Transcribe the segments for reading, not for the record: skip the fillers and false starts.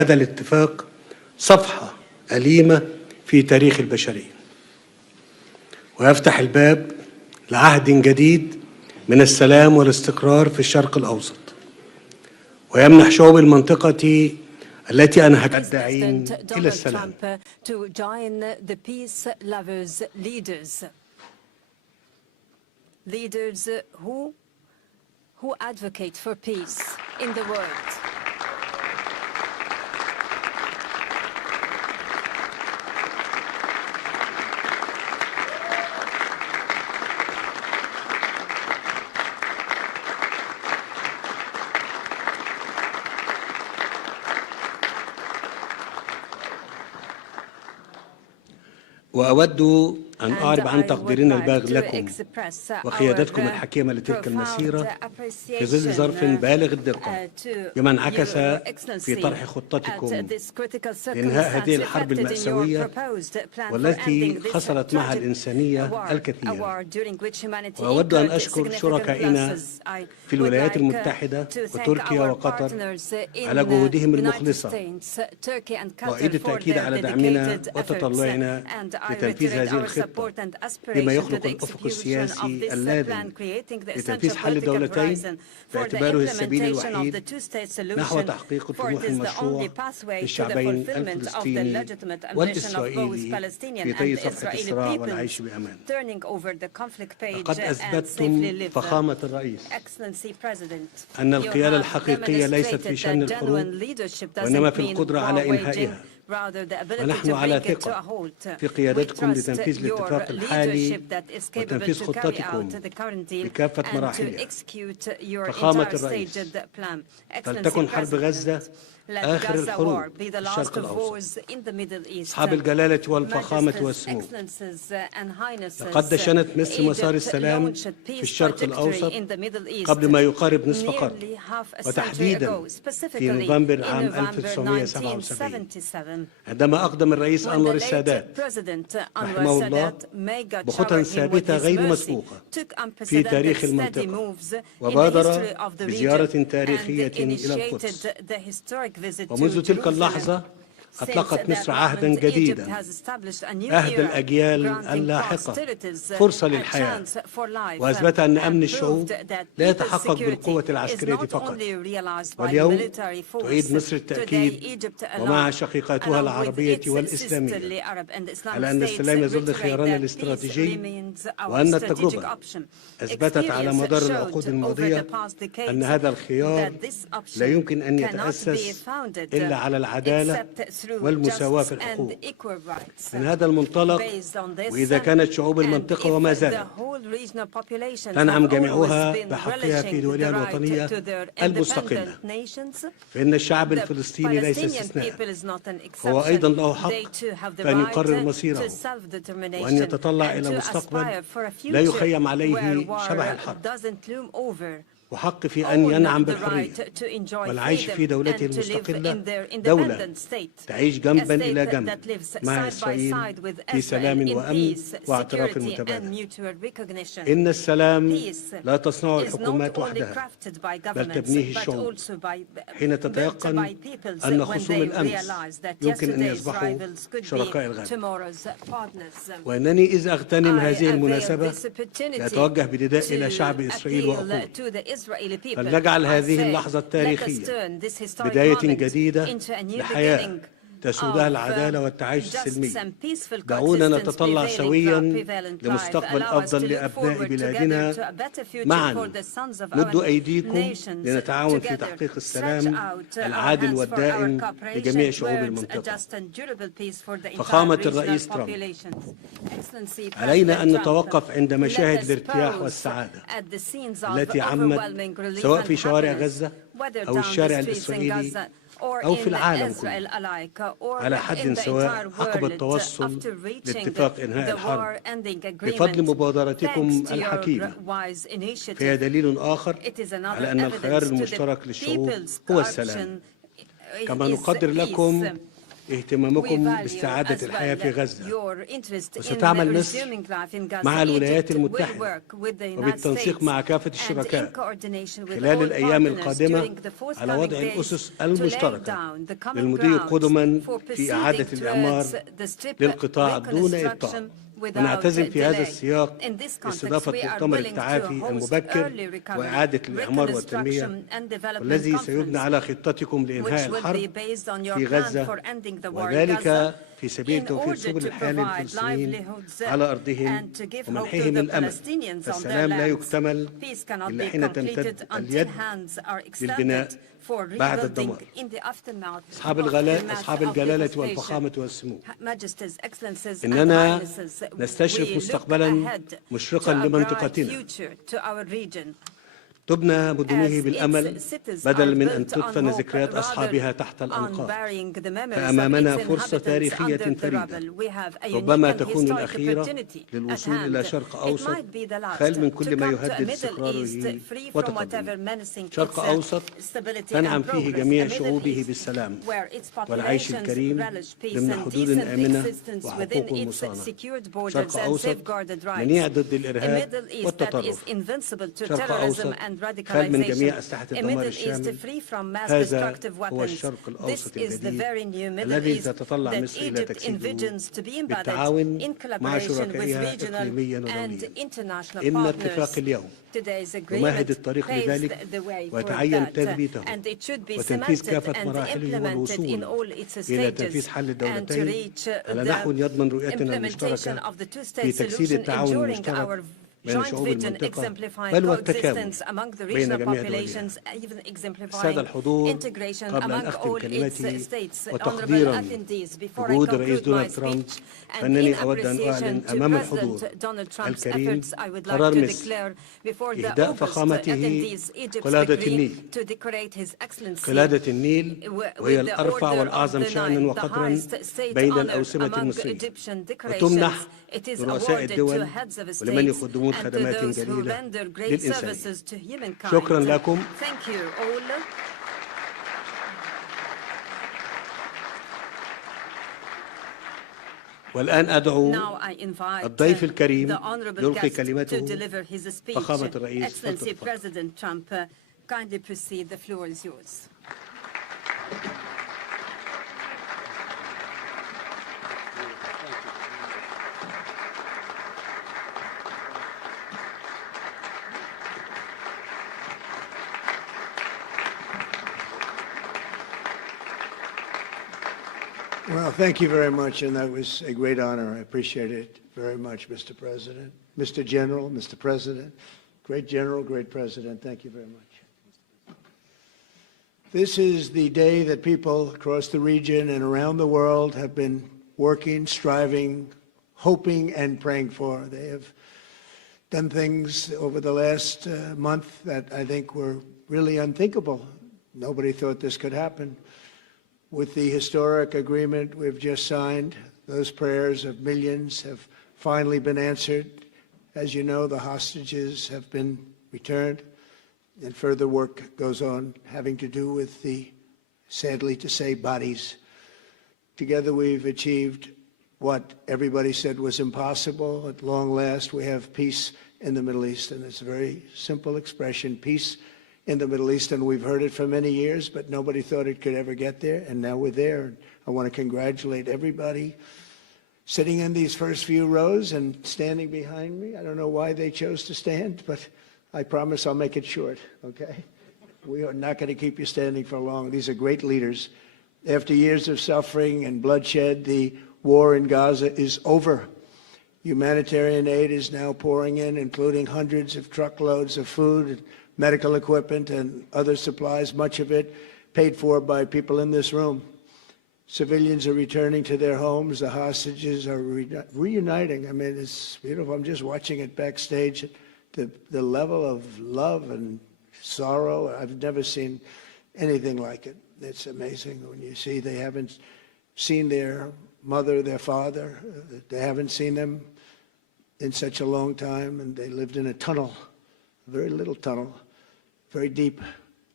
هذا الاتفاق صفحة أليمة في تاريخ البشرية، ويفتح الباب لعهد جديد من السلام والاستقرار في الشرق الأوسط، ويمنح شعوب المنطقة التي أنهت الداعين إلى السلام leaders who advocate for peace in the world. وأود أن أعرب عن تقديرنا البالغ لكم وقيادتكم الحكيمة لتلك المسيرة في ظل ظرف بالغ الدقة، بما انعكس في طرح خطتكم لإنهاء هذه الحرب المأساوية والتي خسرت معها الإنسانية الكثير. وأود أن أشكر شركائنا في الولايات المتحدة وتركيا وقطر على جهودهم المخلصة، وأعيد التأكيد على دعمنا وتطلعنا لتنفيذ هذه الخطة بما يخلق الأفق السياسي اللازم لتنفيذ حل الدولتين باعتباره السبيل الوحيد نحو تحقيق الطموح المشروع للشعبين الفلسطيني والإسرائيلي في طي صفحة الصراع والعيش بأمان. لقد أثبتتم فخامة الرئيس أن القيادة الحقيقية ليست في شن الحروب وإنما في القدرة على إنهائها، ونحن على ثقة في قيادتكم لتنفيذ الاتفاق الحالي وتنفيذ خطتكم بكافة مراحلها. فخامة الرئيس، فلتكن حرب غزة آخر الحروب في الشرق الأوسط. أصحاب الجلالة والفخامة والسمو، لقد دشنت مصر مسار السلام في الشرق الأوسط قبل ما يقارب نصف قرن، وتحديدا في نوفمبر عام 1977 عندما أقدم الرئيس أنور السادات رحمه الله بخطى ثابتة غير مسبوقة في تاريخ المنطقة، وبادر بزيارة تاريخية إلى القدس. ومنذ تلك اللحظة أطلقت مصر عهدا جديدا أهدى الأجيال اللاحقة فرصة للحياة، وأثبت أن أمن الشعوب لا يتحقق بالقوة العسكرية فقط. واليوم تعيد مصر التأكيد ومع شقيقاتها العربية والإسلامية على أن السلام يظل خيارنا الاستراتيجي، وأن التجربة أثبتت على مدار العقود الماضية أن هذا الخيار لا يمكن أن يتأسس إلا على العدالة والمساواة في الحقوق. من هذا المنطلق، وإذا كانت شعوب المنطقة وما زالت تنعم جميعها بحقها في دولها الوطنية المستقلة، فإن الشعب الفلسطيني ليس استثناء، هو أيضا له حق أن يقرر مصيره وأن يتطلع إلى مستقبل لا يخيم عليه شبح الحرب، وحق في أن ينعم بالحرية والعيش في دولته المستقلة، دولة تعيش جنبا إلى جنب مع إسرائيل في سلام وأمن واعتراف متبادل. إن السلام لا تصنعه الحكومات وحدها، بل تبنيه الشعوب حين تتيقن أن خصوم الأمس يمكن أن يصبحوا شركاء الغد. وإنني إذ أغتنم هذه المناسبة لأتوجه بنداء إلى شعب إسرائيل وأقول: فلنجعل هذه اللحظة التاريخية بداية جديدة لحياة تسودها العدالة والتعايش السلمي. دعونا نتطلع سويا لمستقبل أفضل لأبناء بلادنا. معا مدوا أيديكم لنتعاون في تحقيق السلام العادل والدائم لجميع شعوب المنطقة. فخامة الرئيس ترامب، علينا أن نتوقف عند مشاهد الارتياح والسعادة التي عمت سواء في شوارع غزة أو الشارع الإسرائيلي أو في العالم كله على حد سواء عقب التوصل لاتفاق إنهاء الحرب بفضل مبادرتكم الحكيمة. فهي دليل آخر على أن الخيار المشترك للشعوب هو السلام. كما نقدر لكم اهتمامكم باستعادة الحياة في غزة، وستعمل مصر مع الولايات المتحدة وبالتنسيق مع كافة الشركاء خلال الأيام القادمة على وضع الأسس المشتركة للمضي قدما في إعادة الإعمار للقطاع دون إبطاء. ونعتزم في هذا السياق استضافة مؤتمر التعافي المبكر وإعادة الإعمار والتنمية، والذي سيبنى على خطتكم لإنهاء الحرب في غزة، وذلك في سبيل توفير سبل الحياة للفلسطينيين على أرضهم ومنحهم الأمل. فالسلام لا يكتمل إلا حين تمتد اليد للبناء بعد الدمار. أصحاب الجلالة والفخامة والسمو، إننا نستشرف مستقبلا مشرقا لمنطقتنا تبنى مدنه بالأمل بدل من أن تدفن ذكريات أصحابها تحت الأنقاض. فأمامنا فرصة تاريخية فريدة ربما تكون الأخيرة للوصول إلى شرق أوسط خال من كل ما يهدد استقراره وتقدمه. شرق أوسط تنعم فيه جميع شعوبه بالسلام والعيش الكريم ضمن حدود آمنة وحقوق مصانة. شرق أوسط منيع ضد الإرهاب والتطرف. شرق أوسط خال من جميع أسلحة الدمار الشامل. هذا هو الشرق الأوسط الجديد الذي تتطلع مصر إلى تجسيده بالتعاون مع شركائها إقليميا ودوليا. إن اتفاق اليوم يمهد الطريق لذلك ويتعين تثبيته وتنفيذ كافة مراحله والوصول إلى تنفيذ حل الدولتين على نحو يضمن رؤيتنا المشتركة في تجسيد التعاون المشترك بين شعوب المنطقة بل والتكامل بين جميع دولها. السادة الحضور، قبل أن أختم كلمتي وتقديرا لجهود الرئيس دونالد ترامب، فإنني أود أن أعلن أمام الحضور الكريم قرار مصر إهداء فخامته قلادة النيل. قلادة النيل وهي الأرفع والأعظم شأنا وقدرا بين الأوسمة المصرية، وتمنح لرؤساء الدول ولمن يقدمون خدمات جليلة للإنسانية. شكرا لكم. والآن أدعو الضيف الكريم يلقي كلمته فخامة الرئيس. Well, thank you very much, and that was a great honor. I appreciate it very much, Mr. President. Mr. General, Mr. President, great General, great President, thank you very much. This is the day that people across the region and around the world have been working, striving, hoping, and praying for. They have done things over the last month that I think were really unthinkable. Nobody thought this could happen. With the historic agreement we've just signed, those prayers of millions have finally been answered. As you know, the hostages have been returned, and further work goes on having to do with the, sadly to say, bodies. Together we've achieved what everybody said was impossible. At long last, we have peace in the Middle East, and it's a very simple expression, peace in the Middle East, and we've heard it for many years, but nobody thought it could ever get there, and now we're there. I want to congratulate everybody sitting in these first few rows and standing behind me. I don't know why they chose to stand, but I promise I'll make it short, okay? We are not going to keep you standing for long. These are great leaders. After years of suffering and bloodshed, the war in Gaza is over. Humanitarian aid is now pouring in, including hundreds of truckloads of food, medical equipment, and other supplies, much of it paid for by people in this room. Civilians are returning to their homes. The hostages are reuniting. I mean, it's beautiful. I'm just watching it backstage. The level of love and sorrow, I've never seen anything like it. It's amazing when you see they haven't seen their mother, their father. They haven't seen them in such a long time, and they lived in a tunnel, a very little tunnel, very deep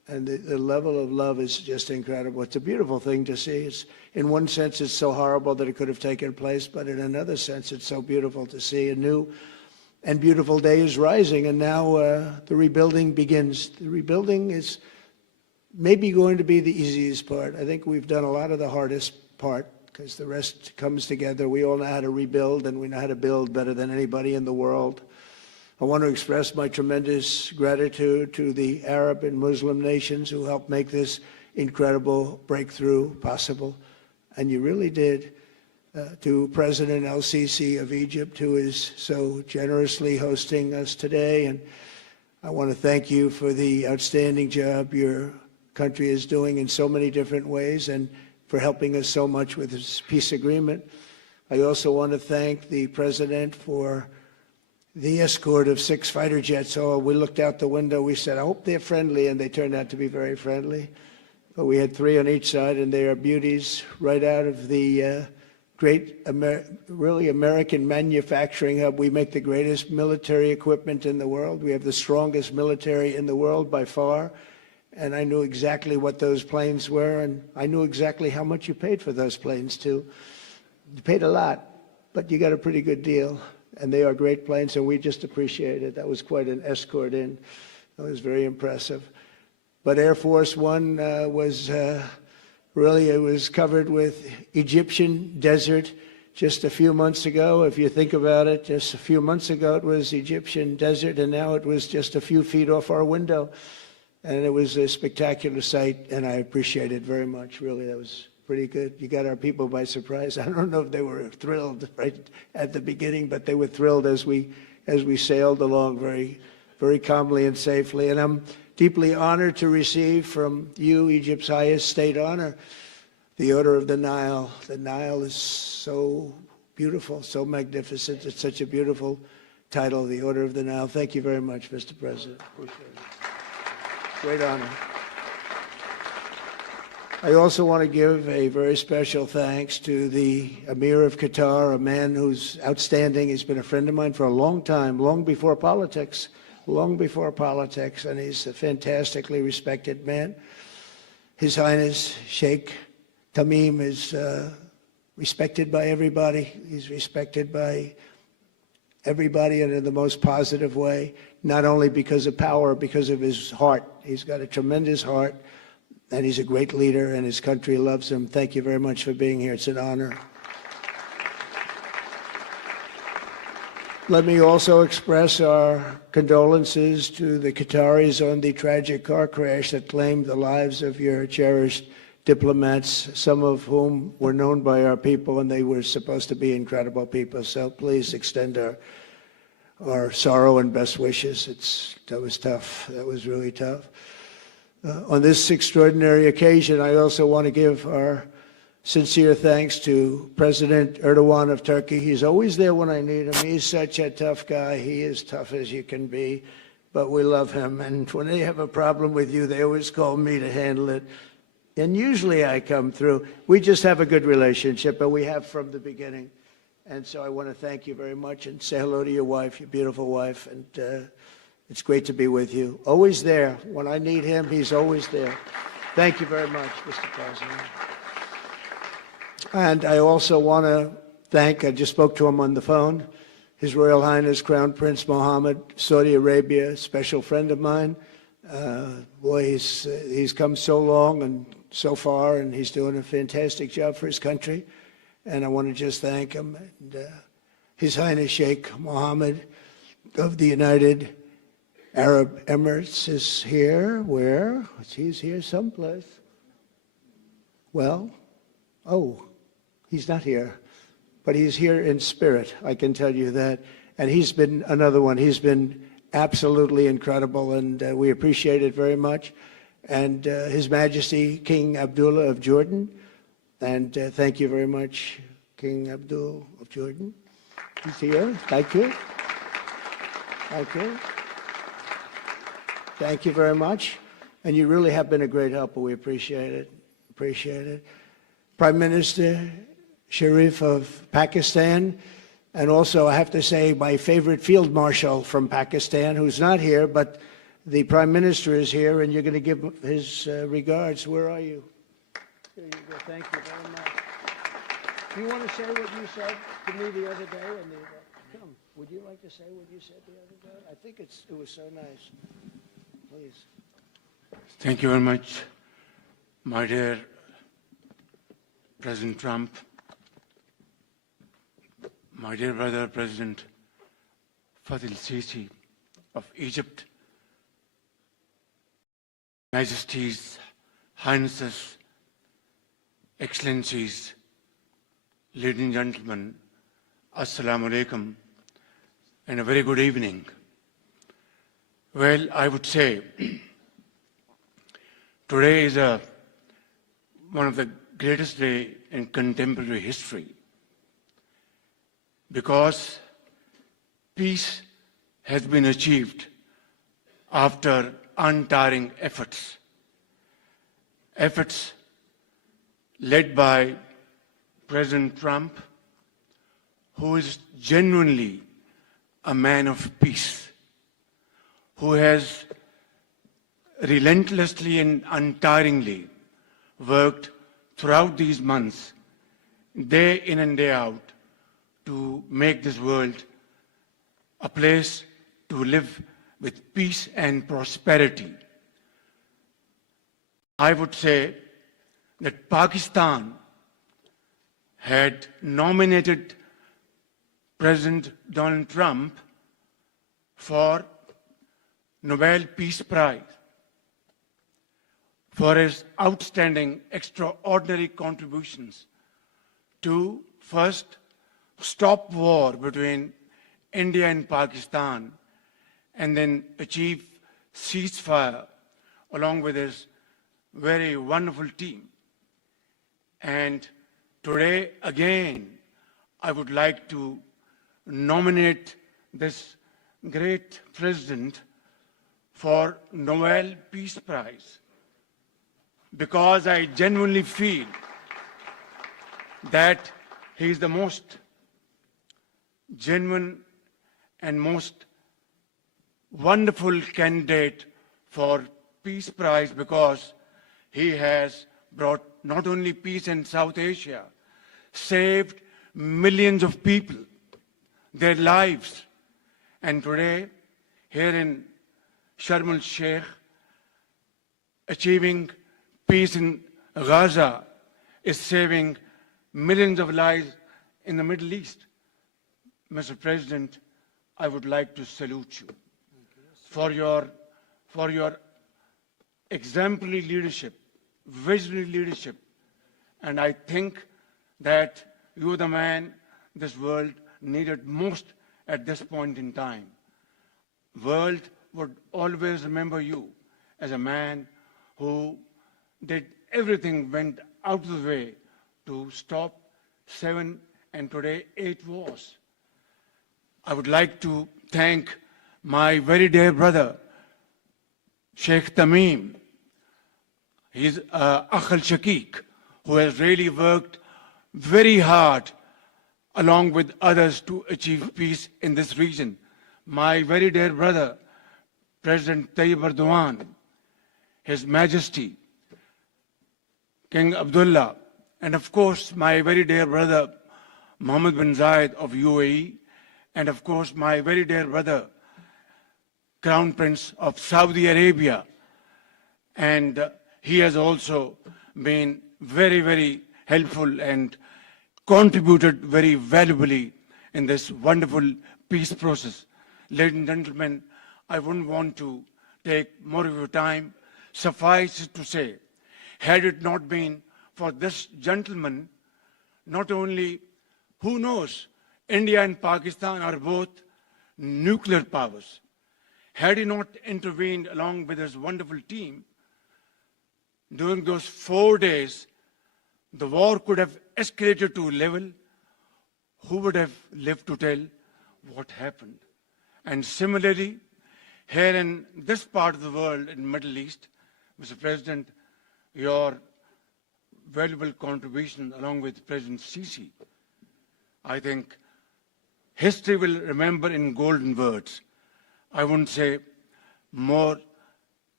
And the level of love is just incredible. It's a beautiful thing to see. In one sense, it's so horrible that it could have taken place, but in another sense, it's so beautiful to see. A new and beautiful day is rising, and now the rebuilding begins. The rebuilding is maybe going to be the easiest part. I think we've done a lot of the hardest part, because the rest comes together. We all know how to rebuild, and we know how to build better than anybody in the world. I want to express my tremendous gratitude to the Arab and Muslim nations who helped make this incredible breakthrough possible. And you really did. To President El-Sisi of Egypt, who is so generously hosting us today. And I want to thank you for the outstanding job your country is doing in so many different ways, and for helping us so much with this peace agreement. I also want to thank the President for the escort of 6 fighter jets. Oh, we looked out the window, we said, I hope they're friendly, and they turned out to be very friendly. But we had 3 on each side, and they are beauties right out of the great, really American manufacturing hub. We make the greatest military equipment in the world. We have the strongest military in the world by far. And I knew exactly what those planes were, and I knew exactly how much you paid for those planes, too. You paid a lot, but you got a pretty good deal. And they are great planes, and we just appreciate it. That was quite an escort in. That was very impressive. But Air Force One was really, it was covered with Egyptian desert just a few months ago. If you think about it, just a few months ago it was Egyptian desert, and now it was just a few feet off our window. And it was a spectacular sight, and I appreciate it very much. Really, that was pretty good. You got our people by surprise. I don't know if they were thrilled right at the beginning, but they were thrilled as we sailed along very, very calmly and safely. And I'm deeply honored to receive from you, Egypt's highest state honor, the Order of the Nile. The Nile is so beautiful, so magnificent. It's such a beautiful title, the Order of the Nile. Thank you very much, Mr. President. Appreciate it. Great honor. I also want to give a very special thanks to the Emir of Qatar, a man who's outstanding. He's been a friend of mine for a long time, long before politics, and he's a fantastically respected man. His Highness Sheikh Tamim is respected by everybody. He's respected by everybody, and in the most positive way, not only because of power, because of his heart. He's got a tremendous heart, and he's a great leader, and his country loves him. Thank you very much for being here. It's an honor. Let me also express our condolences to the Qataris on the tragic car crash that claimed the lives of your cherished diplomats, some of whom were known by our people, and they were supposed to be incredible people. So please extend our sorrow and best wishes. That was tough. That was really tough. On this extraordinary occasion, I also want to give our sincere thanks to President Erdogan of Turkey. He's always there when I need him. He's such a tough guy. He is tough as you can be, but we love him. And when they have a problem with you, they always call me to handle it. And usually I come through. We just have a good relationship, and we have from the beginning. And so I want to thank you very much and say hello to your wife, your beautiful wife. And it's great to be with you. Always there. When I need him, he's always there. Thank you very much, Mr. President. And I also want to thank, I just spoke to him on the phone, His Royal Highness Crown Prince Mohammed, Saudi Arabia, a special friend of mine. Boy, he's come so long and so far, and he's doing a fantastic job for his country. And I want to just thank him. And, His Highness Sheikh Mohammed of the United Arab Emirates is here. Where? He's here someplace. Well, oh, he's not here, but he's here in spirit, I can tell you that. And he's been another one. He's been absolutely incredible, and we appreciate it very much. And His Majesty King Abdullah of Jordan, and thank you very much, King Abdul of Jordan. He's here. Thank you. Thank you. Thank you very much. And you really have been a great helper. We appreciate it. Appreciate it. Prime Minister Sharif of Pakistan, and also I have to say my favorite field marshal from Pakistan, who's not here, but The Prime Minister is here, and you're going to give his regards. Where are you? There you go. Thank you very much. Do you want to say what you said to me the other day? Come, would you like to say what you said the other day? I think it was so nice. Please. Thank you very much, my dear President Trump, my dear brother President Fattah al-Sisi of Egypt, Majesties, Highnesses, Excellencies, ladies and gentlemen, Assalamu alaikum, and a very good evening. Well, I would say today is one of the greatest days in contemporary history, because peace has been achieved after untiring efforts led by President Trump, who is genuinely a man of peace, who has relentlessly and untiringly worked throughout these months, day in and day out, to make this world a place to live with peace and prosperity. I would say that Pakistan had nominated President Donald Trump for Nobel Peace Prize for his outstanding, extraordinary contributions to first stop war between India and Pakistan, and then achieve ceasefire along with his very wonderful team. And today, again, I would like to nominate this great president for Nobel Peace Prize, because I genuinely feel that he is the most genuine and most wonderful candidate for Peace Prize, because he has brought not only peace in South Asia, saved millions of people, their lives. And today, here in Sharm El-Sheikh, achieving peace in Gaza is saving millions of lives in the Middle East. Mr. President, I would like to salute you for your exemplary leadership, visionary leadership. And I think that you're the man this world needed most at this point in time. World would always remember you as a man who did everything, went out of the way to stop 7 and today 8 wars. I would like to thank my very dear brother, Sheikh Tamim. He's al-Sheikh, who has really worked very hard along with others to achieve peace in this region. My very dear brother, President Tayyip Erdogan, His Majesty, King Abdullah, and of course my very dear brother, Mohammed bin Zayed of UAE, and of course my very dear brother, Crown Prince of Saudi Arabia. And he has also been very, very helpful and contributed very valuably in this wonderful peace process. Ladies and gentlemen, I wouldn't want to take more of your time. Suffice it to say, had it not been for this gentleman, not only, who knows, India and Pakistan are both nuclear powers. Had he not intervened along with his wonderful team, during those 4 days, the war could have escalated to a level. Who would have lived to tell what happened? And similarly, here in this part of the world, in the Middle East, Mr. President, your valuable contribution along with President Sisi, I think history will remember in golden words. I wouldn't say more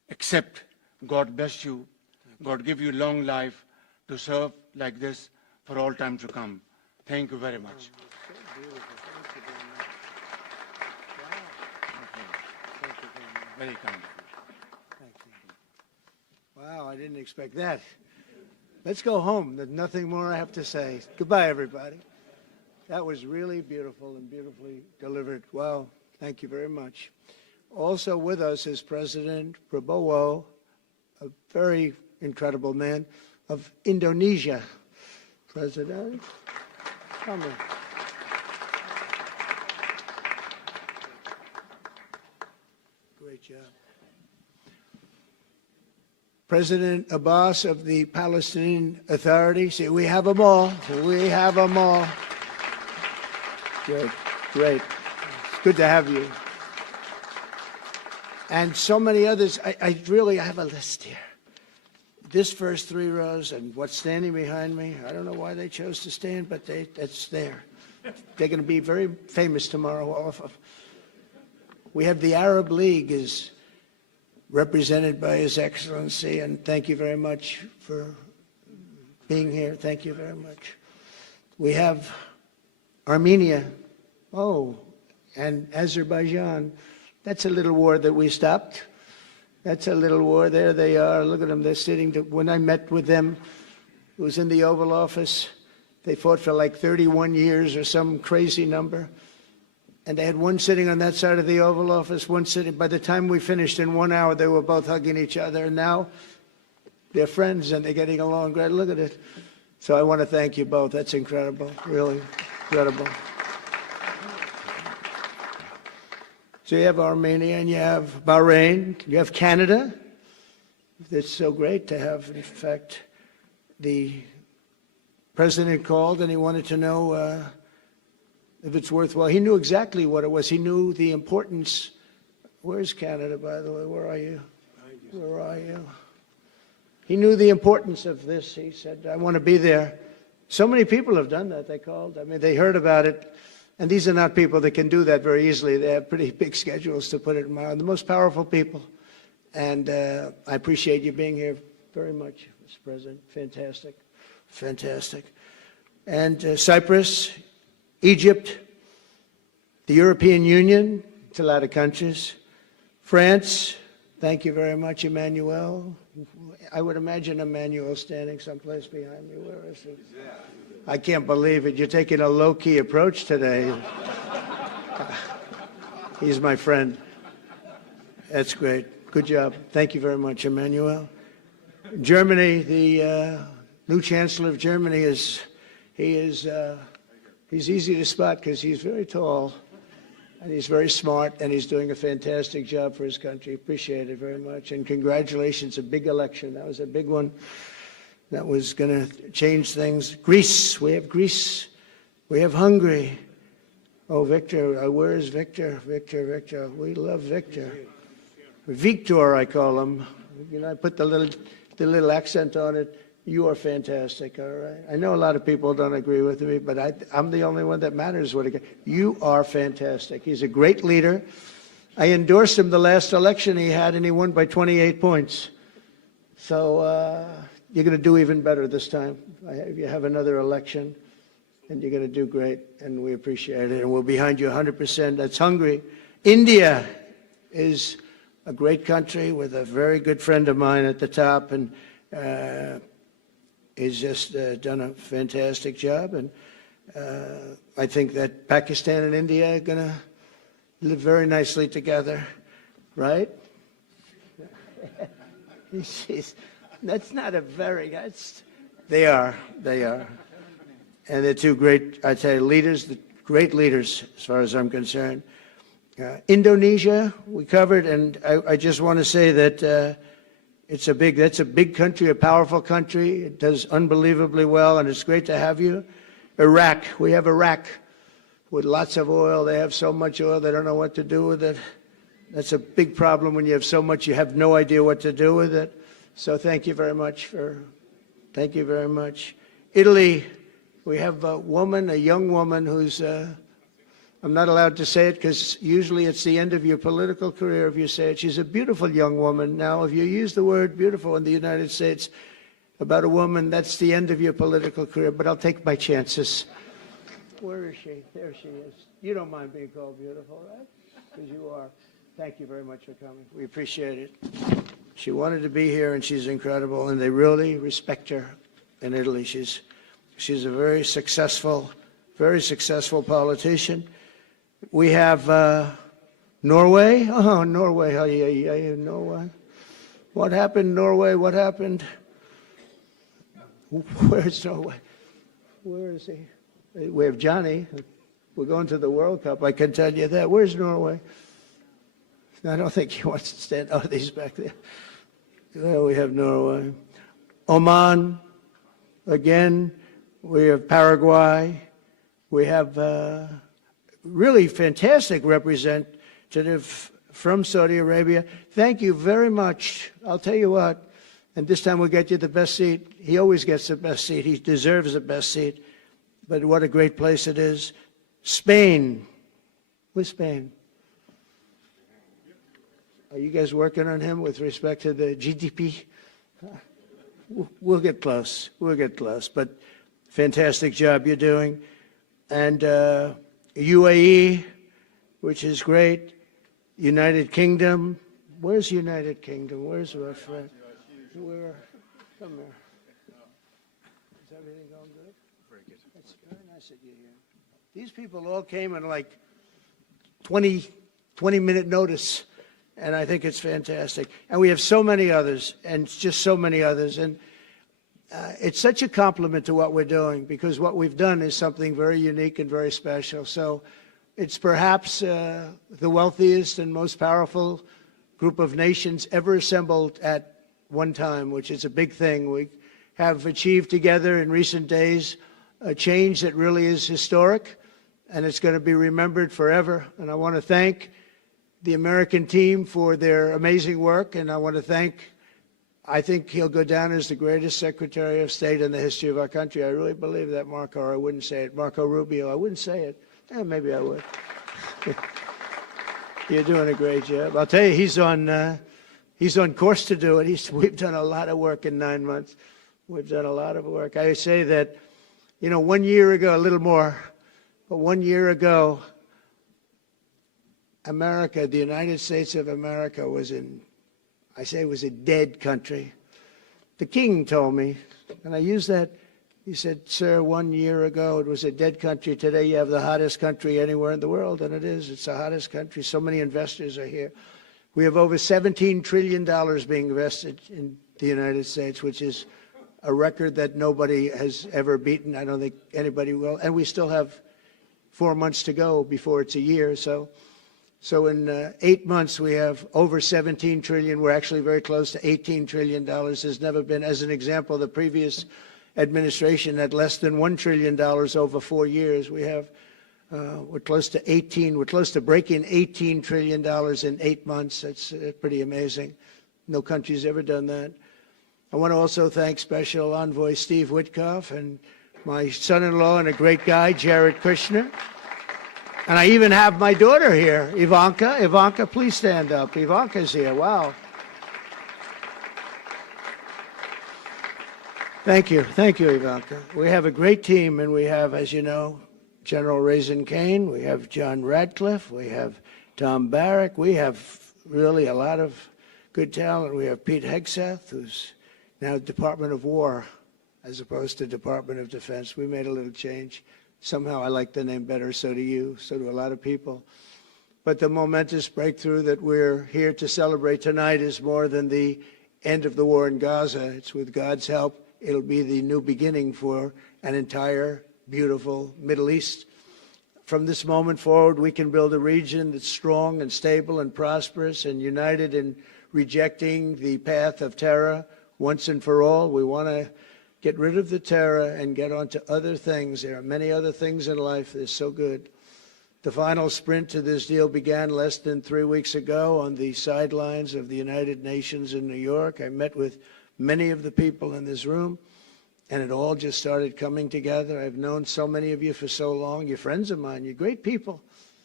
accept. God bless you. God give you long life to serve like this for all time to come. Thank you very much. Very kind. Wow, I didn't expect that. Let's go home. There's nothing more I have to say. Goodbye, everybody. That was really beautiful and beautifully delivered. Wow, thank you very much. Also with us is President Prabowo, a very incredible man, of Indonesia. President, come on. Great job. President Abbas of the Palestinian Authority. See, we have them all. We have them all. Good, great. It's good to have you. And so many others. I really have a list here. This first three rows and what's standing behind me, I don't know why they chose to stand, but it's there. They're going to be very famous tomorrow. All of them. We have the Arab League is represented by His Excellency, and thank you very much for being here. Thank you very much. We have Armenia, and Azerbaijan. That's a little war that we stopped. That's a little war. There they are. Look at them. They're sitting. When I met with them, it was in the Oval Office. They fought for like 31 years or some crazy number. And they had one sitting on that side of the Oval Office, one sitting. By the time we finished in 1 hour, they were both hugging each other. And now they're friends and they're getting along great. Look at it. So I want to thank you both. That's incredible. Really incredible. So you have Armenia and you have Bahrain. You have Canada. It's so great to have, in fact, the president called and he wanted to know if it's worthwhile. He knew exactly what it was. He knew the importance. Where's Canada, by the way? Where are you? Where are you? He knew the importance of this. He said, I want to be there. So many people have done that. They called. I mean, they heard about it. And these are not people that can do that very easily. They have pretty big schedules to put it in mind. The most powerful people. And I appreciate you being here very much, Mr. President. Fantastic. Fantastic. And Cyprus, Egypt, the European Union, it's a lot of countries. France, thank you very much, Emmanuel. I would imagine Emmanuel standing someplace behind me. Where is he? I can't believe it. You're taking a low-key approach today. He's my friend. That's great. Good job. Thank you very much, Emmanuel. Germany, the new Chancellor of Germany he's easy to spot because he's very tall and he's very smart and he's doing a fantastic job for his country. Appreciate it very much. And congratulations, a big election. That was a big one. That was going to change things. Greece, we have Greece. We have Hungary. Oh, Victor, where is Victor? Victor. We love Victor. Victor, I call him. You know, I put the little accent on it. You are fantastic, all right? I know a lot of people don't agree with me, but I'm the only one that matters. You are fantastic. He's a great leader. I endorsed him the last election he had, and he won by 28 points. So you're going to do even better this time. You have another election, and you're going to do great, and we appreciate it, and we're behind you 100%. That's Hungary. India is a great country with a very good friend of mine at the top, and he's just done a fantastic job. And I think that Pakistan and India are going to live very nicely together, right? That's not a very, they are. And they're two great, I'd say, leaders, great leaders as far as I'm concerned. Indonesia, we covered, and I just want to say that that's a big country, a powerful country. It does unbelievably well, and it's great to have you. Iraq, we have Iraq with lots of oil. They have so much oil, they don't know what to do with it. That's a big problem when you have so much, you have no idea what to do with it. So thank you very much thank you very much. Italy, we have a young woman who's I'm not allowed to say it because usually it's the end of your political career if you say it. She's a beautiful young woman. Now, if you use the word beautiful in the United States about a woman, that's the end of your political career, but I'll take my chances. Where is she? There she is. You don't mind being called beautiful, right? Because you are. Thank you very much for coming. We appreciate it. She wanted to be here, and she's incredible, and they really respect her in Italy. She's a very successful politician. We have Norway. Oh, Norway. Norway. What happened, Norway? What happened? Where's Norway? Where is he? We have Johnny. We're going to the World Cup. I can tell you that. Where's Norway? I don't think he wants to stand. Oh, he's back there. Well, we have Norway. Oman. Again, we have Paraguay. We have really fantastic representative from Saudi Arabia. Thank you very much. I'll tell you what, and this time we'll get you the best seat. He always gets the best seat. He deserves the best seat. But what a great place it is. Spain. Where's Spain? Are you guys working on him with respect to the GDP? We'll get close. We'll get close. But fantastic job you're doing. And UAE, which is great. United Kingdom. Where's United Kingdom? Where's our friend? Where? Come here. Is everything going good? Very good. That's very nice that you're here. These people all came in like 20-minute notice. And I think it's fantastic. And we have so many others, and just so many others. And it's such a compliment to what we're doing, because what we've done is something very unique and very special. So it's perhaps the wealthiest and most powerful group of nations ever assembled at one time, which is a big thing. We have achieved together in recent days a change that really is historic, and it's going to be remembered forever. And I want to thank the American team for their amazing work, and I want to thank, I think he'll go down as the greatest Secretary of State in the history of our country. I really believe that, Marco, or I wouldn't say it. Marco Rubio, I wouldn't say it. Maybe I would. You're doing a great job. I'll tell you, he's on course to do it. We've done a lot of work in 9 months. We've done a lot of work. I say that, 1 year ago, a little more, but 1 year ago, America, the United States of America was was a dead country. The king told me, and I use that, he said, sir, 1 year ago it was a dead country. Today you have the hottest country anywhere in the world, and it is. It's the hottest country. So many investors are here. We have over $17 trillion being invested in the United States, which is a record that nobody has ever beaten. I don't think anybody will. And we still have 4 months to go before it's a year. So in 8 months, we have over $17 trillion. We're actually very close to $18 trillion. There's never been, as an example, the previous administration had less than $1 trillion over 4 years. We have, we're close to breaking $18 trillion in 8 months. That's pretty amazing. No country's ever done that. I want to also thank Special Envoy Steve Witkoff and my son-in-law and a great guy, Jared Kushner. And I even have my daughter here, Ivanka. Ivanka, please stand up. Ivanka's here. Wow. Thank you. Thank you, Ivanka. We have a great team, and we have, as you know, General Raisin Kane. We have John Radcliffe. We have Tom Barrack. We have really a lot of good talent. We have Pete Hegseth, who's now Department of War as opposed to Department of Defense. We made a little change. Somehow I like the name better, so do you, so do a lot of people. But the momentous breakthrough that we're here to celebrate tonight is more than the end of the war in Gaza. It's with God's help. It'll be the new beginning for an entire beautiful Middle East. From this moment forward, we can build a region that's strong and stable and prosperous and united in rejecting the path of terror once and for all. We want to get rid of the terror and get on to other things. There are many other things in life that are so good. The final sprint to this deal began less than 3 weeks ago on the sidelines of the United Nations in New York. I met with many of the people in this room, and it all just started coming together. I've known so many of you for so long. You're friends of mine. You're great people.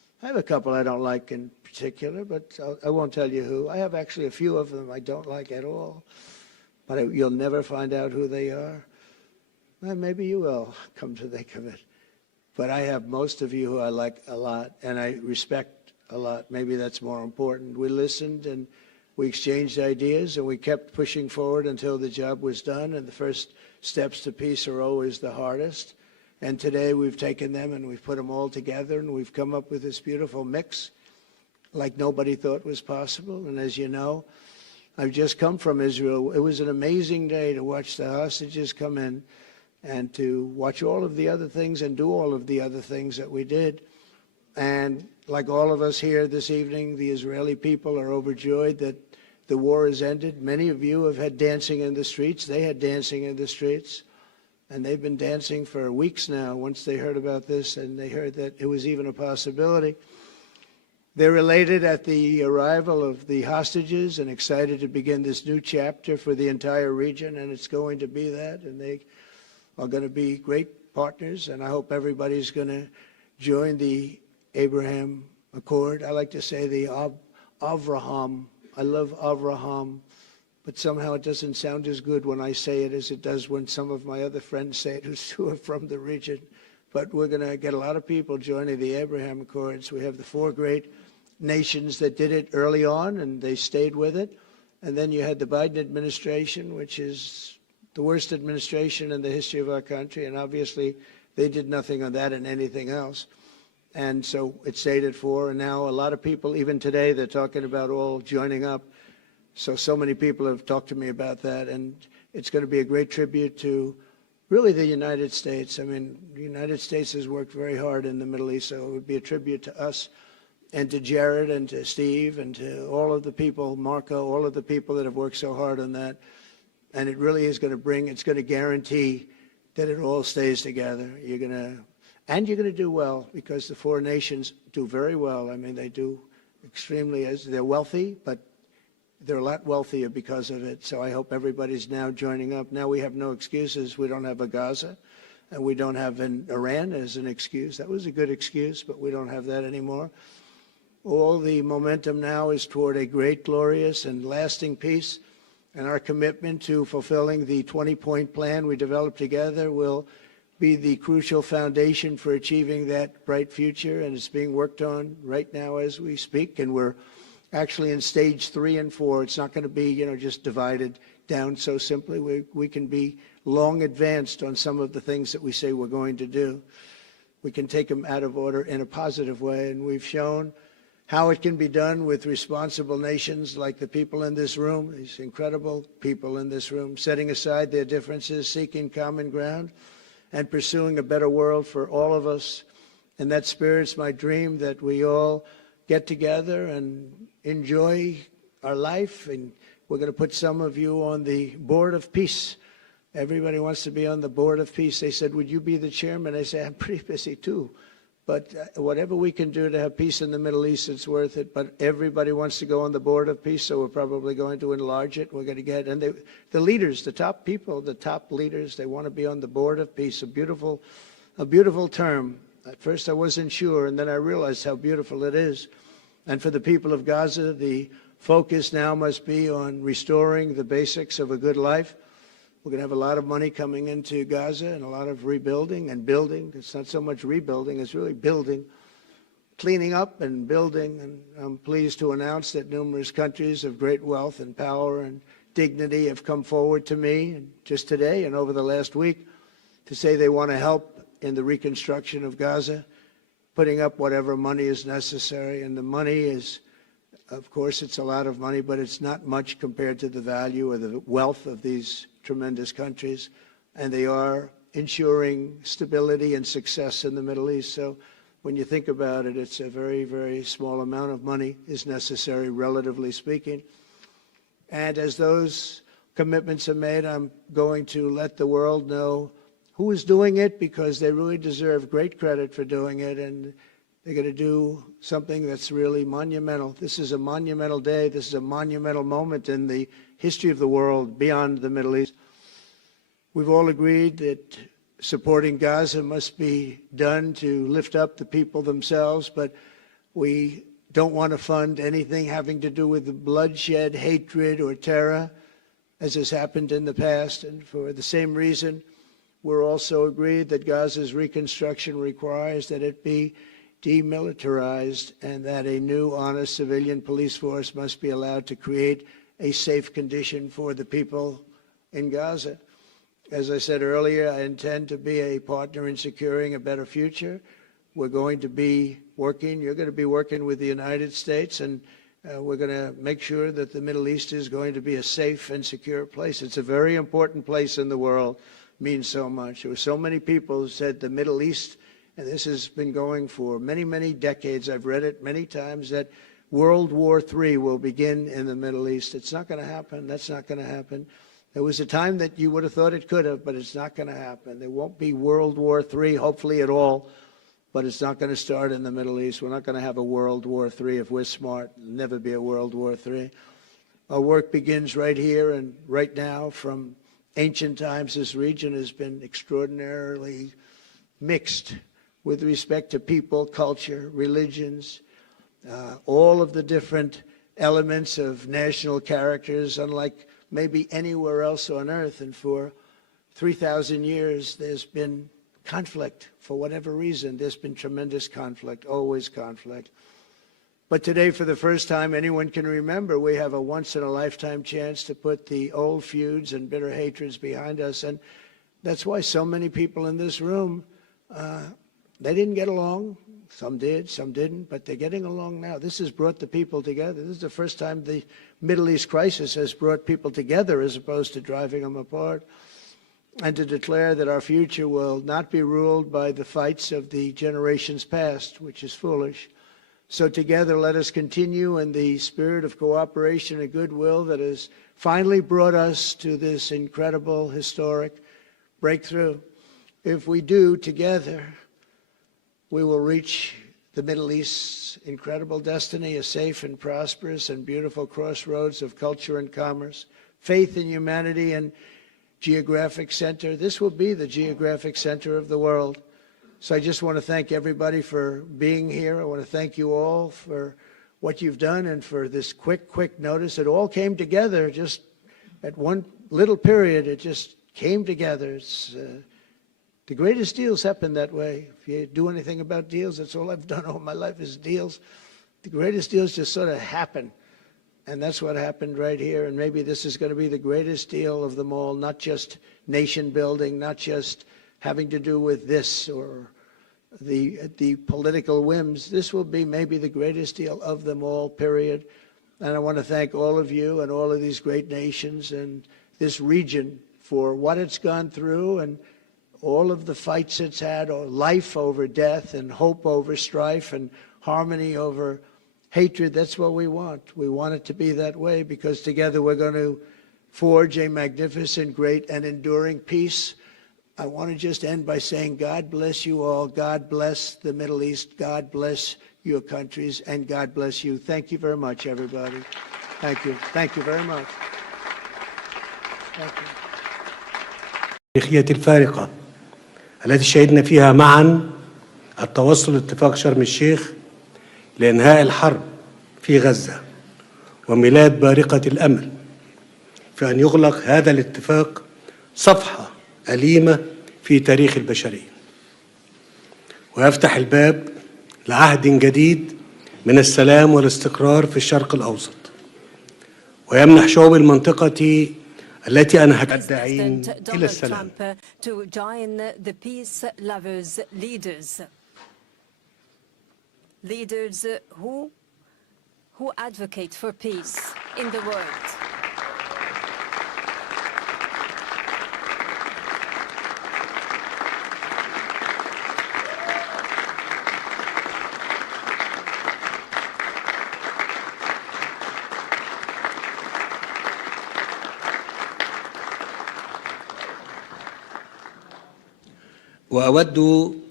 I have a couple I don't like in particular, but I won't tell you who. I have actually a few of them I don't like at all, but you'll never find out who they are. Well, maybe you will, come to think of it. But I have most of you who I like a lot and I respect a lot. Maybe that's more important. We listened and we exchanged ideas and we kept pushing forward until the job was done, and the first steps to peace are always the hardest. And today we've taken them and we've put them all together and we've come up with this beautiful mix like nobody thought was possible. And as you know, I've just come from Israel. It was an amazing day to watch the hostages come in and to watch all of the other things and do all of the other things that we did. And like all of us here this evening, the Israeli people are overjoyed that the war has ended. Many of you have had dancing in the streets. They had dancing in the streets. And they've been dancing for weeks now once they heard about this and they heard that it was even a possibility. They're elated at the arrival of the hostages and excited to begin this new chapter for the entire region, and it's going to be that, and they are going to be great partners, and I hope everybody's going to join the Abraham Accord. I like to say the Avraham. I love Avraham. But somehow it doesn't sound as good when I say it as it does when some of my other friends say it who are from the region. But we're going to get a lot of people joining the Abraham Accords. We have the 4 great nations that did it early on, and they stayed with it. And then you had the Biden administration, which is the worst administration in the history of our country. And obviously, they did nothing on that and anything else. And so it stayed at 4. And now a lot of people, even today, they're talking about all joining up. So many people have talked to me about that, and it's going to be a great tribute to really the United States. I mean, the United States has worked very hard in the Middle East, so it would be a tribute to us and to Jared and to Steve and to all of the people, Marco, all of the people that have worked so hard on that. And it really is going to it's going to guarantee that it all stays together. You're going to do well, because the 4 nations do very well. I mean, they do extremely, they're wealthy, but they're a lot wealthier because of it. So I hope everybody's now joining up. Now we have no excuses. We don't have a Gaza, and we don't have an Iran as an excuse. That was a good excuse, but we don't have that anymore. All the momentum now is toward a great, glorious, and lasting peace. And our commitment to fulfilling the 20-point plan we developed together will be the crucial foundation for achieving that bright future. And it's being worked on right now as we speak. And we're actually in stage 3 and 4. It's not going to be, just divided down so simply. We can be long advanced on some of the things that we say we're going to do. We can take them out of order in a positive way, and we've shown how it can be done with responsible nations like the people in this room, these incredible people in this room, setting aside their differences, seeking common ground, and pursuing a better world for all of us. And that spirit's my dream, that we all get together and enjoy our life. And we're going to put some of you on the Board of Peace. Everybody wants to be on the Board of Peace. They said, would you be the chairman? I say, I'm pretty busy too. But whatever we can do to have peace in the Middle East, it's worth it. But everybody wants to go on the Board of Peace, so we're probably going to enlarge it. We're going to get, and the leaders, the top people, the top leaders, they want to be on the Board of Peace. A beautiful term. At first I wasn't sure, and then I realized how beautiful it is. And for the people of Gaza, the focus now must be on restoring the basics of a good life. We're going to have a lot of money coming into Gaza and a lot of rebuilding and building. It's not so much rebuilding, it's really building, cleaning up and building. And I'm pleased to announce that numerous countries of great wealth and power and dignity have come forward to me just today and over the last week to say they want to help in the reconstruction of Gaza, putting up whatever money is necessary. And the money is, of course, it's a lot of money, but it's not much compared to the value or the wealth of these tremendous countries. And they are ensuring stability and success in the Middle East. So when you think about it, it's a very, very small amount of money is necessary, relatively speaking. And as those commitments are made, I'm going to let the world know who is doing it, because they really deserve great credit for doing it, and they're going to do something that's really monumental. This is a monumental day. This is a monumental moment in the history of the world beyond the Middle East. We've all agreed that supporting Gaza must be done to lift up the people themselves, but We don't want to fund anything having to do with bloodshed, hatred, or terror, as has happened in the past. And for the same reason, we're also agreed that Gaza's reconstruction requires that it be demilitarized and that a new, honest civilian police force must be allowed to create a safe condition for the people in Gaza. As I said earlier, I intend to be a partner in securing a better future. We're going to be working, you're going to be working with the United States, and we're going to make sure that the Middle East is going to be a safe and secure place. It's a very important place in the world, means so much. There were so many people who said the Middle East, and this has been going for many, many decades, I've read it many times, that World War III will begin in the Middle East. It's not going to happen. That's not going to happen. There was a time that you would have thought it could have, but it's not going to happen. There won't be World War III, hopefully at all, but it's not going to start in the Middle East. We're not going to have a World War III if we're smart. There'll never be a World War III. Our work begins right here and right now. From ancient times, this region has been extraordinarily mixed with respect to people, culture, religions, all of the different elements of national characters, unlike maybe anywhere else on earth. And for 3,000 years, there's been conflict. For whatever reason, there's been tremendous conflict, always conflict. But today, for the first time anyone can remember, we have a once-in-a-lifetime chance to put the old feuds and bitter hatreds behind us. And that's why so many people in this room, they didn't get along. Some did, some didn't, but they're getting along now. This has brought the people together. This is the first time the Middle East crisis has brought people together as opposed to driving them apart. And to declare that our future will not be ruled by the fights of the generations past, which is foolish. So together, let us continue in the spirit of cooperation and goodwill that has finally brought us to this incredible, historic breakthrough. If we do together, we will reach the Middle East's incredible destiny, a safe and prosperous and beautiful crossroads of culture and commerce, faith in humanity and geographic center. This will be the geographic center of the world. So I just want to thank everybody for being here. I want to thank you all for what you've done and for this quick notice. It all came together just at one little period. It just came together. It's the greatest deals happen that way. If you do anything about deals, that's all I've done all my life is deals. The greatest deals just sort of happen. And that's what happened right here. And maybe this is going to be the greatest deal of them all, not just nation building, not just having to do with this or the political whims. This will be maybe the greatest deal of them all, period. And I want to thank all of you and all of these great nations and this region for what it's gone through and all of the fights it's had, or life over death and hope over strife and harmony over hatred. That's what we want. We want it to be that way because together we're going to forge a magnificent, great, and enduring peace. I want to just end by saying God bless you all. God bless the Middle East. God bless your countries, and God bless you. Thank you very much, everybody. Thank you. Thank you very much. Thank you. التاريخية الفارقة التي شهدنا فيها معا التوصل لاتفاق شرم الشيخ لإنهاء الحرب في غزة وميلاد بارقة الأمل في أن يغلق هذا الاتفاق صفحة أليمة في تاريخ البشرية ويفتح الباب لعهد جديد من السلام والاستقرار في الشرق الأوسط ويمنح شعوب المنطقة التي أنهت الداعين إلى السلام. To join the peace lovers leaders who advocate for peace in the world. وأود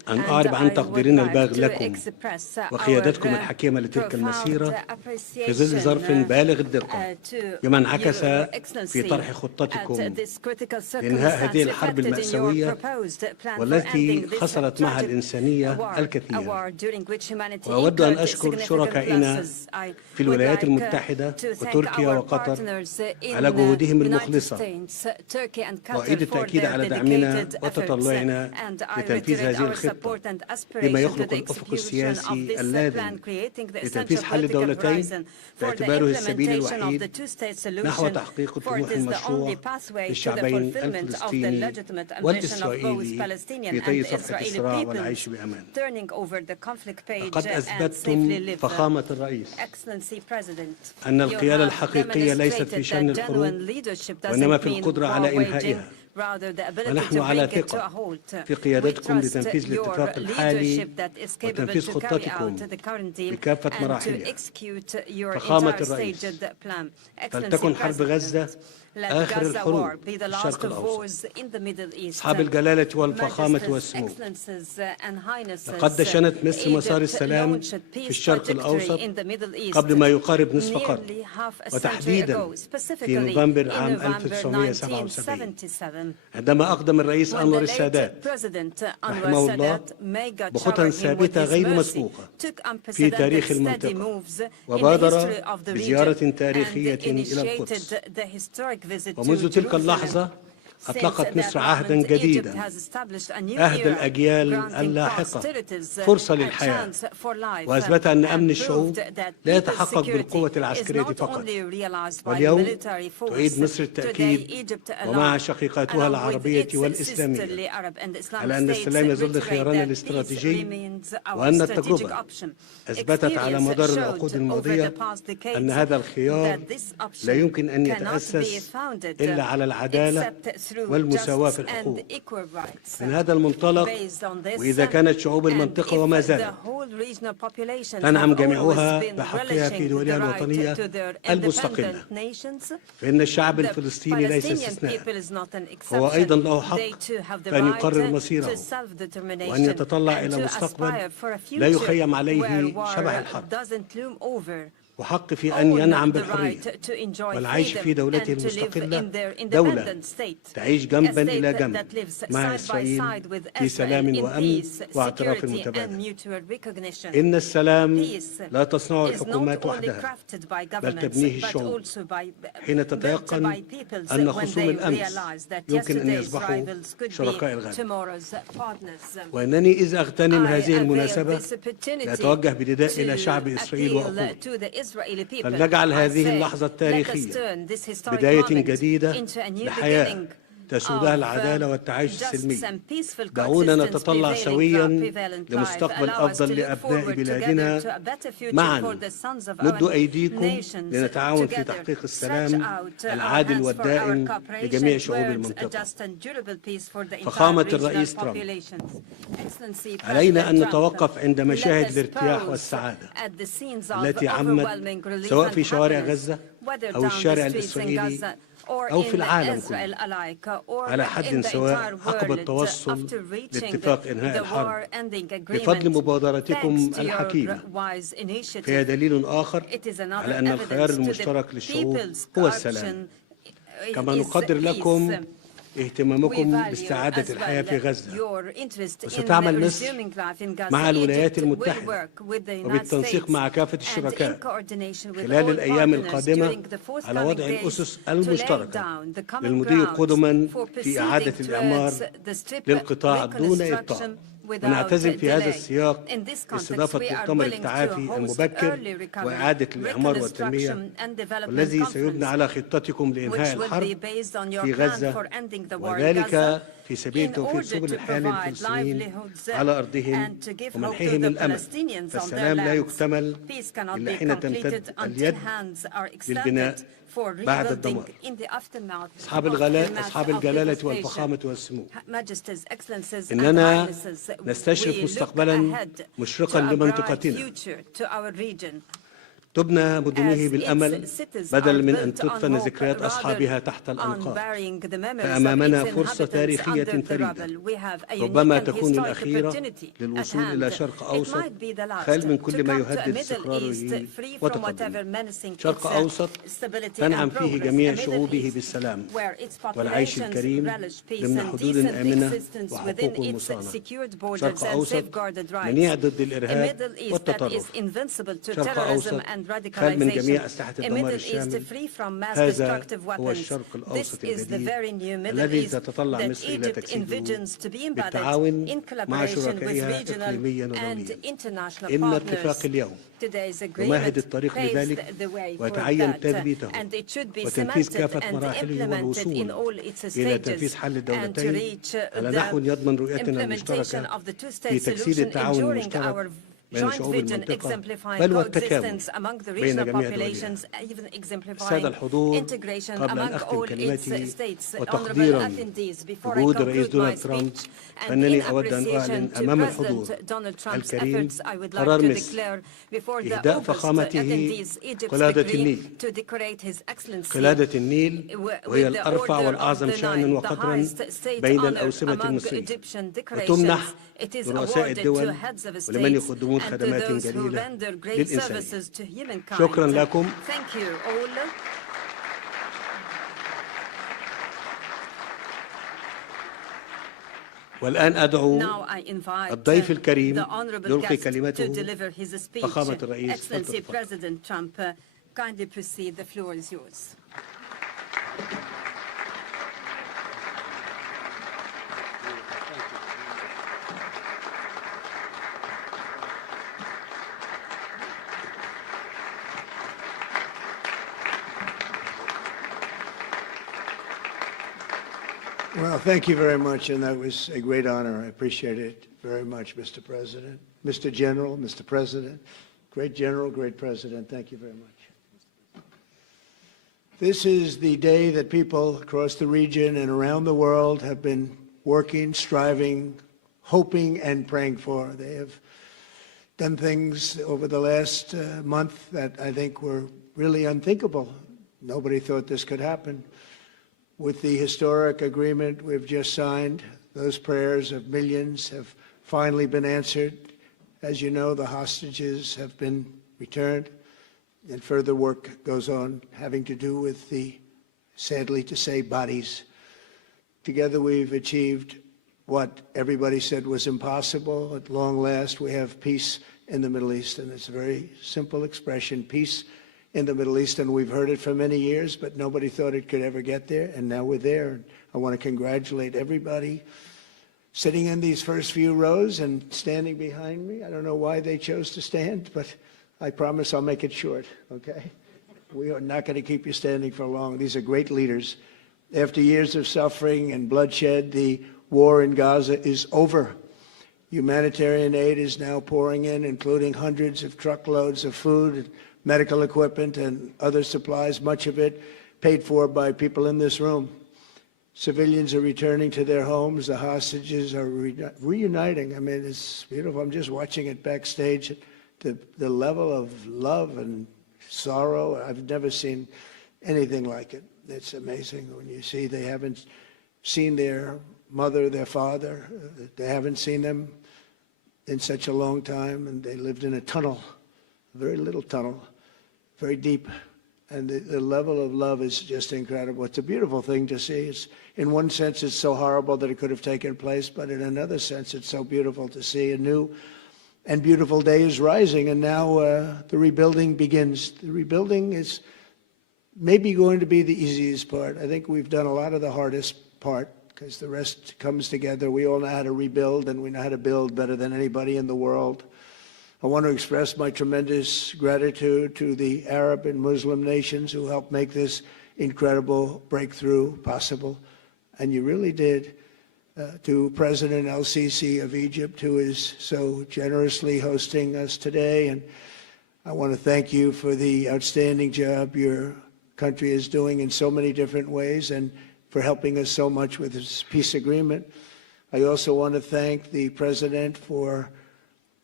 أن أعرب عن تقديرنا البالغ لكم وقيادتكم الحكيمة لتلك المسيرة في ظل ظرف بالغ الدقة بما انعكس في طرح خطتكم لإنهاء هذه الحرب المأساوية والتي خسرت معها الإنسانية الكثير. وأود أن أشكر شركائنا في الولايات المتحدة وتركيا وقطر على جهودهم المخلصة، وأعيد التأكيد على دعمنا وتطلعنا لتنفيذ هذه الخطة بما يخلق الأفق السياسي اللازم لتنفيذ حل دولتين باعتباره السبيل الوحيد نحو تحقيق الطموح المشروع للشعبين الفلسطيني والإسرائيلي في طي صفحة الصراع والعيش بأمان. لقد أثبتتم فخامة الرئيس أن القيادة الحقيقية ليست في شن الحروب وإنما في القدرة على إنهائها، ونحن على ثقة في قيادتكم لتنفيذ الاتفاق الحالي وتنفيذ خطتكم بكافة مراحلها. فخامة الرئيس، فلتكن حرب غزة آخر الحروب في الشرق الأوسط. أصحاب الجلالة والفخامة والسمو، لقد دشنت مصر مسار السلام في الشرق الأوسط قبل ما يقارب نصف قرن، وتحديدا في نوفمبر عام 1977 عندما أقدم الرئيس أنور السادات رحمه الله بخطى ثابتة غير مسبوقة في تاريخ المنطقة، وبادر بزيارة تاريخية إلى القدس. ومنذ تلك اللحظة أطلقت مصر عهدا جديدا أهدى الأجيال اللاحقة فرصة للحياة، وأثبت أن أمن الشعوب لا يتحقق بالقوة العسكرية فقط. واليوم تعيد مصر التأكيد ومع شقيقاتها العربية والإسلامية على أن السلام يظل خيارنا الاستراتيجي، وأن التجربة أثبتت على مدار العقود الماضية أن هذا الخيار لا يمكن أن يتأسس إلا على العدالة والمساواة في الحقوق. من هذا المنطلق، وإذا كانت شعوب المنطقة وما زالت تنعم جميعها بحقها في دولها الوطنية المستقلة، فإن الشعب الفلسطيني ليس استثناء، هو أيضا له حق فأن يقرر مصيره وأن يتطلع إلى مستقبل لا يخيم عليه شبح الحرب، وحق في أن ينعم بالحرية والعيش في دولته المستقلة، دولة تعيش جنبا إلى جنب مع إسرائيل في سلام وأمن واعتراف متبادل. إن السلام لا تصنعه الحكومات وحدها، بل تبنيه الشعوب حين تتيقن أن خصوم الأمس يمكن أن يصبحوا شركاء الغد. وأنني إذ أغتنم هذه المناسبة لأتوجه بنداء إلى شعب إسرائيل وأخوه، فلنجعل هذه اللحظة التاريخية بداية جديدة لحياة تسودها العدالة والتعايش السلمي. دعونا نتطلع سويا لمستقبل أفضل لأبناء بلادنا معا. مدوا أيديكم لنتعاون في تحقيق السلام العادل والدائم لجميع شعوب المنطقة. فخامة الرئيس ترامب، علينا أن نتوقف عند مشاهد الارتياح والسعادة التي عمت سواء في شوارع غزة أو الشارع الإسرائيلي أو في العالم كله على حد سواء عقب التوصل لاتفاق إنهاء الحرب بفضل مبادرتكم الحكيمة. فهي دليل آخر على أن الخيار المشترك للشعوب هو السلام. كما نقدر لكم اهتمامكم باستعادة الحياة في غزة، وستعمل مصر مع الولايات المتحدة وبالتنسيق مع كافة الشركاء خلال الأيام القادمة على وضع الأسس المشتركة للمضي قدما في إعادة الإعمار للقطاع دون إبطاء. ونعتزم في هذا السياق استضافة مؤتمر التعافي المبكر وإعادة الإعمار والتنمية، والذي سيبنى على خطتكم لإنهاء الحرب في غزة، وذلك في سبيل توفير سبل الحياة للفلسطينيين على أرضهم ومنحهم الأمل. فالسلام لا يكتمل إلا حين تمتد اليد للبناء بعد الدمار. أصحاب الجلالة والفخامة والسمو، إننا نستشرف مستقبلا مشرقا لمنطقتنا تبنى مدنه as بالأمل its cities بدلا are من أن built on تدفن hope ذكريات rather أصحابها تحت on الأنقاض. burying the memories of فأمامنا its فرصة inhabitants تاريخية under the فريدة rubble. We have a ربما unique and تكون historic الأخيرة opportunity at للوصول hand. إلى شرق It أوسط might be the last خال من to كل ما come to a يهدد Middle استقراره East free from وتقدمه. whatever menacing شرق its أوسط stability تنعم and فيه progress. جميع A Middle شعوبه East بالسلام where its والعيش populations الكريم relish peace ضمن and حدود decent آمنة existence within وحقوق its مصانة. secured borders شرق and أوسط safeguarded منيع rights. ضد A الإرهاب Middle East that is والتطرف. invincible to شرق terrorism أوسط and خال من radicalization. جميع أسلحة A الدمار Middle East الشامل. free from mass هذا destructive هو weapons. الشرق This الأوسط is the الجديد very new Middle الذي East تتطلع that مصر إلى Egypt تجسيده envisions to be embedded بالتعاون in مع collaboration with شركائها regional إقليميا and ودوليا. international إن partners. اتفاق اليوم Today's يمهد agreement الطريق paves لذلك the way for ويتعين that, تثبيته and it should be وتنفيذ cemented كافة and مراحله implemented in والوصول all its إلى stages تنفيذ حل and to الدولتين reach على نحو يضمن رؤيتنا implementation المشتركة of the في two-state تجسيد solution التعاون enduring المشترك our بين joint شعوب vision المنطقة exemplifying بل والتكامل coexistence among the بين regional جميع دولها. populations, even السادة exemplifying الحضور integration قبل أن among أختم all its كلمتي states. Honorable وتقديرا attendees, before I لجهود الرئيس conclude my دونالد ترامب speech, and in فإنني أود أن أعلن appreciation to أمام الحضور President Donald Trump's الكريم efforts, I would like قرار to مصر declare before the إهداء August فخامته attendees Egypt's قلادة decree النيل. to decorate His Excellency قلادة النيل وهي with the الأرفع Order of والأعظم the شأنا Nile, the وقدرا highest state بين honor الأوسمة among المصرية Egyptian وتمنح decorations. It is لرؤساء awarded to الدول heads of ولمن states يقدمون and to خدمات those who جليلة render great للإنسانية. services to humankind. شكرا لكم. Thank you all. والآن أدعو Now I invite الضيف الكريم the honorable يلقي guest to كلمته deliver his speech. فخامة الرئيس. Excellency فلتتفضل. President Trump, kindly proceed. The floor is yours. Well, thank you very much, and that was a great honor. I appreciate it very much, Mr. President. Mr. General, Mr. President, great General, great President, thank you very much. This is the day that people across the region and around the world have been working, striving, hoping, and praying for. They have done things over the last month that I think were really unthinkable. Nobody thought this could happen. With the historic agreement we've just signed, those prayers of millions have finally been answered. As you know, the hostages have been returned, and further work goes on having to do with the, sadly to say, bodies. Together we've achieved what everybody said was impossible. At long last, we have peace in the Middle East, and it's a very simple expression, peace in the Middle East, and we've heard it for many years, but nobody thought it could ever get there, and now we're there. I want to congratulate everybody sitting in these first few rows and standing behind me. I don't know why they chose to stand, but I promise I'll make it short, okay? We are not going to keep you standing for long. These are great leaders. After years of suffering and bloodshed, the war in Gaza is over. Humanitarian aid is now pouring in, including hundreds of truckloads of food, medical equipment, and other supplies, much of it paid for by people in this room. Civilians are returning to their homes. The hostages are reuniting. I mean, it's beautiful. I'm just watching it backstage. The level of love and sorrow, I've never seen anything like it. It's amazing when you see they haven't seen their mother, their father. They haven't seen them in such a long time, and they lived in a tunnel, a very little tunnel, very deep, and the level of love is just incredible. It's a beautiful thing to see. It's, in one sense, it's so horrible that it could have taken place, but in another sense, it's so beautiful to see. A new and beautiful day is rising, and now the rebuilding begins. The rebuilding is maybe going to be the easiest part. I think we've done a lot of the hardest part, because the rest comes together. We all know how to rebuild, and we know how to build better than anybody in the world. I want to express my tremendous gratitude to the Arab and Muslim nations who helped make this incredible breakthrough possible. And you really did. To President El-Sisi of Egypt, who is so generously hosting us today. And I want to thank you for the outstanding job your country is doing in so many different ways, and for helping us so much with this peace agreement. I also want to thank the President for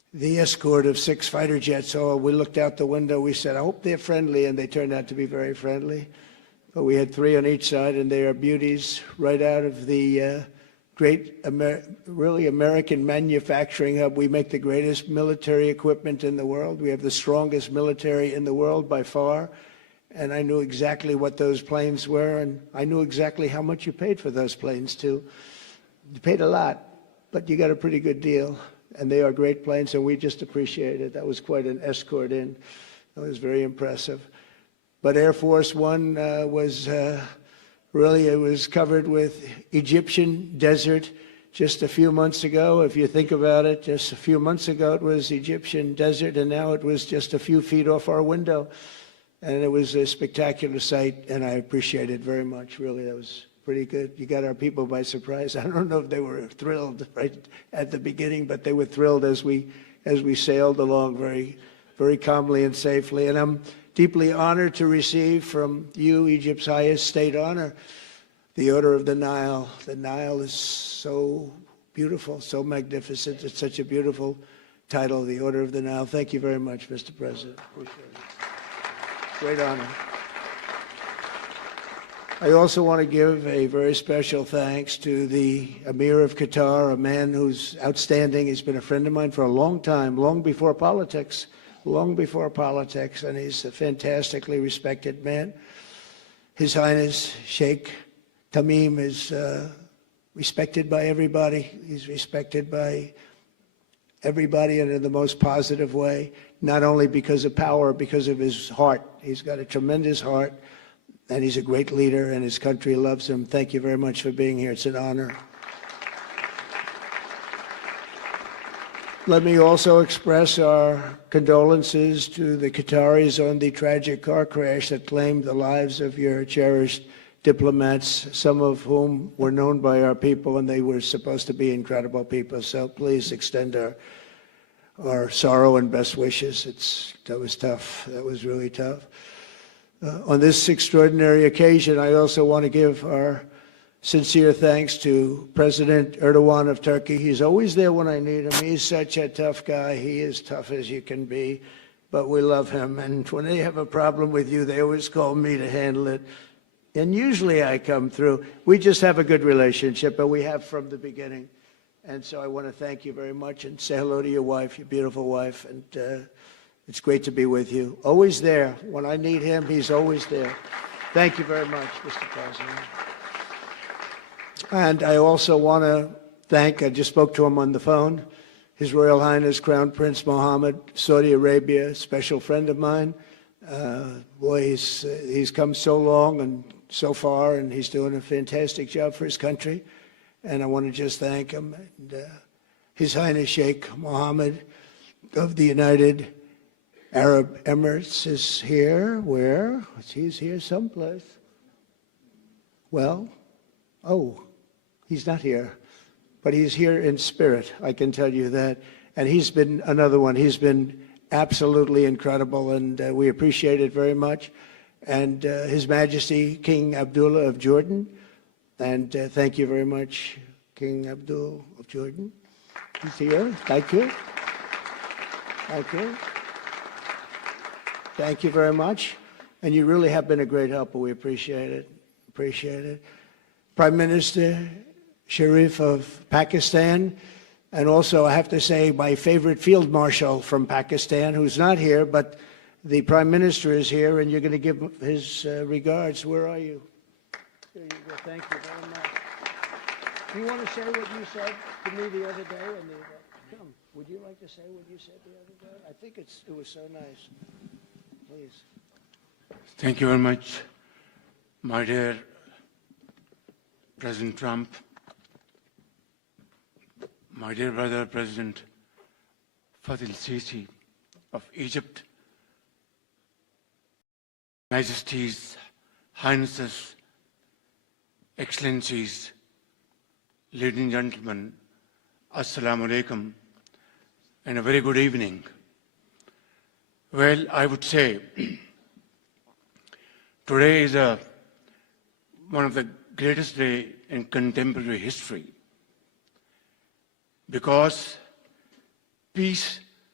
the escort of 6 fighter jets. So we looked out the window, we said, I hope they're friendly, and they turned out to be very friendly. But we had 3 on each side, and they are beauties right out of the great, really American manufacturing hub. We make the greatest military equipment in the world. We have the strongest military in the world by far. And I knew exactly what those planes were, and I knew exactly how much you paid for those planes, too. You paid a lot, but you got a pretty good deal. And they are great planes, and we just appreciate it. That was quite an escort in. That was very impressive. But Air Force One was really, it was covered with Egyptian desert just a few months ago. If you think about it, just a few months ago it was Egyptian desert, and now it was just a few feet off our window. And it was a spectacular sight, and I appreciate it very much. Really, that was pretty good. You got our people by surprise. I don't know if they were thrilled right at the beginning, but they were thrilled as we sailed along very calmly and safely. And I'm deeply honored to receive from you, Egypt's highest state honor, the Order of the Nile. The Nile is so beautiful, so magnificent. It's such a beautiful title, the Order of the Nile. Thank you very much, Mr. President. Appreciate it. Great honor. I also want to give a very special thanks to the Emir of Qatar, a man who's outstanding. He's been a friend of mine for a long time, long before politics, and he's a fantastically respected man. His Highness Sheikh Tamim is respected by everybody. He's respected by everybody and in the most positive way, not only because of power, because of his heart. He's got a tremendous heart, and he's a great leader, and his country loves him. Thank you very much for being here. It's an honor. Let me also express our condolences to the Qataris on the tragic car crash that claimed the lives of your cherished diplomats, some of whom were known by our people, and they were supposed to be incredible people. So please extend our sorrow and best wishes. That was tough. That was really tough. On this extraordinary occasion, I also want to give our sincere thanks to President Erdogan of Turkey. He's always there when I need him. He's such a tough guy. He is tough as you can be, but we love him. And when they have a problem with you, they always call me to handle it. And usually I come through. We just have a good relationship, but we have from the beginning. And so I want to thank you very much and say hello to your wife, your beautiful wife. And it's great to be with you. Always there. When I need him, he's always there. Thank you very much, Mr. President. And I also want to thank, I just spoke to him on the phone, His Royal Highness Crown Prince Mohammed, Saudi Arabia, special friend of mine. Boy, he's come so long and so far, and he's doing a fantastic job for his country. And I want to just thank him. And, His Highness Sheikh Mohammed of the United Arab Emirates is here. Where? He's here someplace. Well, oh, he's not here. But he's here in spirit, I can tell you that. And he's been another one. He's been absolutely incredible, and we appreciate it very much. And His Majesty King Abdullah of Jordan. And thank you very much, King Abdul of Jordan. He's here. Thank you. Thank you. Thank you very much. And you really have been a great helper. We appreciate it. Appreciate it. Prime Minister Sharif of Pakistan. And also, I have to say, my favorite field marshal from Pakistan, who's not here, but the Prime Minister is here, and you're going to give his regards. Where are you? There you go. Thank you very much. Do you want to say what you said to me the other day? Come, would you like to say what you said the other day? I think it was so nice. Please. Thank you very much, my dear President Trump, my dear brother, President al-Sisi of Egypt, Majesties, Highnesses, Excellencies, ladies and gentlemen, Assalamu alaikum, and a very good evening. Well, I would say today is one of the greatest days in contemporary history, because peace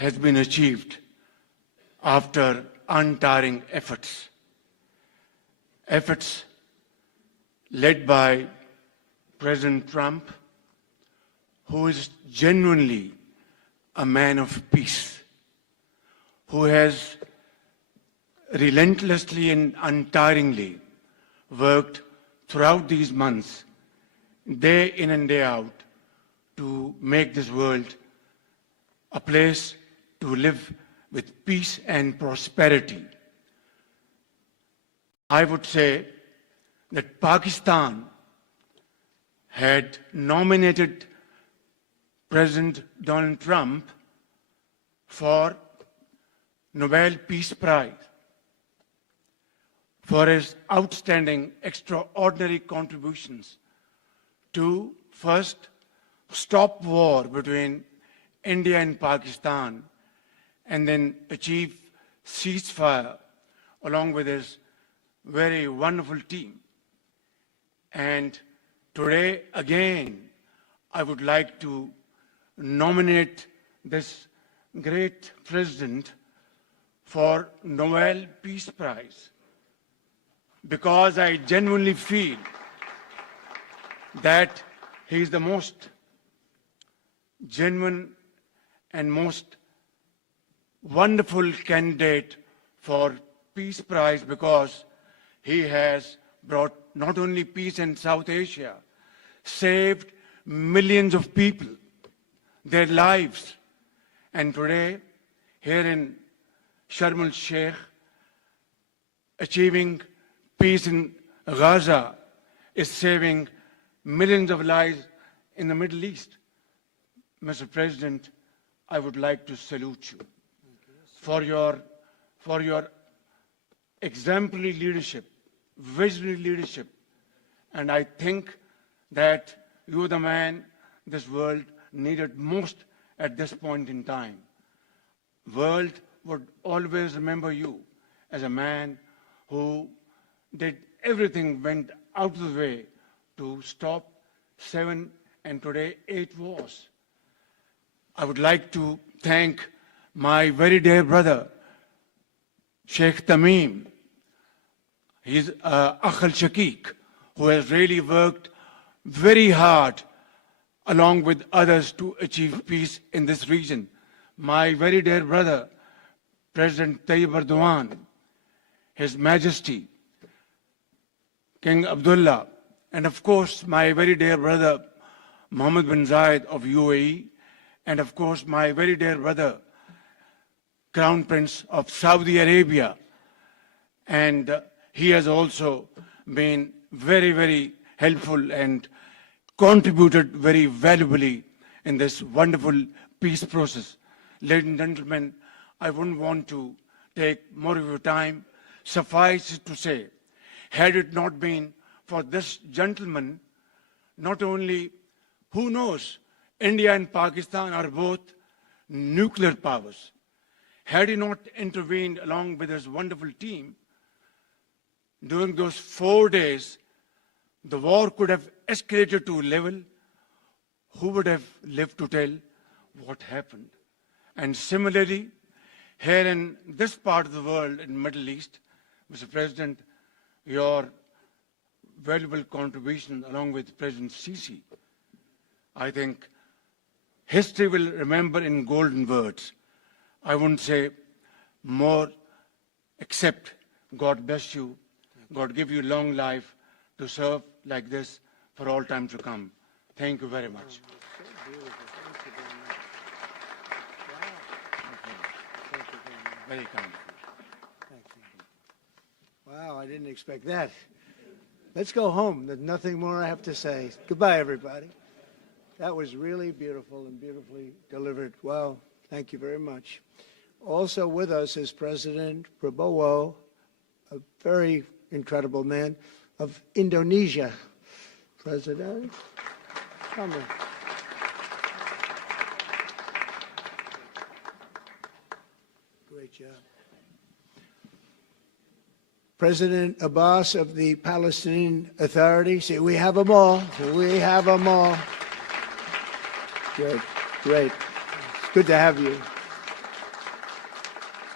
has been achieved after untiring efforts. Efforts led by President Trump, who is genuinely a man of peace, who has relentlessly and untiringly worked throughout these months, day in and day out, to make this world a place to live with peace and prosperity. I would say that Pakistan had nominated President Donald Trump for Nobel Peace Prize for his outstanding, extraordinary contributions to first stop war between India and Pakistan and then achieve ceasefire along with his very wonderful team. And today, again, I would like to nominate this great president for Nobel Peace Prize, because I genuinely feel that he is the most genuine and most wonderful candidate for Peace Prize, because he has brought not only peace in South Asia, saved millions of people, their lives. And today, here in Sharm El-Sheikh, achieving peace in Gaza is saving millions of lives in the Middle East. Mr. President, I would like to salute you for your exemplary leadership, visionary leadership. And I think that you're the man this world needed most at this point in time. World would always remember you as a man who did everything, went out of the way to stop 7 and today 8 wars. I would like to thank my very dear brother, Sheikh Tamim. He's al-Sheikh, who has really worked very hard along with others to achieve peace in this region. My very dear brother, President Tayyip Erdogan, His Majesty, King Abdullah, and of course my very dear brother, Mohammed bin Zayed of UAE, and of course my very dear brother, Crown Prince of Saudi Arabia. And he has also been very, very helpful and contributed very valuably in this wonderful peace process. Ladies and gentlemen, I wouldn't want to take more of your time. Suffice it to say, had it not been for this gentleman, not only, who knows, India and Pakistan are both nuclear powers. Had he not intervened along with his wonderful team, during those 4 days, the war could have escalated to a level. Who would have lived to tell what happened? And similarly, here in this part of the world, in the Middle East, Mr. President, your valuable contribution along with President Sisi, I think history will remember in golden words. I wouldn't say more except God bless you, God give you long life to serve like this for all time to come. Thank you very much. Very kind. Thank you. Wow, I didn't expect that. Let's go home. There's nothing more I have to say. Goodbye, everybody. That was really beautiful and beautifully delivered. Wow, thank you very much. Also with us is President Prabowo, a very incredible man, of Indonesia. President, come in. Great job. President Abbas of the Palestinian Authority. See, we have them all. We have them all. Good, great. It's good to have you.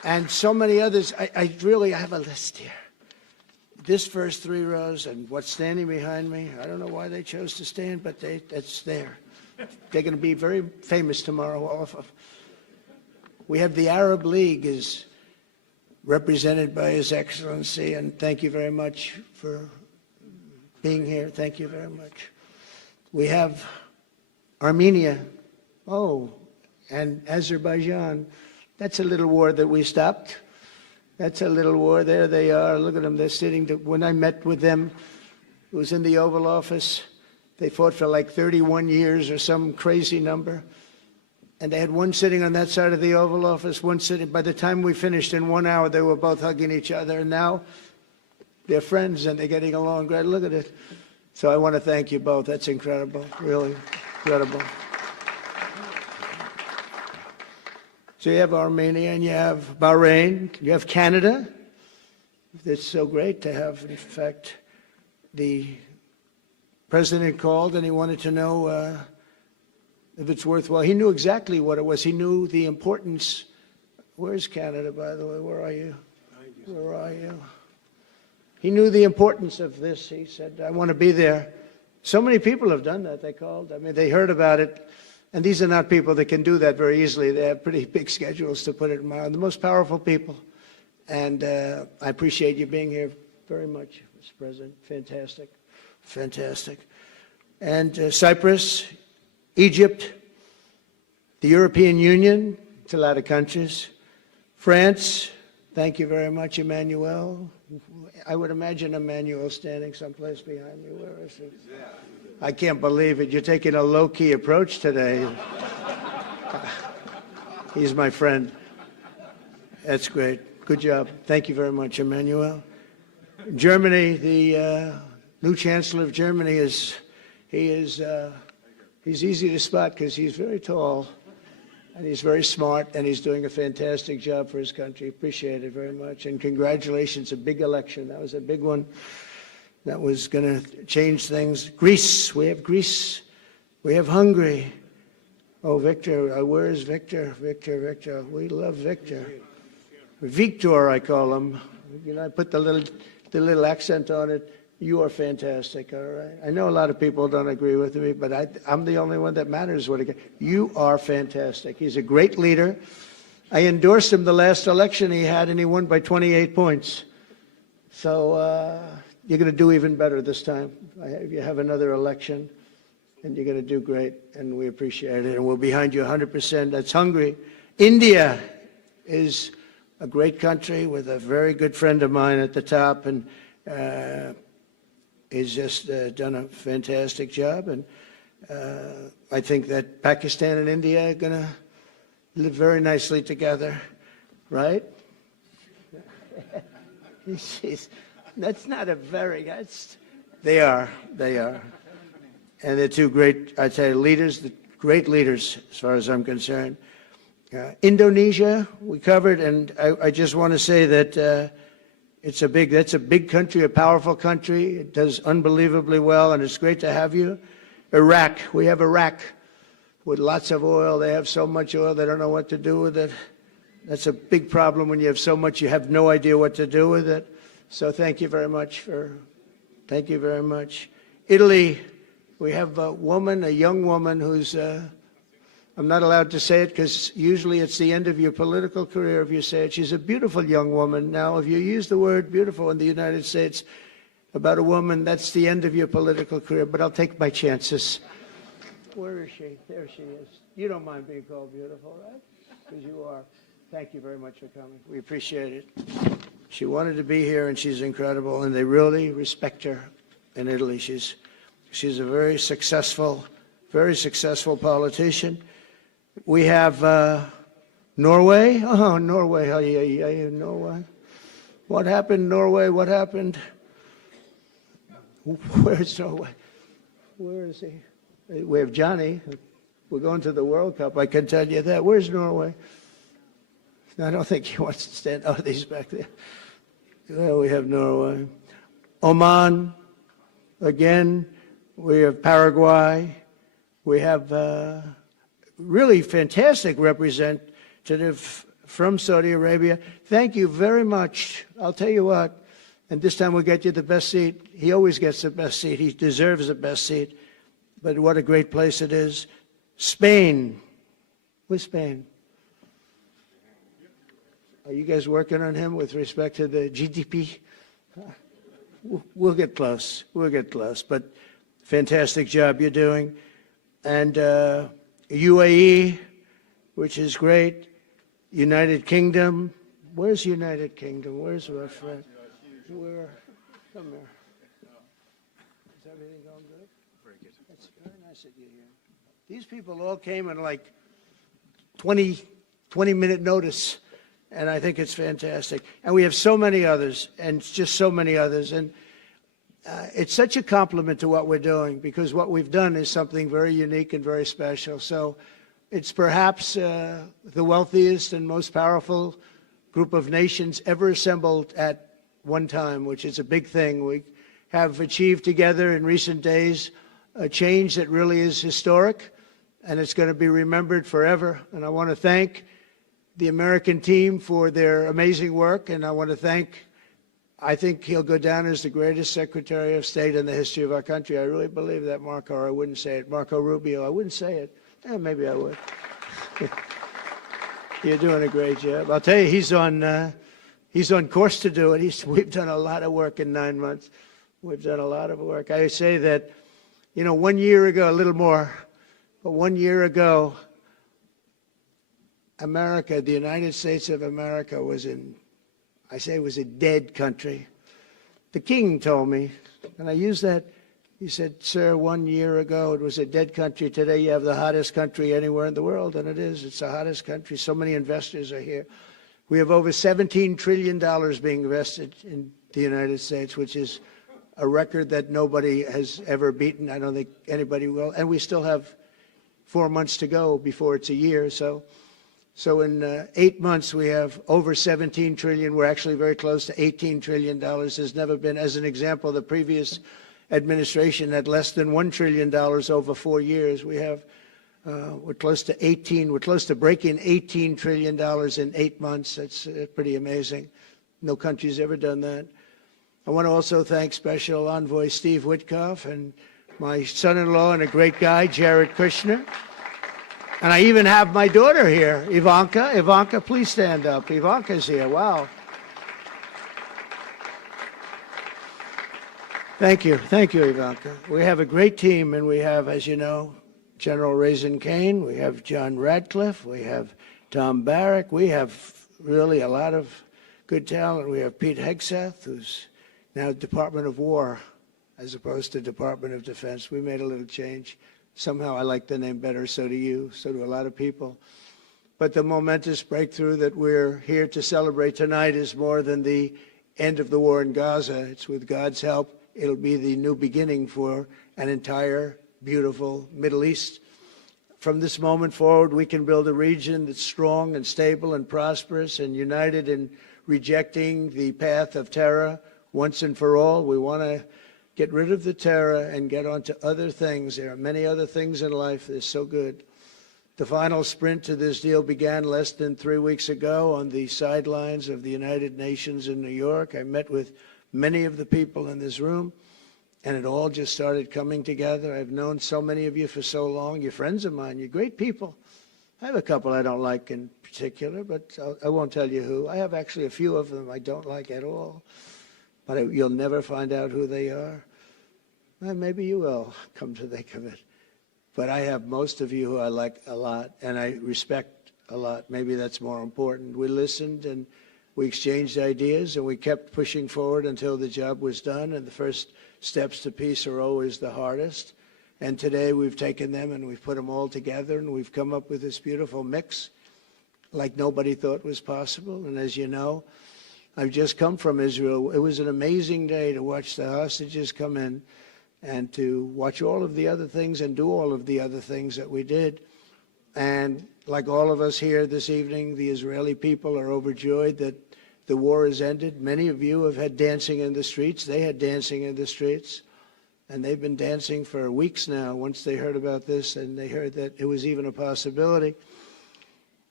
and so many others. I really have a list here. This first 3 rows and what's standing behind me, I don't know why they chose to stand, but it's there. They're going to be very famous tomorrow, all of them. We have the Arab League is represented by His Excellency, and thank you very much for being here. Thank you very much. We have Armenia, and Azerbaijan. That's a little war that we stopped. That's a little war. There they are. Look at them. They're sitting. When I met with them, it was in the Oval Office. They fought for like 31 years or some crazy number. And they had one sitting on that side of the Oval Office, one sitting. By the time we finished in 1 hour, they were both hugging each other. And now they're friends and they're getting along great. Look at it. So I want to thank you both. That's incredible. Really incredible. So you have Armenia and you have Bahrain, you have Canada. It's so great to have, in fact, the president called and he wanted to know if it's worthwhile. He knew exactly what it was. He knew the importance. Where's Canada, by the way? Where are you? Where are you? He knew the importance of this. He said, I want to be there. So many people have done that. They called. I mean, they heard about it. And these are not people that can do that very easily. They have pretty big schedules, to put it mildly. The most powerful people. And I appreciate you being here very much, Mr. President. Fantastic. Fantastic. And Cyprus, Egypt, the European Union, it's a lot of countries. France, thank you very much, Emmanuel. I would imagine Emmanuel standing someplace behind you. Where is he? I can't believe it. You're taking a low-key approach today. He's my friend. That's great. Good job. Thank you very much, Emmanuel. Germany, the new Chancellor of Germany he's easy to spot because he's very tall and he's very smart and he's doing a fantastic job for his country. Appreciate it very much. And congratulations, a big election. That was a big one. That was going to change things. Greece, we have Greece. We have Hungary. Oh, Victor, where is Victor? Victor. We love Victor. Victor, I call him. You know, I put the little accent on it. You are fantastic, all right? I know a lot of people don't agree with me, but I'm the only one that matters. You are fantastic. He's a great leader. I endorsed him the last election he had, and he won by 28 points. So you're going to do even better this time. You have another election, and you're going to do great, and we appreciate it. And we're behind you 100%. That's Hungary. India is a great country with a very good friend of mine at the top, and he's just done a fantastic job. And I think that Pakistan and India are going to live very nicely together, right? That's not a very, they are. And they're two great, I tell you, leaders, great leaders as far as I'm concerned. Indonesia, we covered, and I just want to say that that's a big country, a powerful country. It does unbelievably well, and it's great to have you. Iraq, we have Iraq with lots of oil. They have so much oil, they don't know what to do with it. That's a big problem when you have so much, you have no idea what to do with it. So thank you very much thank you very much. Italy, we have a young woman who's, I'm not allowed to say it because usually it's the end of your political career if you say it. She's a beautiful young woman. Now, if you use the word beautiful in the United States about a woman, that's the end of your political career, but I'll take my chances. Where is she? There she is. You don't mind being called beautiful, right? Because you are. Thank you very much for coming. We appreciate it. She wanted to be here, and she's incredible, and they really respect her in Italy. She's a very successful politician. We have Norway. Oh, Norway. Norway. What happened, Norway? What happened? Where's Norway? Where is he? We have Johnny. We're going to the World Cup. I can tell you that. Where's Norway? I don't think he wants to stand. Oh, he's back there. Well, we have Norway. Oman. Again, we have Paraguay. We have really fantastic representative from Saudi Arabia. Thank you very much. I'll tell you what, and this time we'll get you the best seat. He always gets the best seat. He deserves the best seat. But what a great place it is. Spain. Where's Spain? Are you guys working on him with respect to the GDP? We'll get close. We'll get close. But fantastic job you're doing. And UAE, which is great. United Kingdom. Where's United Kingdom? Where's my friend? Where? Come here. Is everything going good? Very good. That's very nice of you here. These people all came in like 20-minute notice, and I think it's fantastic. And we have so many others, and just so many others. And it's such a compliment to what we're doing, because what we've done is something very unique and very special. So it's perhaps the wealthiest and most powerful group of nations ever assembled at one time, which is a big thing. We have achieved together in recent days a change that really is historic, and it's going to be remembered forever. And I want to thank the American team for their amazing work, and I want to thank, I think he'll go down as the greatest Secretary of State in the history of our country. I really believe that, Marco, or I wouldn't say it. Marco Rubio, I wouldn't say it. Maybe I would. You're doing a great job. I'll tell you, he's on course to do it. We've done a lot of work in 9 months. We've done a lot of work. I say that, 1 year ago, a little more, but 1 year ago, America, the United States of America was was a dead country. The king told me, and I use that, he said, sir, 1 year ago it was a dead country. Today you have the hottest country anywhere in the world, and it is. It's the hottest country. So many investors are here. We have over $17 trillion being invested in the United States, which is a record that nobody has ever beaten. I don't think anybody will. And we still have 4 months to go before it's a year. So in 8 months, we have over $17 trillion. We're actually very close to $18 trillion. There's never been, as an example, the previous administration had less than $1 trillion over 4 years. We have, we're close to breaking $18 trillion in 8 months. That's pretty amazing. No country's ever done that. I want to also thank Special Envoy Steve Witkoff and my son-in-law and a great guy, Jared Kushner. And I even have my daughter here, Ivanka. Ivanka, please stand up. Ivanka's here. Wow. Thank you. Thank you, Ivanka. We have a great team, and we have, as you know, General Raisin Kane. We have John Radcliffe. We have Tom Barrack. We have really a lot of good talent. We have Pete Hegseth, who's now Department of War as opposed to Department of Defense. We made a little change. Somehow I like the name better, so do you, so do a lot of people. But the momentous breakthrough that we're here to celebrate tonight is more than the end of the war in Gaza. It's with God's help. It'll be the new beginning for an entire beautiful Middle East. From this moment forward, we can build a region that's strong and stable and prosperous and united in rejecting the path of terror once and for all. We want to get rid of the terror and get on to other things. There are many other things in life that are so good. The final sprint to this deal began less than 3 weeks ago on the sidelines of the United Nations in New York. I met with many of the people in this room, and it all just started coming together. I've known so many of you for so long. You're friends of mine. You're great people. I have a couple I don't like in particular, but I won't tell you who. I have actually a few of them I don't like at all, but you'll never find out who they are. Well, maybe you will, come to think of it. But I have most of you who I like a lot, and I respect a lot. Maybe that's more important. We listened, and we exchanged ideas, and we kept pushing forward until the job was done, and the first steps to peace are always the hardest. And today we've taken them, and we've put them all together, and we've come up with this beautiful mix like nobody thought was possible. And as you know, I've just come from Israel. It was an amazing day to watch the hostages come in and to watch all of the other things and do all of the other things that we did. And like all of us here this evening, the Israeli people are overjoyed that the war has ended. Many of you have had dancing in the streets. They had dancing in the streets. And they've been dancing for weeks now once they heard about this and they heard that it was even a possibility.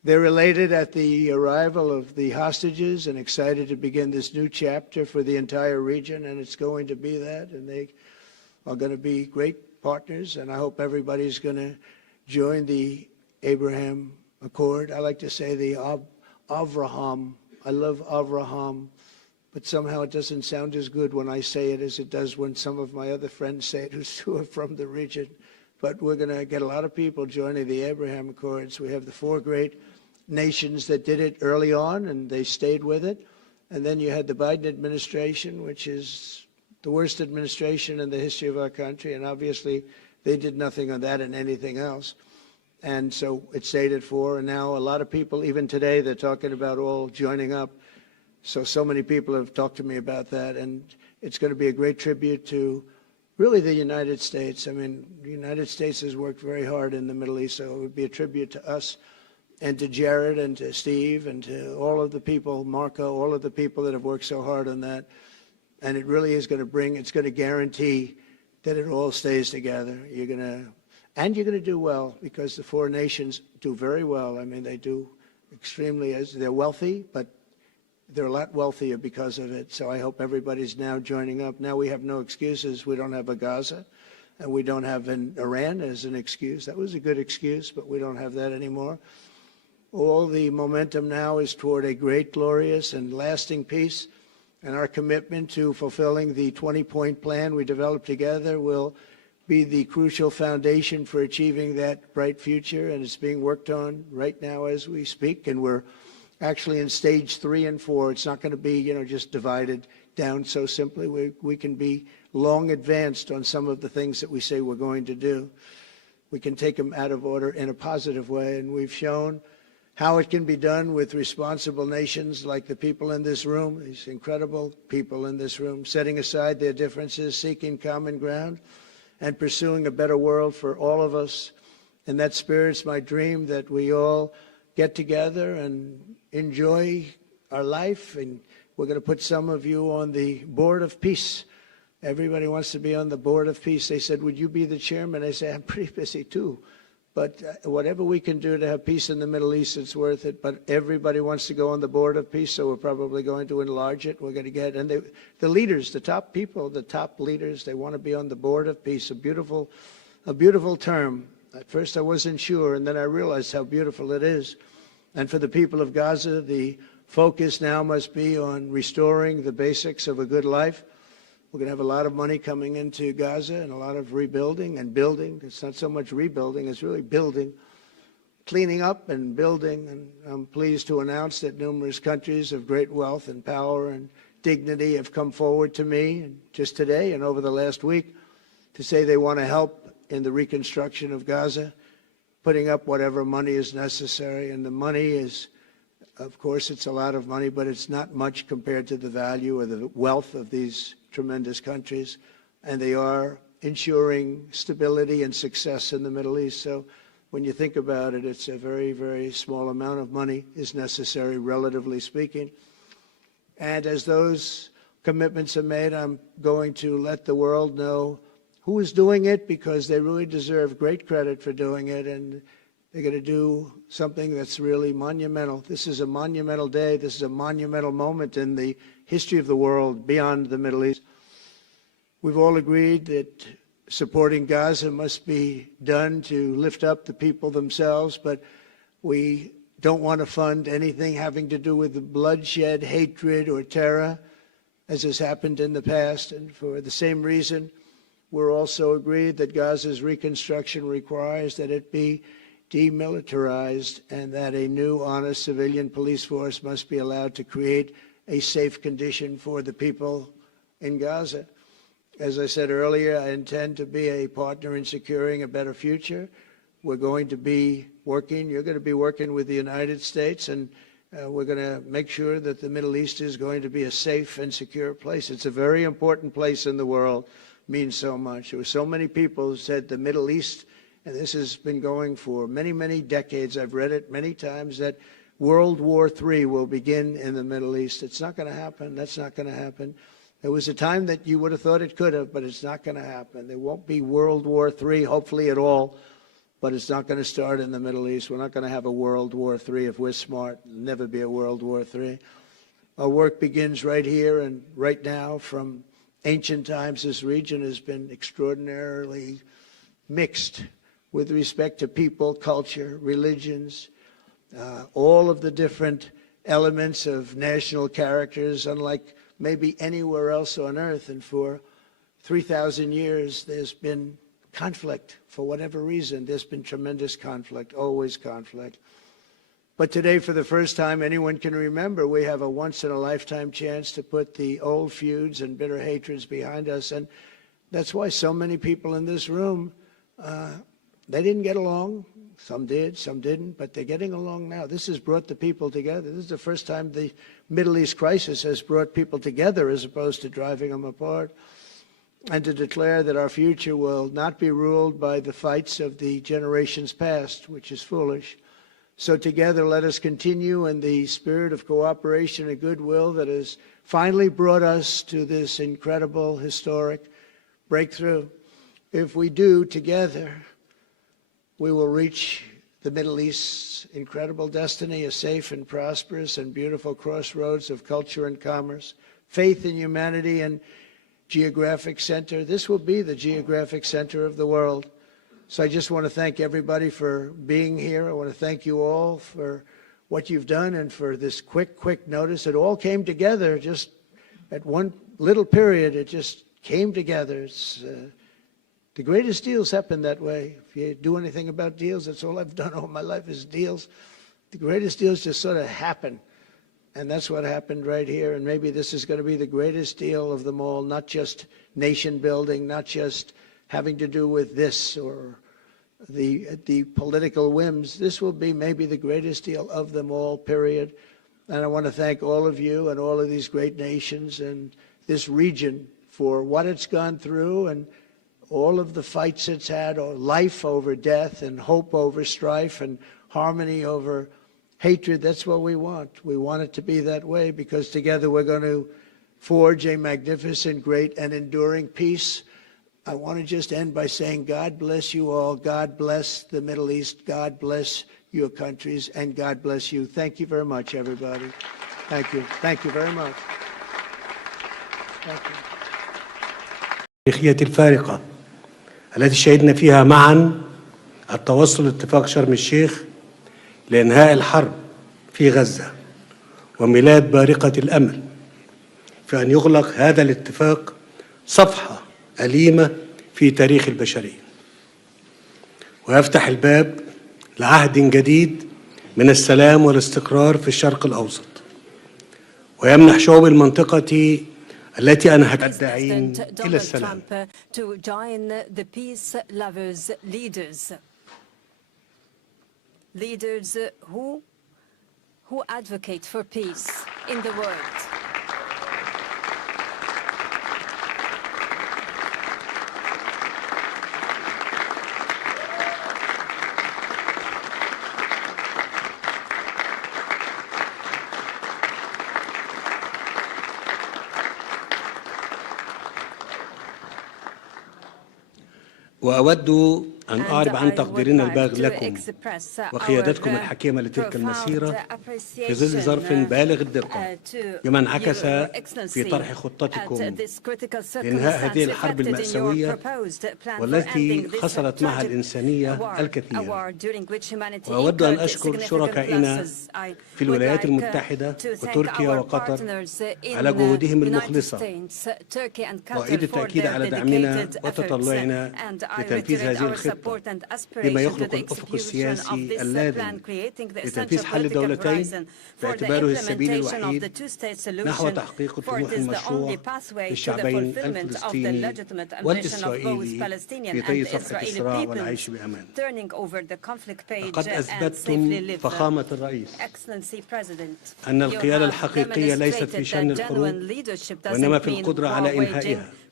They're elated at the arrival of the hostages and excited to begin this new chapter for the entire region, and it's going to be that, and they are going to be great partners, and I hope everybody's going to join the Abraham Accord. I like to say the Avraham. I love Avraham, but somehow it doesn't sound as good when I say it as it does when some of my other friends say it who are from the region. But we're going to get a lot of people joining the Abraham Accords. We have the 4 great nations that did it early on, and they stayed with it. And then you had the Biden administration, which is the worst administration in the history of our country, and obviously they did nothing on that and anything else. And so it stayed at 4, and now a lot of people, even today, they're talking about all joining up. So many people have talked to me about that, and it's going to be a great tribute to really the United States. I mean, the United States has worked very hard in the Middle East, so it would be a tribute to us and to Jared and to Steve and to all of the people, Marco, all of the people that have worked so hard on that. And it really is going to bring, it's going to guarantee that it all stays together. You're going to do well, because the 4 nations do very well. I mean, they do extremely, they're wealthy, but they're a lot wealthier because of it. So I hope everybody's now joining up. Now we have no excuses. We don't have a Gaza, and we don't have an Iran as an excuse. That was a good excuse, but we don't have that anymore. All the momentum now is toward a great, glorious, and lasting peace. And our commitment to fulfilling the 20-point plan we developed together will be the crucial foundation for achieving that bright future. And it's being worked on right now as we speak. And we're actually in stage 3 and 4. It's not going to be, just divided down so simply. We can be long advanced on some of the things that we say we're going to do. We can take them out of order in a positive way. And we've shown how it can be done with responsible nations like the people in this room, these incredible people in this room, setting aside their differences, seeking common ground, and pursuing a better world for all of us. In that spirit, it's my dream that we all get together and enjoy our life. And we're going to put some of you on the Board of Peace. Everybody wants to be on the Board of Peace. They said, would you be the chairman? I say, I'm pretty busy too. But whatever we can do to have peace in the Middle East, it's worth it. But everybody wants to go on the Board of Peace, so we're probably going to enlarge it. We're going to get, and the leaders, the top people, the top leaders, they want to be on the Board of Peace. A beautiful term. At first I wasn't sure, and then I realized how beautiful it is. And for the people of Gaza, the focus now must be on restoring the basics of a good life. We're going to have a lot of money coming into Gaza and a lot of rebuilding and building. It's not so much rebuilding, it's really building, cleaning up and building. And I'm pleased to announce that numerous countries of great wealth and power and dignity have come forward to me, and just today and over the last week, to say they want to help in the reconstruction of Gaza, putting up whatever money is necessary. And the money is, of course, it's a lot of money, but it's not much compared to the value or the wealth of these tremendous countries, and they are ensuring stability and success in the Middle East. So when you think about it, it's a very, very small amount of money is necessary, relatively speaking. And as those commitments are made, I'm going to let the world know who is doing it, because they really deserve great credit for doing it, and they're going to do something that's really monumental. This is a monumental day. This is a monumental moment in the history of the world beyond the Middle East. We've all agreed that supporting Gaza must be done to lift up the people themselves, but we don't want to fund anything having to do with the bloodshed, hatred, or terror, as has happened in the past. And for the same reason, we're also agreed that Gaza's reconstruction requires that it be demilitarized, and that a new, honest civilian police force must be allowed to create a safe condition for the people in Gaza. As I said earlier, I intend to be a partner in securing a better future. We're going to be working, you're going to be working with the United States, and we're going to make sure that the Middle East is going to be a safe and secure place. It's a very important place in the world, means so much. There were so many people who said the Middle East, and this has been going for many, many decades. I've read it many times, that World War III will begin in the Middle East. It's not going to happen. That's not going to happen. There was a time that you would have thought it could have, but it's not going to happen. There won't be World War III, hopefully, at all. but it's not going to start in the Middle East. We're not going to have a World War III if we're smart. There'll never be a World War III. Our work begins right here and right now. From ancient times, this region has been extraordinarily mixed with respect to people, culture, religions, all of the different elements of national characters, unlike maybe anywhere else on earth. And for 3,000 years, there's been conflict. For whatever reason, there's been tremendous conflict, always conflict. But today, for the first time anyone can remember, we have a once-in-a-lifetime chance to put the old feuds and bitter hatreds behind us. And that's why so many people in this room, they didn't get along. Some did, some didn't, but they're getting along now. This has brought the people together. This is the first time the Middle East crisis has brought people together as opposed to driving them apart. And to declare that our future will not be ruled by the fights of the generations past, which is foolish. So together, let us continue in the spirit of cooperation and goodwill that has finally brought us to this incredible, historic breakthrough. If we do together, we will reach the Middle East's incredible destiny, a safe and prosperous and beautiful crossroads of culture and commerce, faith in humanity and geographic center. This will be the geographic center of the world. So I just want to thank everybody for being here. I want to thank you all for what you've done and for this quick notice. It all came together just at one little period. It just came together. It's the greatest deals happen that way. If you do anything about deals, that's all I've done all my life is deals. The greatest deals just sort of happen. And that's what happened right here. And maybe this is going to be the greatest deal of them all, not just nation building, not just having to do with this or the political whims. This will be maybe the greatest deal of them all, period. And I want to thank all of you and all of these great nations and this region for what it's gone through and all of the fights it's had, or life over death and hope over strife and harmony over hatred. That's what we want. We want it to be that way because together we're going to forge a magnificent, great, and enduring peace. I want to just end by saying God bless you all. God bless the Middle East. God bless your countries. And God bless you. Thank you very much, everybody. Thank you. Thank you very much. Thank you. التاريخية الفارقة التي شهدنا فيها معا التوصل لاتفاق شرم الشيخ لإنهاء الحرب في غزة وميلاد بارقة الأمل في أن يغلق هذا الاتفاق صفحة أليمة في تاريخ البشرية ويفتح الباب لعهد جديد من السلام والاستقرار في الشرق الأوسط ويمنح شعوب المنطقة التي أنهت الداعين إلى السلام. To join the peace lovers leaders who advocate for peace in the world. وأود أن أعرب عن تقديرنا البالغ لكم وقيادتكم الحكيمة لتلك المسيرة في ظل ظرف بالغ الدقة بما انعكس في طرح خطتكم لإنهاء هذه الحرب المأساوية والتي خسرت معها الإنسانية الكثير. وأود أن أشكر شركائنا في الولايات المتحدة وتركيا وقطر على جهودهم المخلصة وأعيد التأكيد على دعمنا وتطلعنا لتنفيذ هذه الخطة بما يخلق الأفق السياسي اللازم لتنفيذ حل دولتين باعتباره السبيل الوحيد نحو تحقيق الطموح المشروع للشعبين الفلسطيني والإسرائيلي في طي صفحة الصراع والعيش بأمان. لقد أثبتتم فخامة الرئيس أن القيادة الحقيقية ليست في شن الحروب وإنما في القدرة على إنهائها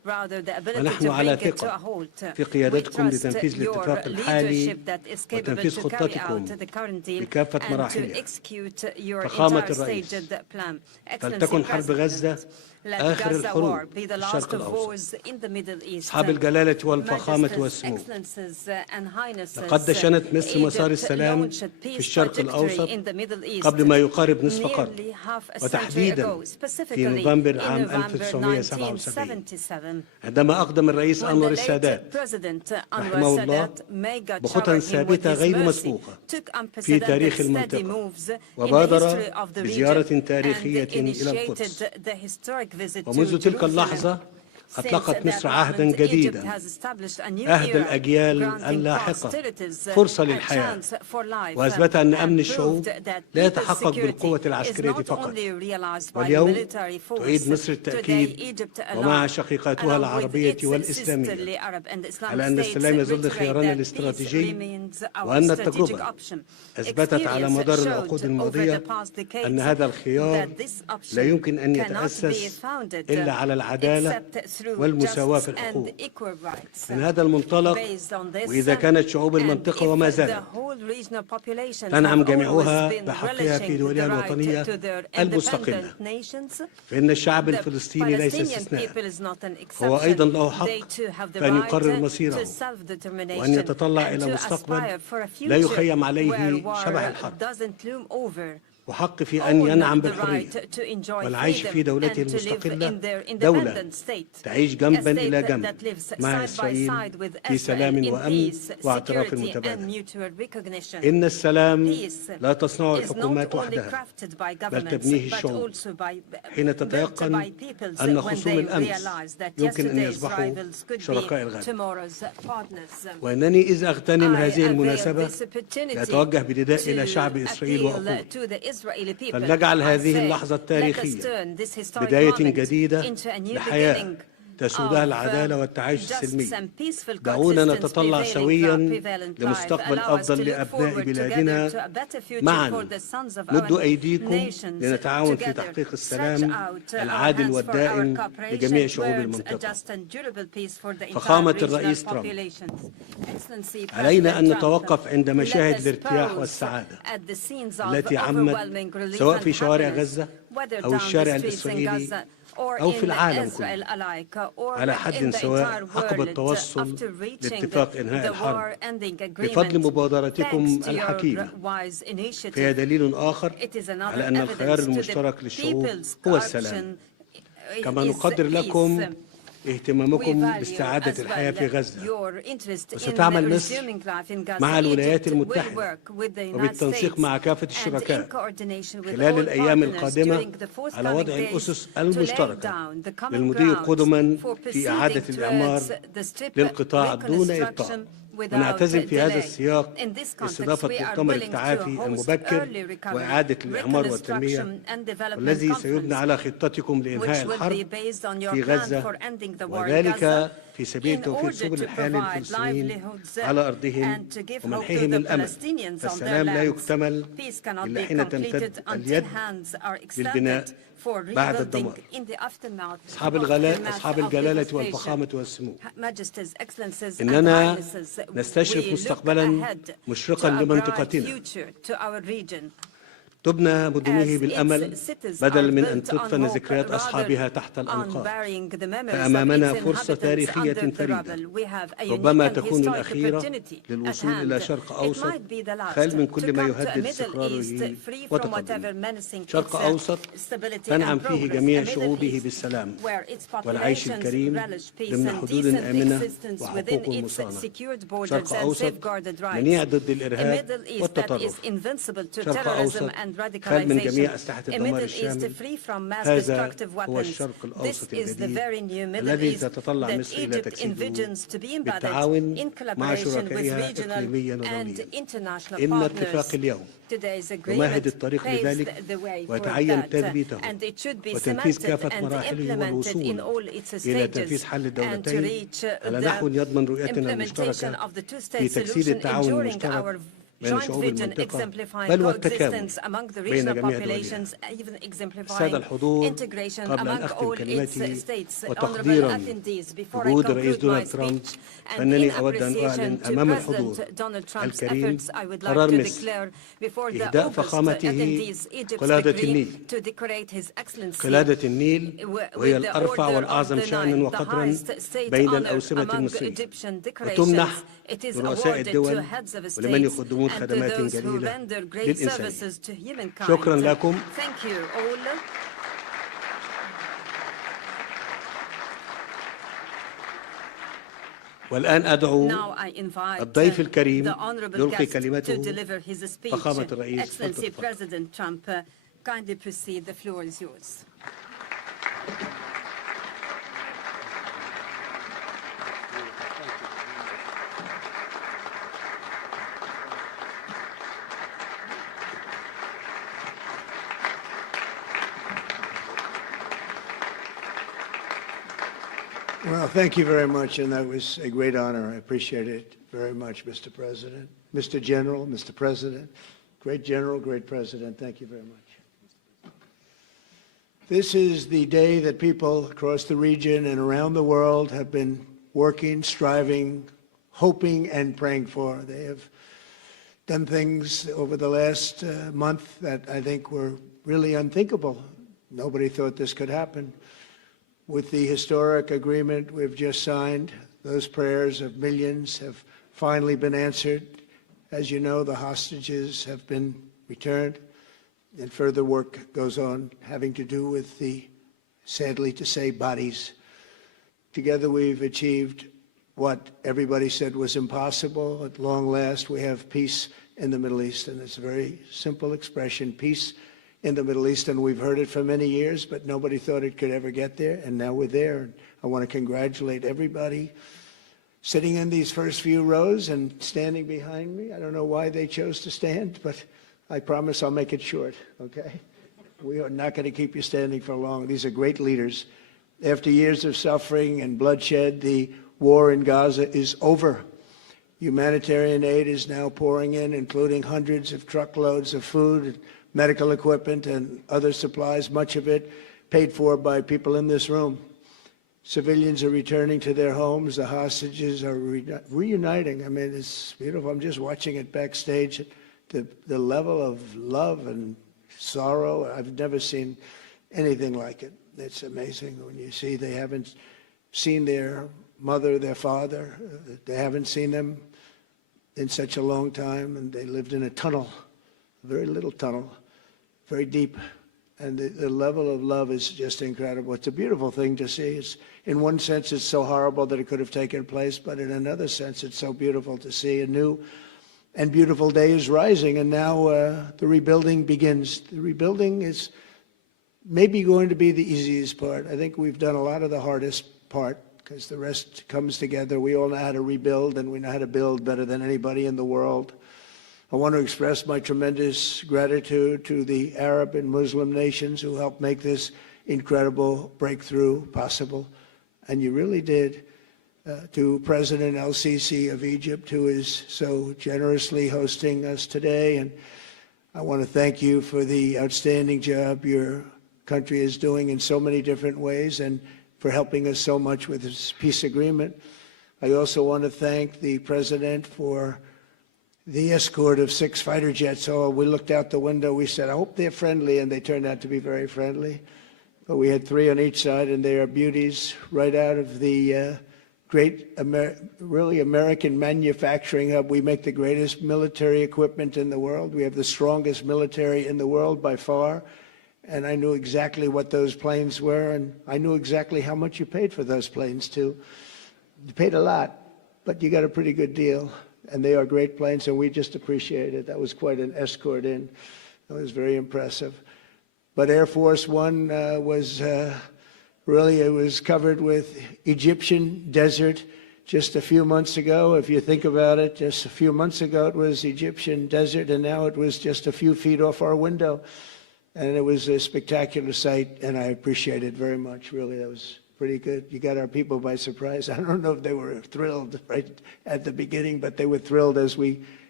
ونحن على ثقة في قيادتكم لتنفيذ الاتفاق الحالي وتنفيذ خطتكم بكافة مراحلها. فخامة الرئيس، فلتكن حرب غزة آخر الحروب في الشرق الأوسط. أصحاب الجلالة والفخامة والسمو، لقد دشنت مصر مسار السلام في الشرق الأوسط قبل ما يقارب نصف قرن، وتحديدا في نوفمبر عام 1977 عندما أقدم الرئيس أنور السادات رحمه الله بخطى ثابتة غير مسبوقة في تاريخ المنطقة، وبادر بزيارة تاريخية إلى القدس. ومنذ تلك اللحظة أطلقت مصر عهدا جديدا، عهد الأجيال اللاحقة، فرصة للحياة، وأثبت أن أمن الشعوب لا يتحقق بالقوة العسكرية فقط. واليوم تعيد مصر التأكيد ومع شقيقاتها العربية والإسلامية على أن السلام يظل خيارنا الاستراتيجي، وأن التجربة أثبتت على مدار العقود الماضية أن هذا الخيار لا يمكن أن يتأسس إلا على العدالة والمساواة في الحقوق. من هذا المنطلق، وإذا كانت شعوب المنطقة وما زالت تنعم جميعها بحقها في دولها الوطنية المستقلة، فإن الشعب الفلسطيني ليس استثناء، هو أيضا له حق فأن يقرر مصيره وأن يتطلع إلى مستقبل لا يخيم عليه شبح الحرب، وحق في أن ينعم بالحرية والعيش في دولته المستقلة، دولة تعيش جنبا إلى جنب مع إسرائيل في سلام وأمن واعتراف متبادل. إن السلام لا تصنعه الحكومات وحدها، بل تبنيه الشعوب حين تتيقن أن خصوم الأمس يمكن أن يصبحوا شركاء الغد. وأنني إذ أغتنم هذه المناسبة لأتوجه بنداء إلى شعب إسرائيل وأخوه، فلنجعل هذه اللحظة التاريخية بداية جديدة لحياة تسودها العدالة والتعايش السلمي. دعونا نتطلع سويا لمستقبل أفضل لأبناء بلادنا معا. مدوا أيديكم لنتعاون في تحقيق السلام العادل والدائم لجميع شعوب المنطقة. فخامة الرئيس ترامب، علينا أن نتوقف عند مشاهد الارتياح والسعادة التي عمت سواء في شوارع غزة أو الشارع الإسرائيلي أو في العالم كله على حد سواء عقب التوصل لاتفاق إنهاء الحرب بفضل مبادرتكم الحكيمة. فهي دليل آخر على أن الخيار المشترك للشعوب هو السلام. كما نقدر لكم اهتمامكم باستعادة الحياة في غزة، وستعمل مصر مع الولايات المتحدة وبالتنسيق مع كافة الشركاء خلال الأيام القادمة على وضع الأسس المشتركة للمضي قدما في إعادة الإعمار للقطاع دون إبطاء. ونعتزم في هذا السياق استضافة مؤتمر التعافي المبكر وإعادة الإعمار والتنمية، والذي سيبنى على خطتكم لإنهاء الحرب في غزة، وذلك في سبيل توفير سبل الحياة للفلسطينيين على أرضهم ومنحهم الأمل. فالسلام لا يكتمل إلا حين تمتد اليد للبناء بعد الدمار. أصحاب الجلالة والفخامة والسمو، إننا نستشرف مستقبلا مشرقا لمنطقتنا تبنى مدنه بالأمل بدلا من أن تدفن ذكريات أصحابها تحت الأنقاض. فأمامنا فرصة تاريخية فريدة ربما تكون الأخيرة للوصول إلى شرق أوسط خال من كل ما يهدد استقراره وتقدمه. شرق أوسط تنعم فيه جميع شعوبه بالسلام والعيش الكريم ضمن حدود آمنة وحقوق مصانة. شرق أوسط منيع ضد الإرهاب والتطرف. شرق أوسط خال من جميع أسلحة الدمار الشامل. هذا هو الشرق الأوسط الجديد الذي تتطلع مصر إلى تجسيده بالتعاون مع شركائها إقليميا ودوليا. إن اتفاق اليوم يمهد الطريق لذلك، ويتعين تثبيته وتنفيذ كافة مراحله والوصول إلى تنفيذ حل الدولتين على نحو يضمن رؤيتنا المشتركة في تجسيد التعاون المشترك بين شعوب المنطقة بل والتكامل بين جميع دولها. السادة الحضور، قبل أن أختم كلمتي وتقديرا وجود الرئيس دونالد ترامب، فإنني أود أن أعلن أمام الحضور الكريم قرار مصر إهداء فخامته قلادة النيل. قلادة النيل وهي الأرفع والأعظم شأنا وقدرا بين الأوسمة المصرية، وتمنح لرؤساء الدول ولمن يقدمون خدمات جليلة للإنسانية. شكرا لكم. والآن أدعو الضيف الكريم يلقي كلمته فخامة الرئيس President Trump. Kindly proceed. The floor is yours. Well, thank you very much, and that was a great honor. I appreciate it very much, Mr. President. Mr. General, Mr. President, great General, great President, thank you very much. This is the day that people across the region and around the world have been working, striving, hoping, and praying for. They have done things over the last month that I think were really unthinkable. Nobody thought this could happen. With the historic agreement we've just signed, those prayers of millions have finally been answered. As you know, the hostages have been returned, and further work goes on having to do with the, sadly to say, bodies. Together we've achieved what everybody said was impossible. At long last, we have peace in the Middle East, and it's a very simple expression, peace in the Middle East, and we've heard it for many years, but nobody thought it could ever get there, and now we're there. And I want to congratulate everybody sitting in these first few rows and standing behind me. I don't know why they chose to stand, but I promise I'll make it short, okay? We are not going to keep you standing for long. These are great leaders. After years of suffering and bloodshed, the war in Gaza is over. Humanitarian aid is now pouring in, including hundreds of truckloads of food, medical equipment, and other supplies, much of it paid for by people in this room. Civilians are returning to their homes. The hostages are reuniting. I mean, it's beautiful. I'm just watching it backstage. The level of love and sorrow, I've never seen anything like it. It's amazing when you see they haven't seen their mother, their father. They haven't seen them in such a long time, and they lived in a tunnel, a very little tunnel, very deep, and the level of love is just incredible. It's a beautiful thing to see. It's, in one sense, it's so horrible that it could have taken place, but in another sense, it's so beautiful to see. A new and beautiful day is rising, and now the rebuilding begins. The rebuilding is maybe going to be the easiest part. I think we've done a lot of the hardest part, because the rest comes together. We all know how to rebuild, and we know how to build better than anybody in the world. I want to express my tremendous gratitude to the Arab and Muslim nations who helped make this incredible breakthrough possible. And you really did. To President El-Sisi of Egypt, who is so generously hosting us today. And I want to thank you for the outstanding job your country is doing in so many different ways, and for helping us so much with this peace agreement. I also want to thank the President for the escort of 6 fighter jets. Oh, we looked out the window, we said, I hope they're friendly, and they turned out to be very friendly. But we had 3 on each side, and they are beauties right out of the great, really American manufacturing hub. We make the greatest military equipment in the world. We have the strongest military in the world by far. And I knew exactly what those planes were, and I knew exactly how much you paid for those planes, too. You paid a lot, but you got a pretty good deal. And they are great planes, and we just appreciate it. That was quite an escort in. That was very impressive. But Air Force One was really, it was covered with Egyptian desert just a few months ago. If you think about it, just a few months ago it was Egyptian desert, and now it was just a few feet off our window. And it was a spectacular sight, and I appreciate it very much. Really, that was pretty good. You got our people by surprise. I don't know if they were thrilled right at the beginning, but they were thrilled as we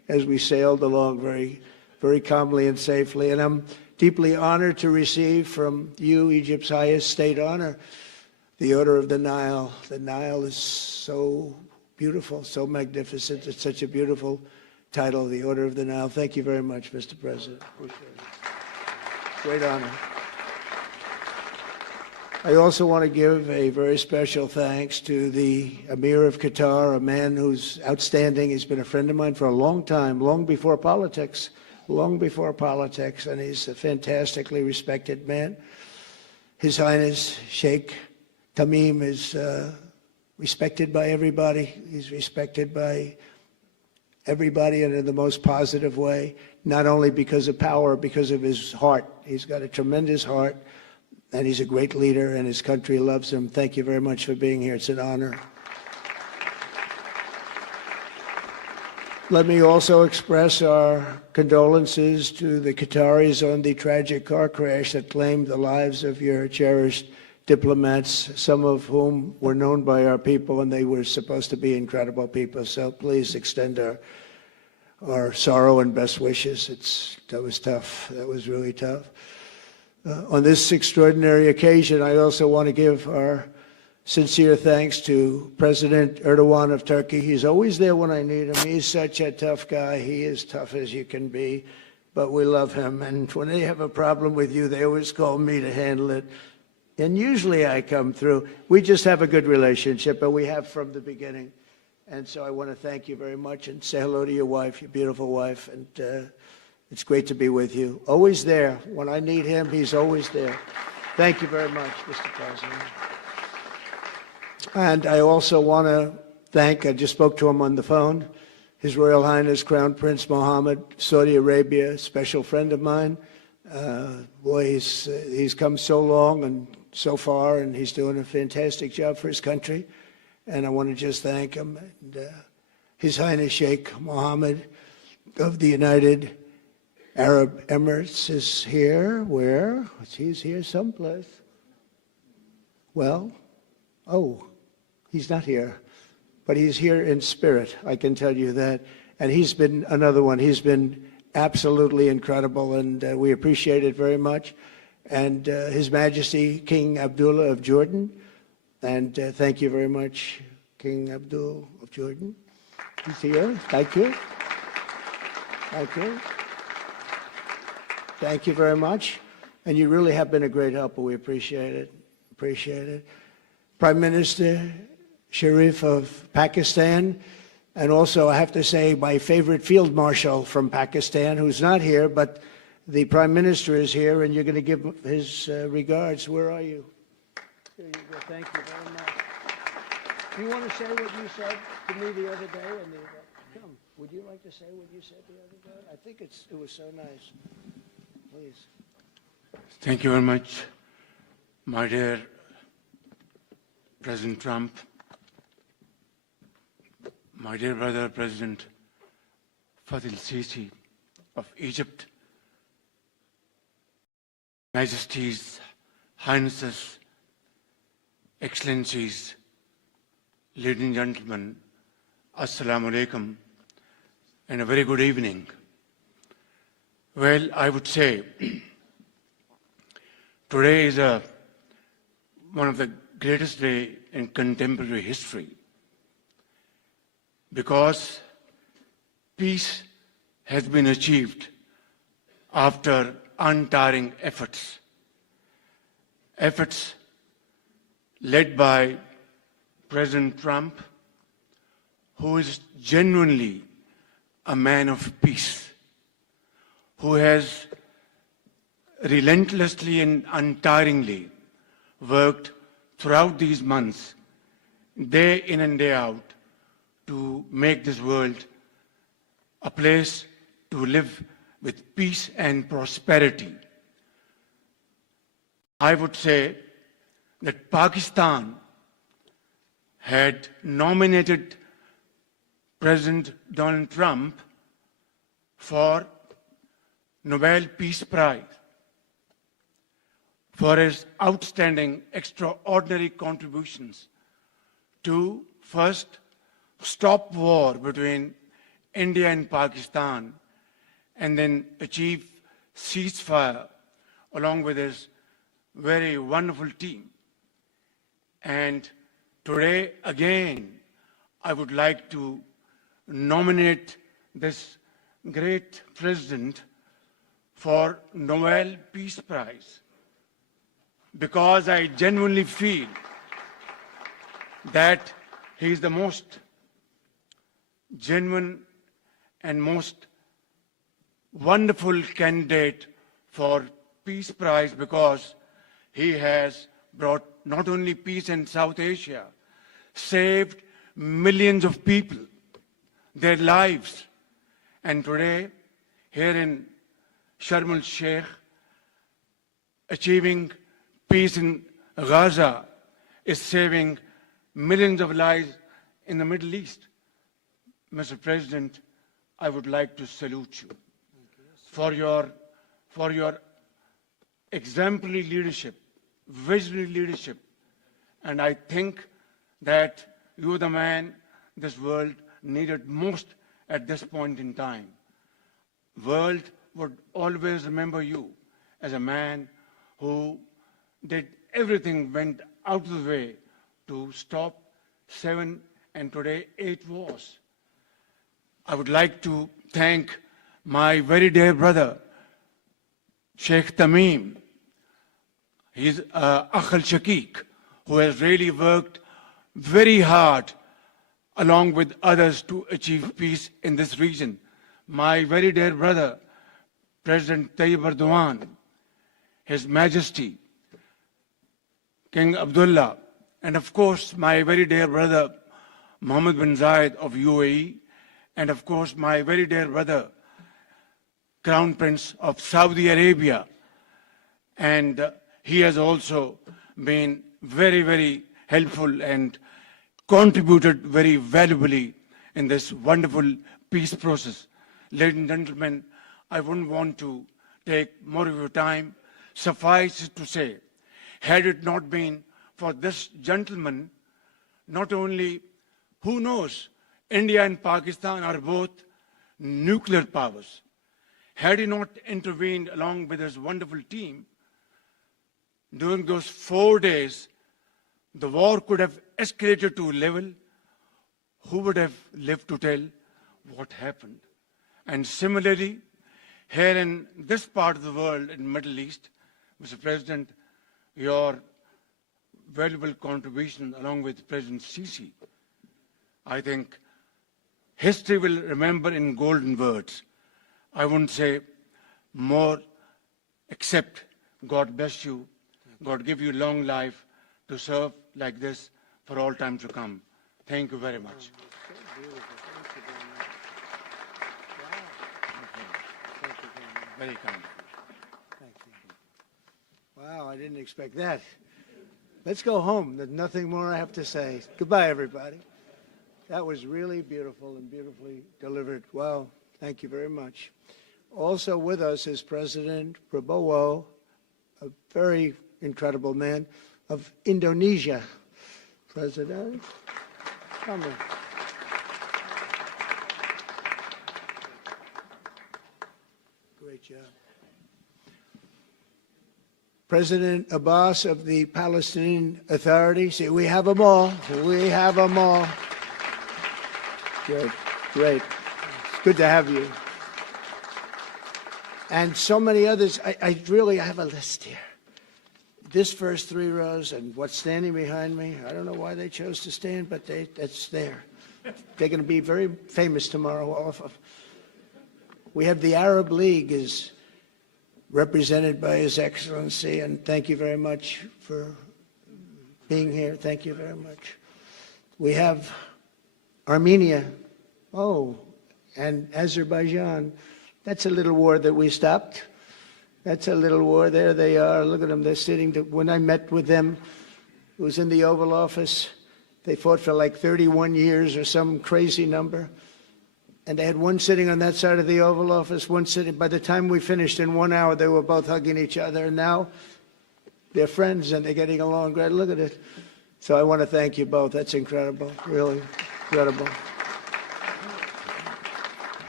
as we sailed along very calmly and safely. And I'm deeply honored to receive from you, Egypt's highest state honor, the Order of the Nile. The Nile is so beautiful, so magnificent. It's such a beautiful title, the Order of the Nile. Thank you very much, Mr. President. Appreciate it. Great honor. I also want to give a very special thanks to the Emir of Qatar, a man who's outstanding. He's been a friend of mine for a long time, long before politics, and he's a fantastically respected man. His Highness Sheikh Tamim is respected by everybody. He's respected by everybody and in the most positive way, not only because of power, because of his heart. He's got a tremendous heart, and he's a great leader, and his country loves him. Thank you very much for being here. It's an honor. Let me also express our condolences to the Qataris on the tragic car crash that claimed the lives of your cherished diplomats, some of whom were known by our people, and they were supposed to be incredible people. So please extend our sorrow and best wishes. That was tough. That was really tough. On this extraordinary occasion, I also want to give our sincere thanks to President Erdogan of Turkey. He's always there when I need him. He's such a tough guy. He is tough as you can be, but we love him. And when they have a problem with you, they always call me to handle it. And usually I come through. We just have a good relationship, but we have from the beginning. And so I want to thank you very much and say hello to your wife, your beautiful wife. And it's great to be with you. Always there. When I need him, he's always there. Thank you very much, Mr. President. And I also want to thank, I just spoke to him on the phone, His Royal Highness Crown Prince Mohammed, Saudi Arabia, special friend of mine. Boy, he's come so long and so far, and he's doing a fantastic job for his country. And I want to just thank him. And, His Highness Sheikh Mohammed of the United Arab Emirates is here. Where? He's here someplace. Well, oh, he's not here, but he's here in spirit, I can tell you that. And he's been another one. He's been absolutely incredible, and we appreciate it very much. And His Majesty King Abdullah of Jordan, and thank you very much, King Abdul of Jordan. He's here. Thank you. Thank you. Thank you very much. And you really have been a great helper. We appreciate it. Appreciate it. Prime Minister Sharif of Pakistan, and also I have to say my favorite field marshal from Pakistan, who's not here, but the Prime Minister is here, and you're going to give his regards. Where are you? There you go. Thank you very much. Do you want to say what you said to me the other day? Come, would you like to say what you said the other day? I think it was so nice. Please. Thank you very much, my dear President Trump, my dear brother President al-Sisi of Egypt, Majesties, Highnesses, Excellencies, ladies and gentlemen, Assalamu alaikum, and a very good evening. Well, I would say today is one of the greatest days in contemporary history, because peace has been achieved after untiring efforts led by President Trump, who is genuinely a man of peace, who has relentlessly and untiringly worked throughout these months, day in and day out, to make this world a place to live with peace and prosperity. I would say that Pakistan had nominated President Donald Trump for Nobel Peace Prize for his outstanding, extraordinary contributions to first stop war between India and Pakistan and then achieve ceasefire along with his very wonderful team. And today, again, I would like to nominate this great president for Nobel Peace Prize, because I genuinely feel that he is the most genuine and most wonderful candidate for Peace Prize, because he has brought not only peace in South Asia, saved millions of people, their lives. And today, here in Sharm El-Sheikh, achieving peace in Gaza is saving millions of lives in the Middle East. Mr. President, I would like to salute you for your exemplary leadership, visionary leadership. And I think that you're the man this world needed most at this point in time. World would always remember you as a man who did everything, went out of the way to stop 7 and today 8 wars. I would like to thank my very dear brother, Sheikh Tamim. He's al-Sheikh, who has really worked very hard along with others to achieve peace in this region. My very dear brother, President Tayyip Erdogan, His Majesty, King Abdullah, and of course my very dear brother, Mohammed bin Zayed of UAE, and of course my very dear brother, Crown Prince of Saudi Arabia. And he has also been very, very helpful and contributed very valuably in this wonderful peace process. Ladies and gentlemen, I wouldn't want to take more of your time. Suffice it to say, had it not been for this gentleman, not only, who knows, India and Pakistan are both nuclear powers. Had he not intervened along with his wonderful team, during those 4 days, the war could have escalated to a level. Who would have lived to tell what happened? And similarly, here in this part of the world, in the Middle East, Mr. President, your valuable contribution along with President Sisi, I think history will remember in golden words. I wouldn't say more, except God bless you, God give you long life to serve like this for all time to come. Thank you very much. Very kind. Thank you. Wow, I didn't expect that. Let's go home. There's nothing more I have to say. Goodbye, everybody. That was really beautiful and beautifully delivered. Wow, thank you very much. Also with us is President Prabowo, a very incredible man, of Indonesia. President, come in. Great job. President Abbas of the Palestinian Authority. See, we have them all. We have them all. Good, great. It's good to have you. And so many others. I really have a list here. This first 3 rows and what's standing behind me, I don't know why they chose to stand, but it's there. They're going to be very famous tomorrow. All of them. We have the Arab League is represented by His Excellency, and thank you very much for being here. Thank you very much. We have Armenia, and Azerbaijan. That's a little war that we stopped. That's a little war. There they are. Look at them. They're sitting. When I met with them, it was in the Oval Office. They fought for like 31 years or some crazy number. And they had one sitting on that side of the Oval Office, one sitting. By the time we finished in 1 hour, they were both hugging each other. And now they're friends and they're getting along great. Look at it. So I want to thank you both. That's incredible. Really incredible.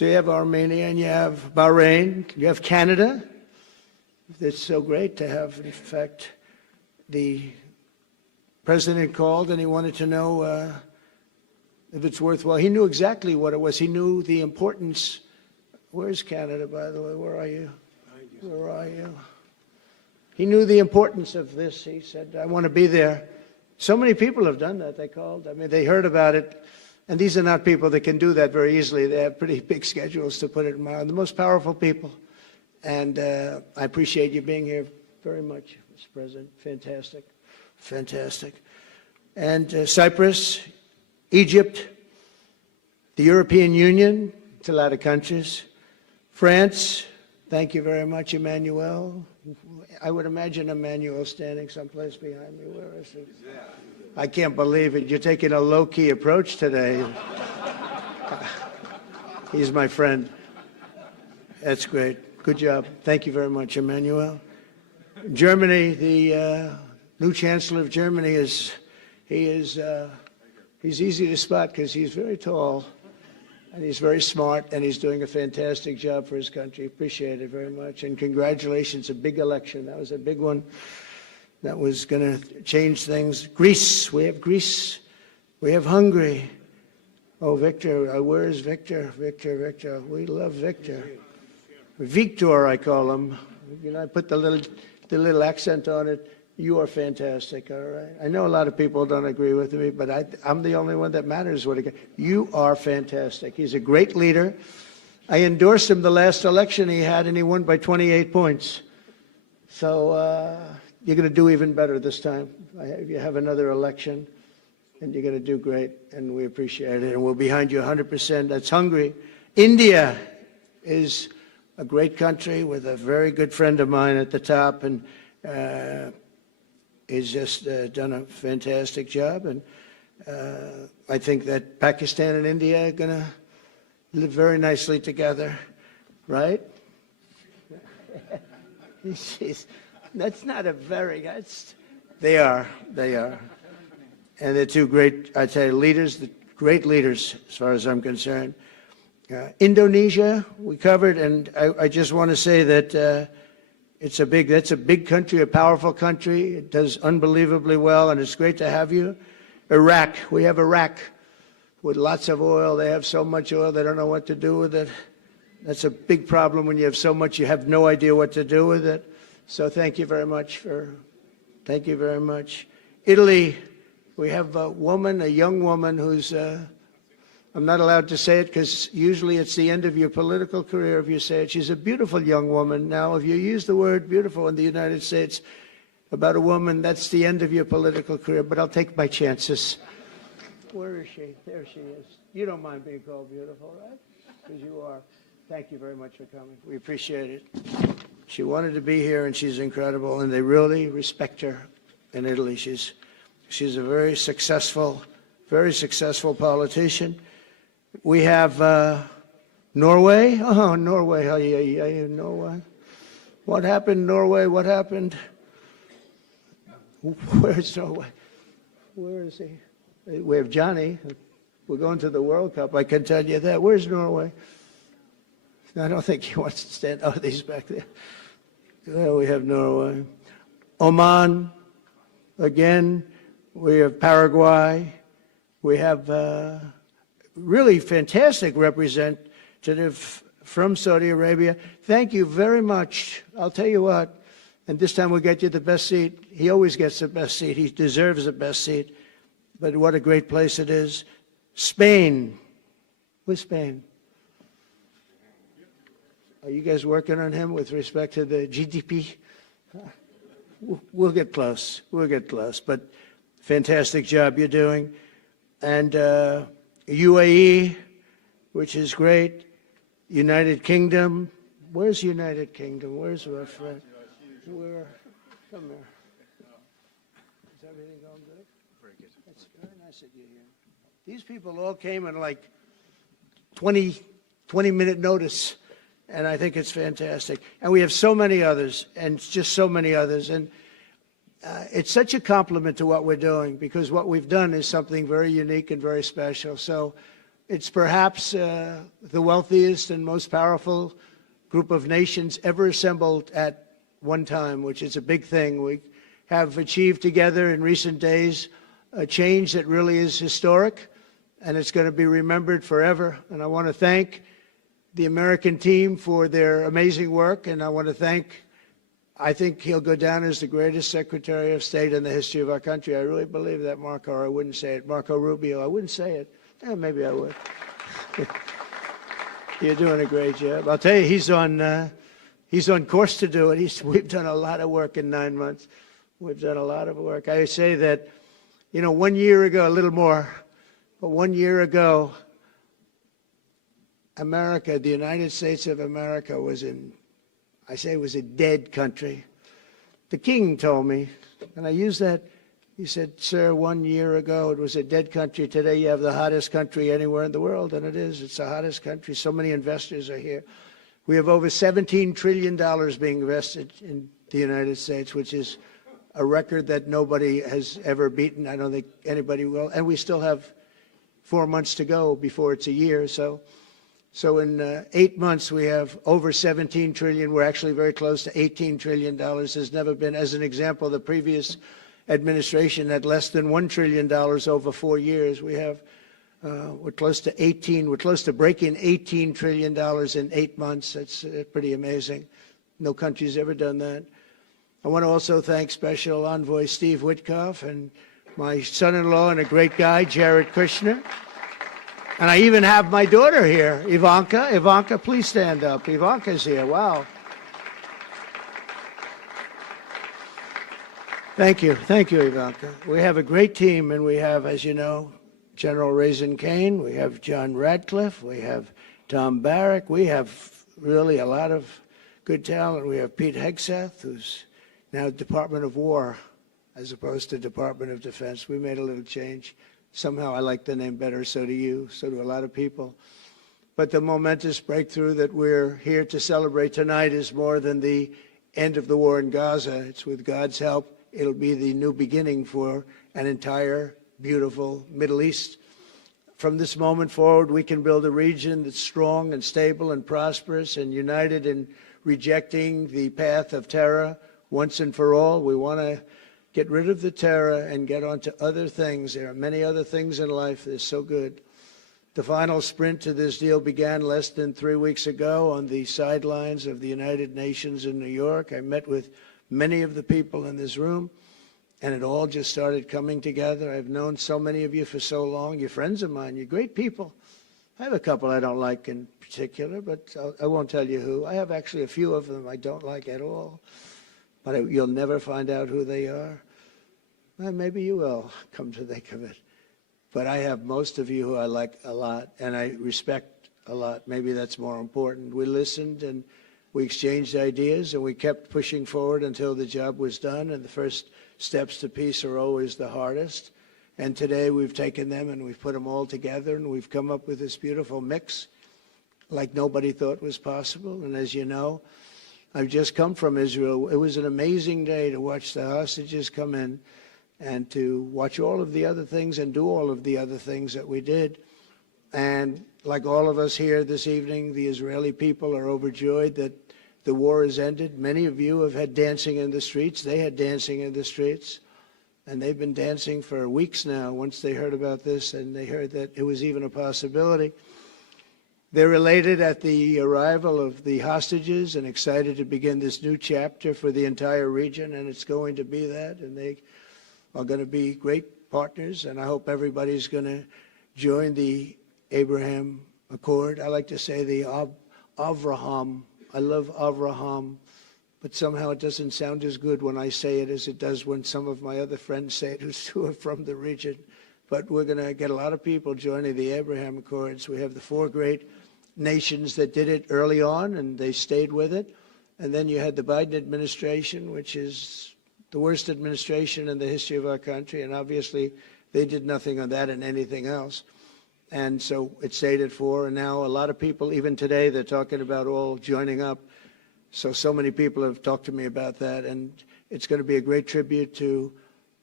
So you have Armenia and you have Bahrain, you have Canada. It's so great to have, in fact, the president called and he wanted to know if it's worthwhile. He knew exactly what it was. He knew the importance. Where's Canada, by the way? Where are you? Where are you? He knew the importance of this. He said, I want to be there. So many people have done that. They called. I mean, they heard about it. And these are not people that can do that very easily. They have pretty big schedules to put it in mind. The most powerful people. And I appreciate you being here very much, Mr. President. Fantastic. Fantastic. And Cyprus, Egypt, the European Union, it's a lot of countries. France, thank you very much, Emmanuel. I would imagine Emmanuel standing someplace behind me. Where is he? I can't believe it. You're taking a low-key approach today. He's my friend. That's great. Good job. Thank you very much, Emmanuel. Germany, the new Chancellor of Germany he's easy to spot because he's very tall and he's very smart and he's doing a fantastic job for his country. Appreciate it very much. And congratulations, a big election. That was a big one. That was going to change things. Greece, we have Greece. We have Hungary. Oh, Victor, where is Victor? Victor. We love Victor. Victor, I call him. You know, I put the little accent on it. You are fantastic, all right? I know a lot of people don't agree with me, but I'm the only one that matters. You are fantastic. He's a great leader. I endorsed him the last election he had, and he won by 28 points. So you're going to do even better this time. You have another election, and you're going to do great, and we appreciate it. And we're behind you 100%. That's Hungary. India is a great country with a very good friend of mine at the top, and he's just done a fantastic job. And I think that Pakistan and India are going to live very nicely together, right? That's not a very, they are. And they're two great, I tell you, leaders, great leaders as far as I'm concerned. Indonesia, we covered, and I just want to say that that's a big country, a powerful country. It does unbelievably well, and it's great to have you. Iraq, we have Iraq with lots of oil. They have so much oil, they don't know what to do with it. That's a big problem when you have so much, you have no idea what to do with it. So thank you very much thank you very much. Italy, we have a young woman who's, I'm not allowed to say it because usually it's the end of your political career if you say it. She's a beautiful young woman. Now, if you use the word beautiful in the United States about a woman, that's the end of your political career, but I'll take my chances. Where is she? There she is. You don't mind being called beautiful, right? Because you are. Thank you very much for coming. We appreciate it. She wanted to be here, and she's incredible, and they really respect her in Italy. She's a very successful politician. We have Norway. Oh, Norway. Norway. What happened, Norway? What happened? Where's Norway? Where is he? We have Johnny. We're going to the World Cup. I can tell you that. Where's Norway? I don't think he wants to stand. Oh, he's back there. Well, we have Norway. Oman. Again, we have Paraguay. We have really fantastic representative from Saudi Arabia. Thank you very much. I'll tell you what, and this time we'll get you the best seat. He always gets the best seat. He deserves the best seat. But what a great place it is. Spain. Where's Spain? Are you guys working on him with respect to the GDP? We'll get close. We'll get close. But fantastic job you're doing. And UAE, which is great. United Kingdom. Where's United Kingdom? Where's our friend? Where? Come here. Is everything going good? Very good. That's very nice that you're here. These people all came in like 20-minute notice. And I think it's fantastic. And we have so many others, and just so many others. And it's such a compliment to what we're doing, because what we've done is something very unique and very special. So It's perhaps the wealthiest and most powerful group of nations ever assembled at one time, which is a big thing. We have achieved together in recent days a change that really is historic, and it's going to be remembered forever. And I want to thank the American team for their amazing work, and I want to thank, I think he'll go down as the greatest Secretary of State in the history of our country. I really believe that, Marco, or I wouldn't say it. Marco Rubio, I wouldn't say it. Maybe I would. You're doing a great job. I'll tell you, he's on course to do it. We've done a lot of work in 9 months. We've done a lot of work. I say that, 1 year ago, a little more, but 1 year ago, America, the United States of America was was a dead country. The king told me, and I use that, he said, sir, 1 year ago it was a dead country. Today you have the hottest country anywhere in the world, and it is. It's the hottest country. So many investors are here. We have over $17 trillion being invested in the United States, which is a record that nobody has ever beaten. I don't think anybody will. And we still have 4 months to go before it's a year. So in 8 months, we have over 17 trillion. We're actually very close to $18 trillion. There's never been, as an example, the previous administration had less than $1 trillion over 4 years. We have, we're close to breaking $18 trillion in 8 months. That's pretty amazing. No country's ever done that. I want to also thank Special Envoy Steve Witkoff and my son-in-law and a great guy, Jared Kushner. And I even have my daughter here, Ivanka. Ivanka, please stand up. Ivanka's here. Wow. Thank you. Thank you, Ivanka. We have a great team, and we have, as you know, General Raisin Kane. We have John Radcliffe. We have Tom Barrack. We have really a lot of good talent. We have Pete Hegseth, who's now Department of War as opposed to Department of Defense. We made a little change. Somehow I like the name better, so do you, so do a lot of people. But the momentous breakthrough that we're here to celebrate tonight is more than the end of the war in Gaza. It's with God's help. It'll be the new beginning for an entire beautiful Middle East. From this moment forward, we can build a region that's strong and stable and prosperous and united in rejecting the path of terror once and for all. We want to get rid of the terror and get on to other things. There are many other things in life that are so good. The final sprint to this deal began less than 3 weeks ago on the sidelines of the United Nations in New York. I met with many of the people in this room, and it all just started coming together. I've known so many of you for so long. You're friends of mine. You're great people. I have a couple I don't like in particular, but I won't tell you who. I have actually a few of them I don't like at all, but you'll never find out who they are. Well, maybe you will, come to think of it. But I have most of you who I like a lot, and I respect a lot. Maybe that's more important. We listened, and we exchanged ideas, and we kept pushing forward until the job was done, and the first steps to peace are always the hardest. And today we've taken them and we've put them all together, and we've come up with this beautiful mix like nobody thought was possible. And as you know, I've just come from Israel. It was an amazing day to watch the hostages come in and to watch all of the other things and do all of the other things that we did. And like all of us here this evening, the Israeli people are overjoyed that the war has ended. Many of you have had dancing in the streets. They had dancing in the streets. And they've been dancing for weeks now once they heard about this and they heard that it was even a possibility. They're elated at the arrival of the hostages and excited to begin this new chapter for the entire region, and it's going to be that. And they are going to be great partners, and I hope everybody's going to join the Abraham Accord. I like to say the Avraham. I love Avraham, but somehow it doesn't sound as good when I say it as it does when some of my other friends say it who are from the region. But we're going to get a lot of people joining the Abraham Accords. We have the 4 great nations that did it early on, and they stayed with it. And then you had the Biden administration, which is the worst administration in the history of our country, and obviously they did nothing on that and anything else. And so it stayed at 4, and now a lot of people, even today, they're talking about all joining up. So many people have talked to me about that, and it's going to be a great tribute to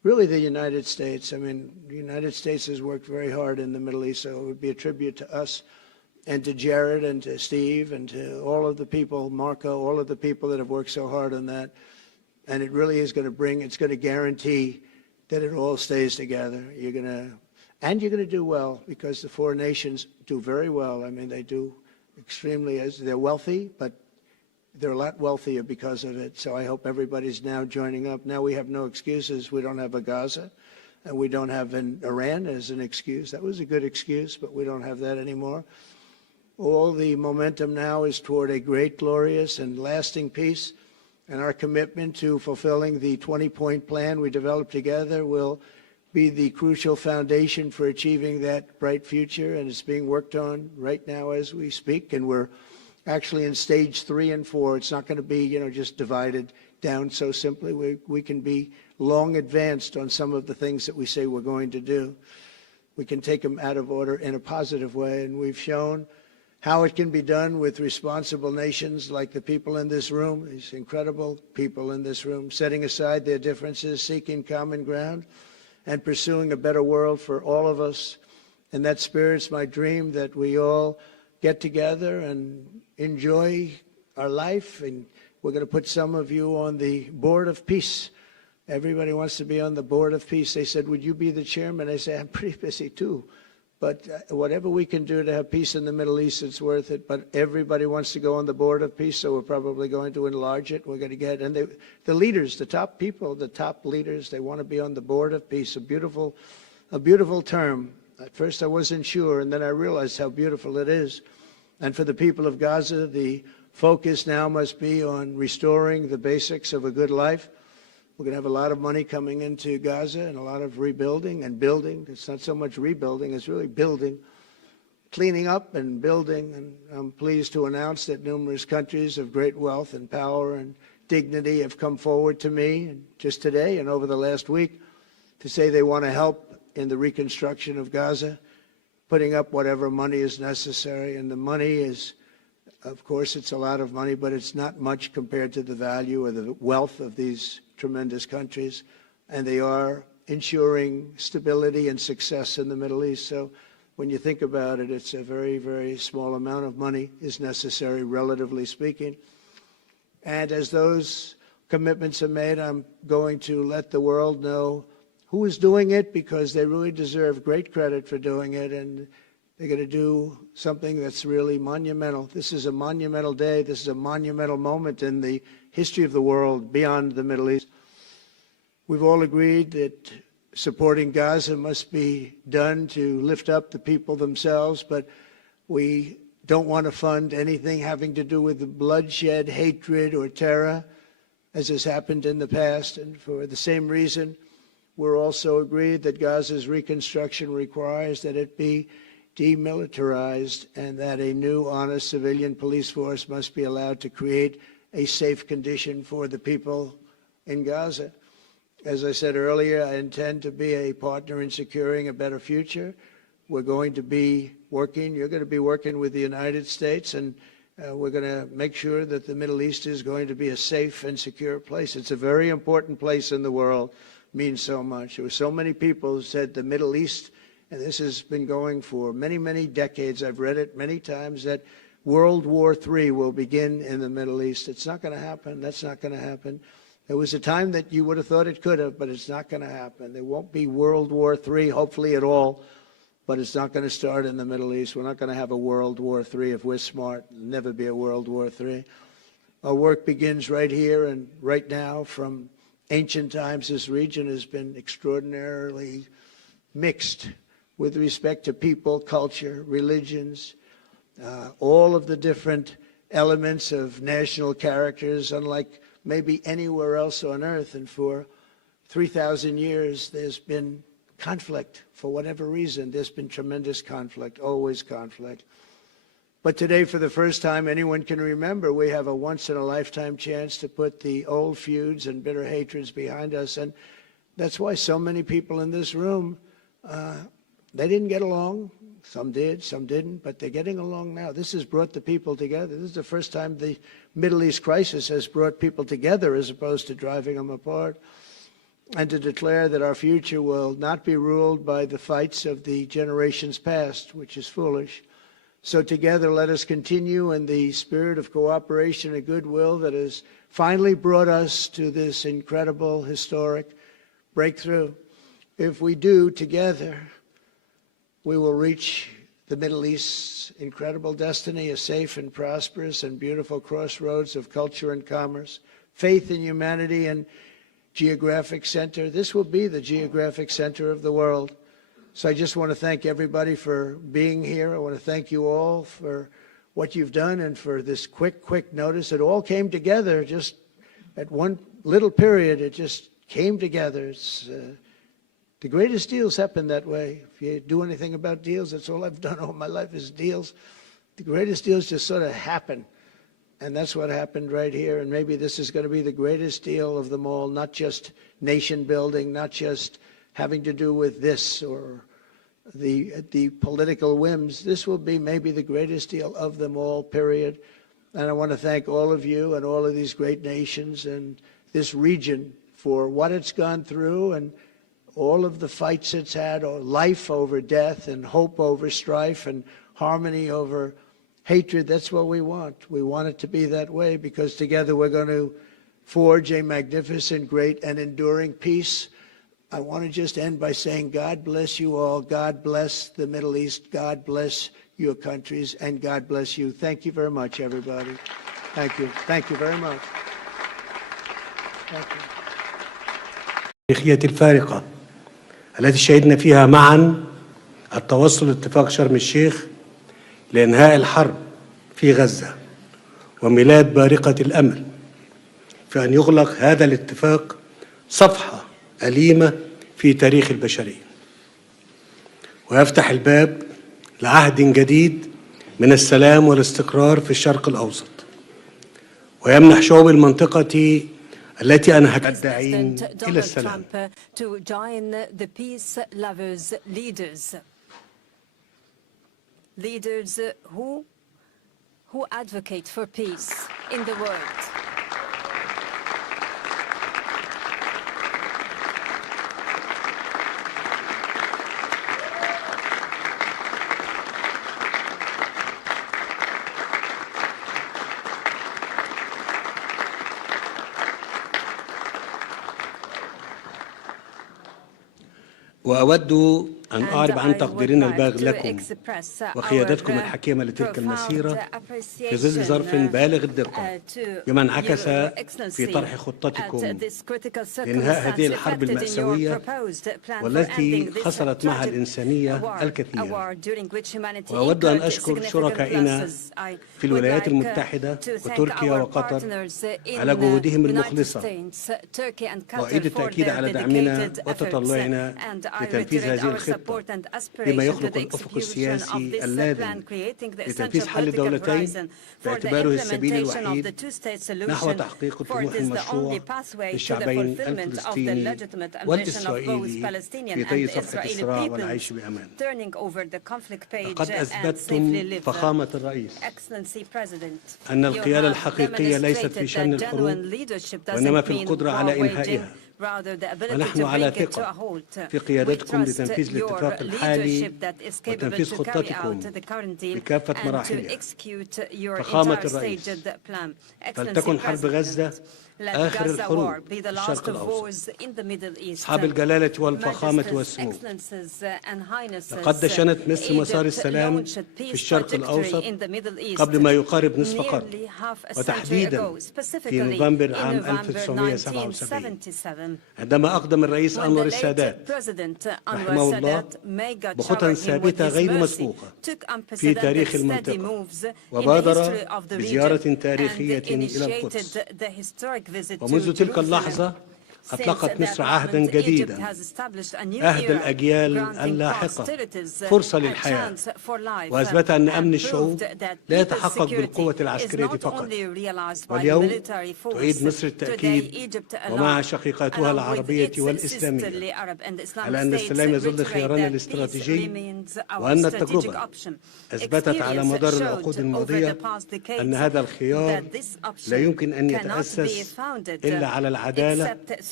really the United States. I mean, the United States has worked very hard in the Middle East, so it would be a tribute to us and to Jared and to Steve and to all of the people, Marco, all of the people that have worked so hard on that. And it really is going to bring, it's going to guarantee that it all stays together. You're going to do well, because the four nations do very well. I mean, they do extremely, as they're wealthy, but they're a lot wealthier because of it. So I hope everybody's now joining up. Now we have no excuses. We don't have a Gaza, and we don't have an Iran as an excuse. That was a good excuse, but we don't have that anymore. All the momentum now is toward a great, glorious, and lasting peace. And our commitment to fulfilling the 20-point plan we developed together will be the crucial foundation for achieving that bright future. And it's being worked on right now as we speak. And we're actually in stage 3 and 4. It's not going to be, just divided down so simply. We can be long advanced on some of the things that we say we're going to do. We can take them out of order in a positive way. And we've shown how it can be done with responsible nations like the people in this room, these incredible people in this room, setting aside their differences, seeking common ground, and pursuing a better world for all of us. In that spirit, it's my dream that we all get together and enjoy our life. And we're going to put some of you on the Board of Peace. Everybody wants to be on the Board of Peace. They said, would you be the chairman? I say, I'm pretty busy too. But whatever we can do to have peace in the Middle East, it's worth it. But everybody wants to go on the Board of Peace, so we're probably going to enlarge it. We're going to get, and the leaders, the top people, the top leaders, they want to be on the Board of Peace. A beautiful term. At first I wasn't sure, and then I realized how beautiful it is. And for the people of Gaza, the focus now must be on restoring the basics of a good life. We're going to have a lot of money coming into Gaza and a lot of rebuilding and building. It's not so much rebuilding, it's really building, cleaning up and building. And I'm pleased to announce that numerous countries of great wealth and power and dignity have come forward to me just today and over the last week to say they want to help in the reconstruction of Gaza, putting up whatever money is necessary. And the money is, of course, it's a lot of money, but it's not much compared to the value or the wealth of these tremendous countries, and they are ensuring stability and success in the Middle East. So when you think about it, it's a very, very small amount of money is necessary, relatively speaking. And as those commitments are made, I'm going to let the world know who is doing it, because they really deserve great credit for doing it, and they're going to do something that's really monumental. This is a monumental day. This is a monumental moment in the history of the world beyond the Middle East. We've all agreed that supporting Gaza must be done to lift up the people themselves, but we don't want to fund anything having to do with bloodshed, hatred, or terror, as has happened in the past. And for the same reason, we're also agreed that Gaza's reconstruction requires that it be demilitarized and that a new, honest civilian police force must be allowed to create a safe condition for the people in Gaza. As I said earlier, I intend to be a partner in securing a better future. We're going to be working, you're going to be working with the United States, and we're going to make sure that the Middle East is going to be a safe and secure place. It's a very important place in the world, means so much. There were so many people who said the Middle East, and this has been going for many, many decades. I've read it many times, that World War III will begin in the Middle East. It's not going to happen. That's not going to happen. There was a time that you would have thought it could have, but it's not going to happen. There won't be World War III, hopefully at all, but it's not going to start in the Middle East. We're not going to have a World War III if we're smart. There'll never be a World War III. Our work begins right here and right now. From ancient times, this region has been extraordinarily mixed with respect to people, culture, religions, all of the different elements of national characters, unlike maybe anywhere else on earth. And for 3,000 years, there's been conflict. For whatever reason, there's been tremendous conflict, always conflict. But today, for the first time anyone can remember, we have a once-in-a-lifetime chance to put the old feuds and bitter hatreds behind us. And that's why so many people in this room, they didn't get along. Some did, some didn't, but they're getting along now. This has brought the people together. This is the first time the Middle East crisis has brought people together as opposed to driving them apart. and to declare that our future will not be ruled by the fights of the generations past, which is foolish. So together, let us continue in the spirit of cooperation and goodwill that has finally brought us to this incredible, historic breakthrough. If we do together, we will reach the Middle East's incredible destiny, a safe and prosperous and beautiful crossroads of culture and commerce, faith in humanity and geographic center. This will be the geographic center of the world. So I just want to thank everybody for being here. I want to thank you all for what you've done and for this quick notice. It all came together just at one little period. It just came together. It's, the greatest deals happen that way. If you do anything about deals, that's all I've done all my life is deals. The greatest deals just sort of happen. And that's what happened right here. And maybe this is going to be the greatest deal of them all, not just nation building, not just having to do with this or the political whims. This will be maybe the greatest deal of them all, period. And I want to thank all of you and all of these great nations and this region for what it's gone through and all of the fights it's had, or life over death and hope over strife and harmony over hatred. That's what we want. We want it to be that way because together we're going to forge a magnificent, great, and enduring peace. I want to just end by saying God bless you all. God bless the Middle East. God bless your countries. And God bless you. Thank you very much, everybody. Thank you. Thank you very much. Thank you. التاريخية الفارقة التي شهدنا فيها معا التوصل لاتفاق شرم الشيخ لإنهاء الحرب في غزة وميلاد بارقة الأمل في أن يغلق هذا الاتفاق صفحة أليمة في تاريخ البشرية ويفتح الباب لعهد جديد من السلام والاستقرار في الشرق الأوسط ويمنح شعوب المنطقة التي أنهت الداعين إلى السلام leaders who advocate for peace in the world. وأود أن أعرب عن تقديرنا البالغ لكم وقيادتكم الحكيمة لتلك المسيرة في ظل ظرف بالغ الدقة بما انعكس في طرح خطتكم لإنهاء هذه الحرب المأساوية والتي خسرت معها الإنسانية الكثير. وأود أن أشكر شركائنا في الولايات المتحدة وتركيا وقطر على جهودهم المخلصة وأعيد التأكيد على دعمنا وتطلعنا لتنفيذ هذه الخطة بما يخلق الأفق السياسي اللازم لتنفيذ حل دولتين باعتباره السبيل الوحيد نحو تحقيق الطموح المشروع للشعبين الفلسطيني والإسرائيلي في طي صفحة الصراع والعيش بأمان. لقد أثبتتم فخامة الرئيس أن القيادة الحقيقية ليست في شن الحروب وإنما في القدرة على إنهائها ونحن على ثقة في قيادتكم لتنفيذ الاتفاق الحالي وتنفيذ خطتكم بكافة مراحلها. فخامة الرئيس، فلتكن حرب غزة آخر الحروب في الشرق الأوسط. أصحاب الجلالة والفخامة والسمو، لقد دشنت مصر مسار السلام في الشرق الأوسط قبل ما يقارب نصف قرن، وتحديدا في نوفمبر عام 1977 عندما أقدم الرئيس أنور السادات رحمه الله بخطى ثابتة غير مسبوقة في تاريخ المنطقة وبادر بزيارة تاريخية إلى القدس. ومنذ تلك اللحظة أطلقت مصر عهدا جديدا، عهد الأجيال اللاحقة، فرصة للحياة، وأثبت أن أمن الشعوب لا يتحقق بالقوة العسكرية فقط. واليوم تعيد مصر التأكيد ومع شقيقاتها العربية والإسلامية على أن السلام يظل خيارنا الاستراتيجي، وأن التجربة أثبتت على مدار العقود الماضية أن هذا الخيار لا يمكن أن يتأسس إلا على العدالة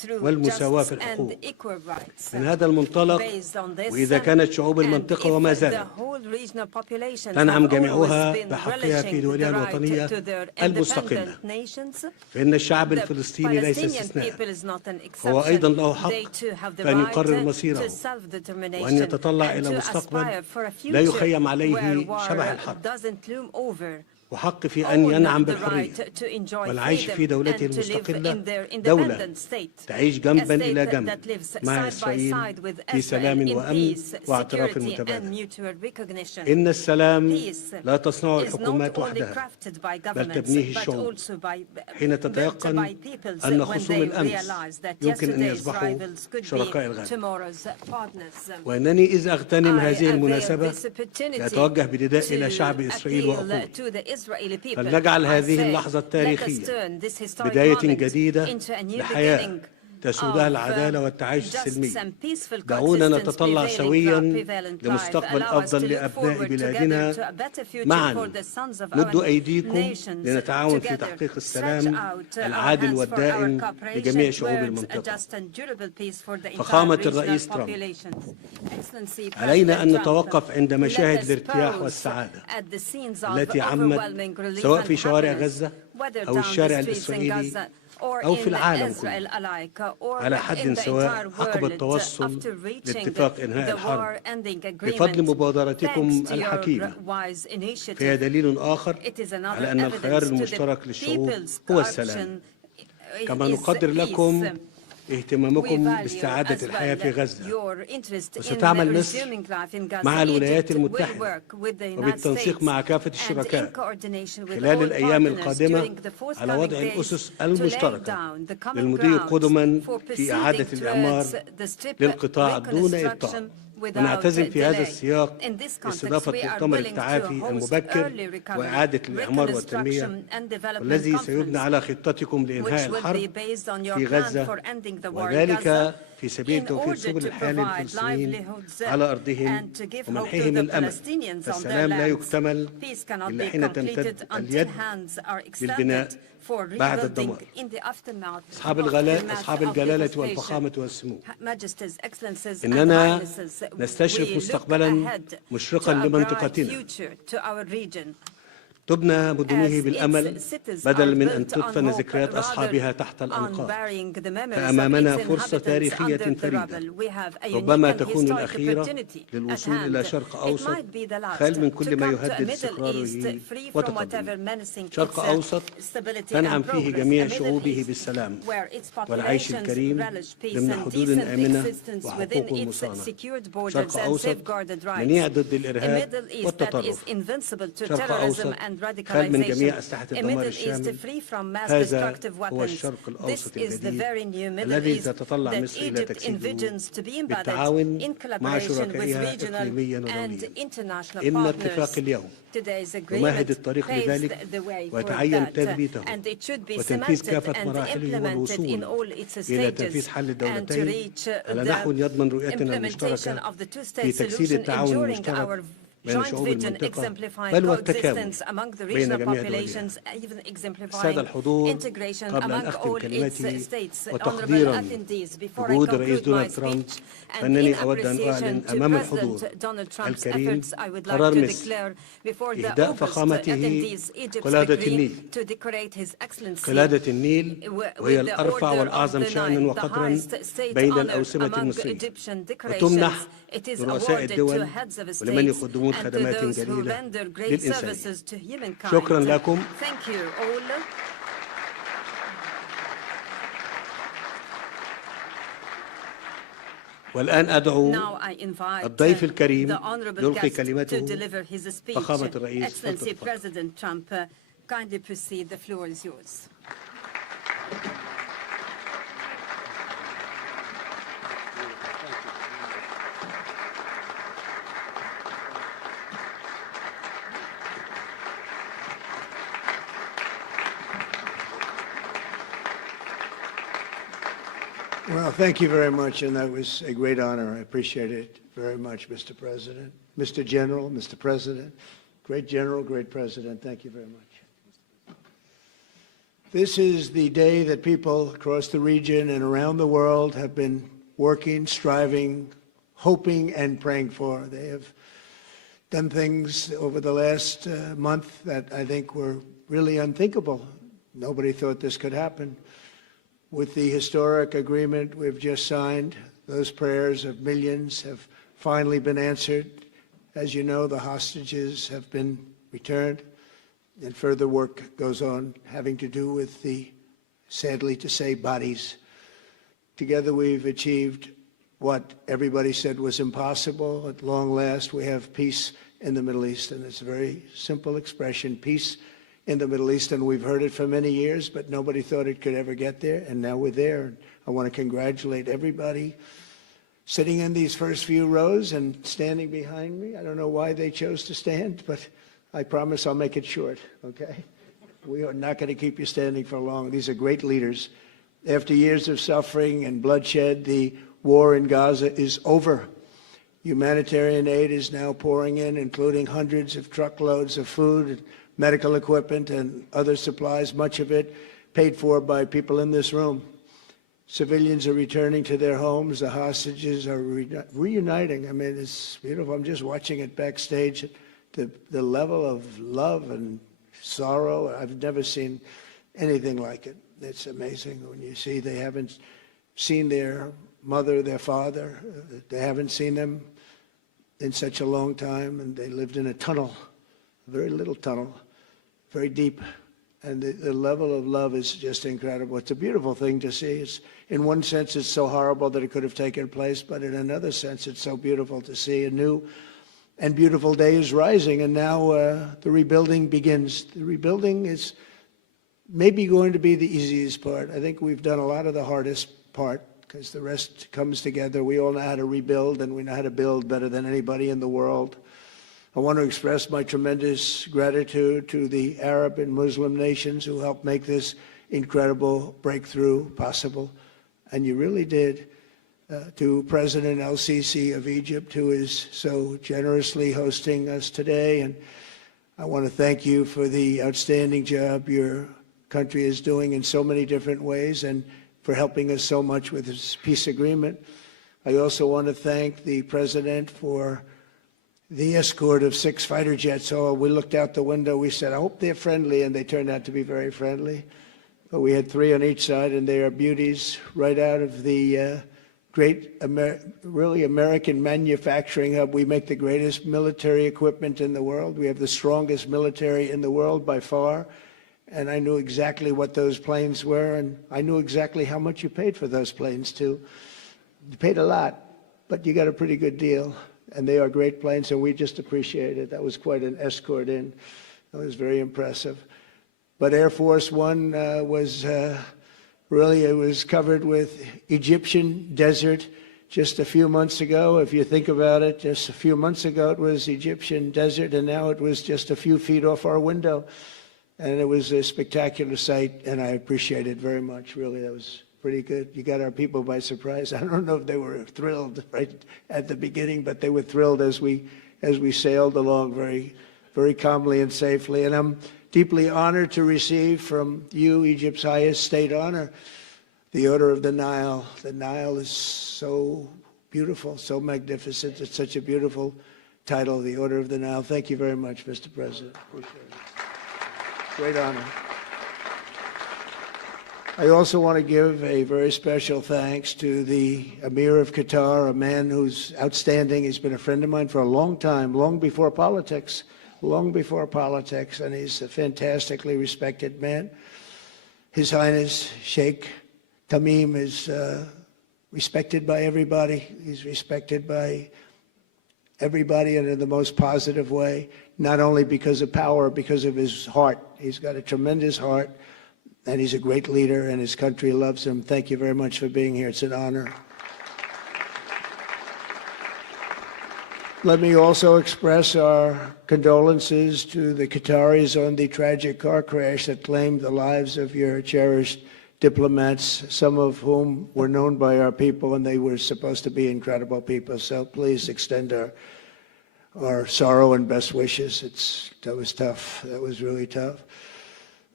والمساواة في الحقوق. من هذا المنطلق، وإذا كانت شعوب المنطقة وما زالت تنعم جميعها بحقها في دولها الوطنية المستقلة، فإن الشعب الفلسطيني ليس استثناء، هو أيضا له حق أن يقرر مصيره وأن يتطلع إلى مستقبل لا يخيم عليه شبح الحرب، وحق في أن ينعم بالحرية والعيش في دولته المستقلة، دولة تعيش جنبا إلى جنب مع إسرائيل في سلام وأمن واعتراف متبادل. إن السلام لا تصنعه الحكومات وحدها، بل تبنيه الشعوب حين تتيقن أن خصوم الأمس يمكن أن يصبحوا شركاء الغد. وأنني إذ أغتنم هذه المناسبة لأتوجه بنداء إلى شعب إسرائيل وأقول: فلنجعل هذه اللحظة التاريخية بداية جديدة لحياة تسودها العدالة والتعايش السلمي. دعونا نتطلع سويا لمستقبل أفضل لأبناء بلادنا معا. مدوا أيديكم لنتعاون في تحقيق السلام العادل والدائم لجميع شعوب المنطقة. فخامة الرئيس ترامب، علينا أن نتوقف عند مشاهد الارتياح والسعادة التي عمت سواء في شوارع غزة أو الشارع الإسرائيلي أو في العالم كله على حد سواء عقب التوصل لاتفاق إنهاء الحرب بفضل مبادرتكم الحكيمة. فهي دليل آخر على أن الخيار المشترك للشعوب هو السلام. كما نقدر لكم اهتمامكم باستعادة الحياة في غزة، وستعمل مصر مع الولايات المتحدة وبالتنسيق مع كافة الشركاء خلال الأيام القادمة على وضع الأسس المشتركة للمضي قدما في إعادة الإعمار للقطاع دون إبطاء. ونعتزم في هذا السياق استضافة مؤتمر التعافي المبكر وإعادة الإعمار والتنمية، والذي سيبنى على خطتكم لإنهاء الحرب في غزة، وذلك في سبيل توفير سبل الحياة للفلسطينيين على أرضهم ومنحهم الأمل. فالسلام لا يكتمل إلا حين تمتد اليد للبناء بعد الدمار. أصحاب الجلالة والفخامة والسمو، إننا نستشرف مستقبلا مشرقا لمنطقتنا تبنى مدنه بالأمل بدلا من أن تدفن ذكريات أصحابها تحت الأنقاض. فأمامنا فرصة تاريخية فريدة، ربما تكون الأخيرة للوصول إلى شرق أوسط خال من كل ما يهدد استقراره وتقدمه. شرق أوسط تنعم فيه جميع شعوبه بالسلام والعيش الكريم ضمن حدود آمنة وحقوق مصانة. شرق أوسط منيع ضد الإرهاب والتطرف. شرق أوسط خال من جميع أسلحة الدمار الشامل. هذا هو الشرق الأوسط الجديد الذي تتطلع مصر إلى تجسيده بالتعاون مع شركائها إقليميا ودوليا. إن اتفاق اليوم يمهد الطريق لذلك، ويتعين تثبيته وتنفيذ كافة مراحله والوصول إلى تنفيذ حل الدولتين على نحو يضمن رؤيتنا المشتركة في تجسيد التعاون المشترك بين شعوب المنطقة بل والتكامل بين جميع دولها. السادة الحضور، قبل أن أختم كلمتي وتقديرا وجود رئيس دونالد ترامب، فإنني أود أن أعلن أمام الحضور الكريم قرار مصر إهداء فخامته قلادة النيل. قلادة النيل وهي الأرفع والأعظم شأنا وقدرا بين الأوسمة المصرية، وتمنح لرؤساء الدول ولمن يقدمون خدمات جليلة للإنسانية. شكرا لكم. والآن أدعو الضيف الكريم يلقي كلمته فخامة الرئيس. Well, thank you very much, and that was a great honor. I appreciate it very much, Mr. President. Mr. General, Mr. President, great General, great President, thank you very much. This is the day that people across the region and around the world have been working, striving, hoping, and praying for. They have done things over the last month that I think were really unthinkable. Nobody thought this could happen. With the historic agreement we've just signed, those prayers of millions have finally been answered. As you know, the hostages have been returned, and further work goes on having to do with the, sadly to say, bodies. Together we've achieved what everybody said was impossible. At long last, we have peace in the Middle East, and it's a very simple expression, peace in the Middle East, and we've heard it for many years, but nobody thought it could ever get there, and now we're there. And I want to congratulate everybody sitting in these first few rows and standing behind me. I don't know why they chose to stand, but I promise I'll make it short, okay? We are not going to keep you standing for long. These are great leaders. After years of suffering and bloodshed, the war in Gaza is over. Humanitarian aid is now pouring in, including hundreds of truckloads of food, medical equipment, and other supplies, much of it paid for by people in this room. Civilians are returning to their homes. The hostages are reuniting. I mean, it's beautiful. I'm just watching it backstage. The level of love and sorrow, I've never seen anything like it. It's amazing when you see they haven't seen their mother, their father. They haven't seen them in such a long time, and they lived in a tunnel, a very little tunnel, very deep. And the level of love is just incredible. It's a beautiful thing to see. It's, in one sense, it's so horrible that it could have taken place, but in another sense, it's so beautiful to see. A new and beautiful day is rising, and now the rebuilding begins. The rebuilding is maybe going to be the easiest part. I think we've done a lot of the hardest part, because the rest comes together. We all know how to rebuild, and we know how to build better than anybody in the world. I want to express my tremendous gratitude to the Arab and Muslim nations who helped make this incredible breakthrough possible. And you really did. To President El-Sisi of Egypt, who is so generously hosting us today. And I want to thank you for the outstanding job your country is doing in so many different ways, and for helping us so much with this peace agreement. I also want to thank the President for the escort of 6 fighter jets. Oh, we looked out the window, we said, I hope they're friendly, and they turned out to be very friendly. But we had 3 on each side, and they are beauties right out of the great, really American manufacturing hub. We make the greatest military equipment in the world. We have the strongest military in the world by far. And I knew exactly what those planes were, and I knew exactly how much you paid for those planes, too. You paid a lot, but you got a pretty good deal. And they are great planes, and we just appreciate it. That was quite an escort in. That was very impressive. But Air Force One was really, it was covered with Egyptian desert just a few months ago. If you think about it, just a few months ago it was Egyptian desert, and now it was just a few feet off our window. And it was a spectacular sight, and I appreciate it very much. Really, that was pretty good. You got our people by surprise. I don't know if they were thrilled right at the beginning, but they were thrilled as we sailed along very, very calmly and safely. And I'm deeply honored to receive from you, Egypt's highest state honor, the Order of the Nile. The Nile is so beautiful, so magnificent. It's such a beautiful title, the Order of the Nile. Thank you very much, Mr. President. Appreciate it. Great honor. I also want to give a very special thanks to the Emir of Qatar, a man who's outstanding. He's been a friend of mine for a long time, long before politics, and he's a fantastically respected man. His Highness Sheikh Tamim is respected by everybody. He's respected by everybody, and in the most positive way, not only because of power, because of his heart. He's got a tremendous heart, and he's a great leader, and his country loves him. Thank you very much for being here. It's an honor. Let me also express our condolences to the Qataris on the tragic car crash that claimed the lives of your cherished diplomats, some of whom were known by our people, and they were supposed to be incredible people. So please extend our sorrow and best wishes. That was tough. That was really tough.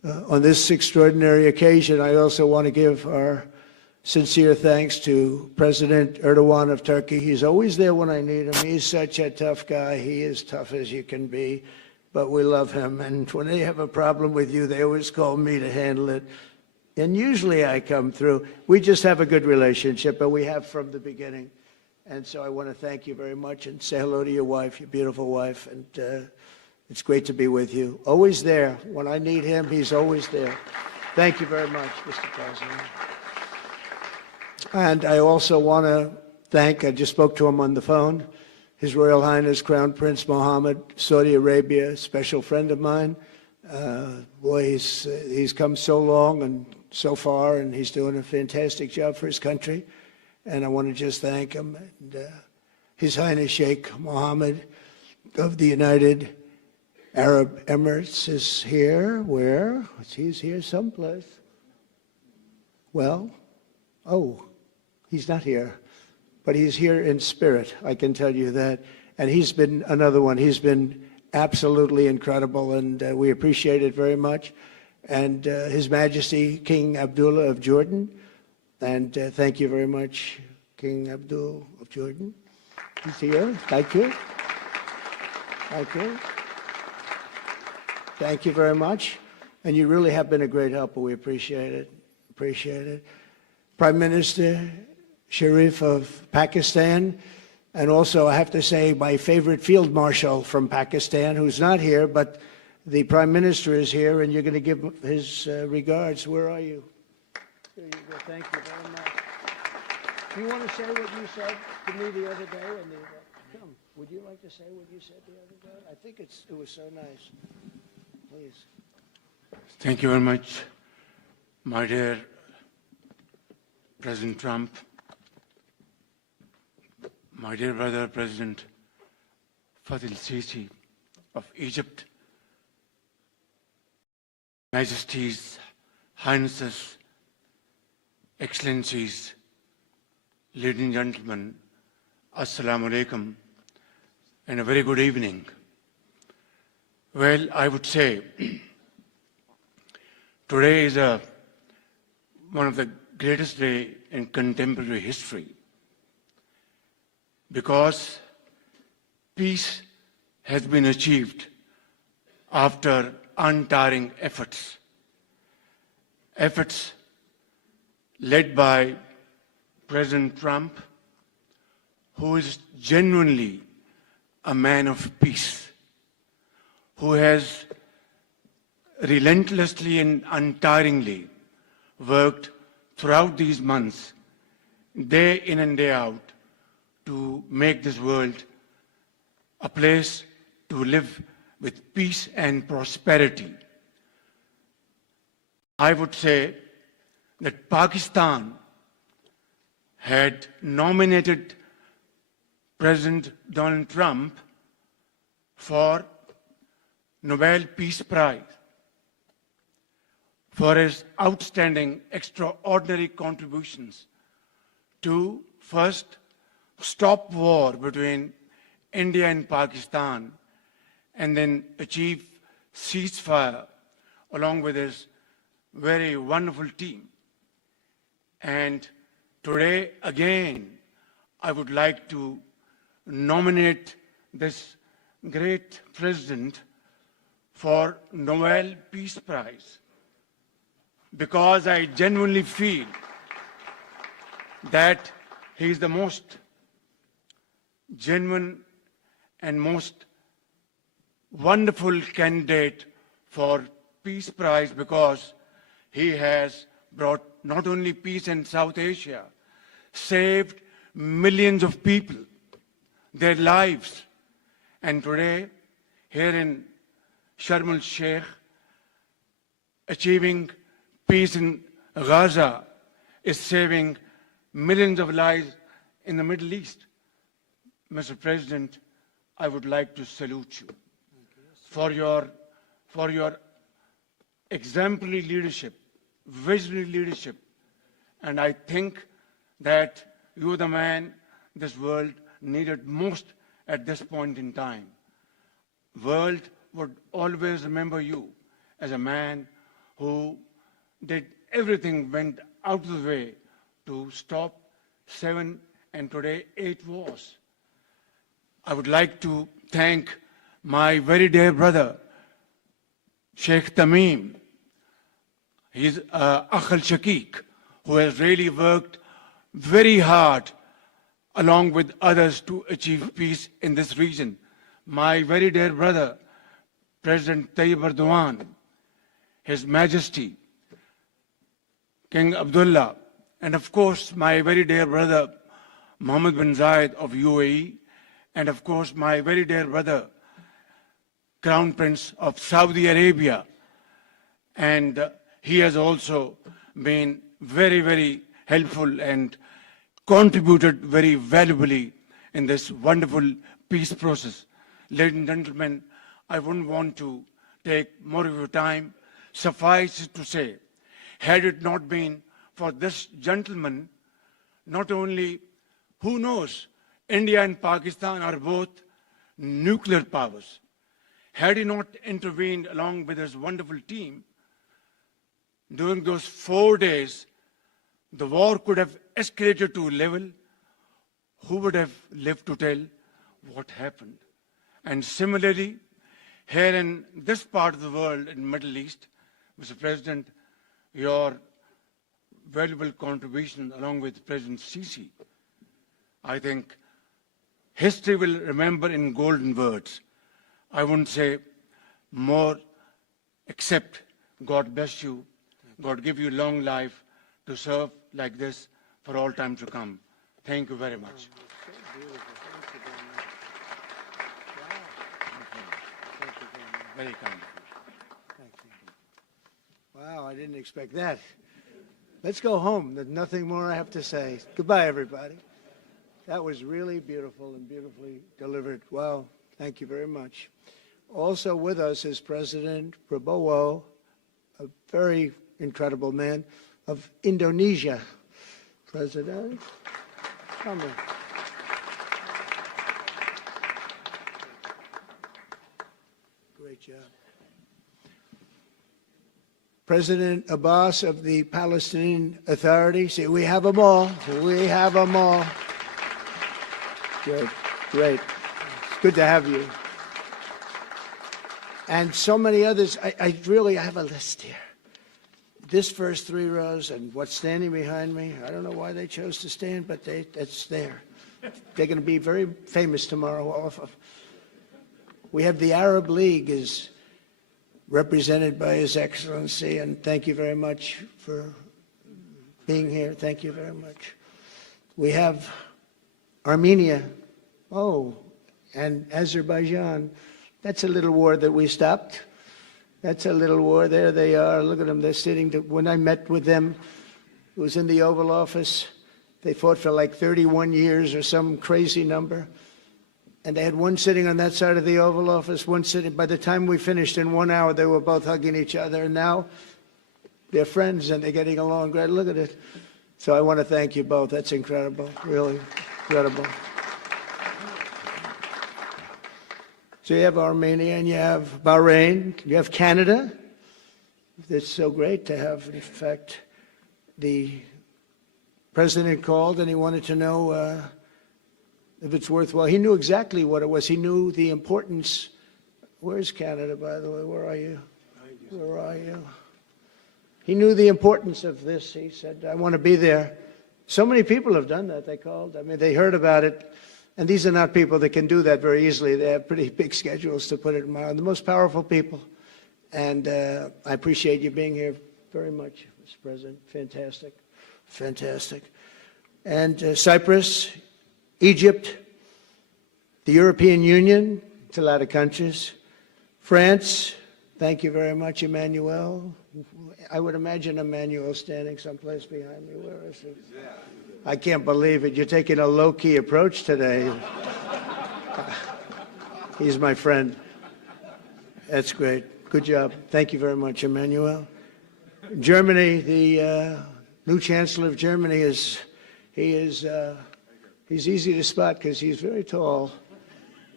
On this extraordinary occasion, I also want to give our sincere thanks to President Erdogan of Turkey. He's always there when I need him. He's such a tough guy. He is tough as you can be, but we love him. And when they have a problem with you, they always call me to handle it. And usually I come through. We just have a good relationship, and we have from the beginning. And so I want to thank you very much and say hello to your wife, your beautiful wife. And it's great to be with you. Always there. When I need him, he's always there. Thank you very much, Mr. President. And I also want to thank, I just spoke to him on the phone, His Royal Highness Crown Prince Mohammed, Saudi Arabia, a special friend of mine. Boy, he's come so long and so far, and he's doing a fantastic job for his country. And I want to just thank him. And, His Highness Sheikh Mohammed of the United Arab Emirates is here. Where? He's here someplace. Well, oh, he's not here, but he's here in spirit, I can tell you that. And he's been another one. He's been absolutely incredible, and we appreciate it very much. And His Majesty King Abdullah of Jordan, and thank you very much, King Abdul of Jordan. He's here. Thank you. Thank you. Thank you very much. And you really have been a great helper. We appreciate it. Appreciate it. Prime Minister Sharif of Pakistan, and also I have to say my favorite Field Marshal from Pakistan, who's not here, but the Prime Minister is here, and you're going to give his regards. Where are you? There you go. Thank you very much. Do you want to say what you said to me the other day? Come, would you like to say what you said the other day? I think it was so nice. Please. Thank you very much, my dear President Trump, my dear brother President al-Sisi of Egypt, Majesties, Highnesses, Excellencies, ladies and gentlemen, Assalamu alaikum, and a very good evening. Well, I would say today is one of the greatest days in contemporary history, because peace has been achieved after untiring efforts led by President Trump, who is genuinely a man of peace, who has relentlessly and untiringly worked throughout these months, day in and day out, to make this world a place to live with peace and prosperity. I would say that Pakistan had nominated President Donald Trump for Nobel Peace Prize for his outstanding, extraordinary contributions to first stop war between India and Pakistan, and then achieve ceasefire along with his very wonderful team. And today, again, I would like to nominate this great president for Nobel Peace Prize, because I genuinely feel that he is the most genuine and most wonderful candidate for Peace Prize, because he has brought not only peace in South Asia, saved millions of people, their lives. And today, here in Sharm El-Sheikh, achieving peace in Gaza is saving millions of lives in the Middle East. Mr. President, I would like to salute you for your exemplary leadership, visionary leadership. And I think that you're the man this world needed most at this point in time. World would always remember you as a man who did everything, went out of the way to stop 7 and today 8 wars. I would like to thank my very dear brother, Sheikh Tamim. He's al-Sheikh, who has really worked very hard along with others to achieve peace in this region. My very dear brother, President Tayyip Erdogan, His Majesty, King Abdullah, and of course my very dear brother, Mohammed bin Zayed of UAE, and of course my very dear brother, Crown Prince of Saudi Arabia. And he has also been very, very helpful and contributed very valuably in this wonderful peace process. Ladies and gentlemen, I wouldn't want to take more of your time. Suffice it to say, had it not been for this gentleman, not only, who knows, India and Pakistan are both nuclear powers. Had he not intervened along with his wonderful team, during those 4 days, the war could have escalated to a level. Who would have lived to tell what happened? And similarly, here in this part of the world, in the Middle East, Mr. President, your valuable contribution along with President Sisi, I think history will remember in golden words. I wouldn't say more, except God bless you, God give you long life to serve like this for all time to come. Thank you very much. Very kind. Wow, I didn't expect that. Let's go home. There's nothing more I have to say. Goodbye, everybody. That was really beautiful and beautifully delivered. Wow, thank you very much. Also with us is President Prabowo, a very incredible man, of Indonesia. President, come in. Great job. President Abbas of the Palestinian Authority. See, we have them all. We have them all. Good, great. It's good to have you. And so many others. I have a list here. This first 3 rows and what's standing behind me, I don't know why they chose to stand, but it's there. They're going to be very famous tomorrow. We have the Arab League is represented by His Excellency, and thank you very much for being here. Thank you very much. We have Armenia, and Azerbaijan. That's a little war that we stopped. That's a little war. There they are. Look at them. They're sitting. When I met with them, it was in the Oval Office. They fought for like 31 years or some crazy number. And they had one sitting on that side of the Oval Office, one sitting. By the time we finished in 1 hour, they were both hugging each other. And now they're friends and they're getting along great. Look at it. So I want to thank you both. That's incredible. Really incredible. So you have Armenia and you have Bahrain, you have Canada. It's so great to have, in fact, the president called and he wanted to know if it's worthwhile. He knew exactly what it was. He knew the importance. Where's Canada, by the way? Where are you? Where are you? He knew the importance of this. He said, I want to be there. So many people have done that. They called. I mean, they heard about it. And these are not people that can do that very easily. They have pretty big schedules, to put it mildly. The most powerful people. And I appreciate you being here very much, Mr. President. Fantastic. Fantastic. And Cyprus, Egypt, the European Union, it's a lot of countries. France, thank you very much, Emmanuel. I would imagine Emmanuel standing someplace behind me. Where is he? I can't believe it. You're taking a low-key approach today. He's my friend. That's great. Good job. Thank you very much, Emmanuel. Germany, the new Chancellor of Germany he's easy to spot because he's very tall.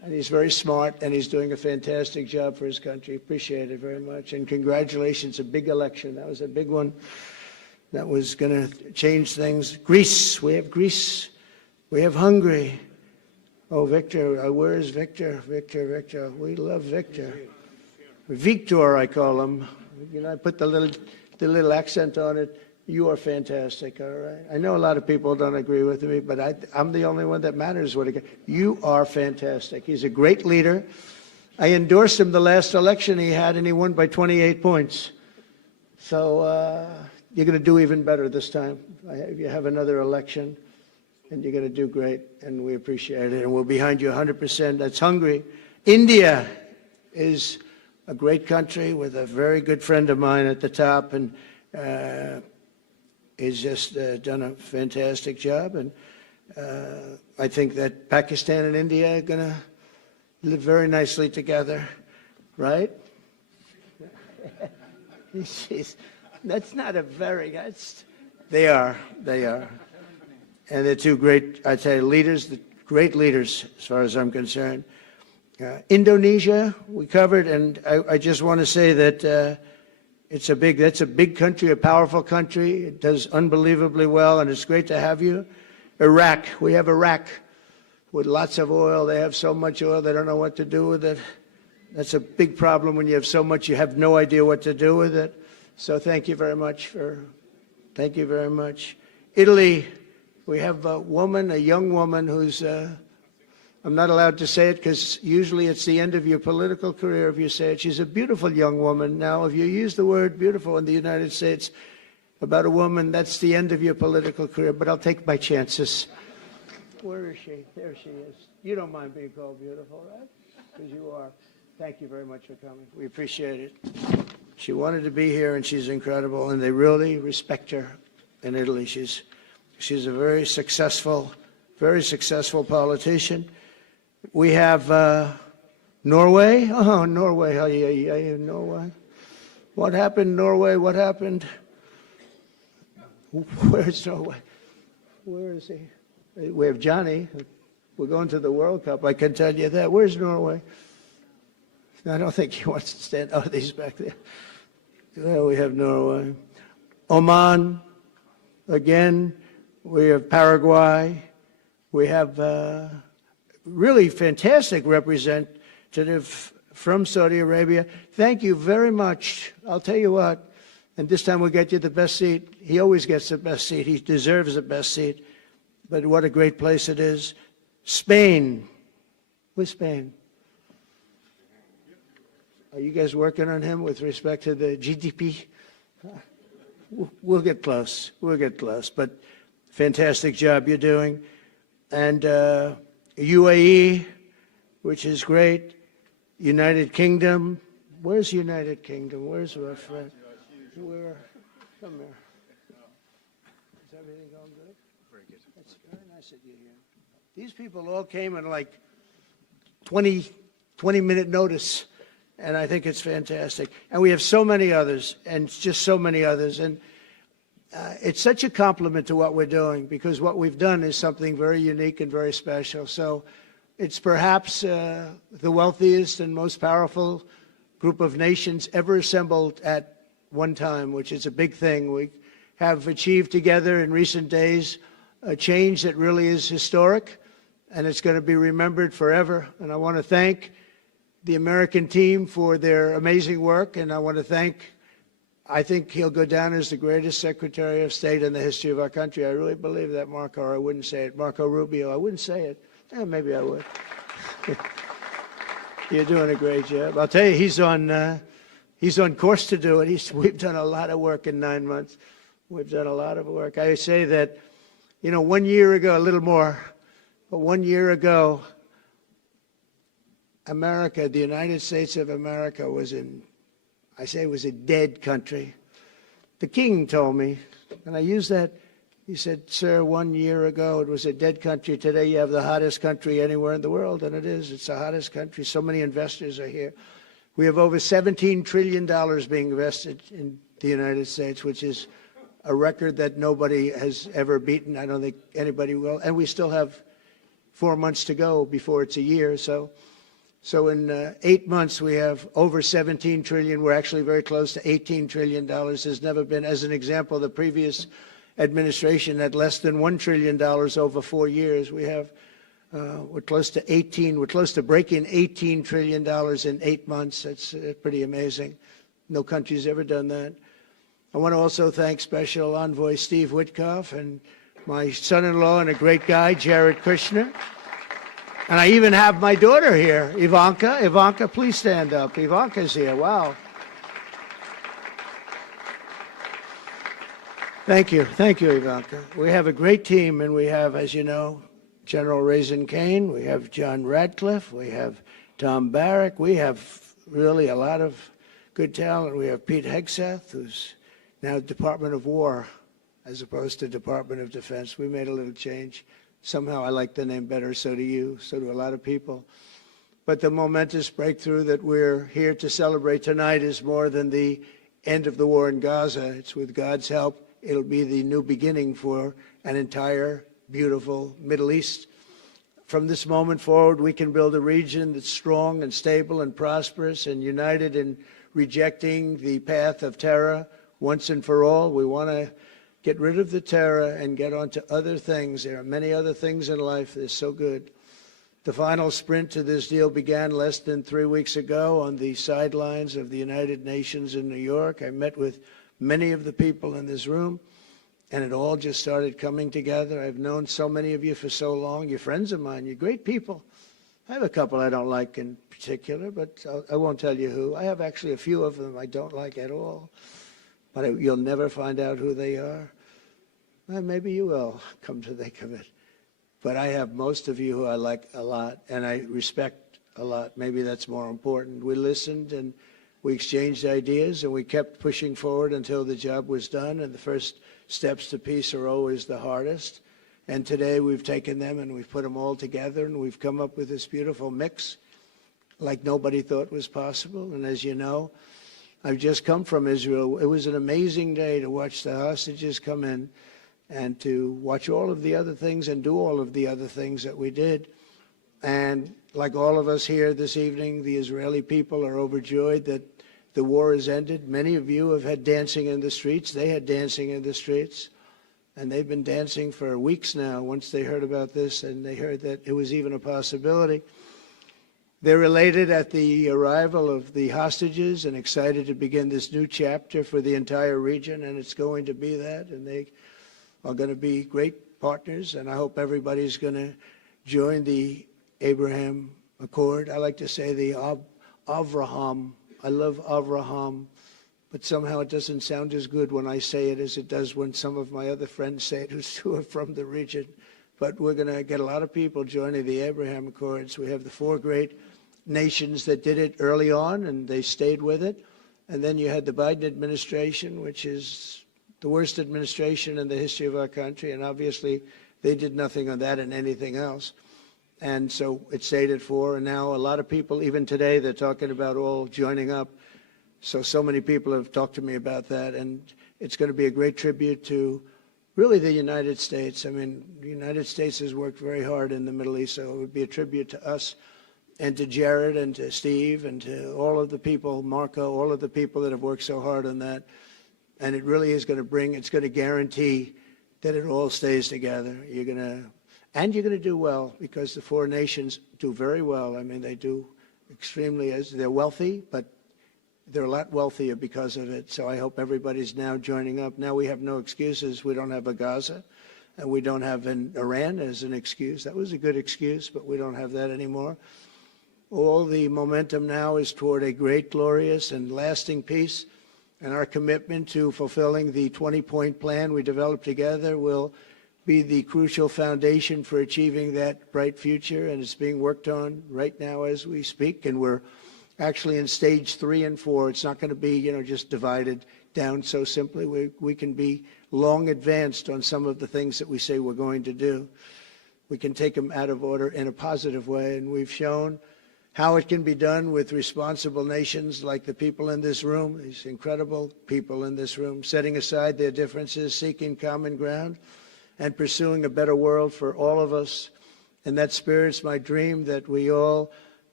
And he's very smart, and he's doing a fantastic job for his country. Appreciate it very much. And congratulations, a big election. That was a big one. That was going to change things. Greece, we have Greece. We have Hungary. Oh, Victor, where is Victor? Victor. We love Victor. Victor, I call him. You know, I put the little accent on it. You are fantastic, all right? I know a lot of people don't agree with me, but I'm the only one that matters. You are fantastic. He's a great leader. I endorsed him the last election he had, and he won by 28 points. So you're going to do even better this time. You have another election, and you're going to do great, and we appreciate it. And we're behind you 100%. That's Hungary. India is a great country with a very good friend of mine at the top, and he's just done a fantastic job. And I think that Pakistan and India are going to live very nicely together, right? That's not a very, they are. And they're two great, I'd say, leaders, great leaders as far as I'm concerned. Indonesia, we covered, and I just want to say that that's a big country, a powerful country. It does unbelievably well, and it's great to have you. Iraq, we have Iraq with lots of oil. They have so much oil, they don't know what to do with it. That's a big problem when you have so much, you have no idea what to do with it. So thank you very much thank you very much. Italy, we have a young woman who's, I'm not allowed to say it because usually it's the end of your political career if you say it. She's a beautiful young woman. Now, if you use the word beautiful in the United States about a woman, that's the end of your political career, but I'll take my chances. Where is she? There she is. You don't mind being called beautiful, right? Because you are. Thank you very much for coming. We appreciate it. She wanted to be here, and she's incredible, and they really respect her in Italy. She's a very successful politician. We have Norway. Oh, Norway. Norway. What happened, Norway? What happened? Where's Norway? Where is he? We have Johnny. We're going to the World Cup. I can tell you that. Where's Norway? I don't think he wants to stand. Oh, he's back there. Well, we have Norway. Oman. Again, we have Paraguay. We have really fantastic representative from Saudi Arabia. Thank you very much. I'll tell you what, and this time we'll get you the best seat. He always gets the best seat. He deserves the best seat. But what a great place it is. Spain. Where's Spain? Are you guys working on him with respect to the GDP? We'll get close. We'll get close. But fantastic job you're doing. And UAE, which is great. United Kingdom. Where's United Kingdom? Where's my friend? Where? Come here. Is everything going good? Very good. That's very nice of you here. These people all came in like 20-minute notice, and I think it's fantastic. And we have so many others, and just so many others. And it's such a compliment to what we're doing, because what we've done is something very unique and very special. So it's perhaps the wealthiest and most powerful group of nations ever assembled at one time, which is a big thing. We have achieved together in recent days a change that really is historic, and it's going to be remembered forever. And I want to thank the American team for their amazing work, and I want to thank, I think he'll go down as the greatest Secretary of State in the history of our country. I really believe that, Marco, or I wouldn't say it. Marco Rubio, I wouldn't say it. Maybe I would. You're doing a great job. I'll tell you, he's on course to do it. We've done a lot of work in 9 months. We've done a lot of work. I say that, 1 year ago, a little more, but 1 year ago, America, the United States of America was it was a dead country. The king told me, and I use that, he said, sir, 1 year ago it was a dead country. Today you have the hottest country anywhere in the world, and it is. It's the hottest country. So many investors are here. We have over $17 trillion being invested in the United States, which is a record that nobody has ever beaten. I don't think anybody will. And we still have 4 months to go before it's a year. So So in 8 months, we have over 17 trillion. We're actually very close to $18 trillion. There's never been, as an example, the previous administration had less than $1 trillion over 4 years. We have, we're close to breaking $18 trillion in 8 months. That's pretty amazing. No country's ever done that. I want to also thank Special Envoy Steve Witkoff and my son-in-law and a great guy, Jared Kushner. And I even have my daughter here, Ivanka. Ivanka, please stand up. Ivanka's here. Wow. Thank you. Thank you, Ivanka. We have a great team, and we have, as you know, General Raisin Kane. We have John Radcliffe. We have Tom Barrack. We have really a lot of good talent. We have Pete Hegseth, who's now Department of War as opposed to Department of Defense. We made a little change. Somehow I like the name better, so do you, so do a lot of people. But the momentous breakthrough that we're here to celebrate tonight is more than the end of the war in Gaza. It's with God's help, it'll be the new beginning for an entire beautiful Middle East. From this moment forward, we can build a region that's strong and stable and prosperous and united in rejecting the path of terror once and for all. We want to get rid of the terror and get on to other things. There are many other things in life that are so good. The final sprint to this deal began less than 3 weeks ago on the sidelines of the United Nations in New York. I met with many of the people in this room, and it all just started coming together. I've known so many of you for so long. You're friends of mine. You're great people. I have a couple I don't like in particular, but I won't tell you who. I have actually a few of them I don't like at all, but you'll never find out who they are. Well, maybe you will, come to think of it. But I have most of you who I like a lot, and I respect a lot. Maybe that's more important. We listened, and we exchanged ideas, and we kept pushing forward until the job was done, and the first steps to peace are always the hardest. And today we've taken them, and we've put them all together, and we've come up with this beautiful mix like nobody thought was possible. And as you know, I've just come from Israel. It was an amazing day to watch the hostages come in, and to watch all of the other things and do all of the other things that we did. And like all of us here this evening, the Israeli people are overjoyed that the war has ended. Many of you have had dancing in the streets. They had dancing in the streets. And they've been dancing for weeks now once they heard about this, and they heard that it was even a possibility. They're elated at the arrival of the hostages and excited to begin this new chapter for the entire region, and it's going to be that. And they are going to be great partners, and I hope everybody's going to join the Abraham Accord. I like to say the Avraham. I love Avraham, but somehow it doesn't sound as good when I say it as it does when some of my other friends say it who are from the region. But we're going to get a lot of people joining the Abraham Accords. We have the 4 great nations that did it early on, and they stayed with it. And then you had the Biden administration, which is the worst administration in the history of our country, and obviously they did nothing on that and anything else. And so it stayed at 4, and now a lot of people, even today, they're talking about all joining up. So many people have talked to me about that, and it's going to be a great tribute to really the United States. I mean, the United States has worked very hard in the Middle East, so it would be a tribute to us and to Jared and to Steve and to all of the people, Marco, all of the people that have worked so hard on that. And it really is going to it's going to guarantee that it all stays together. You're going to do well, because the 4 nations do very well. I mean, they do extremely, they're wealthy, but they're a lot wealthier because of it. So I hope everybody's now joining up. Now we have no excuses. We don't have a Gaza, and we don't have an Iran as an excuse. That was a good excuse, but we don't have that anymore. All the momentum now is toward a great, glorious, and lasting peace. And our commitment to fulfilling the 20-point plan we developed together will be the crucial foundation for achieving that bright future. And it's being worked on right now as we speak. And we're actually in stage 3 and 4. It's not going to be, just divided down so simply. We can be long advanced on some of the things that we say we're going to do. We can take them out of order in a positive way. And we've shown how it can be done with responsible nations like the people in this room, these incredible people in this room, setting aside their differences, seeking common ground, and pursuing a better world for all of us. In that spirit, it's my dream that we all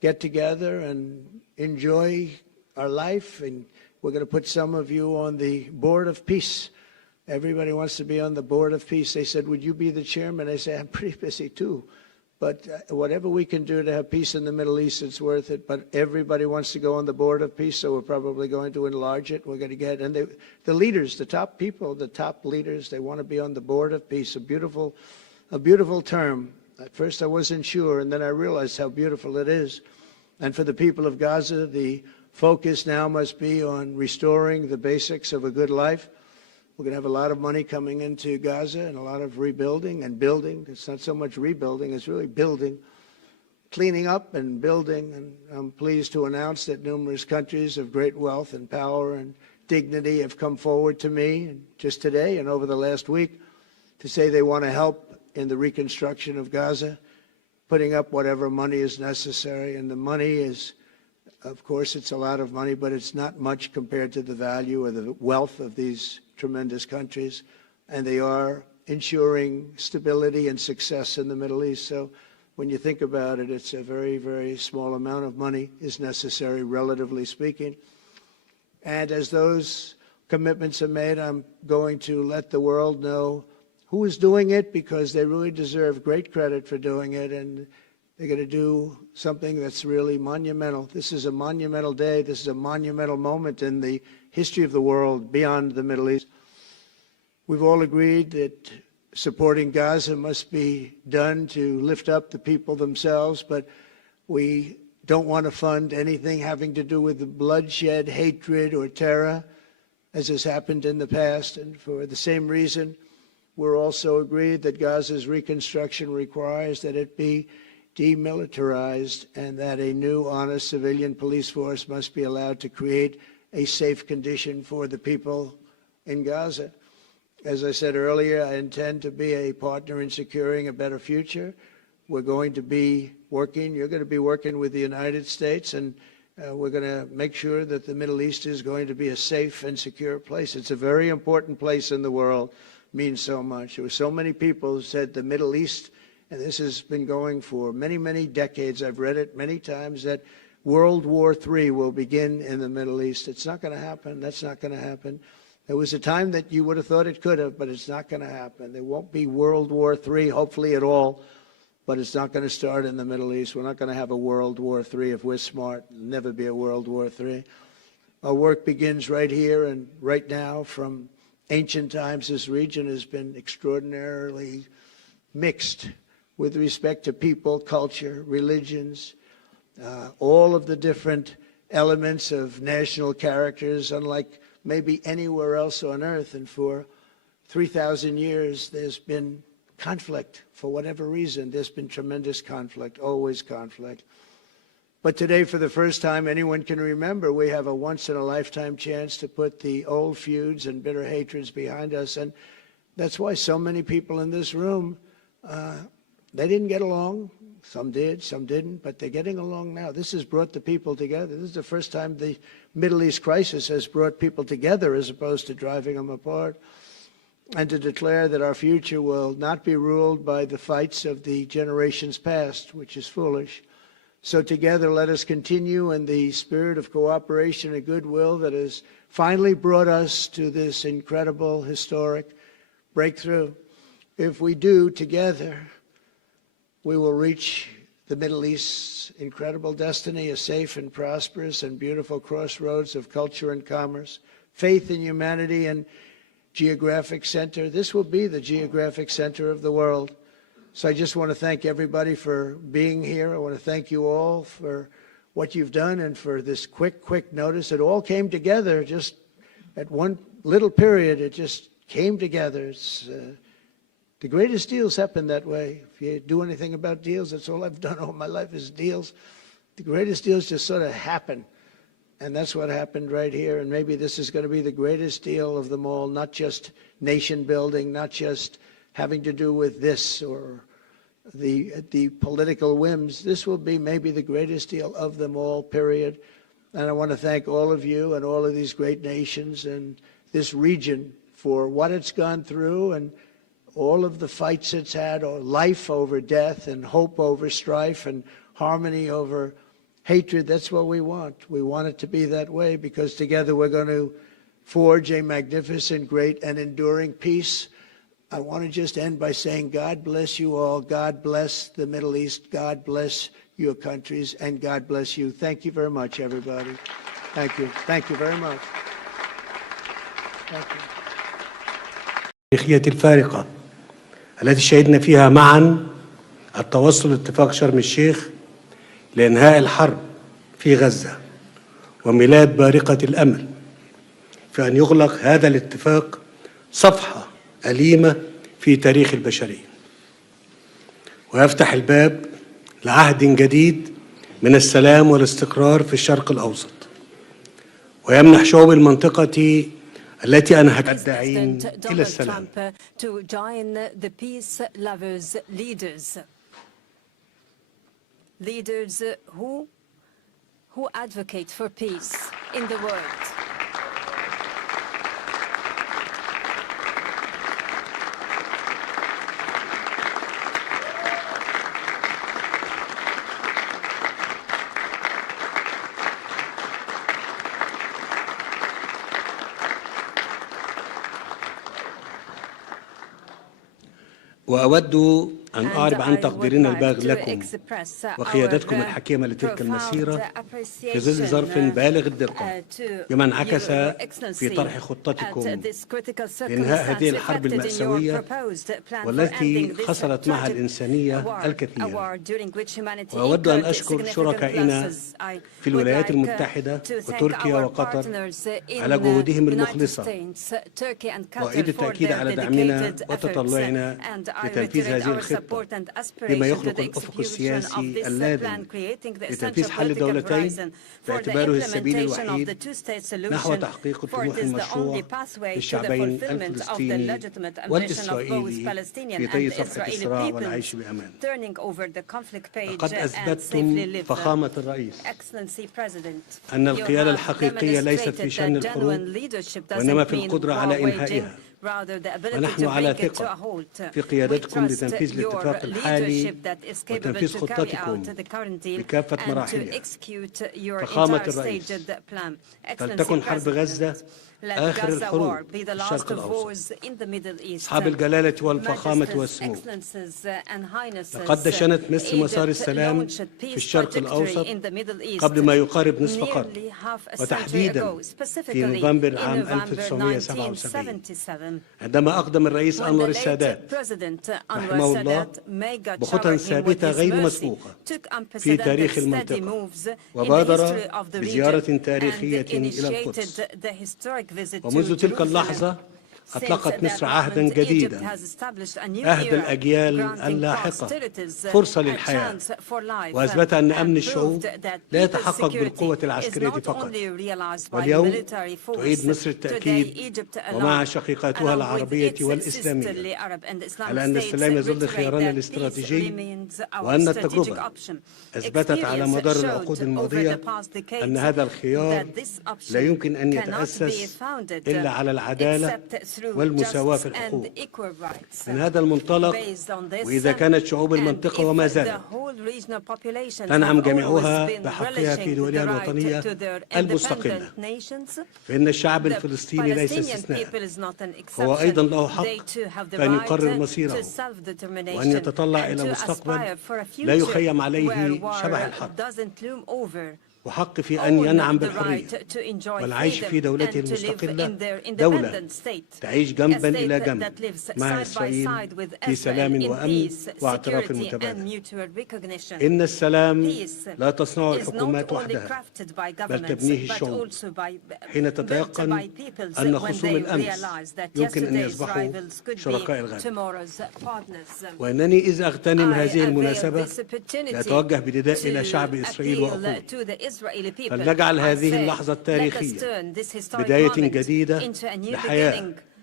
get together and enjoy our life. And we're going to put some of you on the Board of Peace. Everybody wants to be on the Board of Peace. They said, would you be the chairman? I say, I'm pretty busy too. But whatever we can do to have peace in the Middle East, it's worth it. But everybody wants to go on the Board of Peace, so we're probably going to enlarge it. We're going to get, and the leaders, the top people, the top leaders, they want to be on the Board of Peace. A beautiful term. At first I wasn't sure, and then I realized how beautiful it is. And for the people of Gaza, the focus now must be on restoring the basics of a good life. We're going to have a lot of money coming into Gaza and a lot of rebuilding and building. It's not so much rebuilding, it's really building, cleaning up and building. And I'm pleased to announce that numerous countries of great wealth and power and dignity have come forward to me just today and over the last week to say they want to help in the reconstruction of Gaza, putting up whatever money is necessary. And the money is, of course, it's a lot of money, but it's not much compared to the value or the wealth of these tremendous countries, and they are ensuring stability and success in the Middle East. So when you think about it, it's a very, very small amount of money is necessary, relatively speaking. And as those commitments are made, I'm going to let the world know who is doing it, because they really deserve great credit for doing it, and they're going to do something that's really monumental. This is a monumental day. This is a monumental moment in the history of the world beyond the Middle East. We've all agreed that supporting Gaza must be done to lift up the people themselves, but we don't want to fund anything having to do with bloodshed, hatred, or terror, as has happened in the past. And for the same reason, we're also agreed that Gaza's reconstruction requires that it be demilitarized and that a new, honest civilian police force must be allowed to create a safe condition for the people in Gaza. As I said earlier, I intend to be a partner in securing a better future. We're going to be working, you're going to be working with the United States, and we're going to make sure that the Middle East is going to be a safe and secure place. It's a very important place in the world, means so much. There were so many people who said the Middle East, and this has been going for many, many decades. I've read it many times, that World War III will begin in the Middle East. It's not going to happen. That's not going to happen. There was a time that you would have thought it could have, but it's not going to happen. There won't be World War III, hopefully at all, but it's not going to start in the Middle East. We're not going to have a World War III if we're smart. There'll never be a World War III. Our work begins right here and right now. From ancient times, this region has been extraordinarily mixed with respect to people, culture, religions, all of the different elements of national characters, unlike maybe anywhere else on earth. And for 3,000 years, there's been conflict. For whatever reason, there's been tremendous conflict, always conflict. But today, for the first time anyone can remember, we have a once-in-a-lifetime chance to put the old feuds and bitter hatreds behind us. And that's why so many people in this room, they didn't get along. Some did, some didn't, but they're getting along now. This has brought the people together. This is the first time the Middle East crisis has brought people together as opposed to driving them apart. And to declare that our future will not be ruled by the fights of the generations past, which is foolish. So together, let us continue in the spirit of cooperation and goodwill that has finally brought us to this incredible, historic breakthrough. If we do, together, we will reach the Middle East's incredible destiny, a safe and prosperous and beautiful crossroads of culture and commerce, faith in humanity and geographic center. This will be the geographic center of the world. So I just want to thank everybody for being here. I want to thank you all for what you've done and for this quick notice. It all came together just at one little period. It just came together. It's, the greatest deals happen that way. If you do anything about deals, that's all I've done all my life is deals. The greatest deals just sort of happen. And that's what happened right here. And maybe this is going to be the greatest deal of them all, not just nation building, not just having to do with this or the political whims. This will be maybe the greatest deal of them all, period. And I want to thank all of you and all of these great nations and this region for what it's gone through and all of the fights it's had, or life over death and hope over strife and harmony over hatred. That's what we want. We want it to be that way because together we're going to forge a magnificent, great, and enduring peace. I want to just end by saying God bless you all. God bless the Middle East. God bless your countries, and God bless you. Thank you very much, everybody. Thank you. Thank you very much. Thank you. التاريخية الفارقة التي شهدنا فيها معا التوصل لاتفاق شرم الشيخ لإنهاء الحرب في غزة وميلاد بارقة الأمل في أن يغلق هذا الاتفاق صفحة أليمة في تاريخ البشرية ويفتح الباب لعهد جديد من السلام والاستقرار في الشرق الأوسط ويمنح شعوب المنطقة التي أنهت الداعين إلى السلام leaders who advocate for peace in the world. وأود أن أعرب عن تقديرنا البالغ لكم وقيادتكم الحكيمة لتلك المسيرة في ظل ظرف بالغ الدقة بما انعكس في طرح خطتكم لإنهاء هذه الحرب المأساوية والتي خسرت معها الإنسانية الكثير. وأود أن أشكر شركائنا في الولايات المتحدة وتركيا وقطر على جهودهم المخلصة وأعيد التأكيد على دعمنا وتطلعنا لتنفيذ هذه الخطة بما يخلق الأفق السياسي اللازم لتنفيذ حل دولتين باعتباره السبيل الوحيد نحو تحقيق الطموح المشروع للشعبين الفلسطيني والإسرائيلي في طي صفحة الصراع والعيش بأمان. لقد أثبتتم فخامة الرئيس أن القيادة الحقيقية ليست في شن الحروب وإنما في القدرة على إنهائها ونحن على ثقة في قيادتكم لتنفيذ الاتفاق الحالي وتنفيذ خطتكم بكافة مراحلها. فخامة الرئيس، فلتكن حرب غزة آخر الحروب في الشرق الأوسط. أصحاب الجلالة والفخامة والسمو، لقد دشنت مصر مسار السلام في الشرق الأوسط قبل ما يقارب نصف قرن، وتحديدا في نوفمبر عام 1977 عندما أقدم الرئيس أنور السادات رحمه الله بخطى ثابتة غير مسبوقة في تاريخ المنطقة، وبادر بزيارة تاريخية إلى القدس. ومنذ تلك اللحظة أطلقت مصر عهدا جديدا، عهد الأجيال اللاحقة، فرصة للحياة، وأثبت أن أمن الشعوب لا يتحقق بالقوة العسكرية فقط. واليوم تعيد مصر التأكيد ومع شقيقاتها العربية والإسلامية على أن السلام يظل خيارنا الاستراتيجي، وأن التجربة أثبتت على مدار العقود الماضية أن هذا الخيار لا يمكن أن يتأسس إلا على العدالة والمساواة في الحقوق. من هذا المنطلق، وإذا كانت شعوب المنطقة وما زالت تنعم جميعها بحقها في دولها الوطنية المستقلة، فإن الشعب الفلسطيني ليس استثناء، هو أيضا له حق أن يقرر مصيره وأن يتطلع إلى مستقبل لا يخيم عليه شبح الحرب، وحق في أن ينعم بالحرية والعيش في دولته المستقلة، دولة تعيش جنبا إلى جنب مع إسرائيل في سلام وأمن واعتراف متبادل. إن السلام لا تصنعه الحكومات وحدها، بل تبنيه الشعوب حين تتيقن أن خصوم الأمس يمكن أن يصبحوا شركاء الغد. وإنني إذ أغتنم هذه المناسبة لأتوجه بنداء إلى شعب إسرائيل وأقول: فلنجعل هذه اللحظة التاريخية بداية جديدة لحياة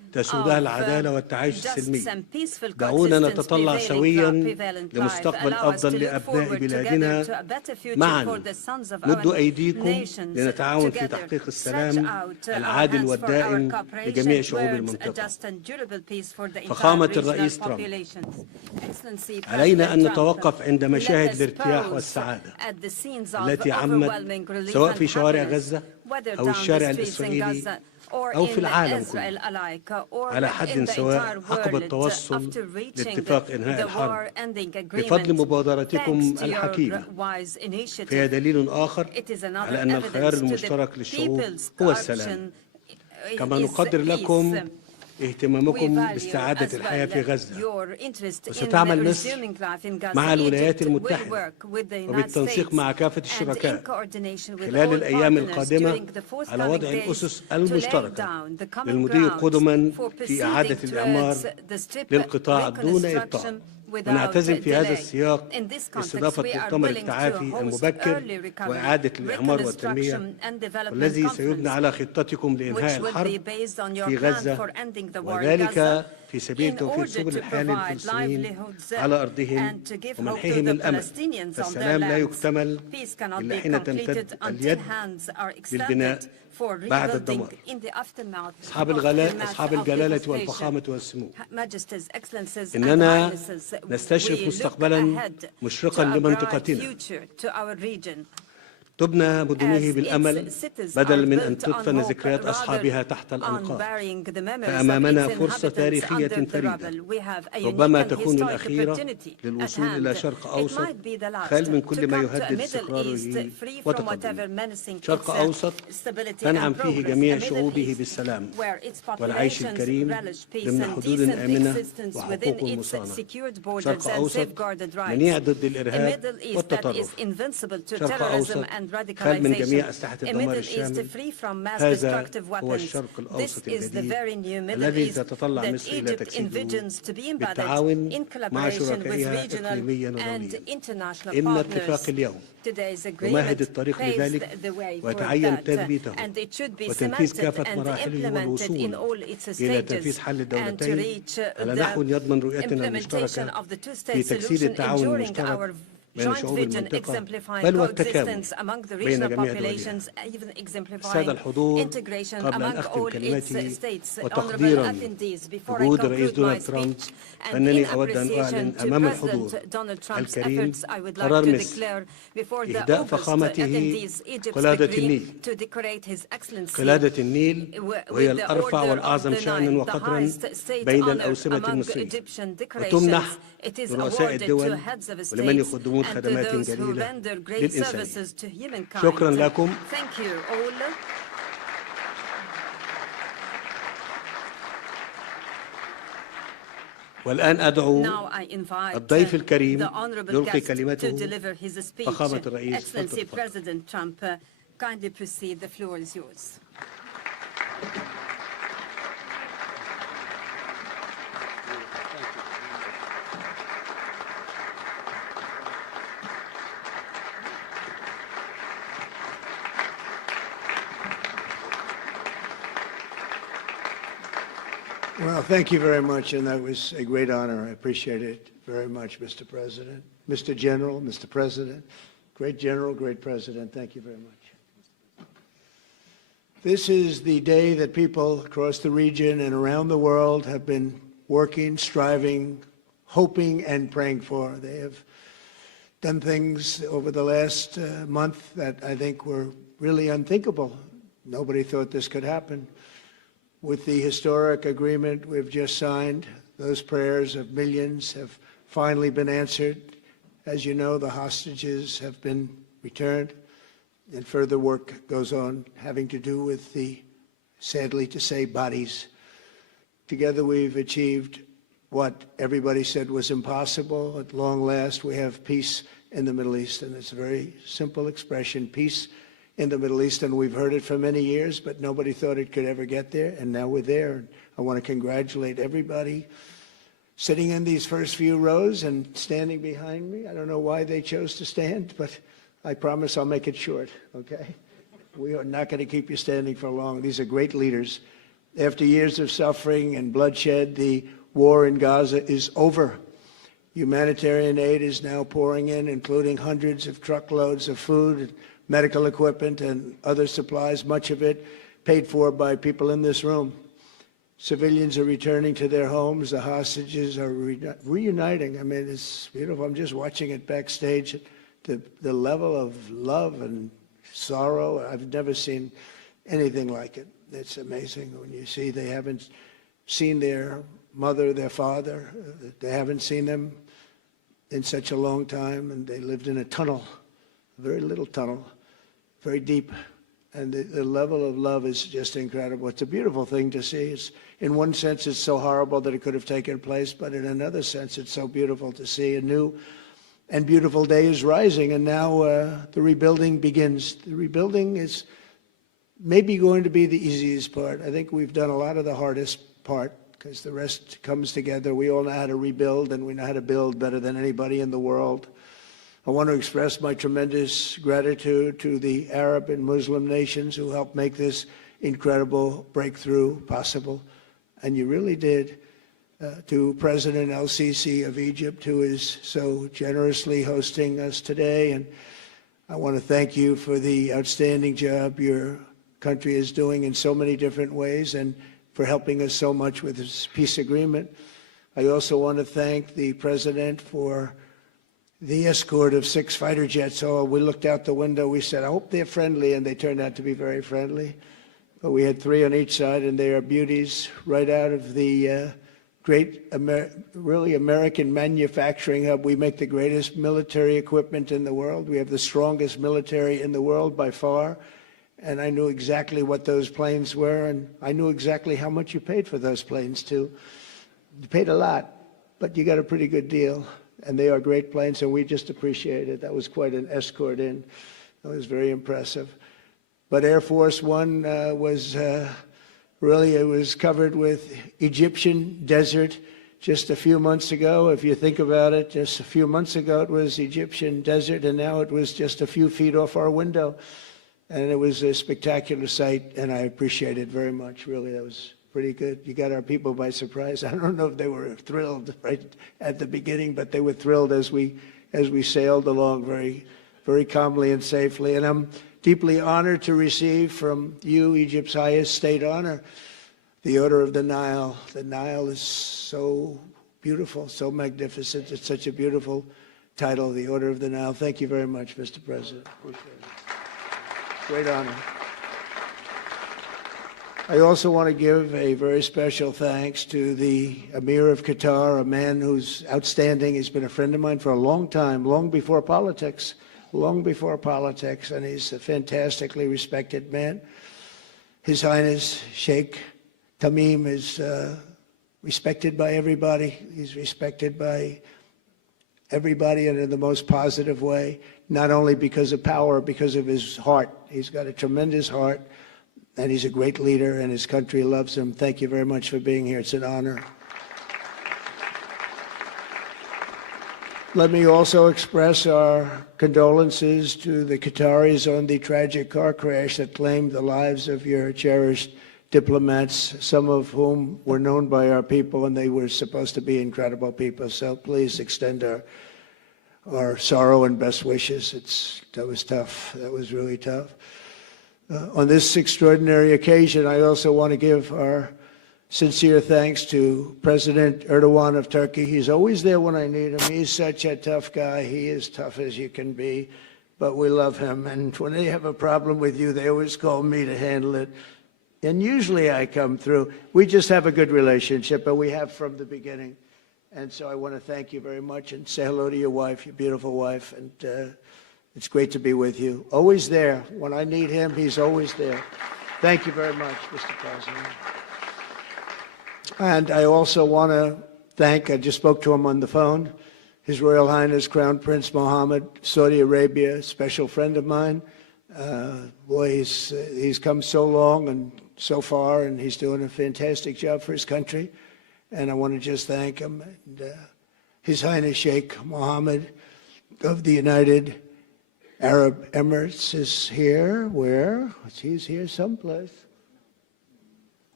تسودها العدالة والتعايش السلمي. دعونا نتطلع سويا لمستقبل أفضل لأبناء بلادنا معا. مدوا أيديكم لنتعاون في تحقيق السلام العادل والدائم لجميع شعوب المنطقة. فخامة الرئيس ترامب، علينا أن نتوقف عند مشاهد الارتياح والسعادة التي عمت سواء في شوارع غزة أو الشارع الإسرائيلي أو في العالم كله على حد سواء عقب التوصل لاتفاق إنهاء الحرب بفضل مبادرتكم الحكيمة. فهي دليل آخر على أن الخيار المشترك للشعوب هو السلام. كما نقدر لكم اهتمامكم باستعادة الحياة في غزة، وستعمل مصر مع الولايات المتحدة وبالتنسيق مع كافة الشركاء خلال الأيام القادمة على وضع الأسس المشتركة للمضي قدما في إعادة الإعمار للقطاع دون إبطاء. ونعتزم في هذا السياق استضافة مؤتمر التعافي المبكر وإعادة الإعمار والتنمية، والذي سيبنى على خطتكم لإنهاء الحرب في غزة، وذلك في سبيل توفير سبل الحياة للفلسطينيين على أرضهم ومنحهم الأمل. فالسلام لا يكتمل إلا حين تمتد اليد للبناء بعد الدمار. أصحاب الجلالة والفخامة والسمو، إننا نستشرف مستقبلا مشرقا لمنطقتنا تبنى مدنه بالأمل بدلا من أن تدفن ذكريات أصحابها تحت الأنقاض. فأمامنا فرصة تاريخية فريدة ربما تكون الأخيرة للوصول إلى شرق أوسط خال من كل ما يهدد استقراره وتقدمه. شرق أوسط تنعم فيه جميع شعوبه بالسلام والعيش الكريم ضمن حدود آمنة وحقوق مصانة. شرق أوسط منيع ضد الإرهاب والتطرف. شرق أوسط خال من جميع أسلحة الدمار الشامل. هذا هو الشرق الأوسط الجديد الذي تتطلع مصر إلى تجسيده بالتعاون مع شركائها إقليميا ودوليا. إن اتفاق اليوم يمهد الطريق لذلك، ويتعين تثبيته وتنفيذ كافة مراحله والوصول إلى تنفيذ حل الدولتين على نحو يضمن رؤيتنا المشتركة في تجسيد التعاون المشترك بين شعوب المنطقة بل والتكامل بين جميع دولها. السادة الحضور، قبل أن أختم كلمتي وتقديرا لجهود الرئيس دونالد ترامب، أنني أود أن أعلن أمام الحضور الكريم قرار مصر إهداء فخامته قلادة النيل. قلادة النيل وهي الأرفع والأعظم شأنا وقدرا بين الأوسمة المصرية، وتمنح لرؤساء الدول ولمن يقدمون خدمات جليلة للإنسانية. شكرا لكم. والآن أدعو الضيف الكريم يلقي كلمته فخامة الرئيس ترامب. Well, thank you very much, and that was a great honor. I appreciate it very much, Mr. President. Mr. General, Mr. President, great General, great President, thank you very much. This is the day that people across the region and around the world have been working, striving, hoping, and praying for. They have done things over the last month that I think were really unthinkable. Nobody thought this could happen. With the historic agreement we've just signed, those prayers of millions have finally been answered. As you know, the hostages have been returned, and further work goes on having to do with the, sadly to say, bodies. Together we've achieved what everybody said was impossible. At long last, we have peace in the Middle East, and it's a very simple expression, peace in the Middle East, and we've heard it for many years, but nobody thought it could ever get there, and now we're there. And I want to congratulate everybody sitting in these first few rows and standing behind me. I don't know why they chose to stand, but I promise I'll make it short, okay? We are not going to keep you standing for long. These are great leaders. After years of suffering and bloodshed, the war in Gaza is over. Humanitarian aid is now pouring in, including hundreds of truckloads of food, medical equipment, and other supplies, much of it paid for by people in this room. Civilians are returning to their homes. The hostages are reuniting. I mean, it's beautiful. I'm just watching it backstage. The level of love and sorrow, I've never seen anything like it. It's amazing when you see they haven't seen their mother, their father. They haven't seen them in such a long time, and they lived in a tunnel, a very little tunnel, very deep. And the level of love is just incredible. It's a beautiful thing to see. In one sense, it's so horrible that it could have taken place, but in another sense, it's so beautiful to see. A new and beautiful day is rising, and now the rebuilding begins. The rebuilding is maybe going to be the easiest part. I think we've done a lot of the hardest part, because the rest comes together. We all know how to rebuild, and we know how to build better than anybody in the world. I want to express my tremendous gratitude to the Arab and Muslim nations who helped make this incredible breakthrough possible, and you really did. To President El-Sisi of Egypt, who is so generously hosting us today, and I want to thank you for the outstanding job your country is doing in so many different ways, and for helping us so much with this peace agreement. I also want to thank the President for the escort of 6 fighter jets. Oh, we looked out the window, we said, I hope they're friendly, and they turned out to be very friendly. But we had 3 on each side, and they are beauties right out of the great, really American manufacturing hub. We make the greatest military equipment in the world. We have the strongest military in the world by far. And I knew exactly what those planes were, and I knew exactly how much you paid for those planes, too. You paid a lot, but you got a pretty good deal. And they are great planes, and we just appreciate it. That was quite an escort in. That was very impressive. But Air Force One was really, it was covered with Egyptian desert just a few months ago. If you think about it, just a few months ago it was Egyptian desert, and now it was just a few feet off our window. And it was a spectacular sight, and I appreciate it very much. Really, that was pretty good. You got our people by surprise. I don't know if they were thrilled right at the beginning, but they were thrilled as we sailed along very, very calmly and safely. And I'm deeply honored to receive from you, Egypt's highest state honor, the Order of the Nile. The Nile is so beautiful, so magnificent. It's such a beautiful title, the Order of the Nile. Thank you very much, Mr. President. Appreciate it. Great honor. I also want to give a very special thanks to the Emir of Qatar, a man who's outstanding. He's been a friend of mine for a long time, long before politics, and he's a fantastically respected man. His Highness Sheikh Tamim is respected by everybody. He's respected by everybody and in the most positive way, not only because of power, because of his heart. He's got a tremendous heart, and he's a great leader, and his country loves him. Thank you very much for being here. It's an honor. Let me also express our condolences to the Qataris on the tragic car crash that claimed the lives of your cherished diplomats, some of whom were known by our people, and they were supposed to be incredible people. So please extend our sorrow and best wishes. That was tough. That was really tough. On this extraordinary occasion, I also want to give our sincere thanks to President Erdogan of Turkey. He's always there when I need him. He's such a tough guy. He is tough as you can be, but we love him. And when they have a problem with you, they always call me to handle it. And usually I come through. We just have a good relationship, and we have from the beginning. And so I want to thank you very much and say hello to your wife, your beautiful wife. And it's great to be with you. Always there. When I need him, he's always there. Thank you very much, Mr. President. And I also want to thank, I just spoke to him on the phone, His Royal Highness Crown Prince Mohammed, Saudi Arabia, a special friend of mine. Boy, he's come so long and so far, and he's doing a fantastic job for his country. And I want to just thank him. And, His Highness Sheikh Mohammed of the United Arab Emirates is here. Where? He's here someplace.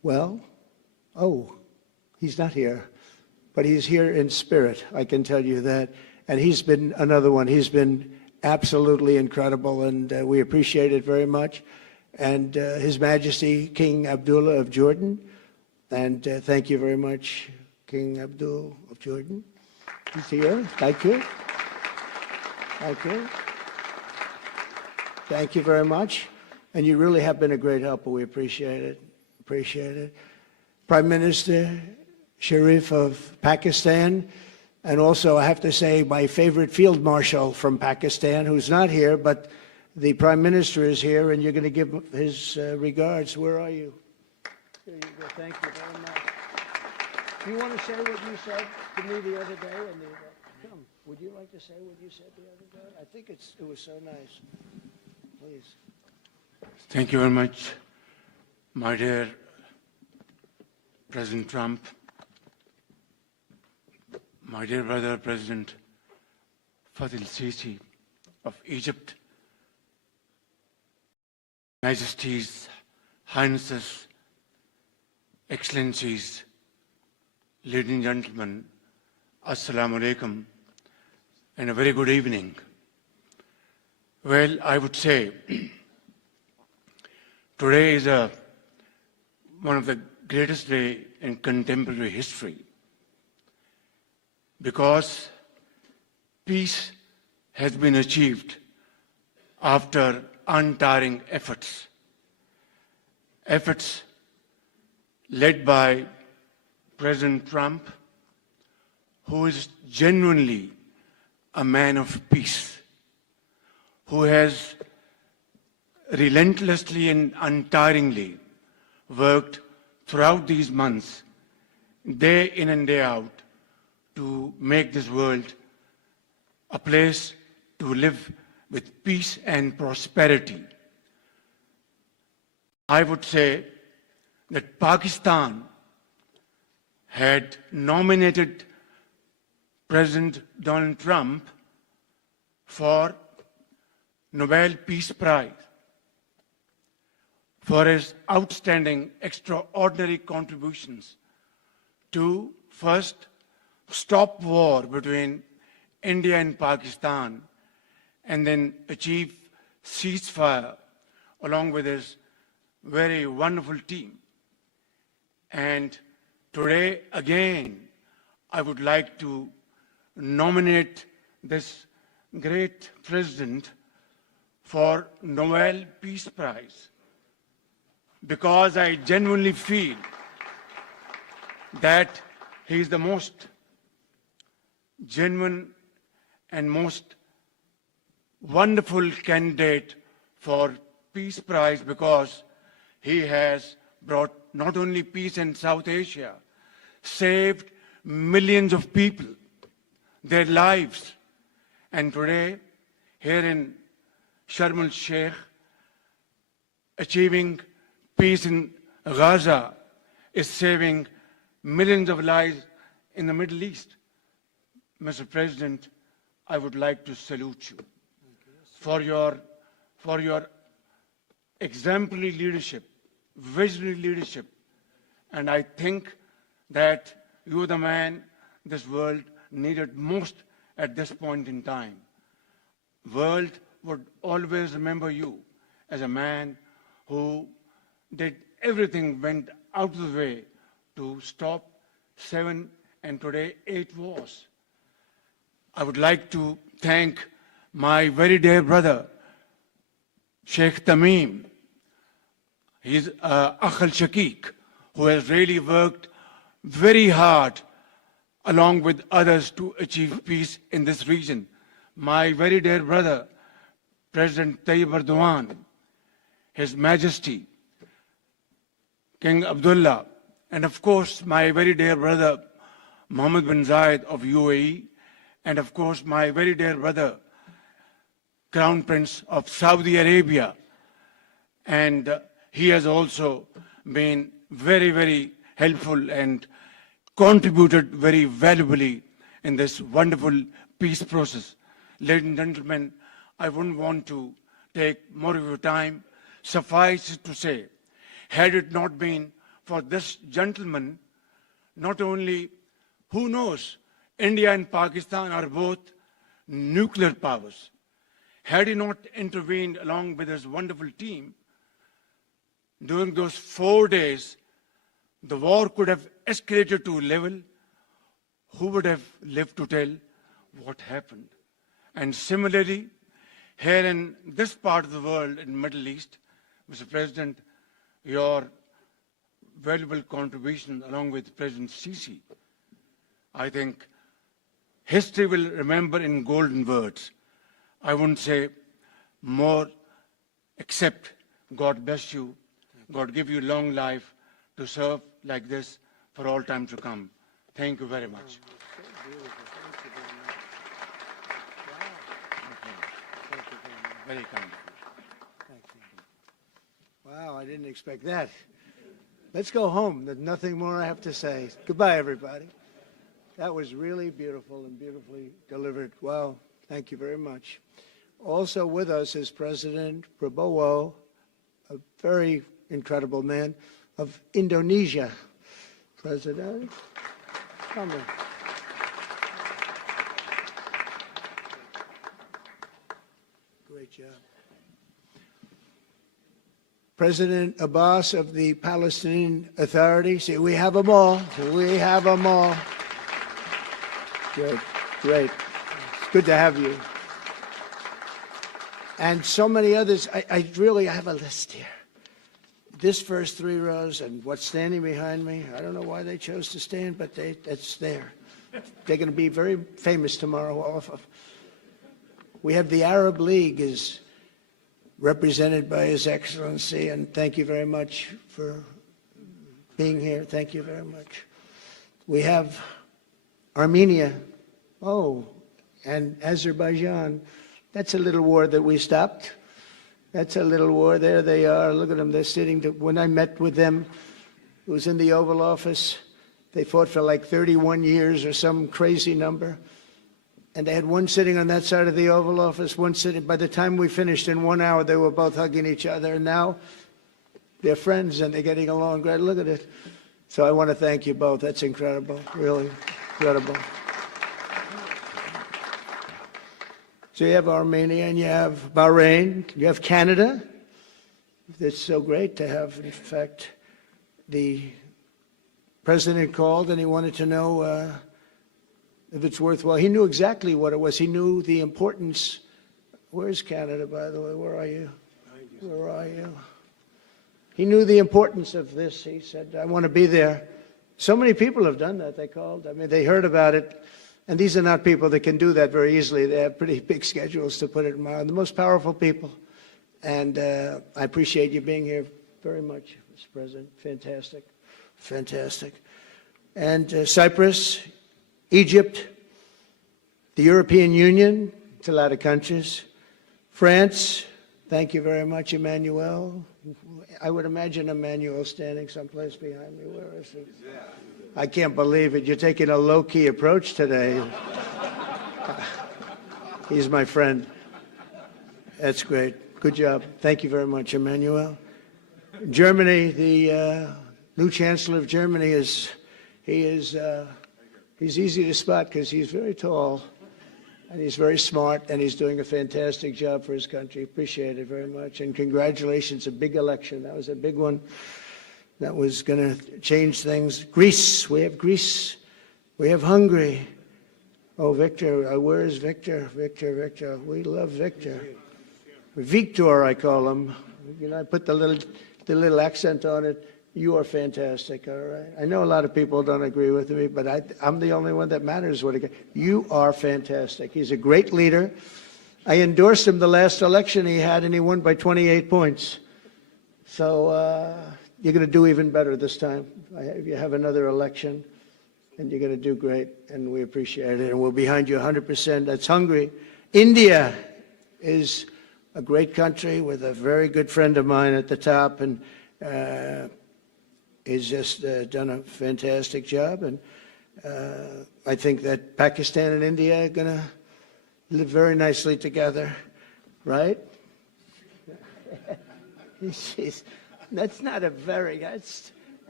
Well, oh, he's not here, but he's here in spirit, I can tell you that. And he's been another one. He's been absolutely incredible, and we appreciate it very much. And His Majesty King Abdullah of Jordan, and thank you very much, King Abdul of Jordan. He's here. Thank you. Thank you. Thank you very much. And you really have been a great helper. We appreciate it. Appreciate it. Prime Minister Sharif of Pakistan, and also I have to say my favorite Field Marshal from Pakistan, who's not here, but the Prime Minister is here, and you're going to give his regards. Where are you? Here you go. Thank you very much. Do you want to say what you said to me the other day? Come, would you like to say what you said the other day? I think it was so nice. Please. Thank you very much, my dear President Trump, my dear brother President Fattah el-Sisi of Egypt, Majesties, Highnesses, Excellencies, ladies and gentlemen, Assalamu alaikum, and a very good evening. Well, I would say today is one of the greatest days in contemporary history, because peace has been achieved after untiring efforts led by President Trump, who is genuinely a man of peace, who has relentlessly and untiringly worked throughout these months, day in and day out, to make this world a place to live with peace and prosperity. I would say that Pakistan had nominated President Donald Trump for Nobel Peace Prize for his outstanding, extraordinary contributions to first stop war between India and Pakistan, and then achieve ceasefire along with his very wonderful team. And today, again, I would like to nominate this great president for Nobel Peace Prize, because I genuinely feel that he is the most genuine and most wonderful candidate for Peace Prize, because he has brought not only peace in South Asia, saved millions of people, their lives. And today, here in Sharm El-Sheikh, achieving peace in Gaza is saving millions of lives in the Middle East. Mr. President, I would like to salute you for your exemplary leadership, visionary leadership. And I think that you are the man this world needed most at this point in time. World would always remember you as a man who did everything, went out of the way to stop 7 and today 8 wars. I would like to thank my very dear brother, Sheikh Tamim. He's al-Sheikh, who has really worked very hard along with others to achieve peace in this region. My very dear brother, President Tayyip Erdogan, His Majesty, King Abdullah, and of course my very dear brother, Mohammed bin Zayed of UAE, and of course my very dear brother, Crown Prince of Saudi Arabia. And he has also been very, very helpful and contributed very valuably in this wonderful peace process. Ladies and gentlemen, I wouldn't want to take more of your time. Suffice it to say, had it not been for this gentleman, not only, who knows, India and Pakistan are both nuclear powers. Had he not intervened along with his wonderful team, during those 4 days, the war could have escalated to a level. Who would have lived to tell what happened? And similarly, here in this part of the world, in the Middle East, Mr. President, your valuable contribution along with President Sisi, I think history will remember in golden words. I wouldn't say more, except God bless you, God give you long life to serve like this for all time to come. Thank you very much. Very kind. Wow, I didn't expect that. Let's go home. There's nothing more I have to say. Goodbye, everybody. That was really beautiful and beautifully delivered. Wow, thank you very much. Also with us is President Prabowo, a very incredible man of Indonesia. President, come in. Great job. President Abbas of the Palestinian Authority. See, we have them all. We have them all. Good, great. It's good to have you. And so many others. I really have a list here. This first 3 rows and what's standing behind me, I don't know why they chose to stand, but it's there. They're going to be very famous tomorrow. We have the Arab League is represented by His Excellency, and thank you very much for being here. Thank you very much. We have Armenia, and Azerbaijan. That's a little war that we stopped. That's a little war. There they are. Look at them. They're sitting. When I met with them, it was in the Oval Office. They fought for like 31 years or some crazy number. And they had one sitting on that side of the Oval Office, one sitting. By the time we finished in 1 hour, they were both hugging each other. And now they're friends and they're getting along great. Look at it. So I want to thank you both. That's incredible. Really incredible. So you have Armenia and you have Bahrain, you have Canada. It's so great to have, in fact, the president called and he wanted to know if it's worthwhile. He knew exactly what it was. He knew the importance. Where's Canada, by the way? Where are you? Where are you? He knew the importance of this. He said, I want to be there. So many people have done that. They called. I mean, they heard about it. And these are not people that can do that very easily. They have pretty big schedules, to put it mildly. The most powerful people. And I appreciate you being here very much, Mr. President. Fantastic. Fantastic. And Cyprus, Egypt, the European Union, it's a lot of countries. France, thank you very much, Emmanuel. I would imagine Emmanuel standing someplace behind me. Where is he? I can't believe it. You're taking a low-key approach today. He's my friend. That's great. Good job. Thank you very much, Emmanuel. Germany, the new Chancellor of Germany he's easy to spot because he's very tall and he's very smart and he's doing a fantastic job for his country. Appreciate it very much. And congratulations, a big election. That was a big one. That was going to change things. Greece, we have Greece. We have Hungary. Oh, Victor, where is Victor? Victor. We love Victor. Victor, I call him. You know, I put the little accent on it. You are fantastic, all right? I know a lot of people don't agree with me, but I'm the only one that matters. You are fantastic. He's a great leader. I endorsed him the last election he had, and he won by 28 points. So you're going to do even better this time. You have another election, and you're going to do great, and we appreciate it, and we're behind you 100%. That's Hungary. India is a great country with a very good friend of mine at the top, and he's just done a fantastic job. And I think that Pakistan and India are going to live very nicely together, right? That's not a very,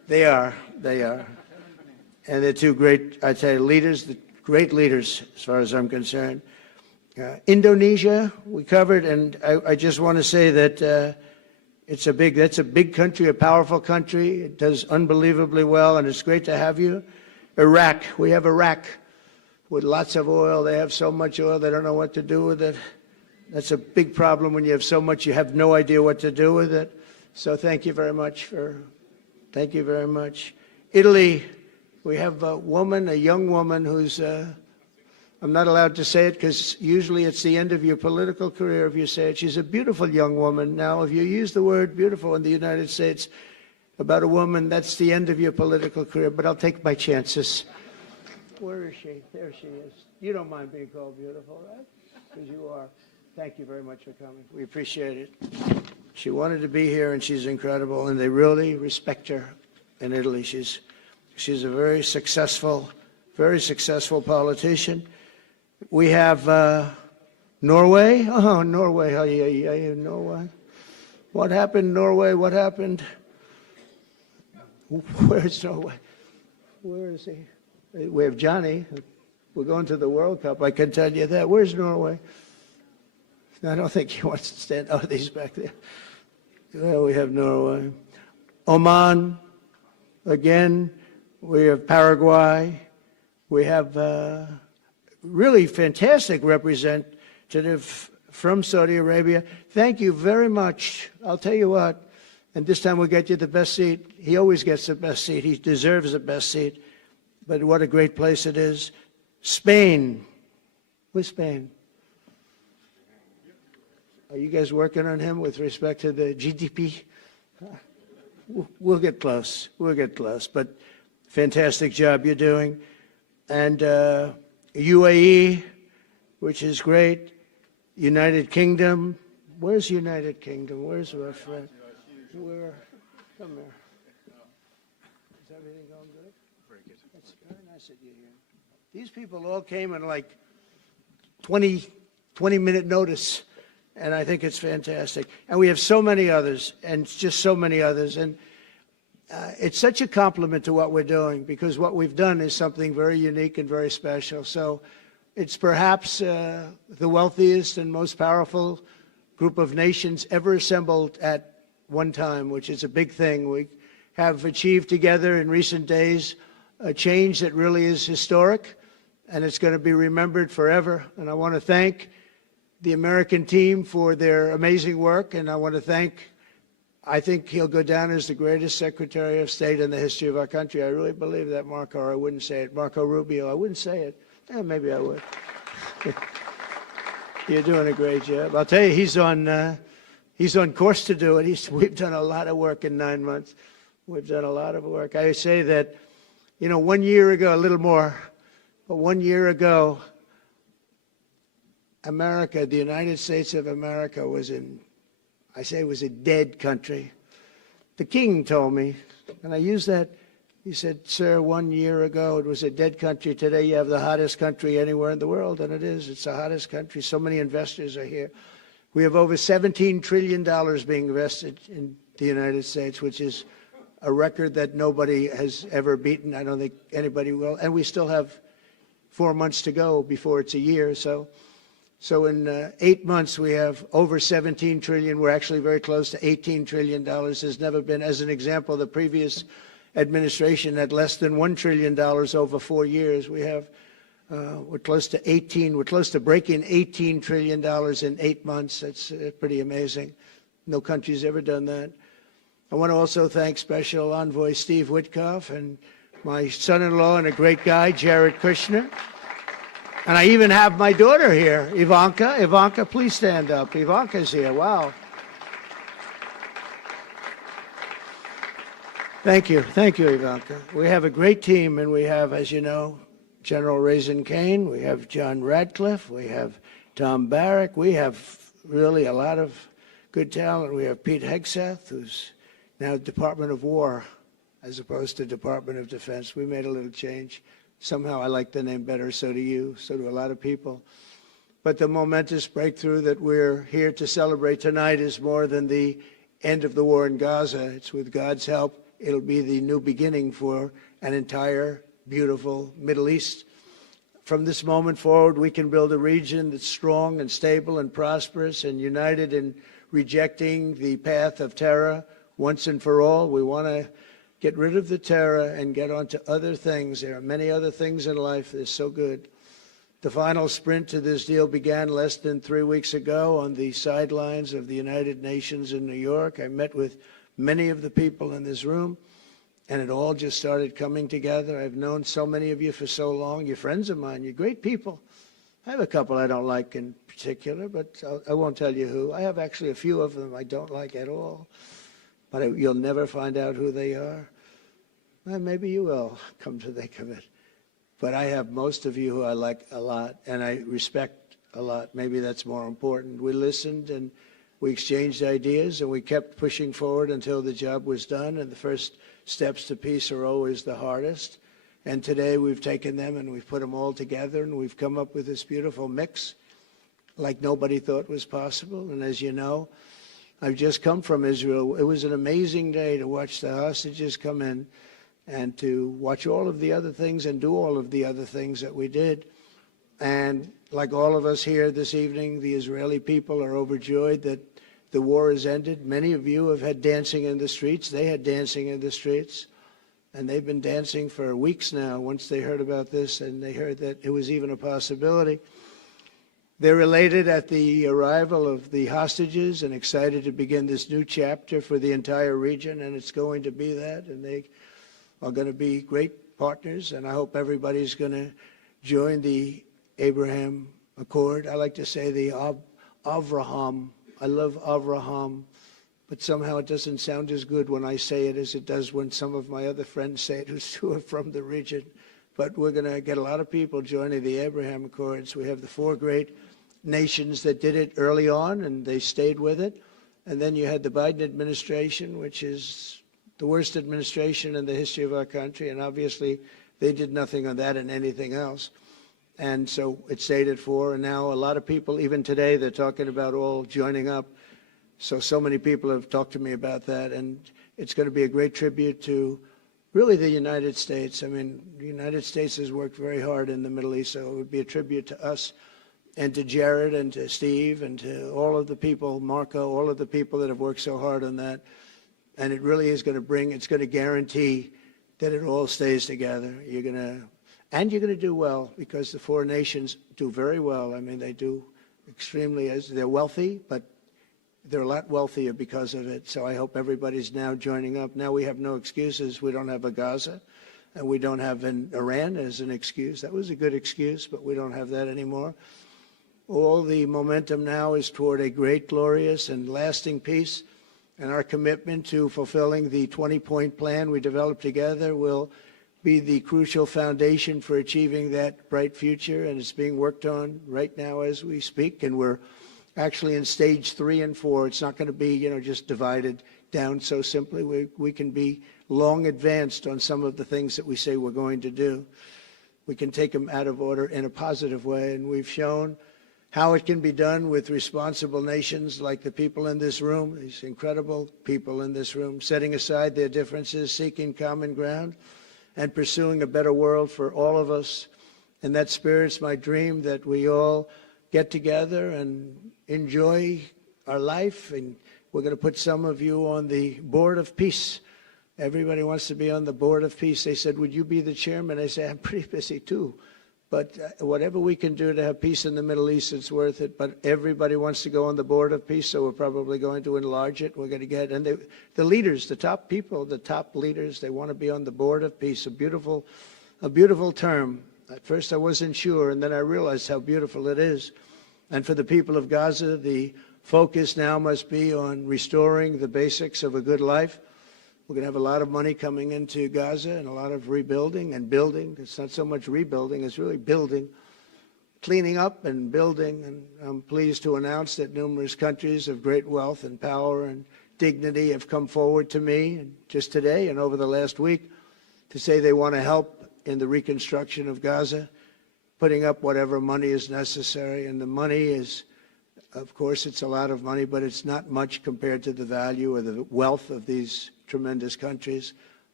They are. And they're two great, I'd say, leaders, great leaders as far as I'm concerned. Indonesia, we covered, and I just want to say that that's a big country, a powerful country. It does unbelievably well, and it's great to have you. Iraq, we have Iraq with lots of oil. They have so much oil, they don't know what to do with it. That's a big problem when you have so much, you have no idea what to do with it. So thank you very much thank you very much. Italy, we have a young woman who's, I'm not allowed to say it because usually it's the end of your political career if you say it. She's a beautiful young woman. Now, if you use the word beautiful in the United States about a woman, that's the end of your political career, but I'll take my chances. Where is she? There she is. You don't mind being called beautiful, right? Because you are. Thank you very much for coming. We appreciate it. She wanted to be here, and she's incredible, and they really respect her in Italy. She's a very successful politician. We have Norway. Oh, Norway. Norway. What happened, Norway? What happened? Where's Norway? Where is he? We have Johnny. We're going to the World Cup, I can tell you that. Where's Norway? I don't think he wants to stand. Oh, he's back there. Well, we have Norway. Oman, again. We have Paraguay. We have really fantastic representative from Saudi Arabia. Thank you very much. I'll tell you what, and this time we'll get you the best seat. He always gets the best seat. He deserves the best seat. But what a great place it is. Spain. Where's Spain? Are you guys working on him with respect to the GDP? We'll get close. We'll get close. But fantastic job you're doing. And UAE, which is great. United Kingdom. Where's United Kingdom? Where's our friend? Where? Come here. Is everything going good? Very good. That's very nice that you're here. These people all came in like 20-minute notice. And I think it's fantastic. And we have so many others, and just so many others. And it's such a compliment to what we're doing, because what we've done is something very unique and very special. So it's perhaps the wealthiest and most powerful group of nations ever assembled at one time, which is a big thing. We have achieved together in recent days a change that really is historic, and it's going to be remembered forever. And I want to thank the American team for their amazing work, and I want to thank, I think he'll go down as the greatest Secretary of State in the history of our country. I really believe that, Marco, or I wouldn't say it. Marco Rubio, I wouldn't say it. Maybe I would. You're doing a great job. I'll tell you, he's on course to do it. We've done a lot of work in 9 months. We've done a lot of work. I say that, 1 year ago, a little more, but 1 year ago, America, the United States of America was a dead country. The king told me, and I use that, he said, sir, 1 year ago it was a dead country. Today you have the hottest country anywhere in the world, and it is. It's the hottest country. So many investors are here. We have over $17 trillion being invested in the United States, which is a record that nobody has ever beaten. I don't think anybody will. And we still have 4 months to go before it's a year. So in 8 months, we have over 17 trillion. We're actually very close to $18 trillion. There's never been, as an example, the previous administration had less than $1 trillion over 4 years. We have, we're close to breaking $18 trillion in 8 months. That's pretty amazing. No country's ever done that. I want to also thank Special Envoy Steve Witkoff and my son-in-law and a great guy, Jared Kushner. And I even have my daughter here, Ivanka. Ivanka, please stand up. Ivanka's here. Wow. Thank you. Thank you, Ivanka. We have a great team, and we have, as you know, General Raisin Kane. We have John Radcliffe. We have Tom Barrack. We have really a lot of good talent. We have Pete Hegseth, who's now Department of War as opposed to Department of Defense. We made a little change. Somehow I like the name better, so do you, so do a lot of people. But the momentous breakthrough that we're here to celebrate tonight is more than the end of the war in Gaza. It's with God's help, it'll be the new beginning for an entire beautiful Middle East. From this moment forward, we can build a region that's strong and stable and prosperous and united in rejecting the path of terror once and for all. We want to get rid of the terror and get on to other things. There are many other things in life that are so good. The final sprint to this deal began less than 3 weeks ago on the sidelines of the United Nations in New York. I met with many of the people in this room, and it all just started coming together. I've known so many of you for so long. You're friends of mine. You're great people. I have a couple I don't like in particular, but I won't tell you who. I have actually a few of them I don't like at all, but you'll never find out who they are. Well, maybe you will, come to think of it. But I have most of you who I like a lot, and I respect a lot. Maybe that's more important. We listened, and we exchanged ideas, and we kept pushing forward until the job was done, and the first steps to peace are always the hardest. And today we've taken them, and we've put them all together, and we've come up with this beautiful mix like nobody thought was possible. And as you know, I've just come from Israel. It was an amazing day to watch the hostages come in and to watch all of the other things and do all of the other things that we did. And like all of us here this evening, the Israeli people are overjoyed that the war has ended. Many of you have had dancing in the streets. They had dancing in the streets. And they've been dancing for weeks now once they heard about this and they heard that it was even a possibility. They're elated at the arrival of the hostages and excited to begin this new chapter for the entire region, and it's going to be that. And they are going to be great partners, and I hope everybody's going to join the Abraham Accord. I like to say the Avraham. I love Avraham, but somehow it doesn't sound as good when I say it as it does when some of my other friends say it who are from the region. But we're going to get a lot of people joining the Abraham Accords. We have the 4 great nations that did it early on, and they stayed with it. And then you had the Biden administration, which is the worst administration in the history of our country, and obviously they did nothing on that and anything else. And so it stayed at 4, and now a lot of people, even today, they're talking about all joining up. So many people have talked to me about that, and it's going to be a great tribute to really the United States. I mean, the United States has worked very hard in the Middle East, so it would be a tribute to us and to Jared and to Steve and to all of the people, Marco, all of the people that have worked so hard on that. And it really is going to it's going to guarantee that it all stays together. You're going to do well, because the 4 nations do very well. I mean, they do extremely, they're wealthy, but they're a lot wealthier because of it. So I hope everybody's now joining up. Now we have no excuses. We don't have a Gaza, and we don't have an Iran as an excuse. That was a good excuse, but we don't have that anymore. All the momentum now is toward a great, glorious, and lasting peace. And our commitment to fulfilling the 20-point plan we developed together will be the crucial foundation for achieving that bright future. And it's being worked on right now as we speak. And we're actually in stage 3 and 4. It's not going to be, just divided down so simply. We can be long advanced on some of the things that we say we're going to do. We can take them out of order in a positive way. And we've shown how it can be done with responsible nations like the people in this room, these incredible people in this room, setting aside their differences, seeking common ground, and pursuing a better world for all of us. And that spirit's my dream, that we all get together and enjoy our life. And we're going to put some of you on the Board of Peace. Everybody wants to be on the Board of Peace. They said, would you be the chairman? I say, I'm pretty busy too. But whatever we can do to have peace in the Middle East, it's worth it. But everybody wants to go on the Board of Peace, so we're probably going to enlarge it. We're going to get, and the leaders, the top people, the top leaders, they want to be on the Board of Peace. A beautiful term. At first I wasn't sure, and then I realized how beautiful it is. And for the people of Gaza, the focus now must be on restoring the basics of a good life. We're going to have a lot of money coming into Gaza and a lot of rebuilding and building. It's not so much rebuilding, it's really building, cleaning up and building. And I'm pleased to announce that numerous countries of great wealth and power and dignity have come forward to me, and just today and over the last week, to say they want to help in the reconstruction of Gaza, putting up whatever money is necessary. And the money is, of course, it's a lot of money, but it's not much compared to the value or the wealth of these tremendous countries.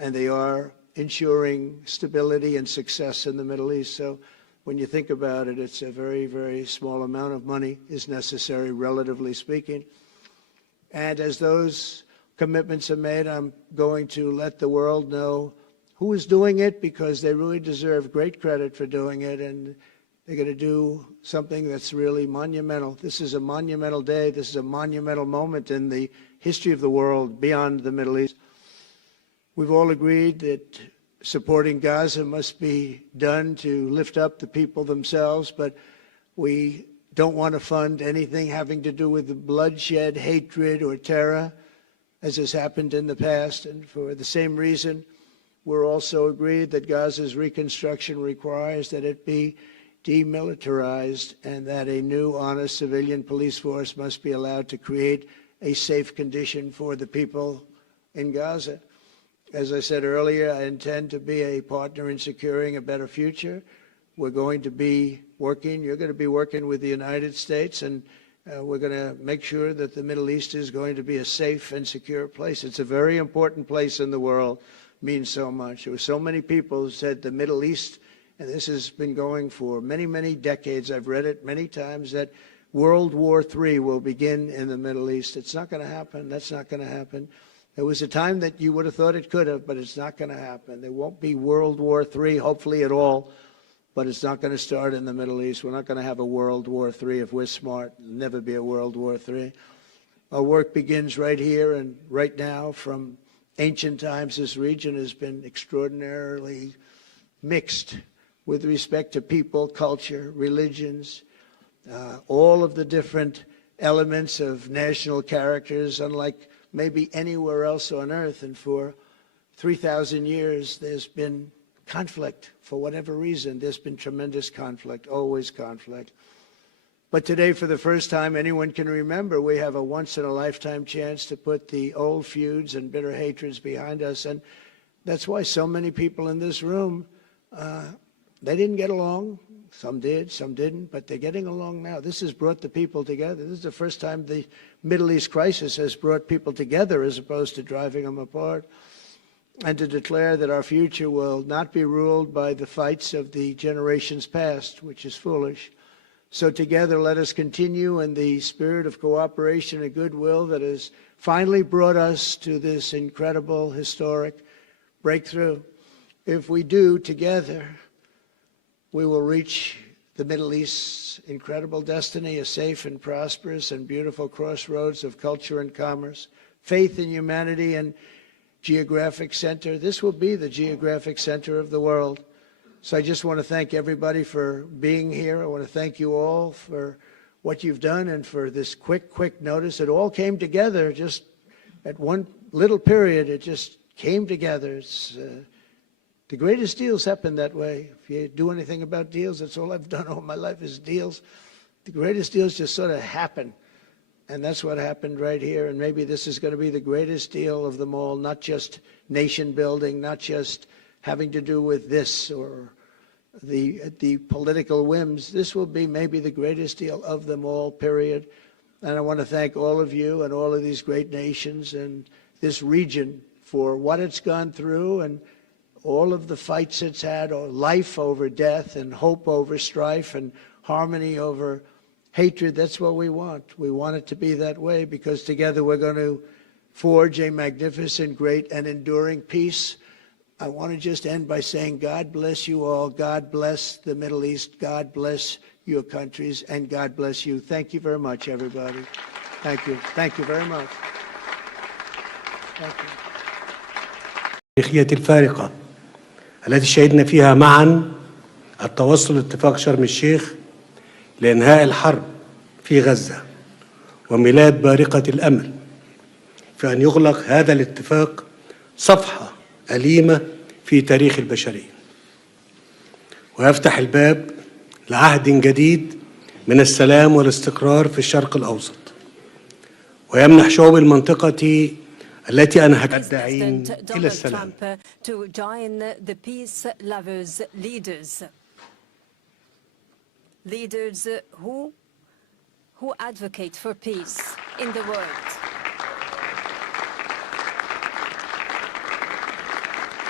and they are ensuring stability and success in the Middle East. So when you think about it, it's a very, very small amount of money is necessary, relatively speaking. And as those commitments are made, I'm going to let the world know who is doing it, because they really deserve great credit for doing it, and they're going to do something that's really monumental. This is a monumental day. This is a monumental moment in the history of the world beyond the Middle East. We've all agreed that supporting Gaza must be done to lift up the people themselves, but we don't want to fund anything having to do with bloodshed, hatred, or terror, as has happened in the past. And for the same reason, we're also agreed that Gaza's reconstruction requires that it be demilitarized and that a new, honest civilian police force must be allowed to create a safe condition for the people in Gaza. As I said earlier, I intend to be a partner in securing a better future. We're going to be working, you're going to be working with the United States, and we're going to make sure that the Middle East is going to be a safe and secure place. It's a very important place in the world, means so much. There were so many people who said the Middle East, and this has been going for many, many decades, I've read it many times, that World War III will begin in the Middle East. It's not going to happen. That's not going to happen. There was a time that you would have thought it could have, but it's not going to happen. There won't be World War III, hopefully at all, but it's not going to start in the Middle East. We're not going to have a World War III if we're smart. There'll never be a World War III. Our work begins right here and right now. From ancient times, this region has been extraordinarily mixed with respect to people, culture, religions, all of the different elements of national characters, unlike maybe anywhere else on earth. And for 3,000 years, there's been conflict. For whatever reason, there's been tremendous conflict, always conflict. But today, for the first time anyone can remember, we have a once-in-a-lifetime chance to put the old feuds and bitter hatreds behind us. And that's why so many people in this room, they didn't get along. Some did, some didn't, but they're getting along now. This has brought the people together. This is the first time the Middle East crisis has brought people together as opposed to driving them apart. And to declare that our future will not be ruled by the fights of the generations past, which is foolish. So together, let us continue in the spirit of cooperation and goodwill that has finally brought us to this incredible, historic breakthrough. If we do, together, we will reach the Middle East's incredible destiny, a safe and prosperous and beautiful crossroads of culture and commerce, faith in humanity and geographic center. This will be the geographic center of the world. So I just want to thank everybody for being here. I want to thank you all for what you've done and for this quick notice. It all came together just at one little period. It just came together. It's the greatest deals happen that way. If you do anything about deals, that's all I've done all my life is deals. The greatest deals just sort of happen. And that's what happened right here. And maybe this is going to be the greatest deal of them all, not just nation building, not just having to do with this or the political whims. This will be maybe the greatest deal of them all, period. And I want to thank all of you and all of these great nations and this region for what it's gone through and all of the fights it's had, or life over death and hope over strife and harmony over hatred. That's what we want. We want it to be that way because together we're going to forge a magnificent, great, and enduring peace. I want to just end by saying God bless you all. God bless the Middle East. God bless your countries. And God bless you. Thank you very much, everybody. Thank you. Thank you very much. Thank you. التاريخية الفارقة التي شهدنا فيها معا التوصل لاتفاق شرم الشيخ لإنهاء الحرب في غزة وميلاد بارقة الأمل في أن يغلق هذا الاتفاق صفحة أليمة في تاريخ البشرية ويفتح الباب لعهد جديد من السلام والاستقرار في الشرق الأوسط ويمنح شعوب المنطقة التي أنهت الداعين إلى السلام. To join the peace lovers leaders who advocate for peace in the world.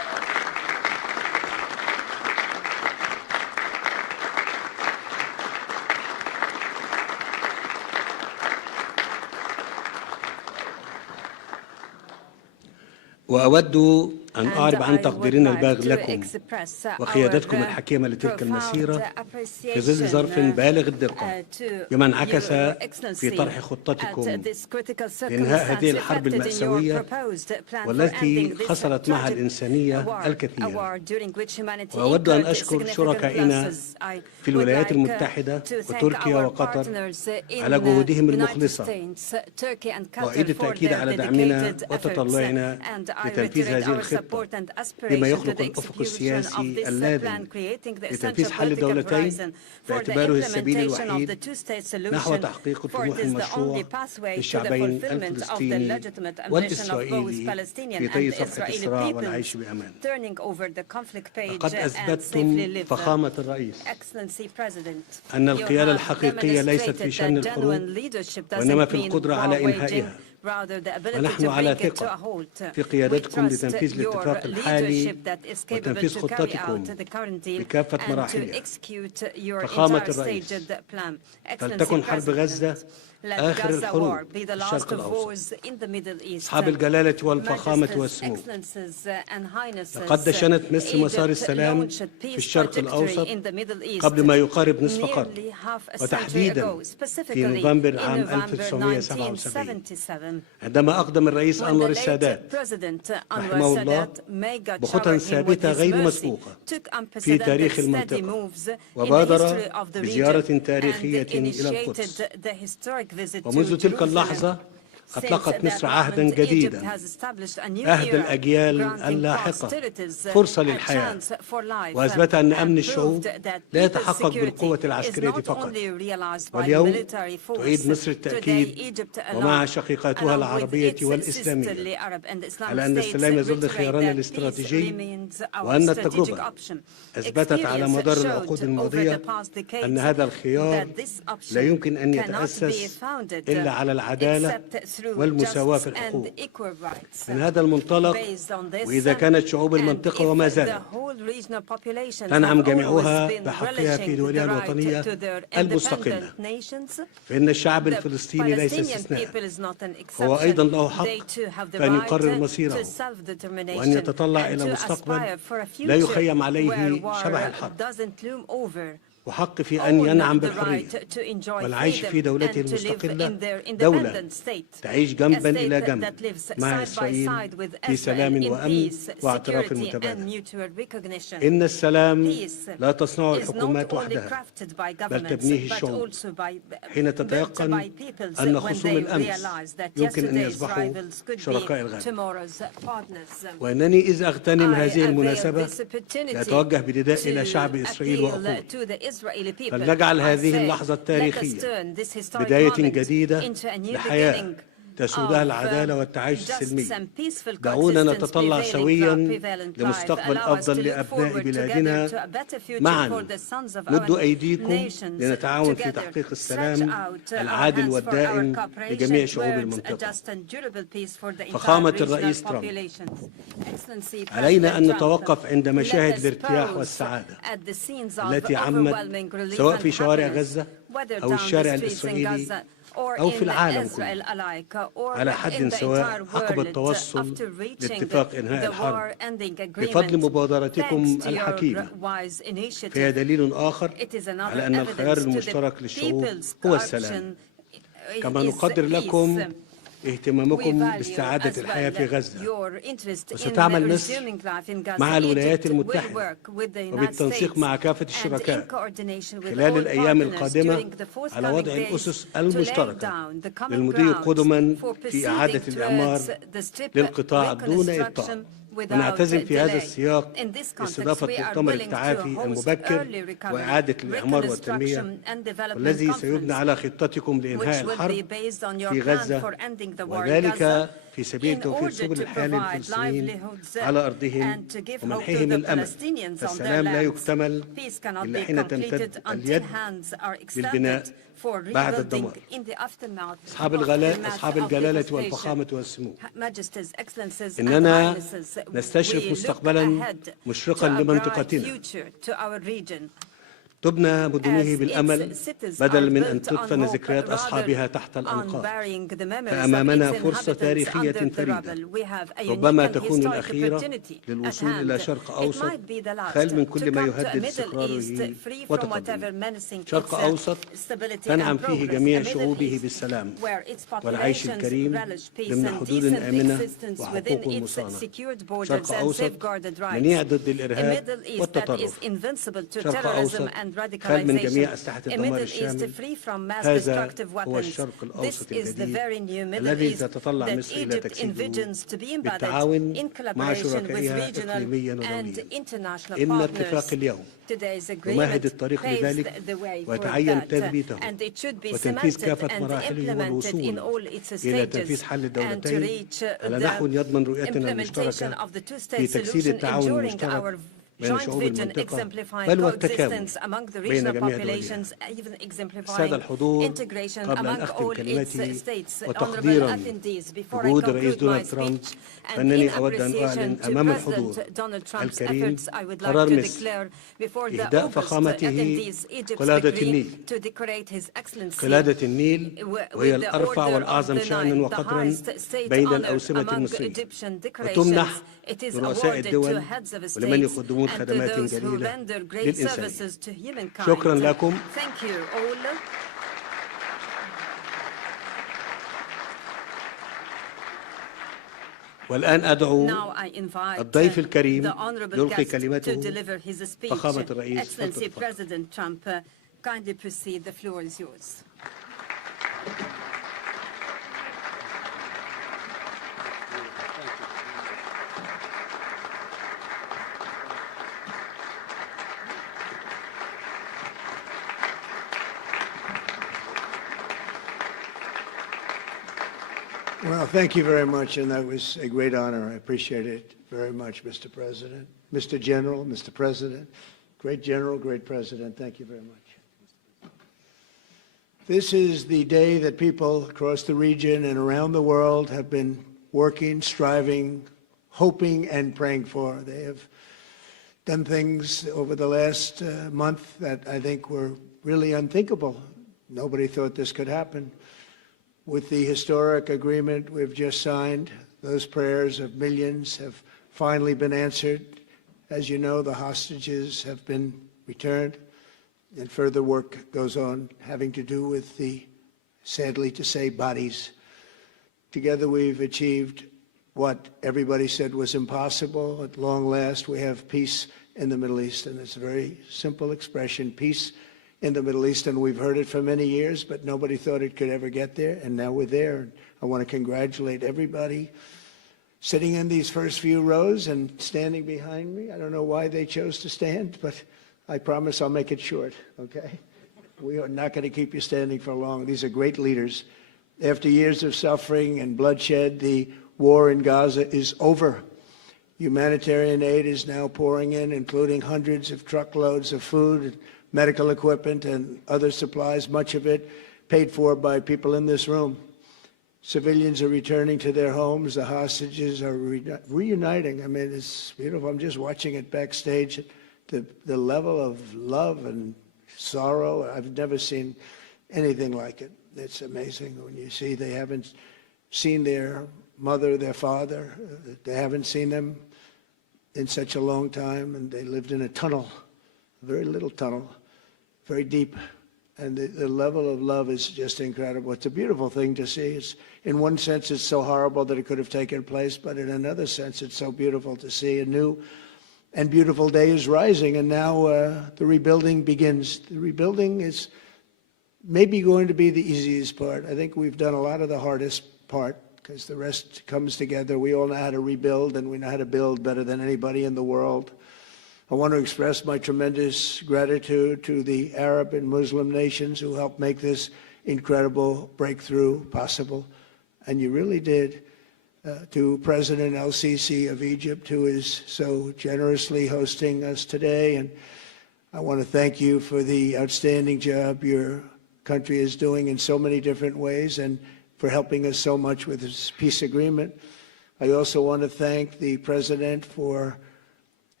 وأود أن أعرب عن تقديرنا البالغ لكم وقيادتكم الحكيمة لتلك المسيرة في ظل ظرف بالغ الدقة بما انعكس في طرح خطتكم لإنهاء هذه الحرب المأساوية والتي خسرت معها الإنسانية الكثير. وأود أن أشكر شركائنا في الولايات المتحدة وتركيا وقطر على جهودهم المخلصة، وأعيد التأكيد على دعمنا وتطلعنا لتنفيذ هذه الخطة بما يخلق الأفق السياسي اللازم لتنفيذ حل الدولتين باعتباره السبيل الوحيد نحو تحقيق الطموح المشروع للشعبين الفلسطيني والإسرائيلي في طي صفحة الصراع والعيش بأمان. لقد أثبتتم فخامة الرئيس أن القيادة الحقيقية ليست في شن الحروب وإنما في القدرة على إنهائها، ونحن على ثقة في قيادتكم لتنفيذ الاتفاق الحالي وتنفيذ خطتكم بكافة مراحلها. فخامة الرئيس، فلتكن حرب غزة آخر الحروب في الشرق الأوسط. أصحاب الجلالة والفخامة والسمو، لقد دشنت مصر مسار السلام في الشرق الأوسط قبل ما يقارب نصف قرن، وتحديدا في نوفمبر عام 1977 عندما أقدم الرئيس أنور السادات رحمه الله بخطى ثابتة غير مسبوقة في تاريخ المنطقة، وبادر بزيارة تاريخية إلى القدس. ومنذ تلك اللحظة أطلقت مصر عهدا جديدا، عهد الأجيال اللاحقة، فرصة للحياة، وأثبت أن أمن الشعوب لا يتحقق بالقوة العسكرية فقط. واليوم تعيد مصر التأكيد ومع شقيقاتها العربية والإسلامية على أن السلام يظل خيارنا الاستراتيجي، وأن التجربة أثبتت على مدار العقود الماضية أن هذا الخيار لا يمكن أن يتأسس إلا على العدالة والمساواة في الحقوق. من هذا المنطلق، وإذا كانت شعوب المنطقة وما زالت تنعم جميعها بحقها في دولها الوطنية المستقلة، فإن الشعب الفلسطيني ليس استثناء، هو أيضا له حق أن يقرر مصيره وأن يتطلع إلى مستقبل لا يخيم عليه شبح الحرب، وحق في أن ينعم بالحرية والعيش في دولته المستقلة، دولة تعيش جنبا إلى جنب مع إسرائيل في سلام وأمن واعتراف متبادل. إن السلام لا تصنعه الحكومات وحدها، بل تبنيه الشعوب حين تتيقن أن خصوم الأمس يمكن أن يصبحوا شركاء الغد. وإنني إذ أغتنم هذه المناسبة لأتوجه بنداء إلى شعب إسرائيل وأقول: فلنجعل هذه اللحظة التاريخية بداية جديدة لحياة تسودها العدالة والتعايش السلمي. دعونا نتطلع سويا لمستقبل أفضل لأبناء بلادنا. معا مدوا أيديكم لنتعاون في تحقيق السلام العادل والدائم لجميع شعوب المنطقة. فخامة الرئيس ترامب، علينا أن نتوقف عند مشاهد الارتياح والسعادة التي عمت سواء في شوارع غزة أو الشارع الإسرائيلي أو في العالم كله على حد سواء عقب التوصل لاتفاق إنهاء الحرب بفضل مبادرتكم الحكيمة. فهي دليل آخر على أن الخيار المشترك للشعوب هو السلام. كما نقدر لكم اهتمامكم باستعادة الحياة في غزة، وستعمل مصر مع الولايات المتحدة وبالتنسيق مع كافة الشركاء خلال الأيام القادمة على وضع الأسس المشتركة للمضي قدما في إعادة الإعمار للقطاع دون إبطاء. ونعتزم في هذا السياق استضافة مؤتمر التعافي المبكر وإعادة الإعمار والتنمية، والذي سيبنى على خطتكم لإنهاء الحرب في غزة، وذلك في سبيل توفير سبل الحياة للفلسطينيين على أرضهم ومنحهم الأمل. فالسلام لا يكتمل إلا حين تمتد اليد للبناء بعد الدمار. أصحاب الجلالة والفخامة والسمو، إننا نستشرف مستقبلا مشرقا لمنطقتنا، تبنى مدنه as بالأمل its citizens بدل are من أن built on تدفن hope ذكريات rather أصحابها تحت on الأنقاض. burying the memories of فأمامنا its فرصة inhabitants تاريخية under the فريدة rubble. We have a unique ربما and تكون historic الأخيرة opportunity at للوصول hand. إلى شرق It أوسط might be the last خال من to كل ما come to a يهدد Middle استقراره East free from وتقدمه. whatever menacing شرق its أوسط stability تنعم and فيه progress. جميع A Middle شعوبه East بالسلام where its والعيش populations الكريم relish peace ضمن and حدود decent آمنة existence within وحقوق its مصانة. secured borders شرق and أوسط safeguarded منيع rights. ضد A الإرهاب Middle East that والتطرف. is invincible to شرق terrorism أوسط and خال من radicalization. جميع أسلحة A الدمار Middle East الشامل. free from mass هذا destructive هو weapons. الشرق This الأوسط is the الجديد very new Middle الذي East تتطلع that مصر إلى Egypt تجسيده envisions to be embedded بالتعاون in مع collaboration with شركائها regional إقليميا and ودوليا. international إن partners. اتفاق اليوم Today's يمهد agreement الطريق paves لذلك the way for ويتعين that, تثبيته and it should be وتنفيذ cemented كافة and مراحله implemented in والوصول all its إلى stages, تنفيذ حل and to الدولتين reach على نحو يضمن the رؤيتنا implementation المشتركة of the two-state في تجسيد solution, التعاون ensuring المشترك our بين joint شعوب vision المنطقة exemplifying بل والتكامل coexistence among the بين regional جميع populations, دولها. even السادة exemplifying الحضور integration قبل أن among أختم all its كلمتي states. Honorable وتقديرا attendees, before I لجهود الرئيس conclude my دونالد ترامب speech, and in فإنني أود أن appreciation أعلن to أمام الحضور President Donald Trump's الكريم efforts, I would like قرار to مصر declare before the إهداء august فخامته attendees Egypt's قلادة decree النيل. to decorate His Excellency قلادة النيل with وهي the الأرفع Order of والأعظم the شأنا Nile, the وقدرا highest state بين honor الأوسمة among المصرية Egyptian decorations. وتمنح It is لرؤساء awarded to الدول heads of ولمن states يقدمون and to خدمات those who جليلة render great للإنسان. services to humankind. شكرا لكم. Thank you all. والآن أدعو Now I invite الضيف الكريم the honorable يلقي guest to كلمته deliver his speech. فخامة الرئيس. Excellency President Trump, kindly proceed. The floor is yours. Well, thank you very much, and that was a great honor. I appreciate it very much, Mr. President. Mr. General, Mr. President, great General, great President, thank you very much. This is the day that people across the region and around the world have been working, striving, hoping, and praying for. They have done things over the last month that I think were really unthinkable. Nobody thought this could happen. With the historic agreement we've just signed, those prayers of millions have finally been answered. As you know, the hostages have been returned, and further work goes on having to do with the, sadly to say, bodies. Together we've achieved what everybody said was impossible. At long last, we have peace in the Middle East, and it's a very simple expression, peace in the Middle East, and we've heard it for many years, but nobody thought it could ever get there, and now we're there. And I want to congratulate everybody sitting in these first few rows and standing behind me. I don't know why they chose to stand, but I promise I'll make it short, okay? We are not going to keep you standing for long. These are great leaders. After years of suffering and bloodshed, the war in Gaza is over. Humanitarian aid is now pouring in, including hundreds of truckloads of food, medical equipment, and other supplies, much of it paid for by people in this room. Civilians are returning to their homes. The hostages are reuniting. I mean, it's beautiful. I'm just watching it backstage. The level of love and sorrow, I've never seen anything like it. It's amazing when you see they haven't seen their mother, their father. They haven't seen them in such a long time, and they lived in a tunnel, a very little tunnel, very deep. And the level of love is just incredible. It's a beautiful thing to see. It's, in one sense, it's so horrible that it could have taken place, but in another sense, it's so beautiful to see a new and beautiful day is rising, and now the rebuilding begins. The rebuilding is maybe going to be the easiest part. I think we've done a lot of the hardest part, because the rest comes together. We all know how to rebuild, and we know how to build better than anybody in the world. I want to express my tremendous gratitude to the Arab and Muslim nations who helped make this incredible breakthrough possible. And you really did. To President El-Sisi of Egypt, who is so generously hosting us today. And I want to thank you for the outstanding job your country is doing in so many different ways, and for helping us so much with this peace agreement. I also want to thank the President for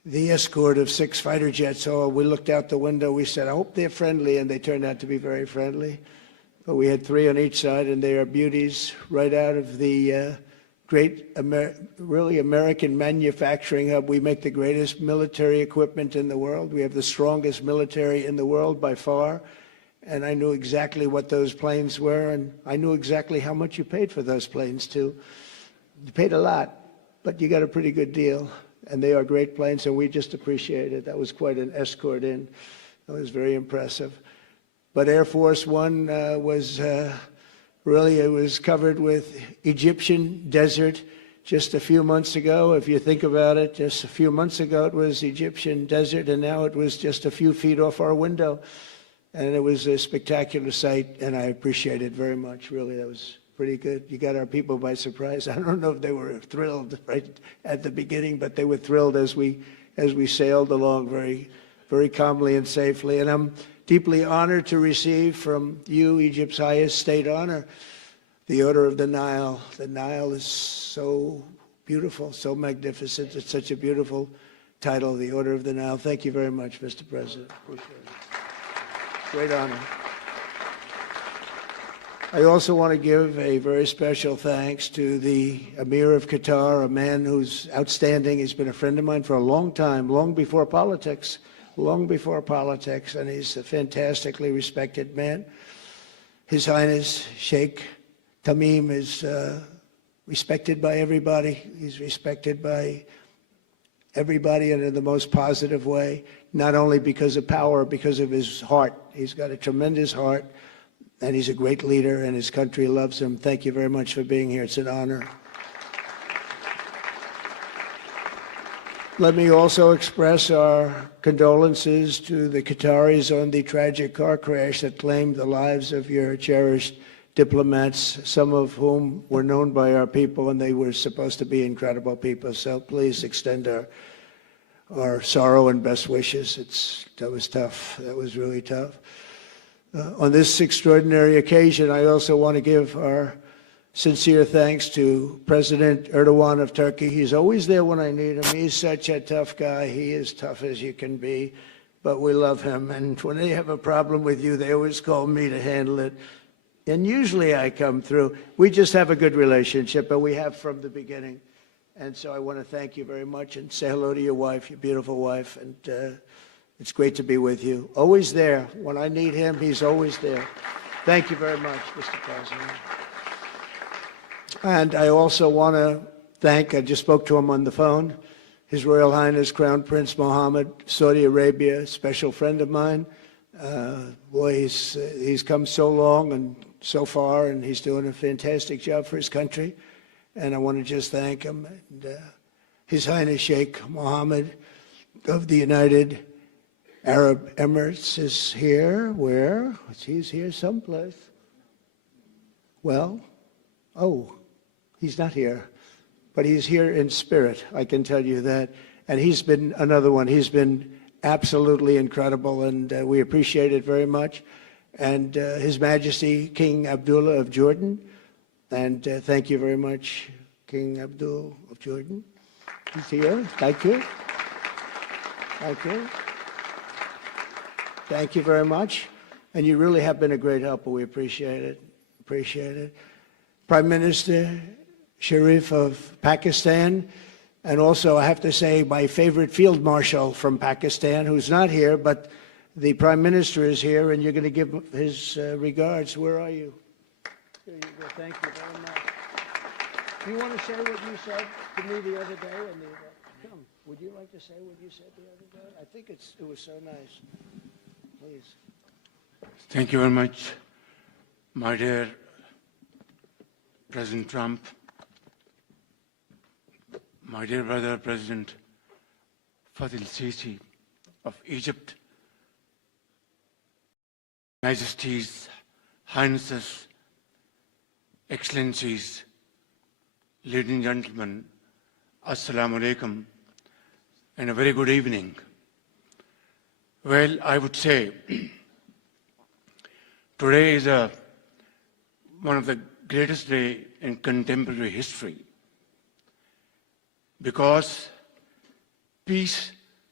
the escort of 6 fighter jets. So we looked out the window, we said, I hope they're friendly, and they turned out to be very friendly. But we had 3 on each side, and they are beauties right out of the really American manufacturing hub. We make the greatest military equipment in the world. We have the strongest military in the world by far. And I knew exactly what those planes were, and I knew exactly how much you paid for those planes, too. You paid a lot, but you got a pretty good deal. And they are great planes, and we just appreciate it. That was quite an escort in. That was very impressive. But Air Force One was really, it was covered with Egyptian desert just a few months ago. If you think about it, just a few months ago it was Egyptian desert, and now it was just a few feet off our window. And it was a spectacular sight, and I appreciate it very much. Really, that was pretty good. You got our people by surprise. I don't know if they were thrilled right at the beginning, but they were thrilled as we sailed along very, very calmly and safely. And I'm deeply honored to receive from you, Egypt's highest state honor, the Order of the Nile. The Nile is so beautiful, so magnificent. It's such a beautiful title, the Order of the Nile. Thank you very much, Mr. President. Appreciate it. Great honor. I also want to give a very special thanks to the Emir of Qatar, a man who's outstanding. He's been a friend of mine for a long time, long before politics, and he's a fantastically respected man. His Highness Sheikh Tamim is respected by everybody. He's respected by everybody and in the most positive way, not only because of power, because of his heart. He's got a tremendous heart. And he's a great leader, and his country loves him. Thank you very much for being here. It's an honor. Let me also express our condolences to the Qataris on the tragic car crash that claimed the lives of your cherished diplomats, some of whom were known by our people, and they were supposed to be incredible people. So please extend our sorrow and best wishes. That was tough. That was really tough. On this extraordinary occasion, I also want to give our sincere thanks to President Erdogan of Turkey. He's always there when I need him. He's such a tough guy. He is tough as you can be, but we love him. And when they have a problem with you, they always call me to handle it. And usually I come through. We just have a good relationship, but we have from the beginning. And so I want to thank you very much and say hello to your wife, your beautiful wife. And it's great to be with you. Always there. When I need him, he's always there. Thank you very much, Mr. President. And I also want to thank, I just spoke to him on the phone, His Royal Highness Crown Prince Mohammed, Saudi Arabia, a special friend of mine. Boy, he's come so long and so far, and he's doing a fantastic job for his country. And I want to just thank him. And, His Highness Sheikh Mohammed of the United Arab Emirates is here. Where? He's here someplace. Well, oh, he's not here, but he's here in spirit, I can tell you that. And he's been another one. He's been absolutely incredible, and we appreciate it very much. And His Majesty King Abdullah of Jordan, and thank you very much, King Abdul of Jordan. He's here. Thank you. Thank you. Thank you very much. And you really have been a great helper. We appreciate it. Appreciate it. Prime Minister Sharif of Pakistan, and also I have to say my favorite field marshal from Pakistan, who's not here, but the Prime Minister is here, and you're going to give his regards. Where are you? Here you go. Thank you very much. Do you want to say what you said to me the other day? Come, would you like to say what you said the other day? I think it was so nice. Please. Thank you very much, my dear President Trump, my dear brother President al-Sisi of Egypt, Majesties, Highnesses, Excellencies, ladies and gentlemen, Assalamu alaikum, and a very good evening. Well, I would say today is one of the greatest days in contemporary history, because peace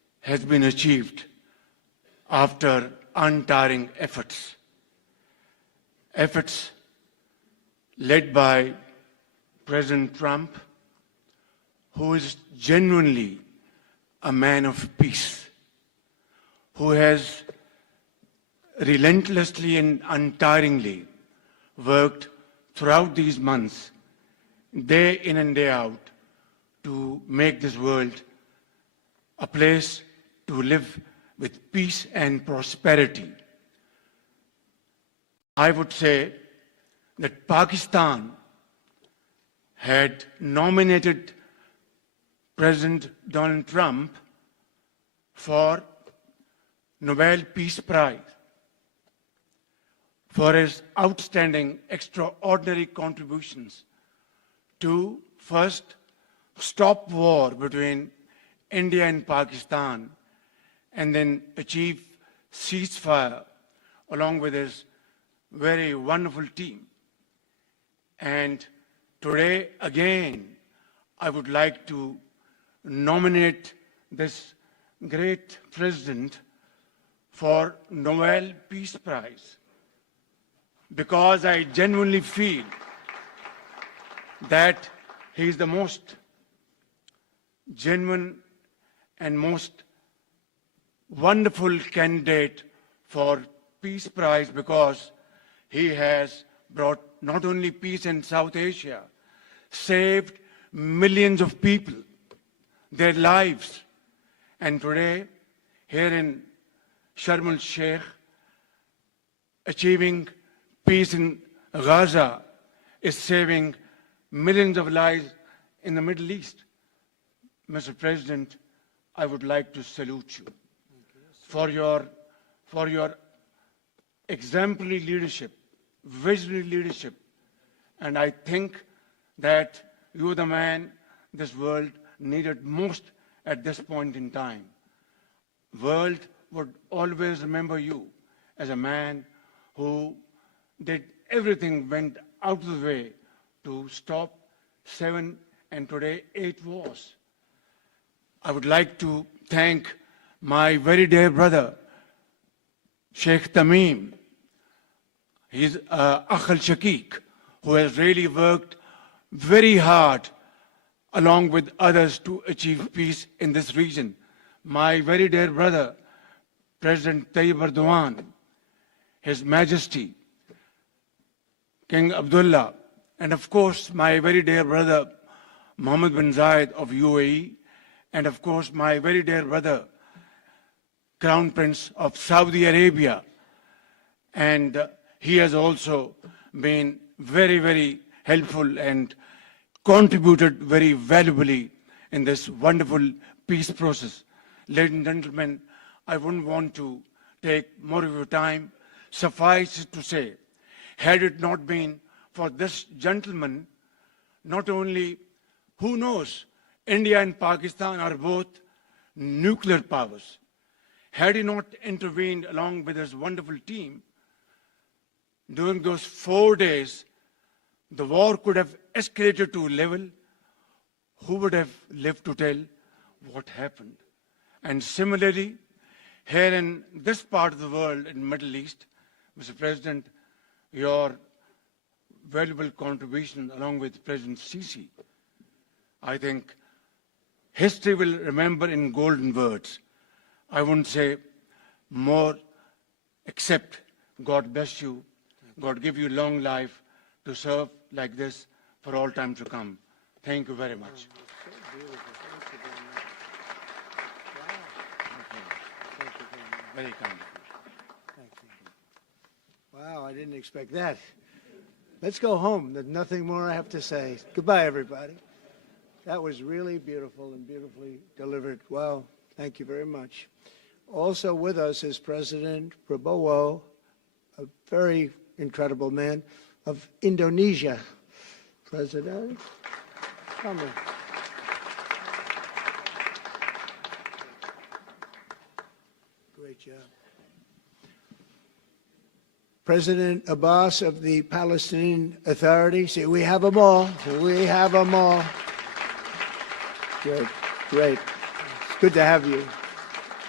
has been achieved after untiring efforts. Efforts led by President Trump, who is genuinely a man of peace, who has relentlessly and untiringly worked throughout these months, day in and day out, to make this world a place to live with peace and prosperity. I would say that Pakistan had nominated President Donald Trump for Nobel Peace Prize for his outstanding, extraordinary contributions to first stop war between India and Pakistan and then achieve ceasefire along with his very wonderful team. And today, again, I would like to nominate this great president for Nobel Peace Prize, because I genuinely feel that he is the most genuine and most wonderful candidate for Peace Prize, because he has brought not only peace in South Asia, saved millions of people, their lives. And today, here in Sharm El-Sheikh, achieving peace in Gaza is saving millions of lives in the Middle East. Mr. President, I would like to salute you for your exemplary leadership, visionary leadership. And I think that you are the man this world needed most at this point in time. World would always remember you as a man who did everything, went out of the way to stop 7 and today 8 wars. I would like to thank my very dear brother, Sheikh Tamim. He's al-Sheikh, who has really worked very hard along with others to achieve peace in this region. My very dear brother, President Tayyip Erdogan, His Majesty, King Abdullah, and of course my very dear brother, Mohammed bin Zayed of UAE, and of course my very dear brother, Crown Prince of Saudi Arabia. And he has also been very, very helpful and contributed very valuably in this wonderful peace process. Ladies and gentlemen, I wouldn't want to take more of your time. Suffice it to say, had it not been for this gentleman, not only, who knows, India and Pakistan are both nuclear powers. Had he not intervened along with his wonderful team, during those 4 days, the war could have escalated to a level. Who would have lived to tell what happened? And similarly, here in this part of the world, in the Middle East, Mr. President, your valuable contribution along with President Sisi, I think history will remember in golden words. I wouldn't say more, except God bless you, God give you long life to serve like this for all time to come. Thank you very much. Very kind. Thank you. Wow, I didn't expect that. Let's go home. There's nothing more I have to say. Goodbye, everybody. That was really beautiful and beautifully delivered. Wow, thank you very much. Also with us is President Prabowo, a very incredible man, of Indonesia. President, come in. Great job. President Abbas of the Palestinian Authority. See, we have them all. We have them all. Good, great. It's good to have you.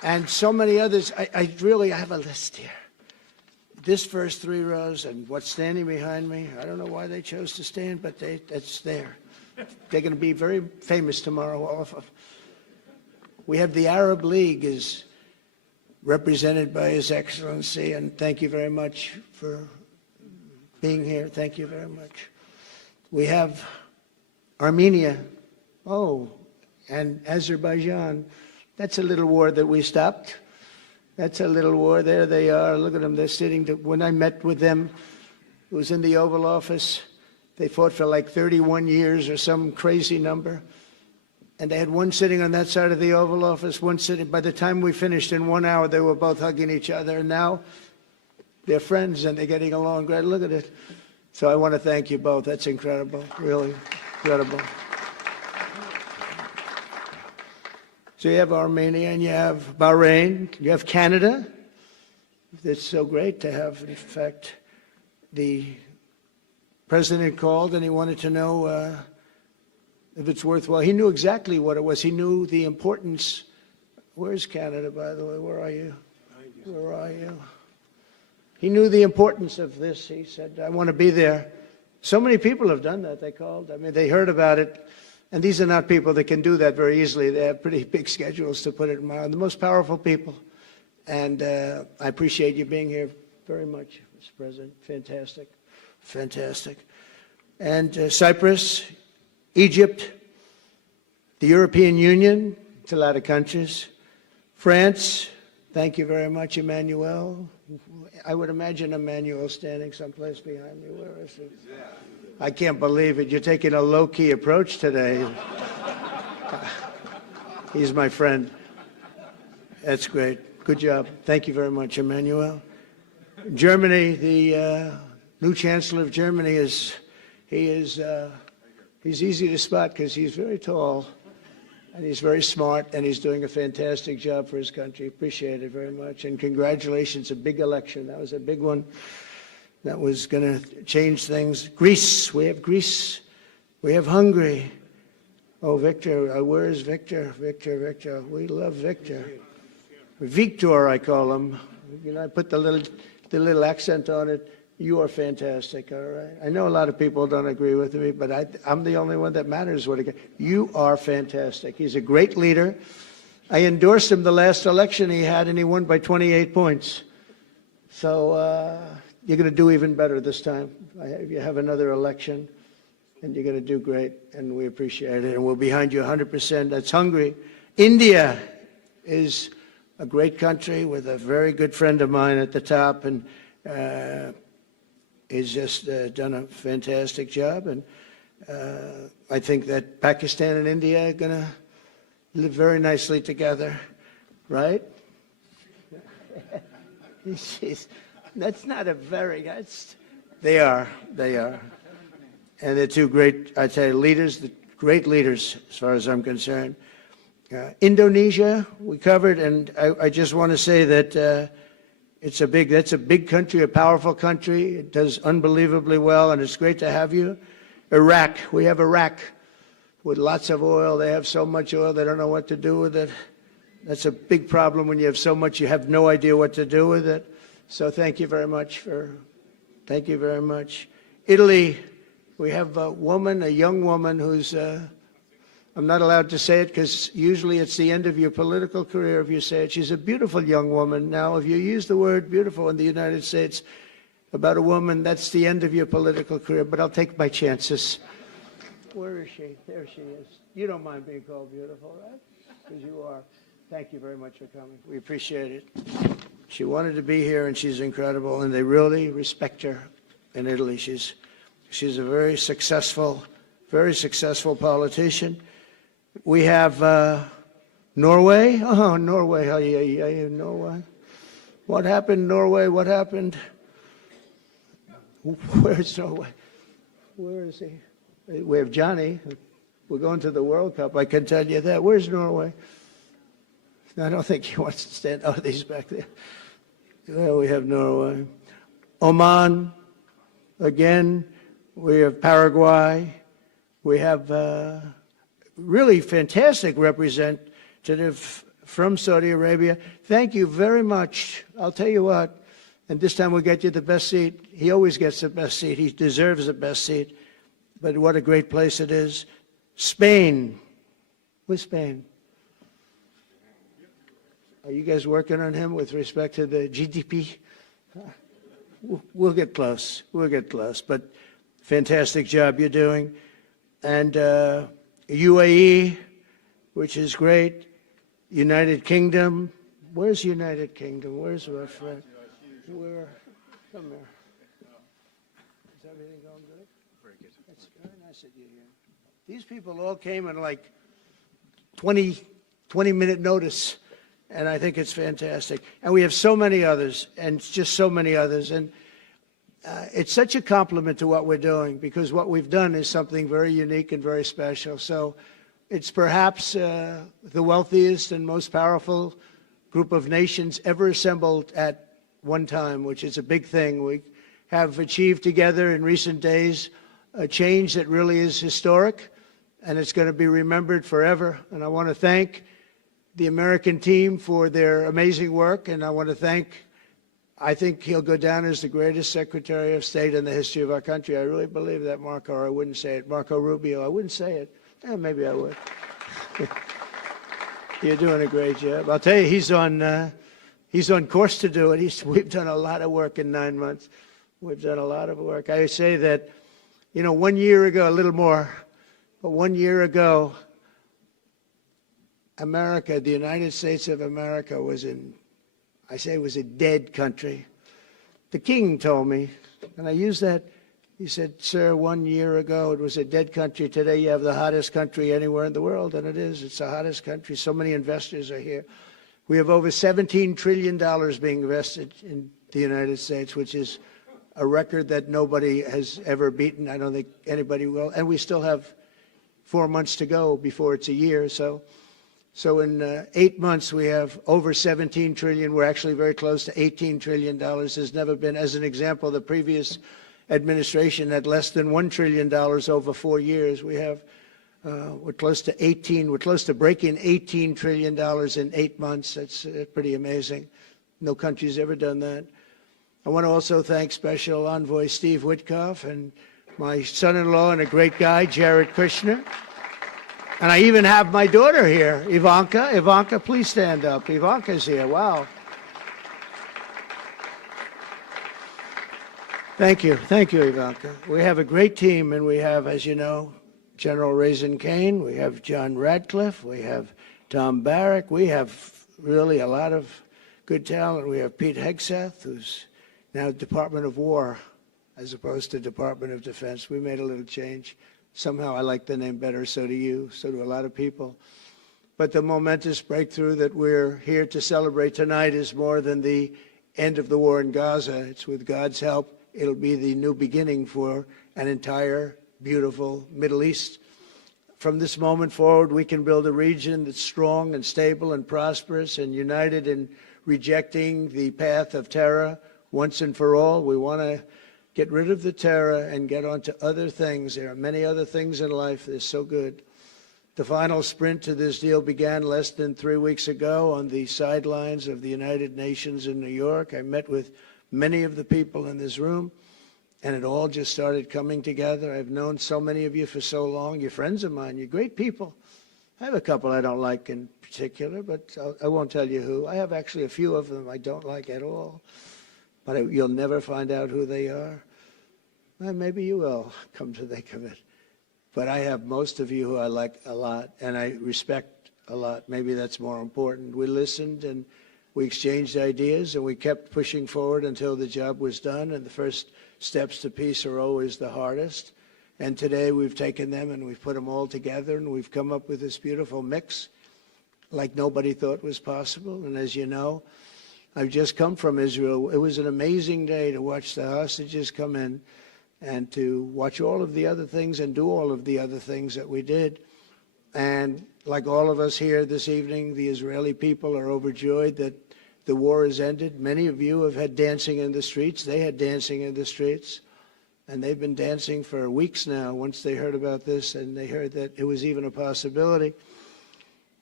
and so many others. I really have a list here. This first 3 rows and what's standing behind me, I don't know why they chose to stand, but it's there. They're going to be very famous tomorrow, all of them. We have the Arab League is represented by His Excellency, and thank you very much for being here. Thank you very much. We have Armenia, and Azerbaijan. That's a little war that we stopped. That's a little war. There they are. Look at them. They're sitting. When I met with them, it was in the Oval Office. They fought for like 31 years or some crazy number. And they had one sitting on that side of the Oval Office, one sitting. By the time we finished in 1 hour, they were both hugging each other. And now they're friends and they're getting along great. Look at it. So I want to thank you both. That's incredible. Really incredible. So you have Armenia and you have Bahrain, you have Canada. It's so great to have, in fact, the president called and he wanted to know if it's worthwhile. He knew exactly what it was. He knew the importance. Where's Canada, by the way? Where are you? Where are you? He knew the importance of this. He said, I want to be there. So many people have done that. They called. I mean, they heard about it. And these are not people that can do that very easily. They have pretty big schedules to put it in mind. The most powerful people. And I appreciate you being here very much, Mr. President. Fantastic. Fantastic. And Cyprus, Egypt, the European Union, it's a lot of countries. France, thank you very much, Emmanuel. I would imagine Emmanuel standing someplace behind me. Where is he? I can't believe it. You're taking a low-key approach today. He's my friend. That's great. Good job. Thank you very much, Emmanuel. Germany, the new Chancellor of Germany he's easy to spot because he's very tall and he's very smart and he's doing a fantastic job for his country. Appreciate it very much. And congratulations, a big election. That was a big one. That was going to change things. Greece, we have Greece. We have Hungary. Oh, Victor, where is Victor? Victor. We love Victor. Victor, I call him. You know, I put the little accent on it. You are fantastic, all right? I know a lot of people don't agree with me, but I'm the only one that matters. You are fantastic. He's a great leader. I endorsed him the last election he had, and he won by 28 points. So you're going to do even better this time. You have another election, and you're going to do great, and we appreciate it, and we're behind you 100%. That's Hungary. India is a great country with a very good friend of mine at the top, and he's just done a fantastic job. And I think that Pakistan and India are going to live very nicely together, right? That's not a very, they are. And they're two great, I tell you, leaders, great leaders as far as I'm concerned. Indonesia, we covered, and I just want to say that that's a big country, a powerful country. It does unbelievably well, and it's great to have you. Iraq, we have Iraq with lots of oil. They have so much oil, they don't know what to do with it. That's a big problem when you have so much, you have no idea what to do with it. So thank you very much thank you very much. Italy, we have a young woman who's, I'm not allowed to say it because usually it's the end of your political career if you say it. She's a beautiful young woman. Now, if you use the word beautiful in the United States about a woman, that's the end of your political career, but I'll take my chances. Where is she? There she is. You don't mind being called beautiful, right? Because you are. Thank you very much for coming. We appreciate it. She wanted to be here, and she's incredible, and they really respect her in Italy. She's a very successful politician. We have Norway. Oh, Norway. Norway. What happened, Norway? What happened? Where's Norway? Where is he? We have Johnny. We're going to the World Cup. I can tell you that. Where's Norway? I don't think he wants to stand. Oh, he's back there. Well, we have Norway. Oman. Again, we have Paraguay. We have really fantastic representative from Saudi Arabia. Thank you very much. I'll tell you what, and this time we'll get you the best seat. He always gets the best seat. He deserves the best seat. But what a great place it is. Spain. Where's Spain? Are you guys working on him with respect to the GDP? We'll get close. We'll get close. But fantastic job you're doing. And UAE, which is great. United Kingdom. Where's United Kingdom? Where's our friend? Where? Come here. Is everything going good? Very good. It's very nice that you're here. These people all came in like 20-minute notice, and I think it's fantastic. And we have so many others, and just so many others. And it's such a compliment to what we're doing, because what we've done is something very unique and very special. So it's perhaps the wealthiest and most powerful group of nations ever assembled at one time, which is a big thing. We have achieved together in recent days a change that really is historic, and it's going to be remembered forever. And I want to thank the American team for their amazing work, and I want to thank, I think he'll go down as the greatest Secretary of State in the history of our country. I really believe that, Marco, or I wouldn't say it. Marco Rubio, I wouldn't say it. Maybe I would. You're doing a great job. I'll tell you, he's on course to do it. We've done a lot of work in 9 months. We've done a lot of work. I say that, 1 year ago, a little more, but 1 year ago, America, the United States of America was was a dead country. The king told me, and I use that, he said, sir, 1 year ago it was a dead country. Today you have the hottest country anywhere in the world, and it is. It's the hottest country. So many investors are here. We have over $17 trillion being invested in the United States, which is a record that nobody has ever beaten. I don't think anybody will. And we still have 4 months to go before it's a year. So in 8 months, we have over $17 trillion. We're actually very close to $18 trillion. There's never been, as an example, the previous administration had less than $1 trillion over 4 years. We have, we're close to breaking $18 trillion in 8 months. That's pretty amazing. No country's ever done that. I want to also thank Special Envoy Steve Witkoff and my son-in-law and a great guy, Jared Kushner. And I even have my daughter here, Ivanka. Ivanka, please stand up. Ivanka's here. Wow. Thank you. Thank you, Ivanka. We have a great team, and we have, as you know, General Raisin Kane. We have John Radcliffe. We have Tom Barrack. We have really a lot of good talent. We have Pete Hegseth, who's now Department of War as opposed to Department of Defense. We made a little change. Somehow I like the name better, so do you, so do a lot of people. But the momentous breakthrough that we're here to celebrate tonight is more than the end of the war in Gaza. It's with God's help. It'll be the new beginning for an entire beautiful Middle East. From this moment forward, we can build a region that's strong and stable and prosperous and united in rejecting the path of terror once and for all. We want to get rid of the terror and get on to other things. There are many other things in life that are so good. The final sprint to this deal began less than 3 weeks ago on the sidelines of the United Nations in New York. I met with many of the people in this room, and it all just started coming together. I've known so many of you for so long. You're friends of mine. You're great people. I have a couple I don't like in particular, but I won't tell you who. I have actually a few of them I don't like at all, but you'll never find out who they are. Well, maybe you will, come to think of it. But I have most of you who I like a lot, and I respect a lot. Maybe that's more important. We listened, and we exchanged ideas, and we kept pushing forward until the job was done, and the first steps to peace are always the hardest. And today we've taken them and we've put them all together, and we've come up with this beautiful mix like nobody thought was possible. And as you know, I've just come from Israel. It was an amazing day to watch the hostages come in and to watch all of the other things and do all of the other things that we did. And like all of us here this evening, the Israeli people are overjoyed that the war has ended. Many of you have had dancing in the streets. They had dancing in the streets. And they've been dancing for weeks now once they heard about this and they heard that it was even a possibility.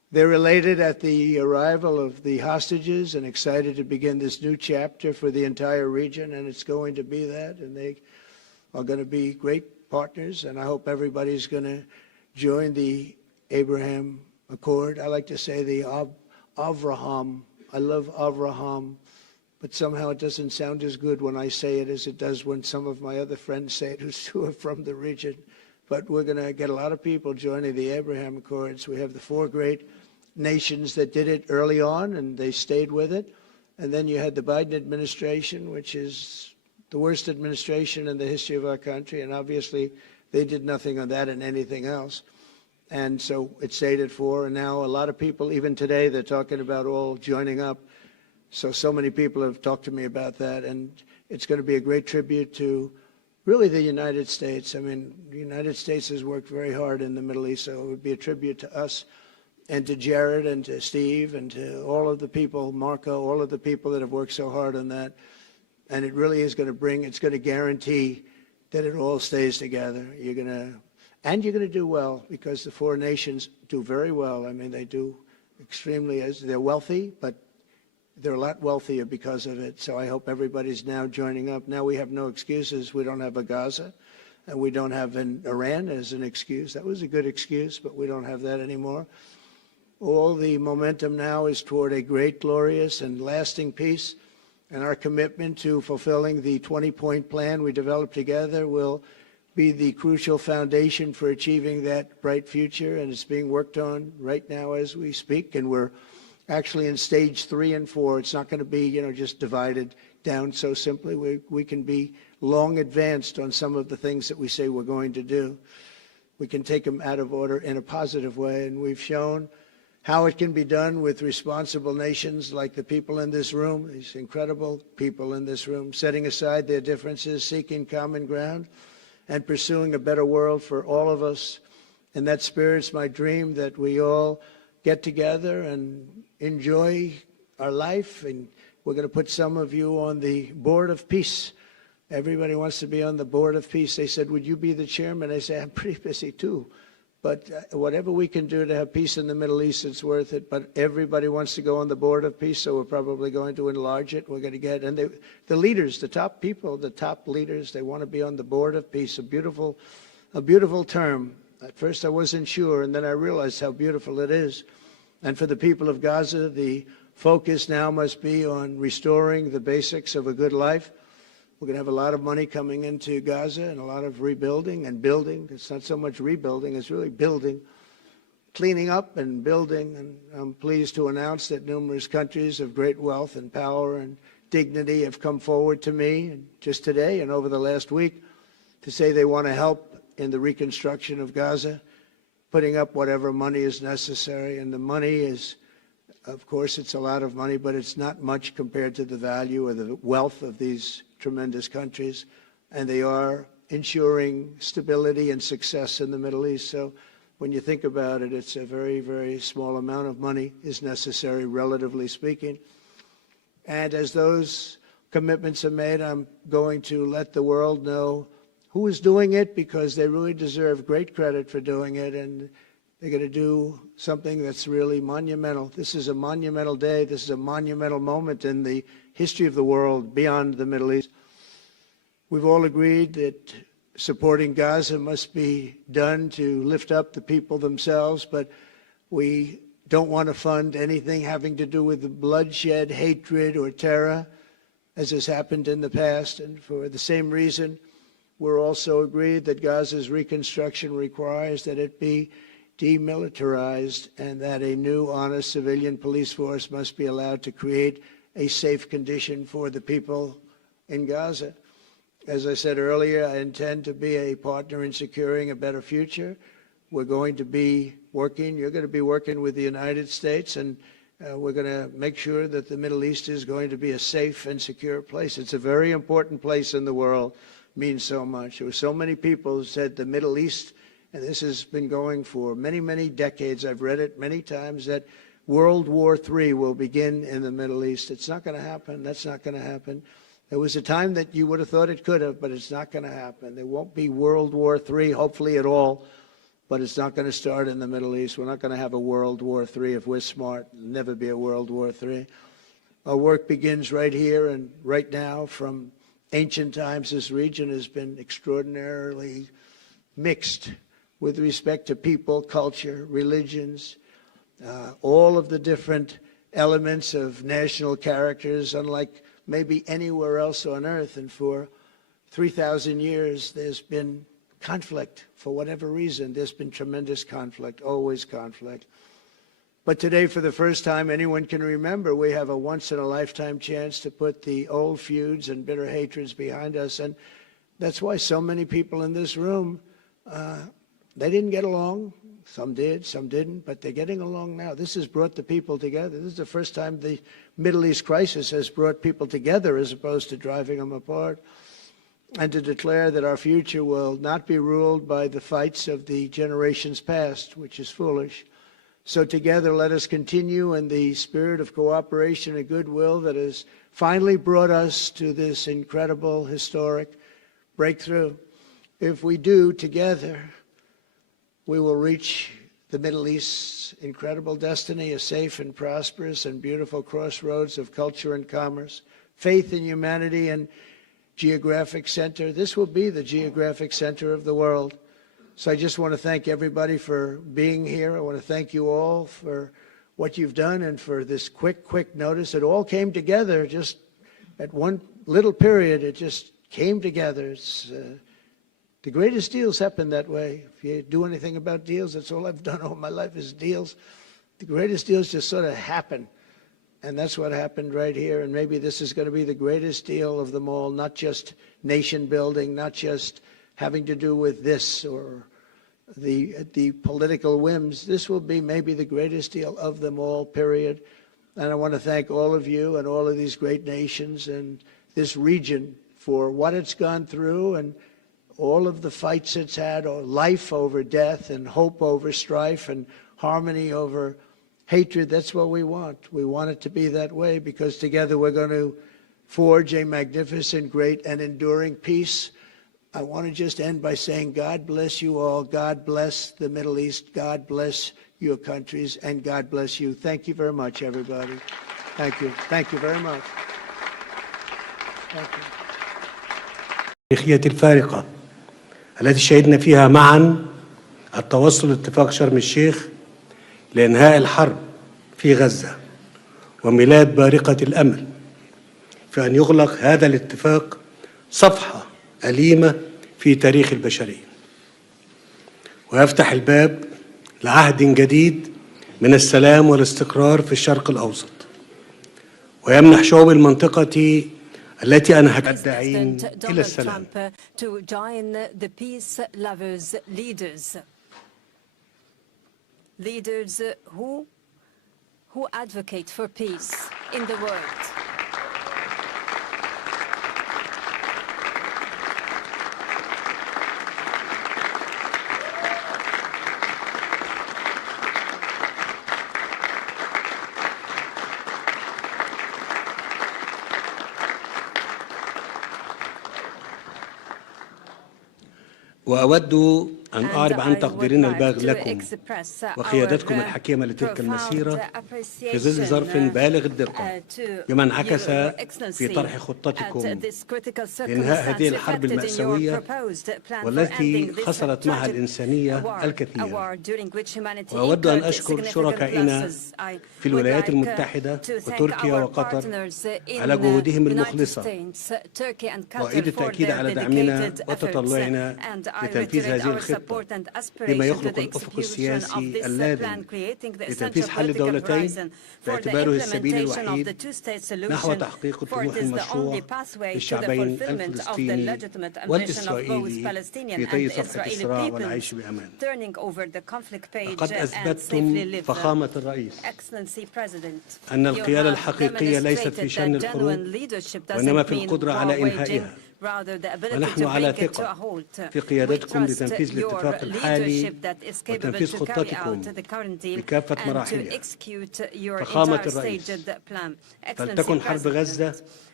They're elated at the arrival of the hostages and excited to begin this new chapter for the entire region, and it's going to be that, and they are going to be great partners, and I hope everybody's going to join the Abraham Accord. I like to say the Avraham. I love Avraham, but somehow it doesn't sound as good when I say it as it does when some of my other friends say it who are from the region. But we're going to get a lot of people joining the Abraham Accords. We have the 4 great nations that did it early on, and they stayed with it. And then you had the Biden administration, which is the worst administration in the history of our country, and obviously they did nothing on that and anything else. And so it stayed at 4, and now a lot of people, even today, they're talking about all joining up. So many people have talked to me about that, and it's going to be a great tribute to really the United States. I mean, the United States has worked very hard in the Middle East, so it would be a tribute to us and to Jared and to Steve and to all of the people, Marco, all of the people that have worked so hard on that. And it really is going to bring, it's going to guarantee that it all stays together. You're going to do well, because the 4 nations do very well. I mean, they do extremely, they're wealthy, but they're a lot wealthier because of it. So I hope everybody's now joining up. Now we have no excuses. We don't have a Gaza, and we don't have an Iran as an excuse. That was a good excuse, but we don't have that anymore. All the momentum now is toward a great, glorious, and lasting peace. And our commitment to fulfilling the 20-point plan we developed together will be the crucial foundation for achieving that bright future. And it's being worked on right now as we speak. And we're actually in stage 3 and 4. It's not going to be, just divided down so simply. We can be long advanced on some of the things that we say we're going to do. We can take them out of order in a positive way. And we've shown how it can be done with responsible nations like the people in this room, these incredible people in this room, setting aside their differences, seeking common ground, and pursuing a better world for all of us. In that spirit, it's my dream that we all get together and enjoy our life. And we're going to put some of you on the Board of Peace. Everybody wants to be on the Board of Peace. They said, would you be the chairman? I say, I'm pretty busy too. But whatever we can do to have peace in the Middle East, it's worth it. But everybody wants to go on the Board of Peace, so we're probably going to enlarge it. We're going to get, and the leaders, the top people, the top leaders, they want to be on the Board of Peace. A beautiful term. At first I wasn't sure, and then I realized how beautiful it is. And for the people of Gaza, the focus now must be on restoring the basics of a good life. We're going to have a lot of money coming into Gaza and a lot of rebuilding and building. It's not so much rebuilding, it's really building, cleaning up and building. And I'm pleased to announce that numerous countries of great wealth and power and dignity have come forward to me just today and over the last week to say they want to help in the reconstruction of Gaza, putting up whatever money is necessary. And the money is, of course, it's a lot of money, but it's not much compared to the value or the wealth of these tremendous countries, and they are ensuring stability and success in the Middle East. So when you think about it, it's a very, very small amount of money is necessary, relatively speaking. And as those commitments are made, I'm going to let the world know who is doing it, because they really deserve great credit for doing it, and they're going to do something that's really monumental. This is a monumental day. This is a monumental moment in the history of the world beyond the Middle East. We've all agreed that supporting Gaza must be done to lift up the people themselves, but we don't want to fund anything having to do with the bloodshed, hatred, or terror, as has happened in the past. And for the same reason, we're also agreed that Gaza's reconstruction requires that it be demilitarized and that a new, honest civilian police force must be allowed to create a safe condition for the people in Gaza. As I said earlier, I intend to be a partner in securing a better future. We're going to be working, you're going to be working with the United States, and we're going to make sure that the Middle East is going to be a safe and secure place. It's a very important place in the world, means so much. There were so many people who said the Middle East, and this has been going for many, many decades. I've read it many times, that World War III will begin in the Middle East. It's not going to happen. That's not going to happen. There was a time that you would have thought it could have, but it's not going to happen. There won't be World War III, hopefully, at all. but it's not going to start in the Middle East. We're not going to have a World War III if we're smart. It'll never be a World War III. Our work begins right here and right now. From ancient times, this region has been extraordinarily mixed with respect to people, culture, religions, all of the different elements of national characters, unlike maybe anywhere else on earth. And for 3,000 years, there's been conflict. For whatever reason, there's been tremendous conflict, always conflict. But today, for the first time anyone can remember, we have a once-in-a-lifetime chance to put the old feuds and bitter hatreds behind us. And that's why so many people in this room, they didn't get along. Some did, some didn't, but they're getting along now. This has brought the people together. This is the first time the Middle East crisis has brought people together as opposed to driving them apart. And to declare that our future will not be ruled by the fights of the generations past, which is foolish. So together, let us continue in the spirit of cooperation and goodwill that has finally brought us to this incredible, historic breakthrough. If we do together, we will reach the Middle East's incredible destiny, a safe and prosperous and beautiful crossroads of culture and commerce, faith in humanity and geographic center. This will be the geographic center of the world. So I just want to thank everybody for being here. I want to thank you all for what you've done and for this quick notice. It all came together just at one little period. It just came together. It's, the greatest deals happen that way. If you do anything about deals, that's all I've done all my life is deals. The greatest deals just sort of happen. And that's what happened right here. And maybe this is going to be the greatest deal of them all, not just nation building, not just having to do with this or the political whims. This will be maybe the greatest deal of them all, period. And I want to thank all of you and all of these great nations and this region for what it's gone through and all of the fights it's had, or life over death and hope over strife and harmony over hatred. That's what we want. We want it to be that way because together we're going to forge a magnificent, great, and enduring peace. I want to just end by saying God bless you all. God bless the Middle East. God bless your countries. And God bless you. Thank you very much, everybody. Thank you. Thank you very much. Thank you. التاريخية الفارقة التي شهدنا فيها معا التوصل لاتفاق شرم الشيخ لإنهاء الحرب في غزة وميلاد بارقة الأمل في أن يغلق هذا الاتفاق صفحة أليمة في تاريخ البشرية ويفتح الباب لعهد جديد من السلام والاستقرار في الشرق الأوسط ويمنح شعوب المنطقة التي أنهكت الداعين إلى السلام. To join the peace lovers leaders who advocate for peace in the world. وأود أن أعرب عن تقديرنا البالغ لكم وقيادتكم الحكيمة لتلك المسيرة في ظل ظرف بالغ الدقة بما انعكس في طرح خطتكم لإنهاء هذه الحرب المأساوية والتي خسرت معها الإنسانية الكثير. وأود أن أشكر شركائنا في الولايات المتحدة وتركيا وقطر على جهودهم المخلصة وأعيد التأكيد على دعمنا وتطلعنا لتنفيذ هذه الخطة بما يخلق الأفق السياسي اللازم لتنفيذ حل دولتين باعتباره السبيل الوحيد نحو تحقيق الطموح المشروع للشعبين الفلسطيني والإسرائيلي في طي صفحة الصراع والعيش بأمان. لقد أثبتتم فخامة الرئيس أن القيادة الحقيقية ليست في شن الحروب وإنما في القدرة على إنهائها ونحن على ثقة في قيادتكم لتنفيذ الاتفاق الحالي وتنفيذ خطتكم بكافة مراحلها. فخامة الرئيس، فلتكن حرب غزة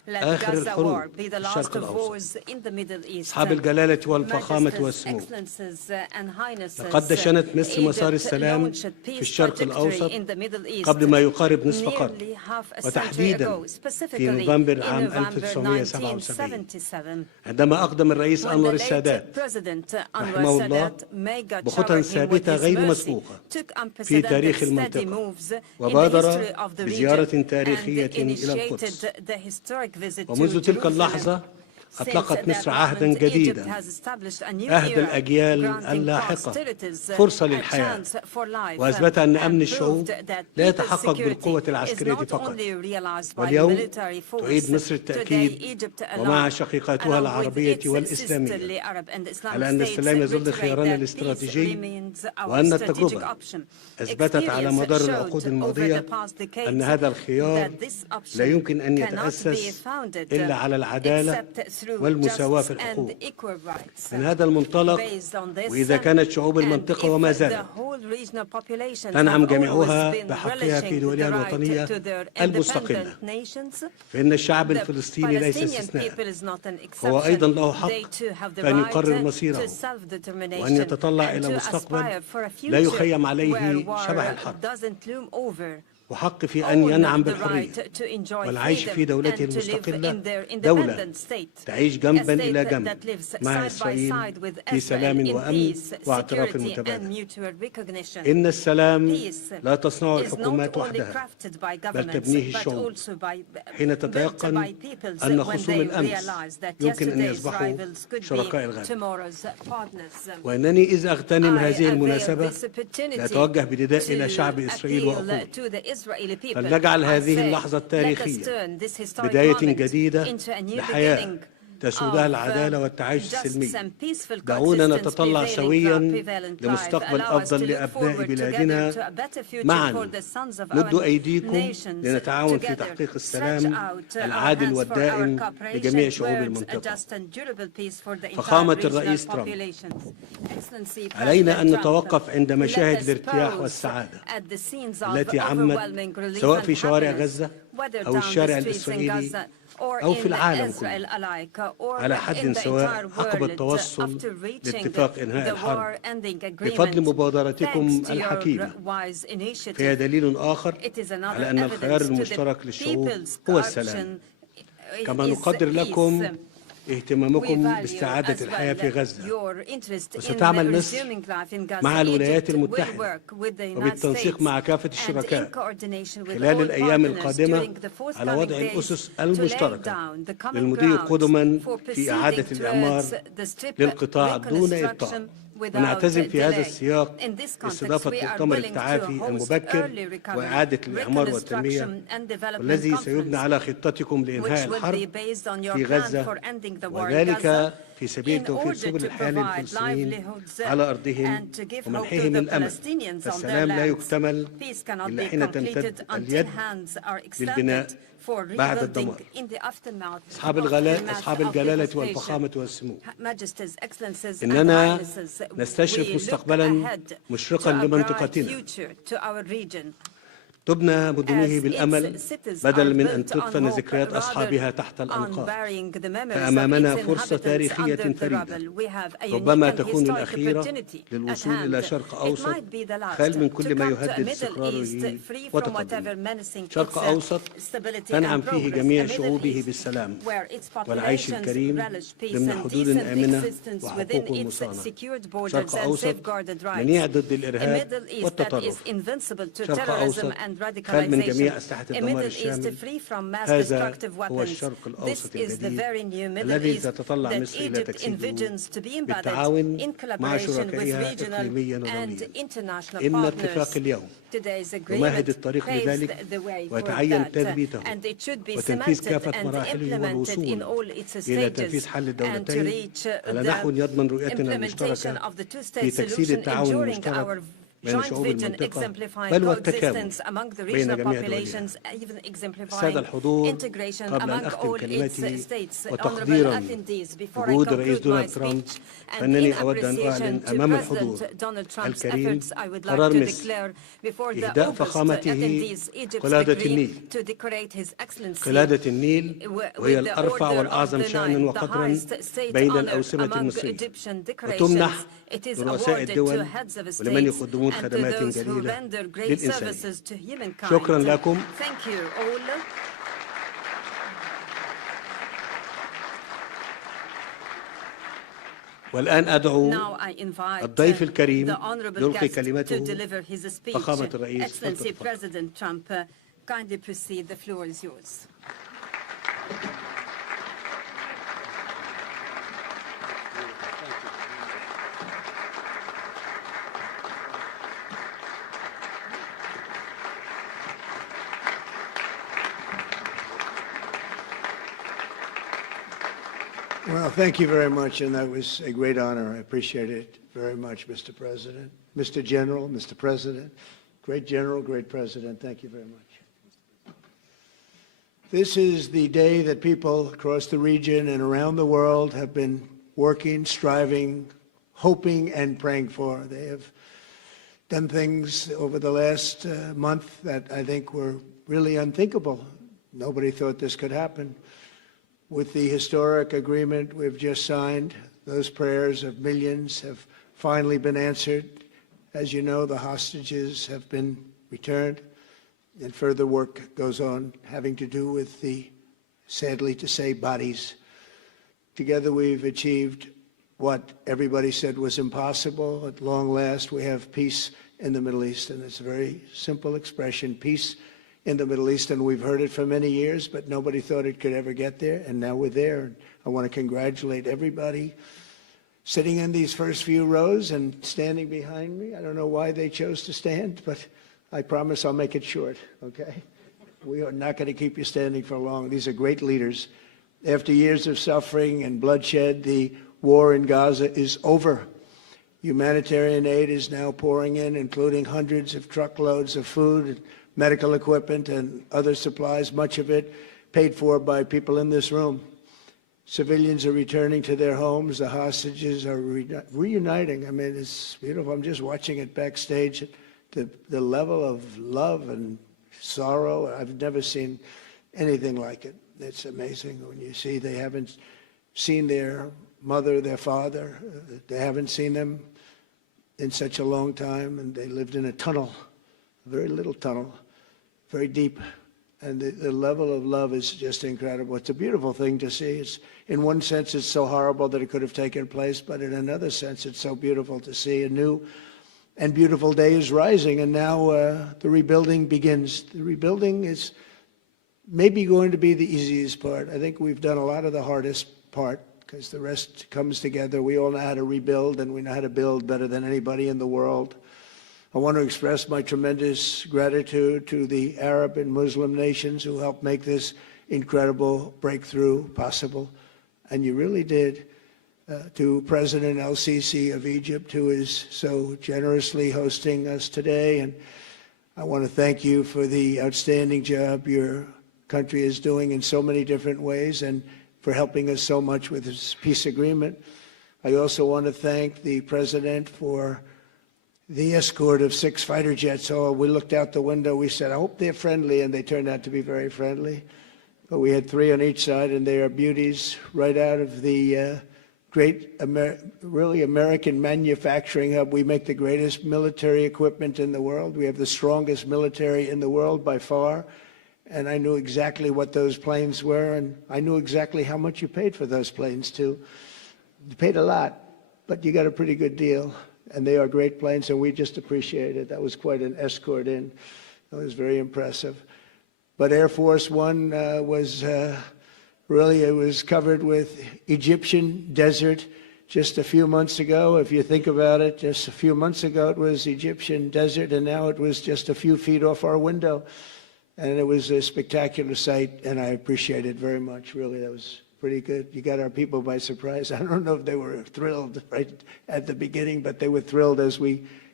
آخر الحروب في الشرق الأوسط. أصحاب الجلالة والفخامة والسمو، لقد دشنت مصر مسار السلام في الشرق الأوسط قبل ما يقارب نصف قرن، وتحديدا في نوفمبر عام 1977 عندما أقدم الرئيس أنور السادات رحمه الله بخطى ثابتة غير مسبوقة في تاريخ المنطقة، وبادر بزيارة تاريخية إلى القدس. ومنذ تلك اللحظة أطلقت مصر عهدا جديدا، عهد الأجيال اللاحقة، فرصة للحياة، وأثبت أن أمن الشعوب لا يتحقق بالقوة العسكرية فقط. واليوم تعيد مصر التأكيد ومع شقيقاتها العربية والإسلامية على أن السلام يظل خيارنا الاستراتيجي، وأن التجربة أثبتت على مدار العقود الماضية أن هذا الخيار لا يمكن أن يتأسس إلا على العدالة والمساواة في الحقوق. من هذا المنطلق، وإذا كانت شعوب المنطقة وما زالت تنعم جميعها بحقها في دولها الوطنية المستقلة، فإن الشعب الفلسطيني ليس استثناء، هو أيضا له حق فأن يقرر مصيره وأن يتطلع إلى مستقبل لا يخيم عليه شبح الحرب، وحق في أن ينعم بالحرية والعيش في دولته المستقلة، دولة تعيش جنبا إلى جنب مع إسرائيل في سلام وأمن واعتراف متبادل. إن السلام لا تصنعه الحكومات وحدها، بل تبنيه الشعوب حين تتيقن أن خصوم الأمس يمكن أن يصبحوا شركاء الغد. وإنني إذ أغتنم هذه المناسبة لأتوجه بنداء إلى شعب إسرائيل وأخوه، فلنجعل هذه اللحظة التاريخية بداية جديدة لحياة تسودها العدالة والتعايش السلمي. دعونا نتطلع سويا لمستقبل أفضل لأبناء بلادنا معا. مدوا أيديكم لنتعاون في تحقيق السلام العادل والدائم لجميع شعوب المنطقة. فخامة الرئيس ترامب، علينا أن نتوقف عند مشاهد الارتياح والسعادة التي عمت سواء في شوارع غزة أو الشارع الإسرائيلي أو في العالم كله على حد سواء عقب التوصل لاتفاق إنهاء الحرب بفضل مبادرتكم الحكيمة. فهي دليل آخر على أن الخيار المشترك للشعوب هو السلام. كما نقدر لكم اهتمامكم باستعادة الحياة في غزة، وستعمل مصر مع الولايات المتحدة وبالتنسيق مع كافة الشركاء خلال الأيام القادمة على وضع الأسس المشتركة للمضي قدما في إعادة الإعمار للقطاع دون إبطاء. ونعتزم في هذا السياق استضافة مؤتمر التعافي المبكر وإعادة الإعمار والتنمية، والذي سيبنى على خطتكم لإنهاء الحرب في غزة، وذلك في سبيل توفير سبل الحياة للفلسطينيين على أرضهم ومنحهم الأمل. فالسلام لا يكتمل إلا حين تمتد اليد للبناء بعد الدمار. أصحاب الجلالة والفخامة والسمو، إننا نستشرف مستقبلا مشرقا لمنطقتنا تبنى مدنه بالأمل بدلا من أن تدفن ذكريات أصحابها تحت الأنقاض. فأمامنا فرصة تاريخية فريدة ربما تكون الأخيرة للوصول إلى شرق أوسط خال من كل ما يهدد استقراره وتقدمه. شرق أوسط تنعم فيه جميع شعوبه بالسلام والعيش الكريم ضمن حدود آمنة وحقوق مصانة. شرق أوسط منيع ضد الإرهاب والتطرف. شرق أوسط خال من جميع أسلحة الدمار الشامل. هذا هو الشرق الأوسط الجديد الذي تتطلع مصر إلى تجسيده بالتعاون مع شركائها إقليميا ودوليا. إن اتفاق اليوم يمهد الطريق لذلك، ويتعين تثبيته وتنفيذ كافة مراحله والوصول إلى تنفيذ حل الدولتين على نحو يضمن رؤيتنا المشتركة في تجسيد التعاون المشترك بين شعوب المنطقة بل والتكامل بين جميع دولها. السادة الحضور، قبل أن أختم كلمتي وتقديرا وجود الرئيس دونالد ترامب، فإنني أود أن أعلن أمام الحضور الكريم قرار مصر إهداء فخامته قلادة النيل. قلادة النيل وهي الأرفع والأعظم شأنا وقدرا بين الأوسمة المصرية، وتمنح لرؤساء الدول ولمن يقدمون خدمات جليلة للإنسانية. شكرا لكم. والآن أدعو الضيف الكريم يلقي كلمته فخامة الرئيس President Trump. Kindly proceed. The floor is yours. Well, thank you very much, and that was a great honor. I appreciate it very much, Mr. President. Mr. General, Mr. President, great General, great President, thank you very much. This is the day that people across the region and around the world have been working, striving, hoping, and praying for. They have done things over the last month that I think were really unthinkable. Nobody thought this could happen. With the historic agreement we've just signed, those prayers of millions have finally been answered. As you know, the hostages have been returned, and further work goes on having to do with the, sadly to say, bodies. Together we've achieved what everybody said was impossible. At long last, we have peace in the Middle East, and it's a very simple expression, peace in the Middle East, and we've heard it for many years, but nobody thought it could ever get there, and now we're there. And I want to congratulate everybody sitting in these first few rows and standing behind me. I don't know why they chose to stand, but I promise I'll make it short, okay? We are not going to keep you standing for long. These are great leaders. After years of suffering and bloodshed, the war in Gaza is over. Humanitarian aid is now pouring in, including hundreds of truckloads of food, medical equipment, and other supplies, much of it paid for by people in this room. Civilians are returning to their homes. The hostages are reuniting. I mean, it's beautiful. I'm just watching it backstage. The level of love and sorrow, I've never seen anything like it. It's amazing when you see they haven't seen their mother, their father. They haven't seen them in such a long time, and they lived in a tunnel, a very little tunnel, very deep, and the level of love is just incredible. It's a beautiful thing to see. It's, in one sense, it's so horrible that it could have taken place, but in another sense, it's so beautiful to see. A new and beautiful day is rising, and now the rebuilding begins. The rebuilding is maybe going to be the easiest part. I think we've done a lot of the hardest part, because the rest comes together. We all know how to rebuild, and we know how to build better than anybody in the world. I want to express my tremendous gratitude to the Arab and Muslim nations who helped make this incredible breakthrough possible. And you really did. To President El-Sisi of Egypt, who is so generously hosting us today. And I want to thank you for the outstanding job your country is doing in so many different ways, and for helping us so much with this peace agreement. I also want to thank the President for the escort of 6 fighter jets. Oh, we looked out the window, we said, I hope they're friendly, and they turned out to be very friendly. But we had 3 on each side, and they are beauties right out of the great, really American manufacturing hub. We make the greatest military equipment in the world. We have the strongest military in the world by far. And I knew exactly what those planes were, and I knew exactly how much you paid for those planes, too. You paid a lot, but you got a pretty good deal. And they are great planes, and we just appreciate it. That was quite an escort in. That was very impressive. But Air Force One was really, it was covered with Egyptian desert just a few months ago. If you think about it, just a few months ago it was Egyptian desert, and now it was just a few feet off our window. And it was a spectacular sight, and I appreciate it very much. Really, that was pretty good. You got our people by surprise. I don't know if they were thrilled right at the beginning, but they were thrilled as we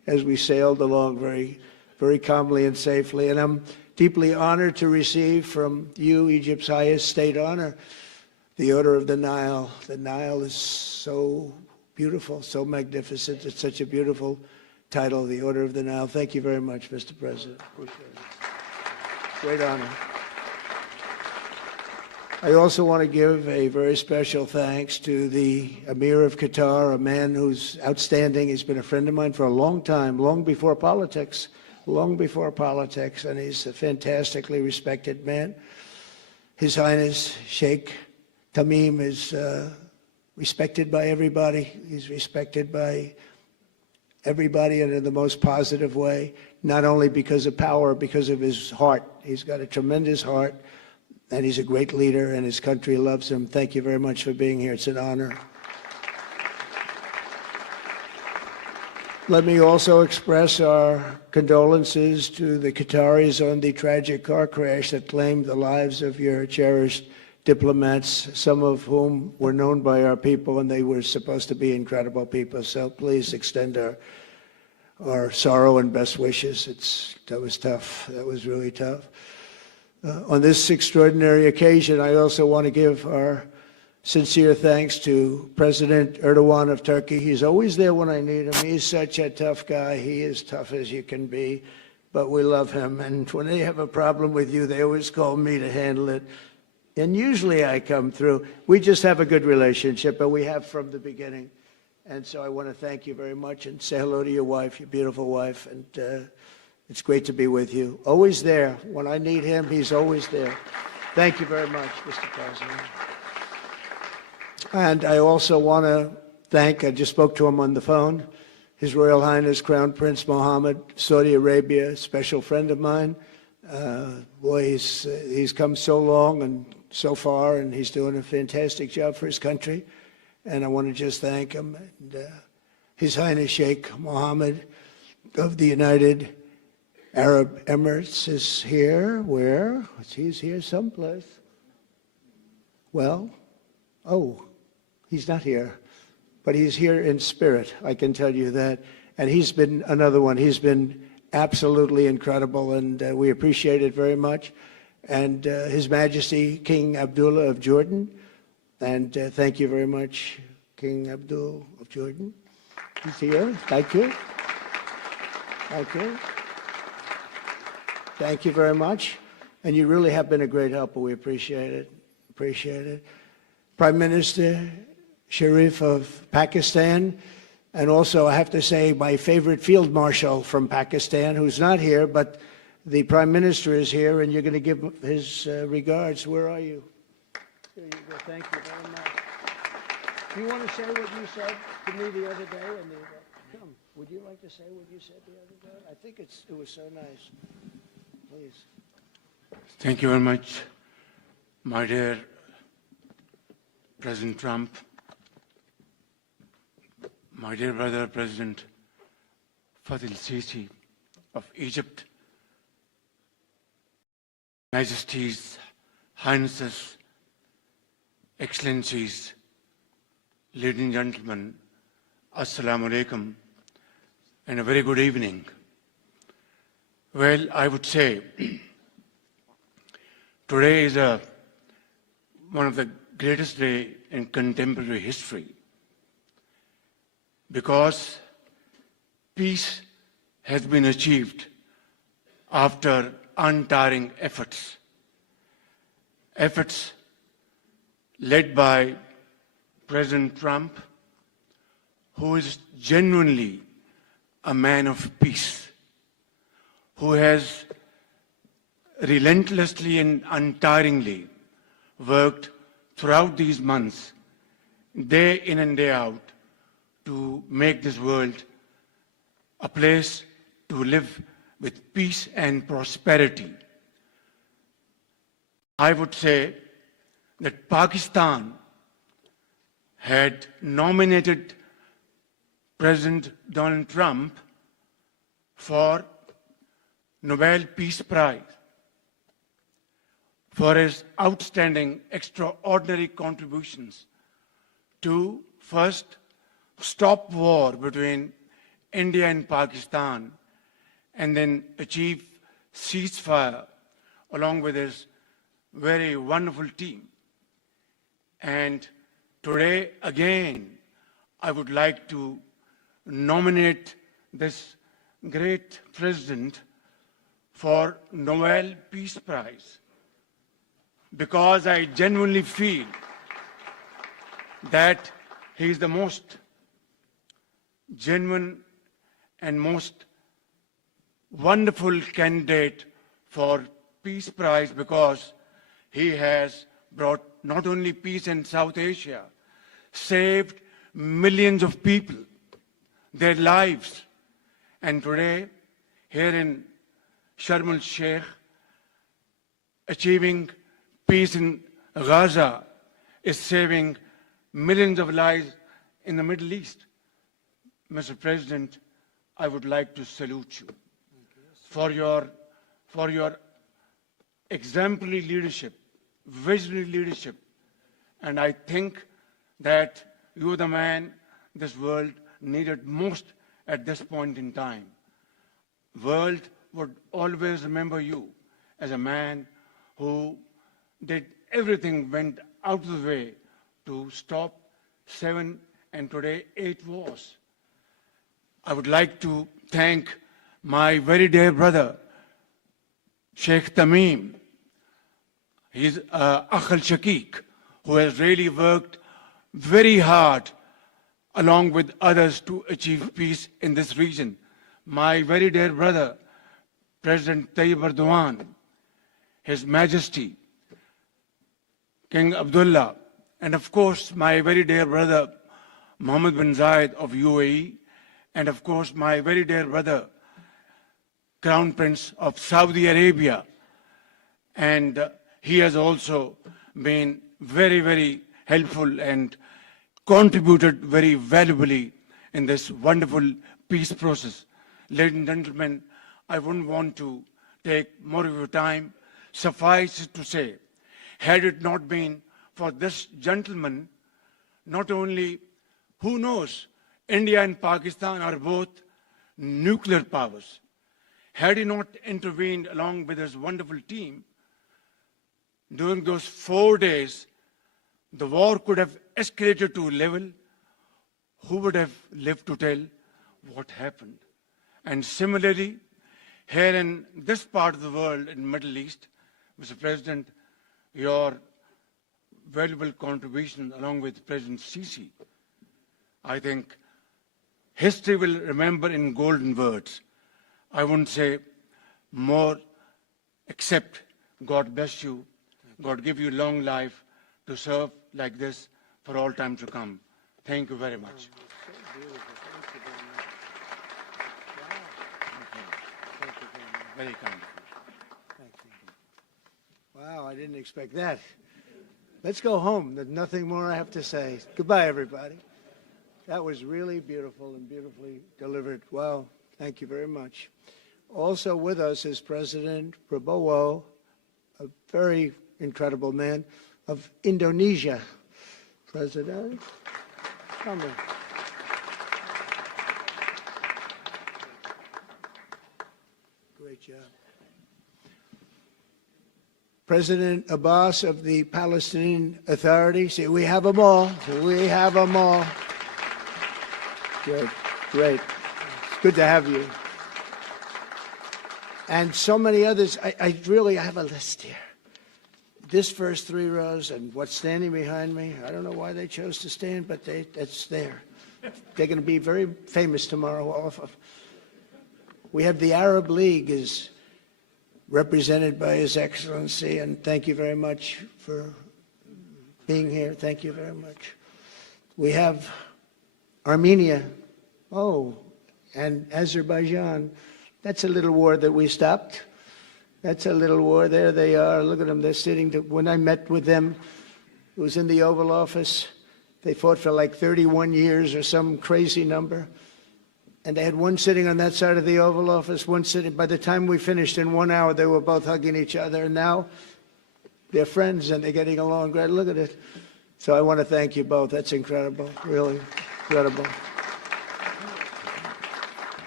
as we sailed along very, very calmly and safely. And I'm deeply honored to receive from you, Egypt's highest state honor, the Order of the Nile. The Nile is so beautiful, so magnificent. It's such a beautiful title, the Order of the Nile. Thank you very much, Mr. President. Appreciate it. Great honor. I also want to give a very special thanks to the Emir of Qatar, a man who's outstanding. He's been a friend of mine for a long time, long before politics, and he's a fantastically respected man. His Highness Sheikh Tamim is respected by everybody. He's respected by everybody and in the most positive way, not only because of power, because of his heart. He's got a tremendous heart, and he's a great leader, and his country loves him. Thank you very much for being here. It's an honor. Let me also express our condolences to the Qataris on the tragic car crash that claimed the lives of your cherished diplomats, some of whom were known by our people, and they were supposed to be incredible people. So please extend our sorrow and best wishes. That was tough. That was really tough. On this extraordinary occasion, I also want to give our sincere thanks to President Erdogan of Turkey. He's always there when I need him. He's such a tough guy. He is tough as you can be, but we love him. And when they have a problem with you, they always call me to handle it. And usually I come through. We just have a good relationship, but we have from the beginning. And so I want to thank you very much and say hello to your wife, your beautiful wife. And it's great to be with you. Always there. When I need him, he's always there. Thank you very much, Mr. President. And I also want to thank, I just spoke to him on the phone, His Royal Highness Crown Prince Mohammed, Saudi Arabia, a special friend of mine. Boy, he's come so long and so far, and he's doing a fantastic job for his country. And I want to just thank him. And, His Highness Sheikh Mohammed of the United Arab Emirates is here. Where? He's here someplace. Well, oh, he's not here, but he's here in spirit, I can tell you that. And he's been another one. He's been absolutely incredible, and we appreciate it very much. And His Majesty King Abdullah of Jordan, and thank you very much, King Abdul of Jordan. He's here. Thank you. Thank you. Thank you very much. And you really have been a great helper. We appreciate it. Appreciate it. Prime Minister Sharif of Pakistan, and also I have to say my favorite Field Marshal from Pakistan, who's not here, but the Prime Minister is here, and you're going to give his regards. Where are you? There you go. Thank you very much. Do you want to say what you said to me the other day? Come, would you like to say what you said the other day? I think it was so nice. Please. Thank you very much, my dear President Trump, my dear brother President al-Sisi of Egypt, Majesties, Highnesses, Excellencies, ladies and gentlemen, Assalamu alaikum, and a very good evening. Well, I would say today is one of the greatest days in contemporary history, because peace has been achieved after untiring efforts led by President Trump, who is genuinely a man of peace, who has relentlessly and untiringly worked throughout these months, day in and day out, to make this world a place to live with peace and prosperity. I would say that Pakistan had nominated President Donald Trump for Nobel Peace Prize for his outstanding, extraordinary contributions to first stop war between India and Pakistan and then achieve ceasefire along with his very wonderful team. And today, again, I would like to nominate this great president for Nobel Peace Prize, because I genuinely feel that he is the most genuine and most wonderful candidate for Peace Prize, because he has brought not only peace in South Asia, saved millions of people, their lives. And today, here in Sharm El-Sheikh, achieving peace in Gaza is saving millions of lives in the Middle East. Mr. President, I would like to salute you for your exemplary leadership, visionary leadership. And I think that you are the man this world needed most at this point in time. World would always remember you as a man who did everything, went out of the way to stop 7 and today 8 wars. I would like to thank my very dear brother, Sheikh Tamim. He's al-Sheikh, who has really worked very hard along with others to achieve peace in this region. My very dear brother, President Tayyip Erdogan, His Majesty, King Abdullah, and of course my very dear brother, Mohammed bin Zayed of UAE, and of course my very dear brother, Crown Prince of Saudi Arabia. And he has also been very, very helpful and contributed very valuably in this wonderful peace process. Ladies and gentlemen, I wouldn't want to take more of your time. Suffice it to say, had it not been for this gentleman, not only, who knows, India and Pakistan are both nuclear powers. Had he not intervened along with his wonderful team, during those 4 days, the war could have escalated to a level. Who would have lived to tell what happened? And similarly, here in this part of the world, in the Middle East, Mr. President, your valuable contribution along with President Sisi, I think history will remember in golden words. I wouldn't say more, except God bless you, God give you long life to serve like this for all time to come. Thank you very much. Very kind. Thank you. Wow, I didn't expect that. Let's go home. There's nothing more I have to say. Goodbye, everybody. That was really beautiful and beautifully delivered. Wow, thank you very much. Also with us is President Prabowo, a very incredible man, of Indonesia. President, come in. Great job. President Abbas of the Palestinian Authority. See, we have them all. We have them all. Good, great. It's good to have you. And so many others. I really have a list here. This first 3 rows and what's standing behind me, I don't know why they chose to stand, but it's there. They're going to be very famous tomorrow. We have the Arab League is represented by His Excellency, and thank you very much for being here. Thank you very much. We have Armenia, and Azerbaijan. That's a little war that we stopped. That's a little war. There they are. Look at them. They're sitting. When I met with them, it was in the Oval Office. They fought for like 31 years or some crazy number. And they had one sitting on that side of the Oval Office, one sitting. By the time we finished in 1 hour, they were both hugging each other. And now they're friends and they're getting along great. Look at it. So I want to thank you both. That's incredible. Really incredible.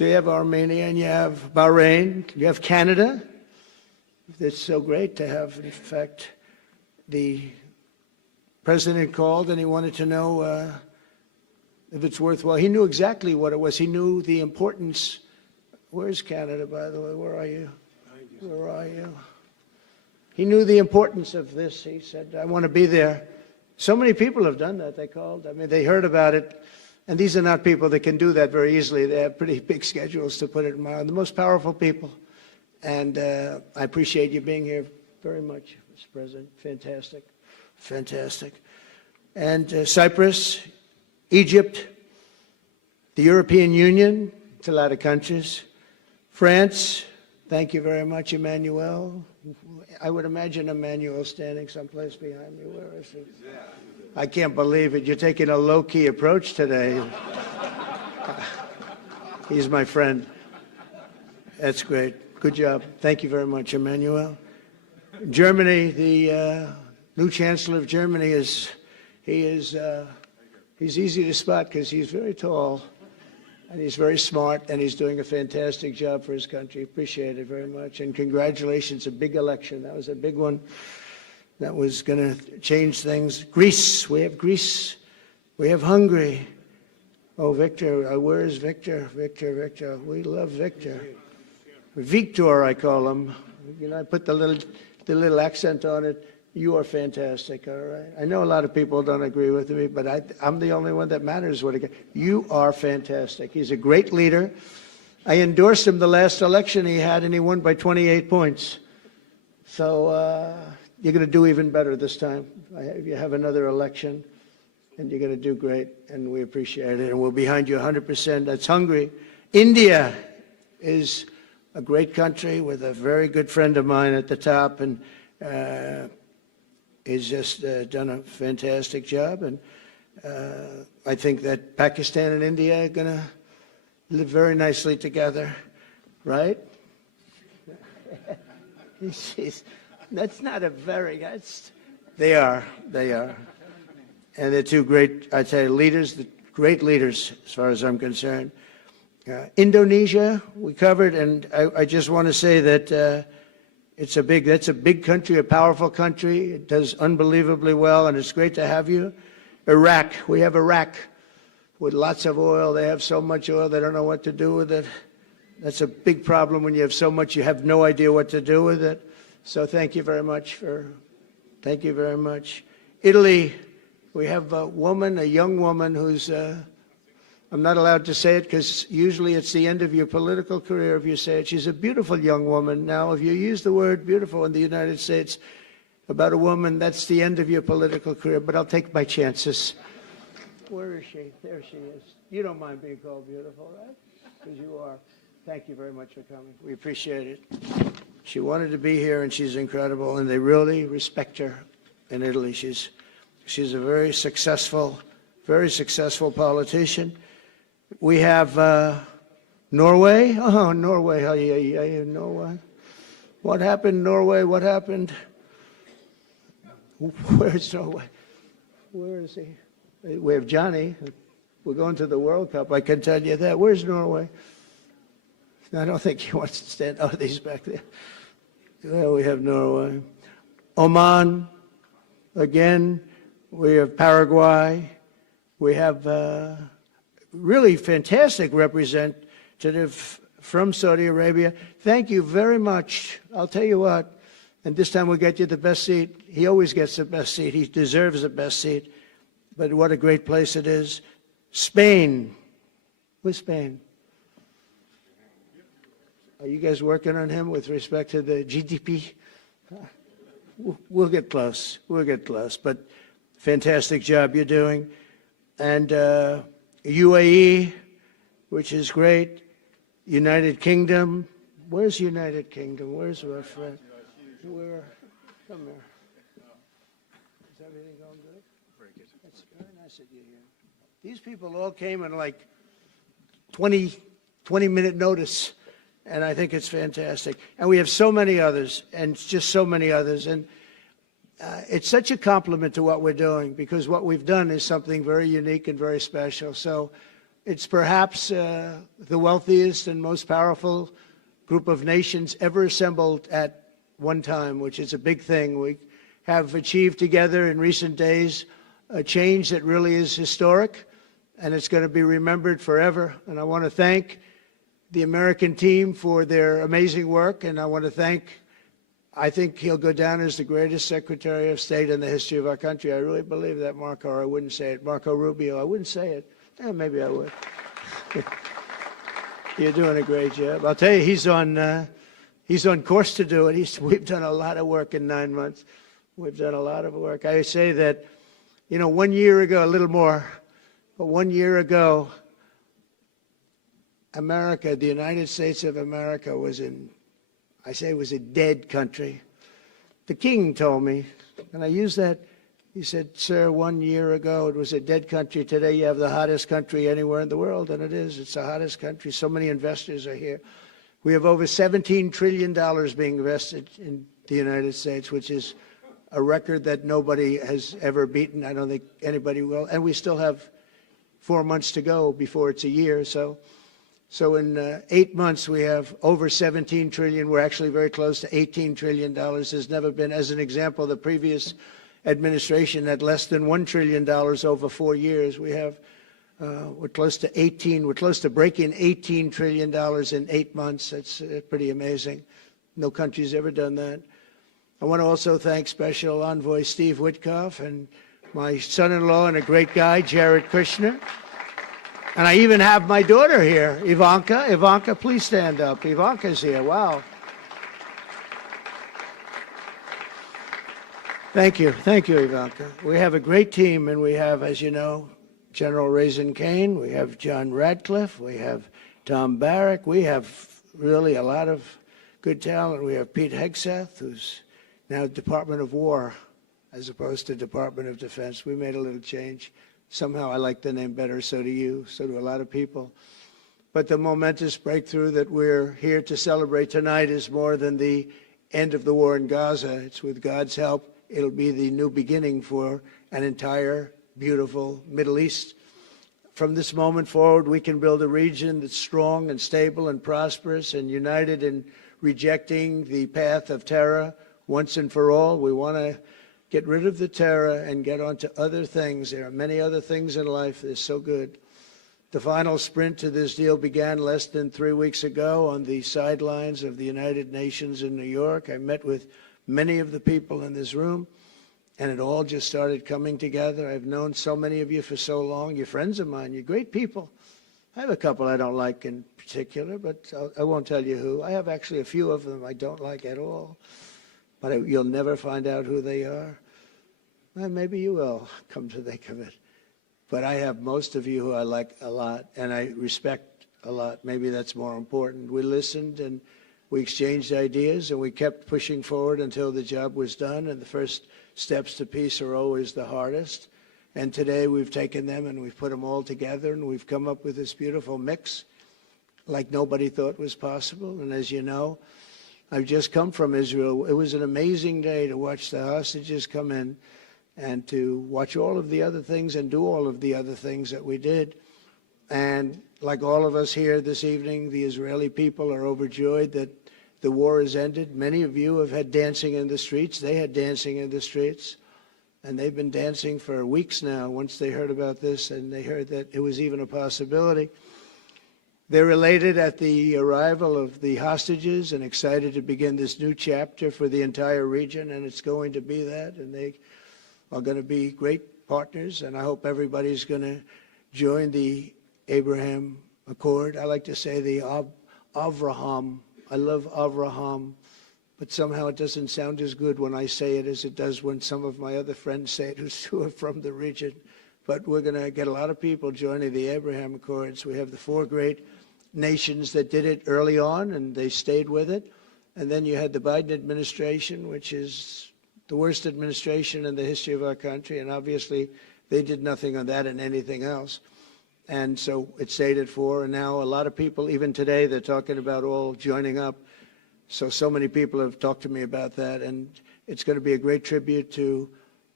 So you have Armenia and you have Bahrain, you have Canada. It's so great to have, in fact, the president called and he wanted to know if it's worthwhile. He knew exactly what it was. He knew the importance. Where's Canada, by the way? Where are you? Where are you? He knew the importance of this. He said, I want to be there. So many people have done that. They called. I mean, they heard about it. And these are not people that can do that very easily. They have pretty big schedules, to put it mildly. The most powerful people. And I appreciate you being here very much, Mr. President. Fantastic. Fantastic. And Cyprus, Egypt, the European Union, it's a lot of countries. France, thank you very much, Emmanuel. I would imagine Emmanuel standing someplace behind me. Where is he? I can't believe it. You're taking a low-key approach today. He's my friend. That's great. Good job. Thank you very much, Emmanuel. Germany, the new Chancellor of Germany he's easy to spot because he's very tall and he's very smart and he's doing a fantastic job for his country. Appreciate it very much. And congratulations, a big election. That was a big one. That was going to change things. Greece, we have Greece. We have Hungary. Oh, Victor, where is Victor? Victor. We love Victor. Victor, I call him. You know, I put the little accent on it. You are fantastic, all right? I know a lot of people don't agree with me, but I'm the only one that matters. You are fantastic. He's a great leader. I endorsed him the last election he had, and he won by 28 points. So you're going to do even better this time. You have another election, and you're going to do great, and we appreciate it, and we're behind you 100%. That's Hungary. India is a great country with a very good friend of mine at the top, and he's just done a fantastic job. And I think that Pakistan and India are going to live very nicely together, right? That's not a very, they are. And they're two great, I'd say, leaders, great leaders as far as I'm concerned. Indonesia, we covered, and I just want to say that that's a big country, a powerful country. It does unbelievably well, and it's great to have you. Iraq, we have Iraq with lots of oil. They have so much oil, they don't know what to do with it. That's a big problem when you have so much, you have no idea what to do with it. So thank you very much thank you very much. Italy, we have a young woman who's, I'm not allowed to say it because usually it's the end of your political career if you say it. She's a beautiful young woman. Now, if you use the word beautiful in the United States about a woman, that's the end of your political career, but I'll take my chances. Where is she? There she is. You don't mind being called beautiful, right? Because you are. Thank you very much for coming. We appreciate it. She wanted to be here, and she's incredible, and they really respect her in Italy. She's a very successful politician. We have Norway. Oh, Norway. Norway. What happened, Norway? What happened? Where's Norway? Where is he? We have Johnny. We're going to the World Cup. I can tell you that. Where's Norway? I don't think he wants to stand. Oh, he's back there. Well, we have Norway. Oman. Again, we have Paraguay. We have really fantastic representative from Saudi Arabia. Thank you very much. I'll tell you what, and this time we'll get you the best seat. He always gets the best seat. He deserves the best seat. But what a great place it is. Spain. Where's Spain? Are you guys working on him with respect to the GDP? We'll get close. We'll get close. But fantastic job you're doing. And UAE, which is great. United Kingdom. Where's United Kingdom? Where's our friend? Where? Come here. Is everything going good? Very good. That's very nice of you here. These people all came in like 20-minute notice. And I think it's fantastic. And we have so many others, and just so many others. And it's such a compliment to what we're doing, because what we've done is something very unique and very special. So It's perhaps the wealthiest and most powerful group of nations ever assembled at one time, which is a big thing. We have achieved together in recent days a change that really is historic, and it's going to be remembered forever. And I want to thank the American team for their amazing work, and I want to thank, I think he'll go down as the greatest Secretary of State in the history of our country. I really believe that, Marco, or I wouldn't say it. Marco Rubio, I wouldn't say it. Maybe I would. You're doing a great job. I'll tell you, he's on course to do it. We've done a lot of work in 9 months. We've done a lot of work. I say that, 1 year ago, a little more, but 1 year ago, America, the United States of America was was a dead country. The king told me, and I use that, he said, sir, 1 year ago it was a dead country. Today you have the hottest country anywhere in the world, and it is. It's the hottest country. So many investors are here. We have over $17 trillion being invested in the United States, which is a record that nobody has ever beaten. I don't think anybody will. And we still have 4 months to go before it's a year. So in 8 months, we have over 17 trillion. We're actually very close to $18 trillion. There's never been, as an example, the previous administration had less than $1 trillion over 4 years. We have, we're close to breaking $18 trillion in 8 months. That's pretty amazing. No country's ever done that. I want to also thank Special Envoy Steve Witkoff and my son-in-law and a great guy, Jared Kushner. And I even have my daughter here, Ivanka. Ivanka, please stand up. Ivanka's here. Wow. Thank you. Thank you, Ivanka. We have a great team, and we have, as you know, General Raisin Kane. We have John Radcliffe. We have Tom Barrack. We have really a lot of good talent. We have Pete Hegseth, who's now Department of War as opposed to Department of Defense. We made a little change. Somehow I like the name better, so do you, so do a lot of people. But the momentous breakthrough that we're here to celebrate tonight is more than the end of the war in Gaza. It's with God's help, it'll be the new beginning for an entire beautiful Middle East. From this moment forward, we can build a region that's strong and stable and prosperous and united in rejecting the path of terror once and for all. We want to get rid of the terror and get on to other things. There are many other things in life that are so good. The final sprint to this deal began less than 3 weeks ago on the sidelines of the United Nations in New York. I met with many of the people in this room, and it all just started coming together. I've known so many of you for so long. You're friends of mine. You're great people. I have a couple I don't like in particular, but I won't tell you who. I have actually a few of them I don't like at all, but you'll never find out who they are. Well, maybe you will, come to think of it. But I have most of you who I like a lot, and I respect a lot. Maybe that's more important. We listened, and we exchanged ideas, and we kept pushing forward until the job was done, and the first steps to peace are always the hardest. And today we've taken them, and we've put them all together, and we've come up with this beautiful mix like nobody thought was possible. And as you know, I've just come from Israel. It was an amazing day to watch the hostages come in and to watch all of the other things and do all of the other things that we did. And like all of us here this evening, the Israeli people are overjoyed that the war has ended. Many of you have had dancing in the streets. They had dancing in the streets. And they've been dancing for weeks now once they heard about this and they heard that it was even a possibility. They're elated at the arrival of the hostages and excited to begin this new chapter for the entire region, and it's going to be that. And they are going to be great partners, and I hope everybody's going to join the Abraham Accord. I like to say the Avraham. I love Avraham, but somehow it doesn't sound as good when I say it as it does when some of my other friends say it who are from the region. But we're going to get a lot of people joining the Abraham Accords. We have the 4 great nations that did it early on, and they stayed with it. And then you had the Biden administration, which is the worst administration in the history of our country, and obviously they did nothing on that and anything else. And so it stayed at 4, and now a lot of people, even today, they're talking about all joining up. So many people have talked to me about that, and it's going to be a great tribute to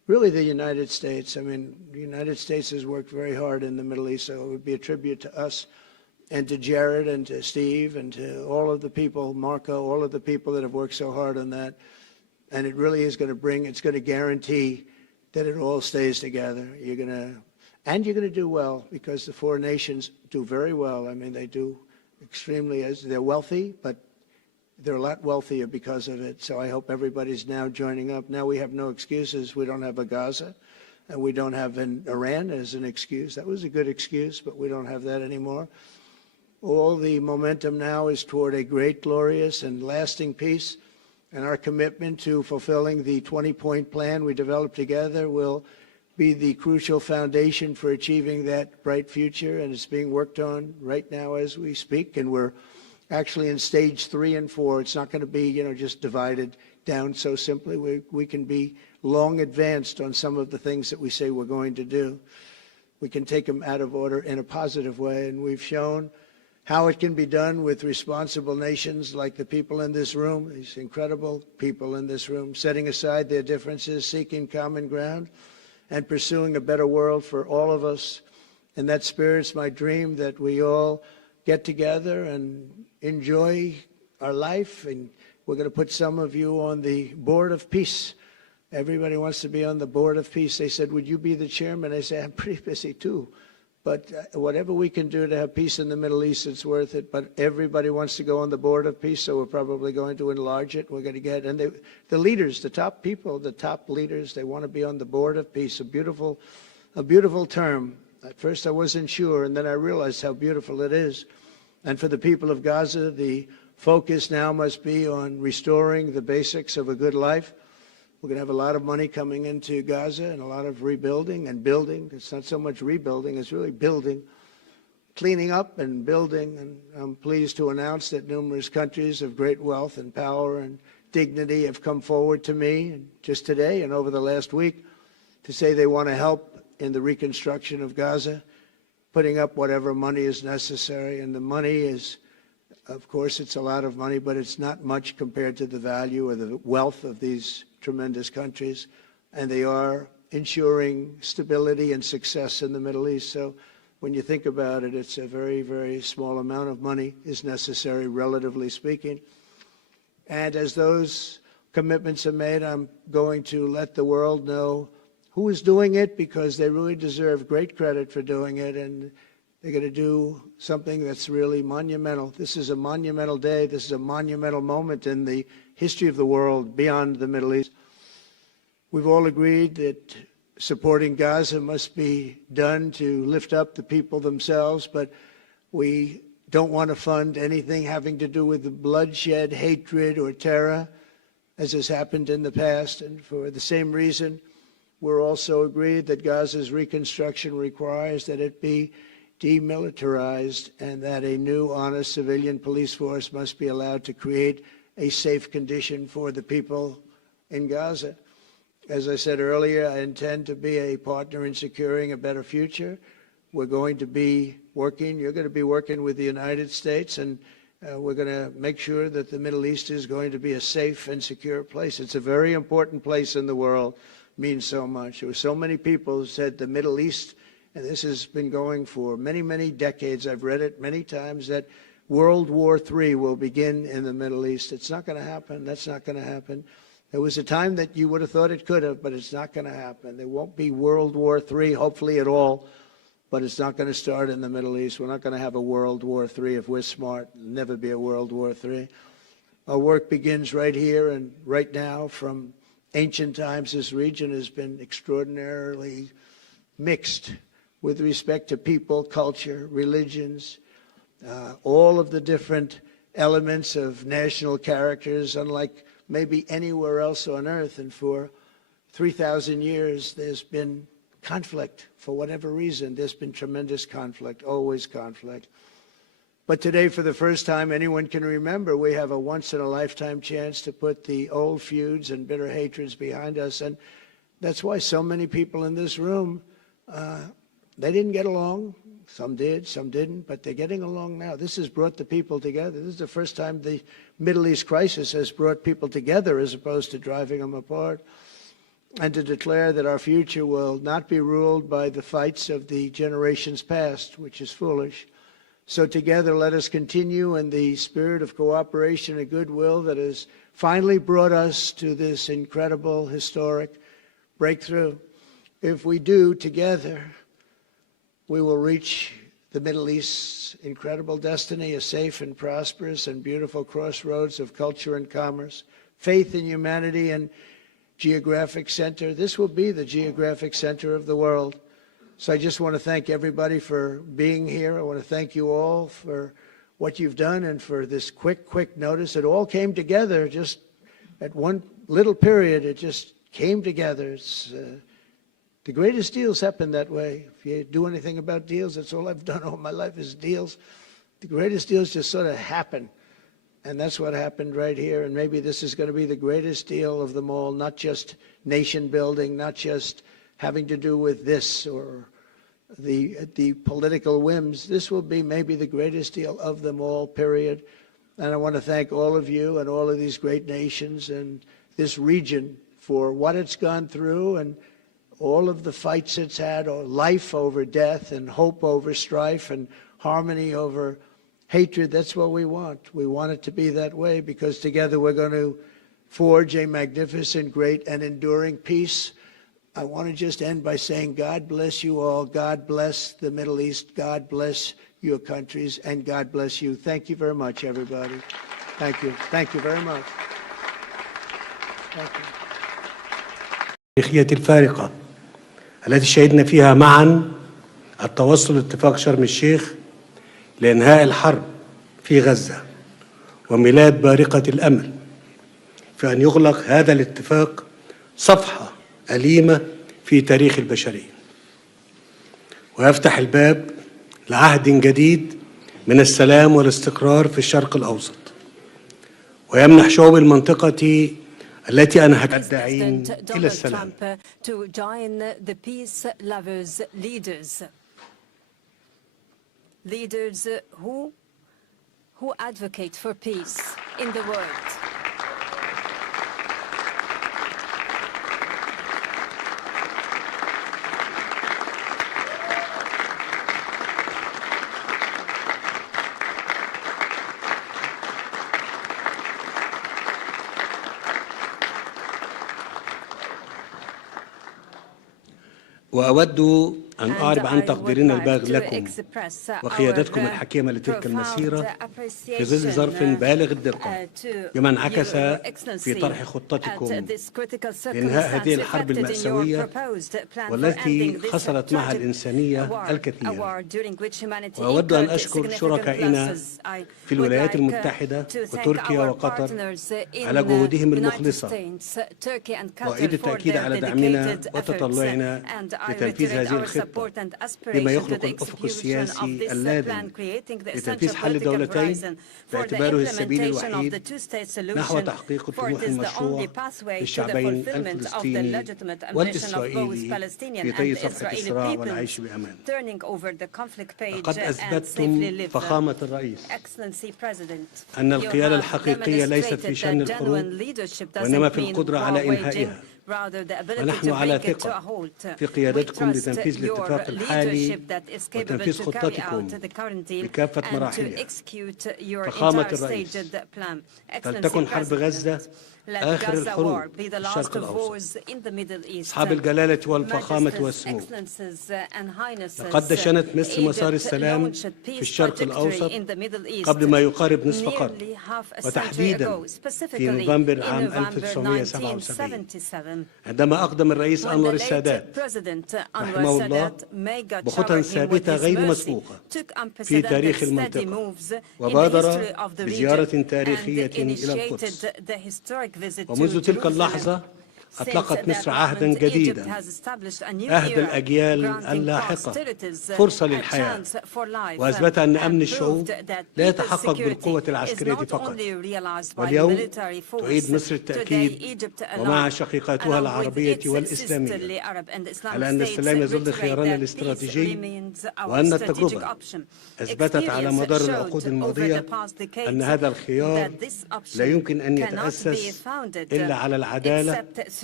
really the United States. I mean, the United States has worked very hard in the Middle East, so it would be a tribute to us and to Jared and to Steve and to all of the people, Marco, all of the people that have worked so hard on that. And it really is going to bring, it's going to guarantee that it all stays together. You're going to do well, because the four nations do very well. I mean, they do extremely, they're wealthy, but they're a lot wealthier because of it. So I hope everybody's now joining up. Now we have no excuses. We don't have a Gaza, and we don't have an Iran as an excuse. That was a good excuse, but we don't have that anymore. All the momentum now is toward a great, glorious, and lasting peace. And our commitment to fulfilling the 20-point plan we developed together will be the crucial foundation for achieving that bright future. And it's being worked on right now as we speak. And we're actually in stage 3 and 4. It's not going to be, just divided down so simply. We can be long advanced on some of the things that we say we're going to do. We can take them out of order in a positive way. And we've shown how it can be done with responsible nations like the people in this room, these incredible people in this room, setting aside their differences, seeking common ground, and pursuing a better world for all of us. In that spirit, it's my dream that we all get together and enjoy our life. And we're going to put some of you on the Board of Peace. Everybody wants to be on the Board of Peace. They said, would you be the chairman? I say, I'm pretty busy too. But whatever we can do to have peace in the Middle East, it's worth it. But everybody wants to go on the Board of Peace, so we're probably going to enlarge it. We're going to get, and the leaders, the top people, the top leaders, they want to be on the Board of Peace. A beautiful term. At first I wasn't sure, and then I realized how beautiful it is. And for the people of Gaza, the focus now must be on restoring the basics of a good life. We're going to have a lot of money coming into Gaza and a lot of rebuilding and building. It's not so much rebuilding, it's really building, cleaning up and building. And I'm pleased to announce that numerous countries of great wealth and power and dignity have come forward to me just today and over the last week to say they want to help in the reconstruction of Gaza, putting up whatever money is necessary. And the money is, of course, it's a lot of money, but it's not much compared to the value or the wealth of these tremendous countries, and they are ensuring stability and success in the Middle East. So when you think about it, it's a very, very small amount of money is necessary, relatively speaking. And as those commitments are made, I'm going to let the world know who is doing it, because they really deserve great credit for doing it, and they're going to do something that's really monumental. This is a monumental day. This is a monumental moment in the history of the world beyond the Middle East. We've all agreed that supporting Gaza must be done to lift up the people themselves, but we don't want to fund anything having to do with the bloodshed, hatred, or terror, as has happened in the past. And for the same reason, we're also agreed that Gaza's reconstruction requires that it be demilitarized and that a new, honest civilian police force must be allowed to create a safe condition for the people in Gaza. As I said earlier, I intend to be a partner in securing a better future. We're going to be working, you're going to be working with the United States, and we're going to make sure that the Middle East is going to be a safe and secure place. It's a very important place in the world, means so much. There were so many people who said the Middle East, and this has been going for many, many decades. I've read it many times, that World War III will begin in the Middle East. It's not going to happen. That's not going to happen. There was a time that you would have thought it could have, but it's not going to happen. There won't be World War III, hopefully at all, but it's not going to start in the Middle East. We're not going to have a World War III if we're smart. There'll never be a World War III. Our work begins right here and right now. From ancient times, this region has been extraordinarily mixed with respect to people, culture, religions, all of the different elements of national characters, unlike maybe anywhere else on earth. And for 3,000 years, there's been conflict. For whatever reason, there's been tremendous conflict, always conflict. But today, for the first time anyone can remember, we have a once-in-a-lifetime chance to put the old feuds and bitter hatreds behind us. And that's why so many people in this room, they didn't get along. Some did, some didn't, but they're getting along now. This has brought the people together. This is the first time the Middle East crisis has brought people together as opposed to driving them apart. and to declare that our future will not be ruled by the fights of the generations past, which is foolish. So together let us continue in the spirit of cooperation and goodwill that has finally brought us to this incredible historic breakthrough. If we do together, we will reach the Middle East's incredible destiny, a safe and prosperous and beautiful crossroads of culture and commerce, faith in humanity and geographic center. This will be the geographic center of the world. So I just want to thank everybody for being here. I want to thank you all for what you've done and for this quick notice. It all came together just at one little period. It just came together. It's the greatest deals happen that way. If you do anything about deals, that's all I've done all my life is deals. The greatest deals just sort of happen. And that's what happened right here. And maybe this is going to be the greatest deal of them all, not just nation building, not just having to do with this or the political whims. This will be maybe the greatest deal of them all, period. And I want to thank all of you and all of these great nations and this region for what it's gone through and all of the fights it's had, or life over death and hope over strife and harmony over hatred. That's what we want. We want it to be that way because together we're going to forge a magnificent, great, and enduring peace. I want to just end by saying God bless you all. God bless the Middle East. God bless your countries. And God bless you. Thank you very much, everybody. Thank you. Thank you very much. Thank you. التاريخية الفارقة التي شهدنا فيها معا التوصل لاتفاق شرم الشيخ لإنهاء الحرب في غزة وميلاد بارقة الأمل في أن يغلق هذا الاتفاق صفحة أليمة في تاريخ البشرية ويفتح الباب لعهد جديد من السلام والاستقرار في الشرق الأوسط ويمنح شعوب المنطقة التي أنهت الداعين إلى السلام leaders who advocate for peace in the world. وأود أن أعرب عن تقديرنا البالغ لكم وقيادتكم الحكيمة لتلك المسيرة في ظل ظرف بالغ الدقة بما انعكس في طرح خطتكم لإنهاء هذه الحرب المأساوية والتي خسرت معها الإنسانية الكثير. وأود أن أشكر شركائنا في الولايات المتحدة وتركيا وقطر على جهودهم المخلصة وأعيد التأكيد على دعمنا وتطلعنا لتنفيذ هذه الخطة بما يخلق الأفق السياسي اللازم لتنفيذ حل دولتين باعتباره السبيل الوحيد نحو تحقيق الطموح المشروع للشعبين الفلسطيني والإسرائيلي في طي صفحة الصراع والعيش بأمان. لقد أثبتتم فخامة الرئيس أن القيادة الحقيقية ليست في شن الحروب وإنما في القدرة على إنهائها ونحن على ثقة في قيادتكم لتنفيذ الاتفاق الحالي وتنفيذ خطتكم بكافة مراحلها. فخامة الرئيس، فلتكن حرب غزة آخر الحروب في الشرق الأوسط. أصحاب الجلالة والفخامة والسمو، لقد دشنت مصر مسار السلام في الشرق الأوسط قبل ما يقارب نصف قرن، وتحديدا في نوفمبر عام 1977 عندما أقدم الرئيس أنور السادات رحمه الله بخطى ثابتة غير مسبوقة في تاريخ المنطقة وبادر بزيارة تاريخية إلى القدس. ومنذ تلك اللحظة أطلقت مصر عهدا جديدا، عهد الأجيال اللاحقة، فرصة للحياة، وأثبت أن أمن الشعوب لا يتحقق بالقوة العسكرية فقط. واليوم تعيد مصر التأكيد ومع شقيقاتها العربية والإسلامية على أن السلام يظل خيارنا الاستراتيجي، وأن التجربة أثبتت على مدار العقود الماضية أن هذا الخيار لا يمكن أن يتأسس إلا على العدالة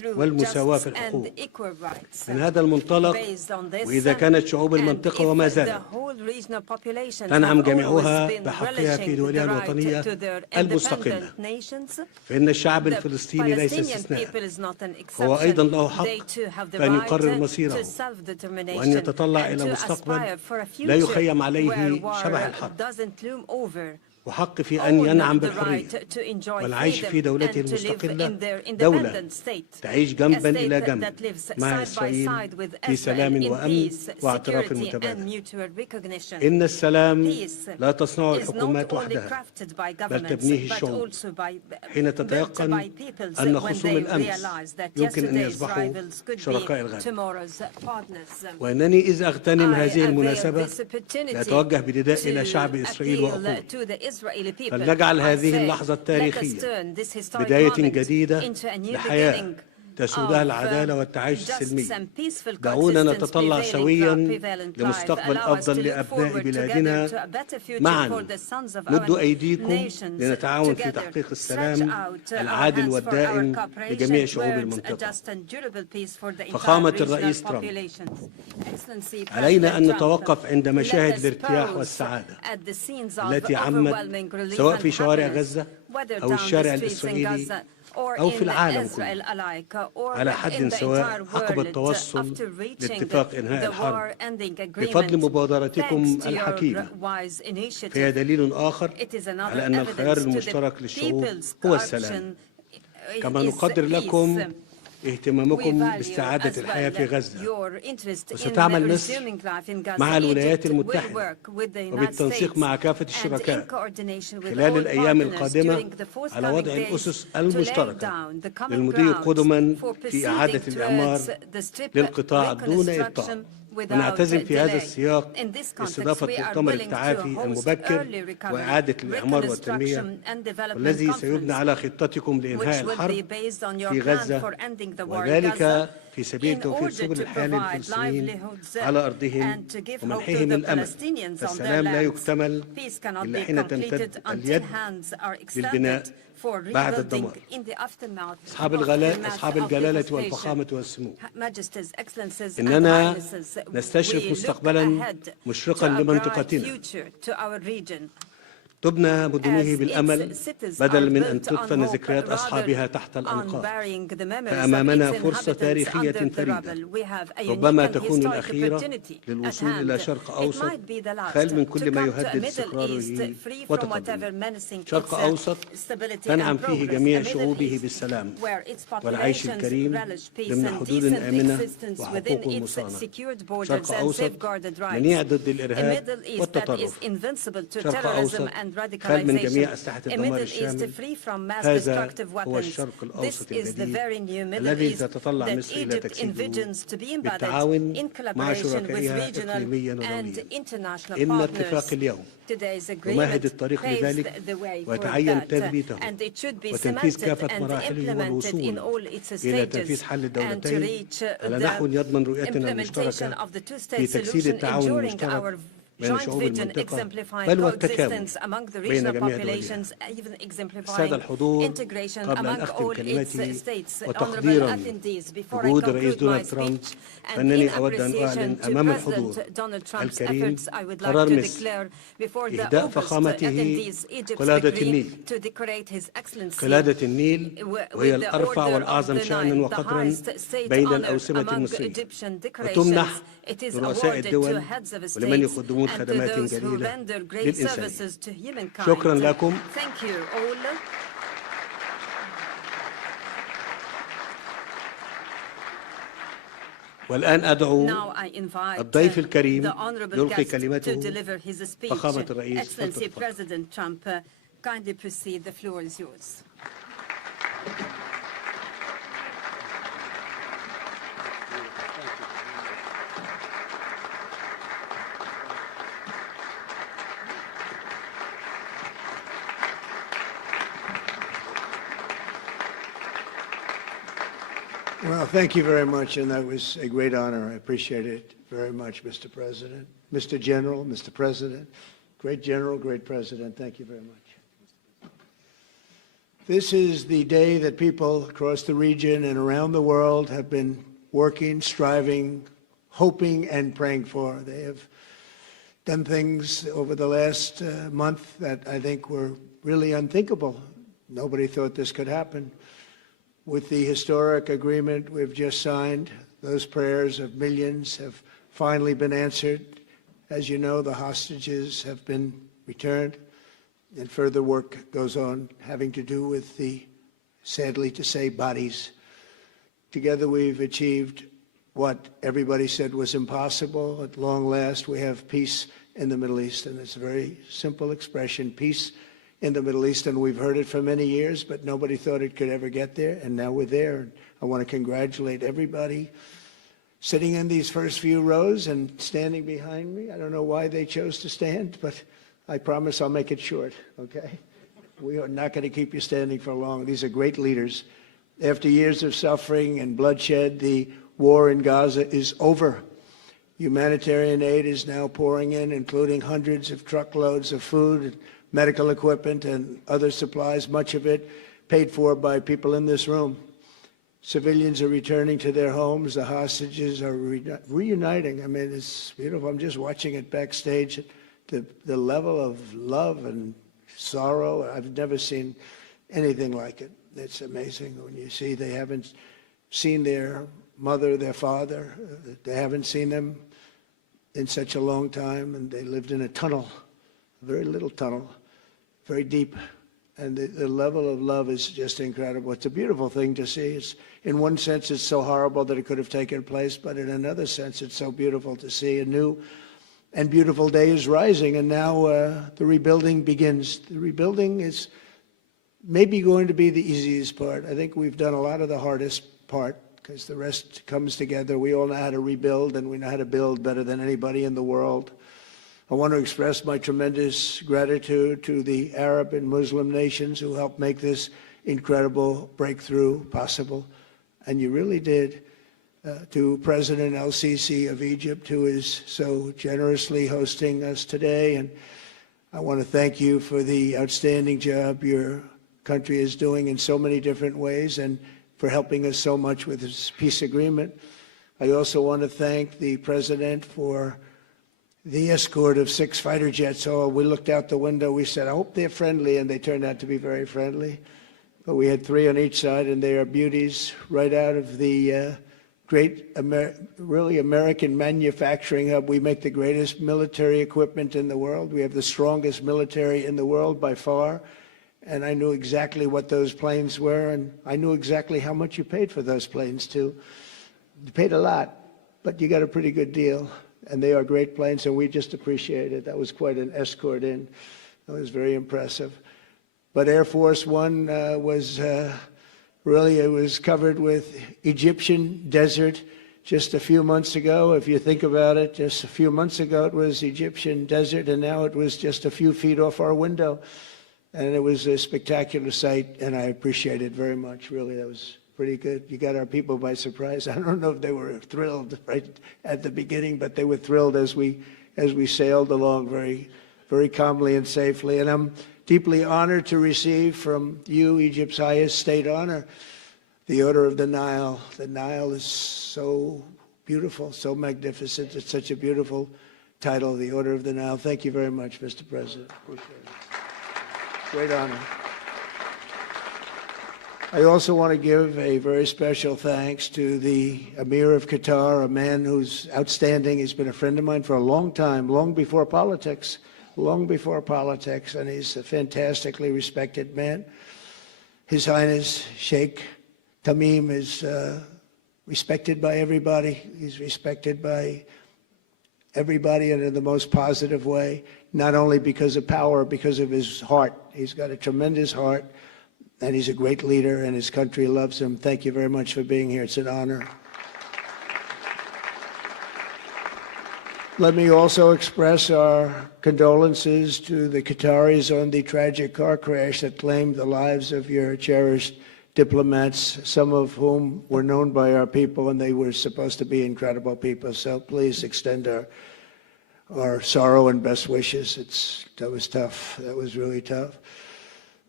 والمساواة في الحقوق. من هذا المنطلق، وإذا كانت شعوب المنطقة وما زالت تنعم جميعها بحقها في دولها الوطنية المستقلة، فإن الشعب الفلسطيني ليس استثناء، هو أيضا له حق فأن يقرر مصيره وأن يتطلع إلى مستقبل لا يخيم عليه شبح الحرب، وحق في أن ينعم بالحرية والعيش في دولته المستقلة، دولة تعيش جنبا إلى جنب مع إسرائيل في سلام وأمن واعتراف متبادل. إن السلام لا تصنعه الحكومات وحدها، بل تبنيه الشعوب حين تتيقن أن خصوم الأمس يمكن أن يصبحوا شركاء الغد. وأنني إذ أغتنم هذه المناسبة لأتوجه بنداء إلى شعب إسرائيل وأقول: فلنجعل هذه اللحظة التاريخية بداية جديدة لحياة تسودها العدالة والتعايش السلمي. دعونا نتطلع سويا لمستقبل أفضل لأبناء بلادنا معا. مدوا أيديكم لنتعاون في تحقيق السلام العادل والدائم لجميع شعوب المنطقة. فخامة الرئيس ترامب، علينا أن نتوقف عند مشاهد الارتياح والسعادة التي عمت سواء في شوارع غزة أو الشارع الإسرائيلي أو في العالم كله على حد سواء عقب التوصل لاتفاق إنهاء الحرب بفضل مبادرتكم الحكيمة. فهي دليل آخر على أن الخيار المشترك للشعوب هو السلام. كما نقدر لكم اهتمامكم باستعادة الحياة في غزة، وستعمل مصر مع الولايات المتحدة وبالتنسيق مع كافة الشركاء خلال الأيام القادمة على وضع الأسس المشتركة للمضي قدما في إعادة الإعمار للقطاع دون إبطاء. ونعتزم في هذا السياق استضافة مؤتمر التعافي المبكر وإعادة الإعمار والتنمية، والذي سيبنى على خطتكم لإنهاء الحرب في غزة، وذلك في سبيل توفير سبل الحياة للفلسطينيين على أرضهم ومنحهم الأمل. فالسلام لا يكتمل إلا حين تمتد اليد للبناء بعد الدمار. أصحاب الجلالة والفخامة والسمو، إننا نستشرف مستقبلا مشرقا لمنطقتنا تبنى مدنه بالأمل بدلا من أن تدفن ذكريات أصحابها تحت الأنقاض. فأمامنا فرصة تاريخية فريدة ربما تكون الأخيرة للوصول إلى شرق أوسط خال من كل ما يهدد استقراره وتقدمه. شرق أوسط تنعم فيه جميع شعوبه بالسلام والعيش الكريم ضمن حدود آمنة وحقوق مصانة. شرق أوسط منيع ضد الإرهاب والتطرف. شرق أوسط خال من جميع أسلحة الدمار الشامل. هذا هو الشرق الأوسط الجديد الذي تتطلع مصر إلى تجسيده بالتعاون مع شركائها إقليميا ودوليا. إن اتفاق اليوم يمهد الطريق لذلك، ويتعين تثبيته وتنفيذ كافة مراحله والوصول إلى تنفيذ حل الدولتين على نحو يضمن رؤيتنا المشتركة في تجسيد التعاون المشترك بين شعوب المنطقة بل والتكامل بين جميع دولها. السادة الحضور، قبل أن أختم كلمتي وتقديرا وجود الرئيس دونالد ترامب، فإنني أود أن أعلن أمام الحضور الكريم قرار مصر إهداء فخامته قلادة النيل. قلادة النيل وهي الأرفع والأعظم شأنا وقدرا بين الأوسمة المصرية، وتمنح لرؤساء الدول ولمن يقدمون خدمات جليلة للإنسانية. شكرا لكم. والآن أدعو الضيف الكريم يلقي كلمته فخامة الرئيس President Trump. Kindly proceed. The floor is yours. Well, thank you very much, and that was a great honor. I appreciate it very much, Mr. President, Mr. General, Mr. President, great General, great President. Thank you very much. This is the day that people across the region and around the world have been working, striving, hoping, and praying for. They have done things over the last month that I think were really unthinkable. Nobody thought this could happen. With the historic agreement we've just signed, those prayers of millions have finally been answered. As you know, the hostages have been returned, and further work goes on having to do with the, sadly to say, bodies. Together we've achieved what everybody said was impossible. At long last, we have peace in the Middle East, and it's a very simple expression, peace in the Middle East, and we've heard it for many years, but nobody thought it could ever get there, and now we're there. And I want to congratulate everybody sitting in these first few rows and standing behind me. I don't know why they chose to stand, but I promise I'll make it short, okay? We are not going to keep you standing for long. These are great leaders. After years of suffering and bloodshed, the war in Gaza is over. Humanitarian aid is now pouring in, including hundreds of truckloads of food, medical equipment, and other supplies, much of it paid for by people in this room. Civilians are returning to their homes. The hostages are reuniting. I mean, it's beautiful. I'm just watching it backstage. The level of love and sorrow, I've never seen anything like it. It's amazing when you see they haven't seen their mother, their father. They haven't seen them in such a long time, and they lived in a tunnel, a very little tunnel, very deep. And the level of love is just incredible. It's a beautiful thing to see. It's, in one sense, it's so horrible that it could have taken place, but in another sense, it's so beautiful to see. A new and beautiful day is rising, and now the rebuilding begins. The rebuilding is maybe going to be the easiest part. I think we've done a lot of the hardest part, because the rest comes together. We all know how to rebuild, and we know how to build better than anybody in the world. I want to express my tremendous gratitude to the Arab and Muslim nations who helped make this incredible breakthrough possible. And you really did. To President El-Sisi of Egypt, who is so generously hosting us today. And I want to thank you for the outstanding job your country is doing in so many different ways, and for helping us so much with this peace agreement. I also want to thank the President for the escort of 6 fighter jets. Oh, we looked out the window, we said, I hope they're friendly, and they turned out to be very friendly. But we had 3 on each side, and they are beauties right out of the great, really American manufacturing hub. We make the greatest military equipment in the world. We have the strongest military in the world by far. And I knew exactly what those planes were, and I knew exactly how much you paid for those planes, too. You paid a lot, but you got a pretty good deal. And they are great planes, and we just appreciate it. That was quite an escort in. That was very impressive. But Air Force One was really, it was covered with Egyptian desert just a few months ago. If you think about it, just a few months ago it was Egyptian desert, and now it was just a few feet off our window. And it was a spectacular sight, and I appreciate it very much. Really, that was pretty good. You got our people by surprise. I don't know if they were thrilled right at the beginning, but they were thrilled as we sailed along very, very calmly and safely. And I'm deeply honored to receive from you, Egypt's highest state honor, the Order of the Nile. The Nile is so beautiful, so magnificent. It's such a beautiful title, the Order of the Nile. Thank you very much, Mr. President. Appreciate it. Great honor. I also want to give a very special thanks to the Emir of Qatar, a man who's outstanding. He's been a friend of mine for a long time, long before politics, and he's a fantastically respected man. His Highness Sheikh Tamim is respected by everybody. He's respected by everybody, and in the most positive way, not only because of power, because of his heart. He's got a tremendous heart, and he's a great leader, and his country loves him. Thank you very much for being here. It's an honor. Let me also express our condolences to the Qataris on the tragic car crash that claimed the lives of your cherished diplomats, some of whom were known by our people, and they were supposed to be incredible people. So please extend our sorrow and best wishes. That was tough. That was really tough.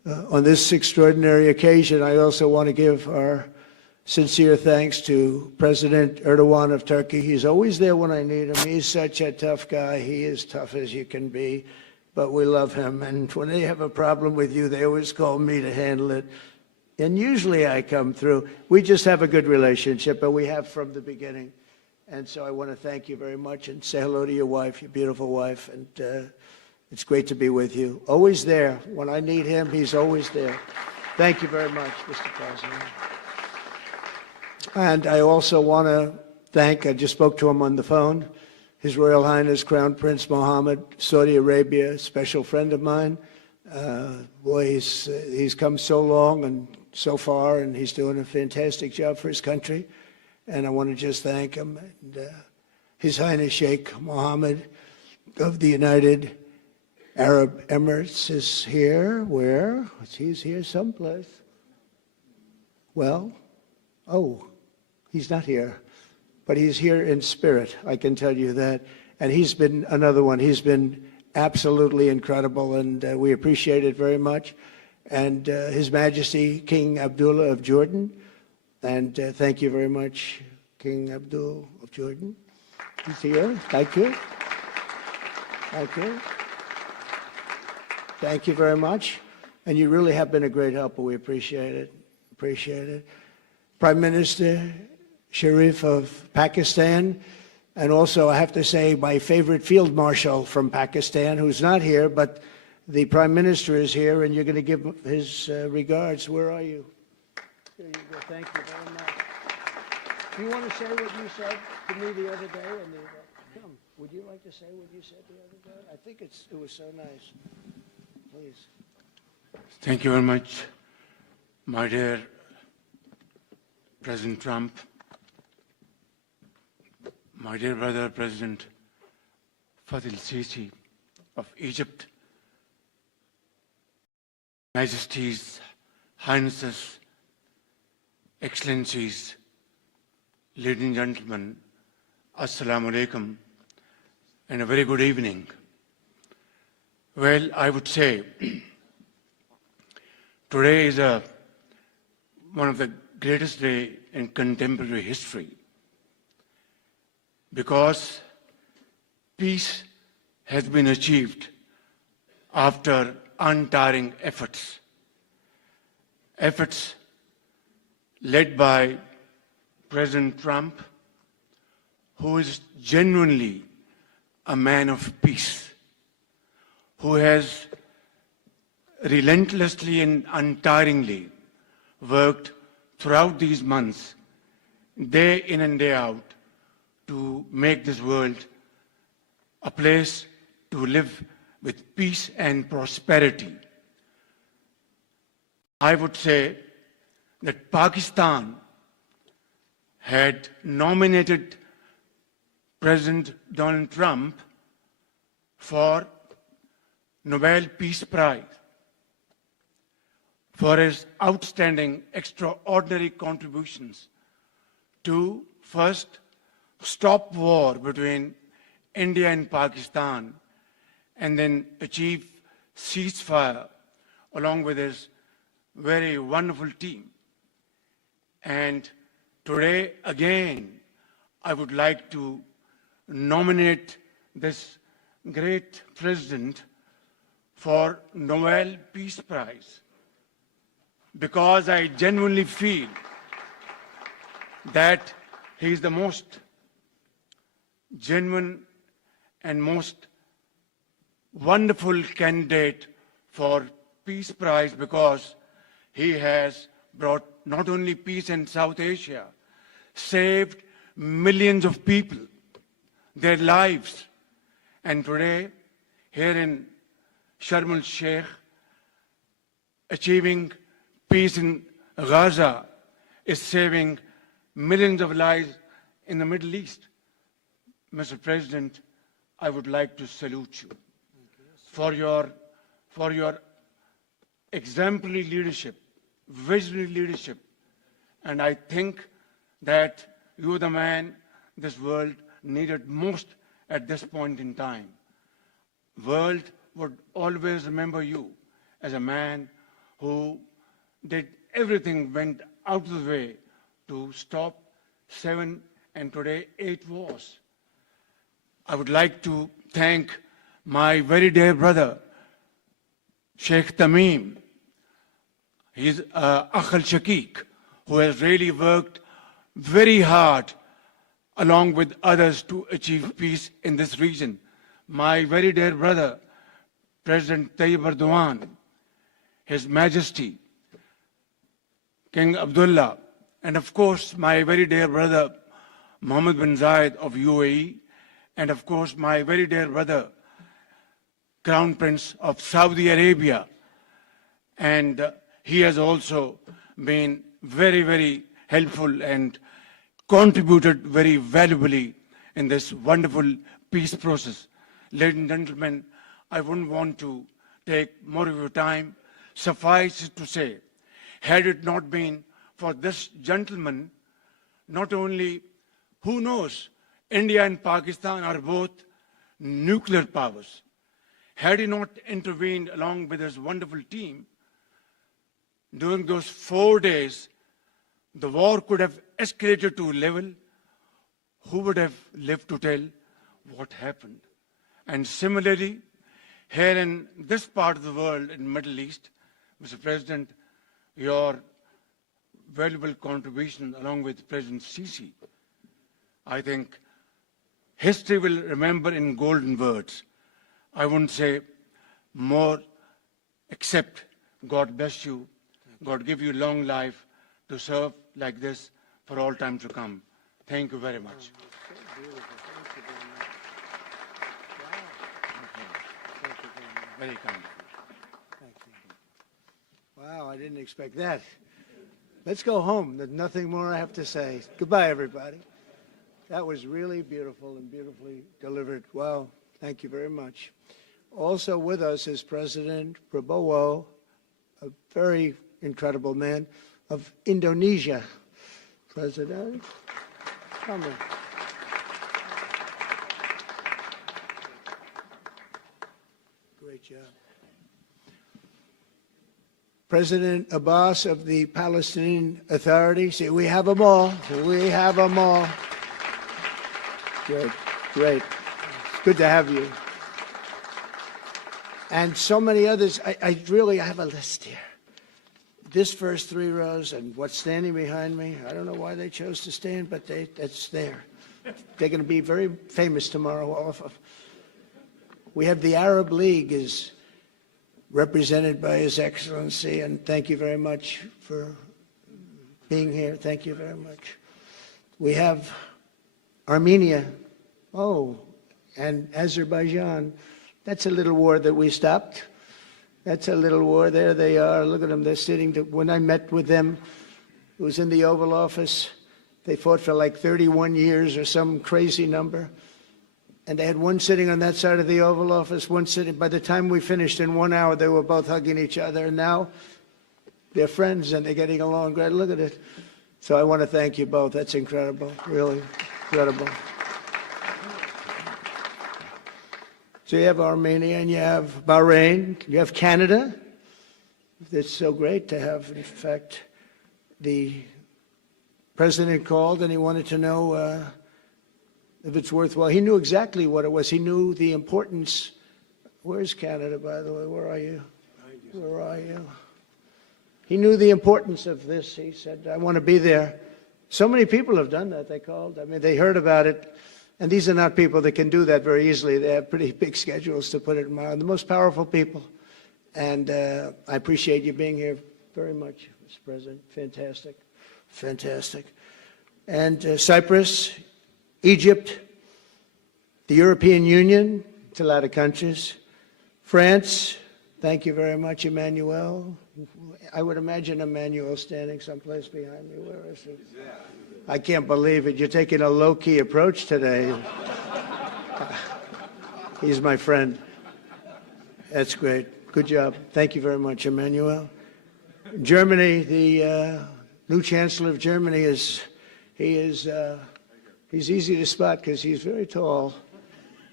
On this extraordinary occasion, I also want to give our sincere thanks to President Erdogan of Turkey. He's always there when I need him. He's such a tough guy. He is tough as you can be, but we love him. And when they have a problem with you, they always call me to handle it. And usually I come through. We just have a good relationship, and we have from the beginning. And so I want to thank you very much and say hello to your wife, your beautiful wife. And it's great to be with you. Always there. When I need him, he's always there. Thank you very much, Mr. President. And I also want to thank, I just spoke to him on the phone, His Royal Highness Crown Prince Mohammed, Saudi Arabia, a special friend of mine. Boy, he's come so long and so far, and he's doing a fantastic job for his country. And I want to just thank him. And, His Highness Sheikh Mohammed of the United Arab Emirates is here. Where? He's here someplace. Well, oh, he's not here, but he's here in spirit, I can tell you that. And he's been another one. He's been absolutely incredible, and we appreciate it very much. And His Majesty King Abdullah of Jordan, and thank you very much, King Abdul of Jordan. He's here. Thank you. Thank you. Thank you very much. And you really have been a great helper. We appreciate it. Appreciate it. Prime Minister Sharif of Pakistan, and also I have to say my favorite Field Marshal from Pakistan, who's not here, but the Prime Minister is here, and you're going to give his regards. Where are you? Here you go. Thank you very much. Do you want to say what you said to me the other day? Come, would you like to say what you said the other day? I think it was so nice. Please. Thank you very much, my dear President Trump, my dear brother President al-Sisi of Egypt, Majesties, Highnesses, Excellencies, ladies and gentlemen, Assalamu alaikum, and a very good evening. Well, I would say today is one of the greatest days in contemporary history, because peace has been achieved after untiring efforts led by President Trump, who is genuinely a man of peace, who has relentlessly and untiringly worked throughout these months, day in and day out, to make this world a place to live with peace and prosperity. I would say that Pakistan had nominated President Donald Trump for Nobel Peace Prize for his outstanding, extraordinary contributions to first stop war between India and Pakistan, and then achieve ceasefire along with his very wonderful team. And today, again, I would like to nominate this great president for Nobel Peace Prize, because I genuinely feel that he is the most genuine and most wonderful candidate for Peace Prize, because he has brought not only peace in South Asia, saved millions of people, their lives. And today, here in Sharm El-Sheikh, achieving peace in Gaza is saving millions of lives in the Middle East. Mr. President, I would like to salute you for your exemplary leadership, visionary leadership. And I think that you're the man this world needed most at this point in time. World would always remember you as a man who did everything, went out of the way to stop 7 and today 8 wars. I would like to thank my very dear brother, Sheikh Tamim. He's al-Sheikh, who has really worked very hard along with others to achieve peace in this region. My very dear brother, President Tayyip Erdogan, His Majesty, King Abdullah, and of course my very dear brother, Mohammed bin Zayed of UAE, and of course my very dear brother, Crown Prince of Saudi Arabia. And he has also been very, very helpful and contributed very valuably in this wonderful peace process. Ladies and gentlemen, I wouldn't want to take more of your time. Suffice it to say, had it not been for this gentleman, not only, who knows, India and Pakistan are both nuclear powers. Had he not intervened along with his wonderful team, during those 4 days, the war could have escalated to a level. Who would have lived to tell what happened? And similarly, here in this part of the world, in the Middle East, Mr. President, your valuable contribution along with President Sisi, I think history will remember in golden words. I wouldn't say more, except God bless you, God give you long life to serve like this for all time to come. Thank you very much. Very kind. Thank you. Wow, I didn't expect that. Let's go home. There's nothing more I have to say. Goodbye, everybody. That was really beautiful and beautifully delivered. Wow, thank you very much. Also with us is President Prabowo, a very incredible man, of Indonesia. President, come in. Great job. President Abbas of the Palestinian Authority. See, we have them all. We have them all. Good, great. It's good to have you. And so many others. I really have a list here. This first 3 rows and what's standing behind me, I don't know why they chose to stand, but it's there. They're going to be very famous tomorrow. We have the Arab League is represented by His Excellency, and thank you very much for being here. Thank you very much. We have Armenia, and Azerbaijan. That's a little war that we stopped. That's a little war. There they are. Look at them. They're sitting. When I met with them, it was in the Oval Office. They fought for like 31 years or some crazy number. And they had one sitting on that side of the Oval Office, one sitting. By the time we finished in 1 hour, they were both hugging each other. And now they're friends and they're getting along great. Look at it. So I want to thank you both. That's incredible. Really incredible. So you have Armenia and you have Bahrain, you have Canada. It's so great to have, in fact, the president called and he wanted to know if it's worthwhile. He knew exactly what it was. He knew the importance. Where's Canada, by the way? Where are you? Where are you? He knew the importance of this. He said, I want to be there. So many people have done that. They called. I mean, they heard about it. And these are not people that can do that very easily. They have pretty big schedules, to put it in mind. The most powerful people. And I appreciate you being here very much, Mr. President. Fantastic. Fantastic. And Cyprus, Egypt, the European Union, it's a lot of countries. France, thank you very much, Emmanuel. I would imagine Emmanuel standing someplace behind me. Where is he? I can't believe it. You're taking a low-key approach today. He's my friend. That's great. Good job. Thank you very much, Emmanuel. Germany, the new Chancellor of Germany he's easy to spot because he's very tall.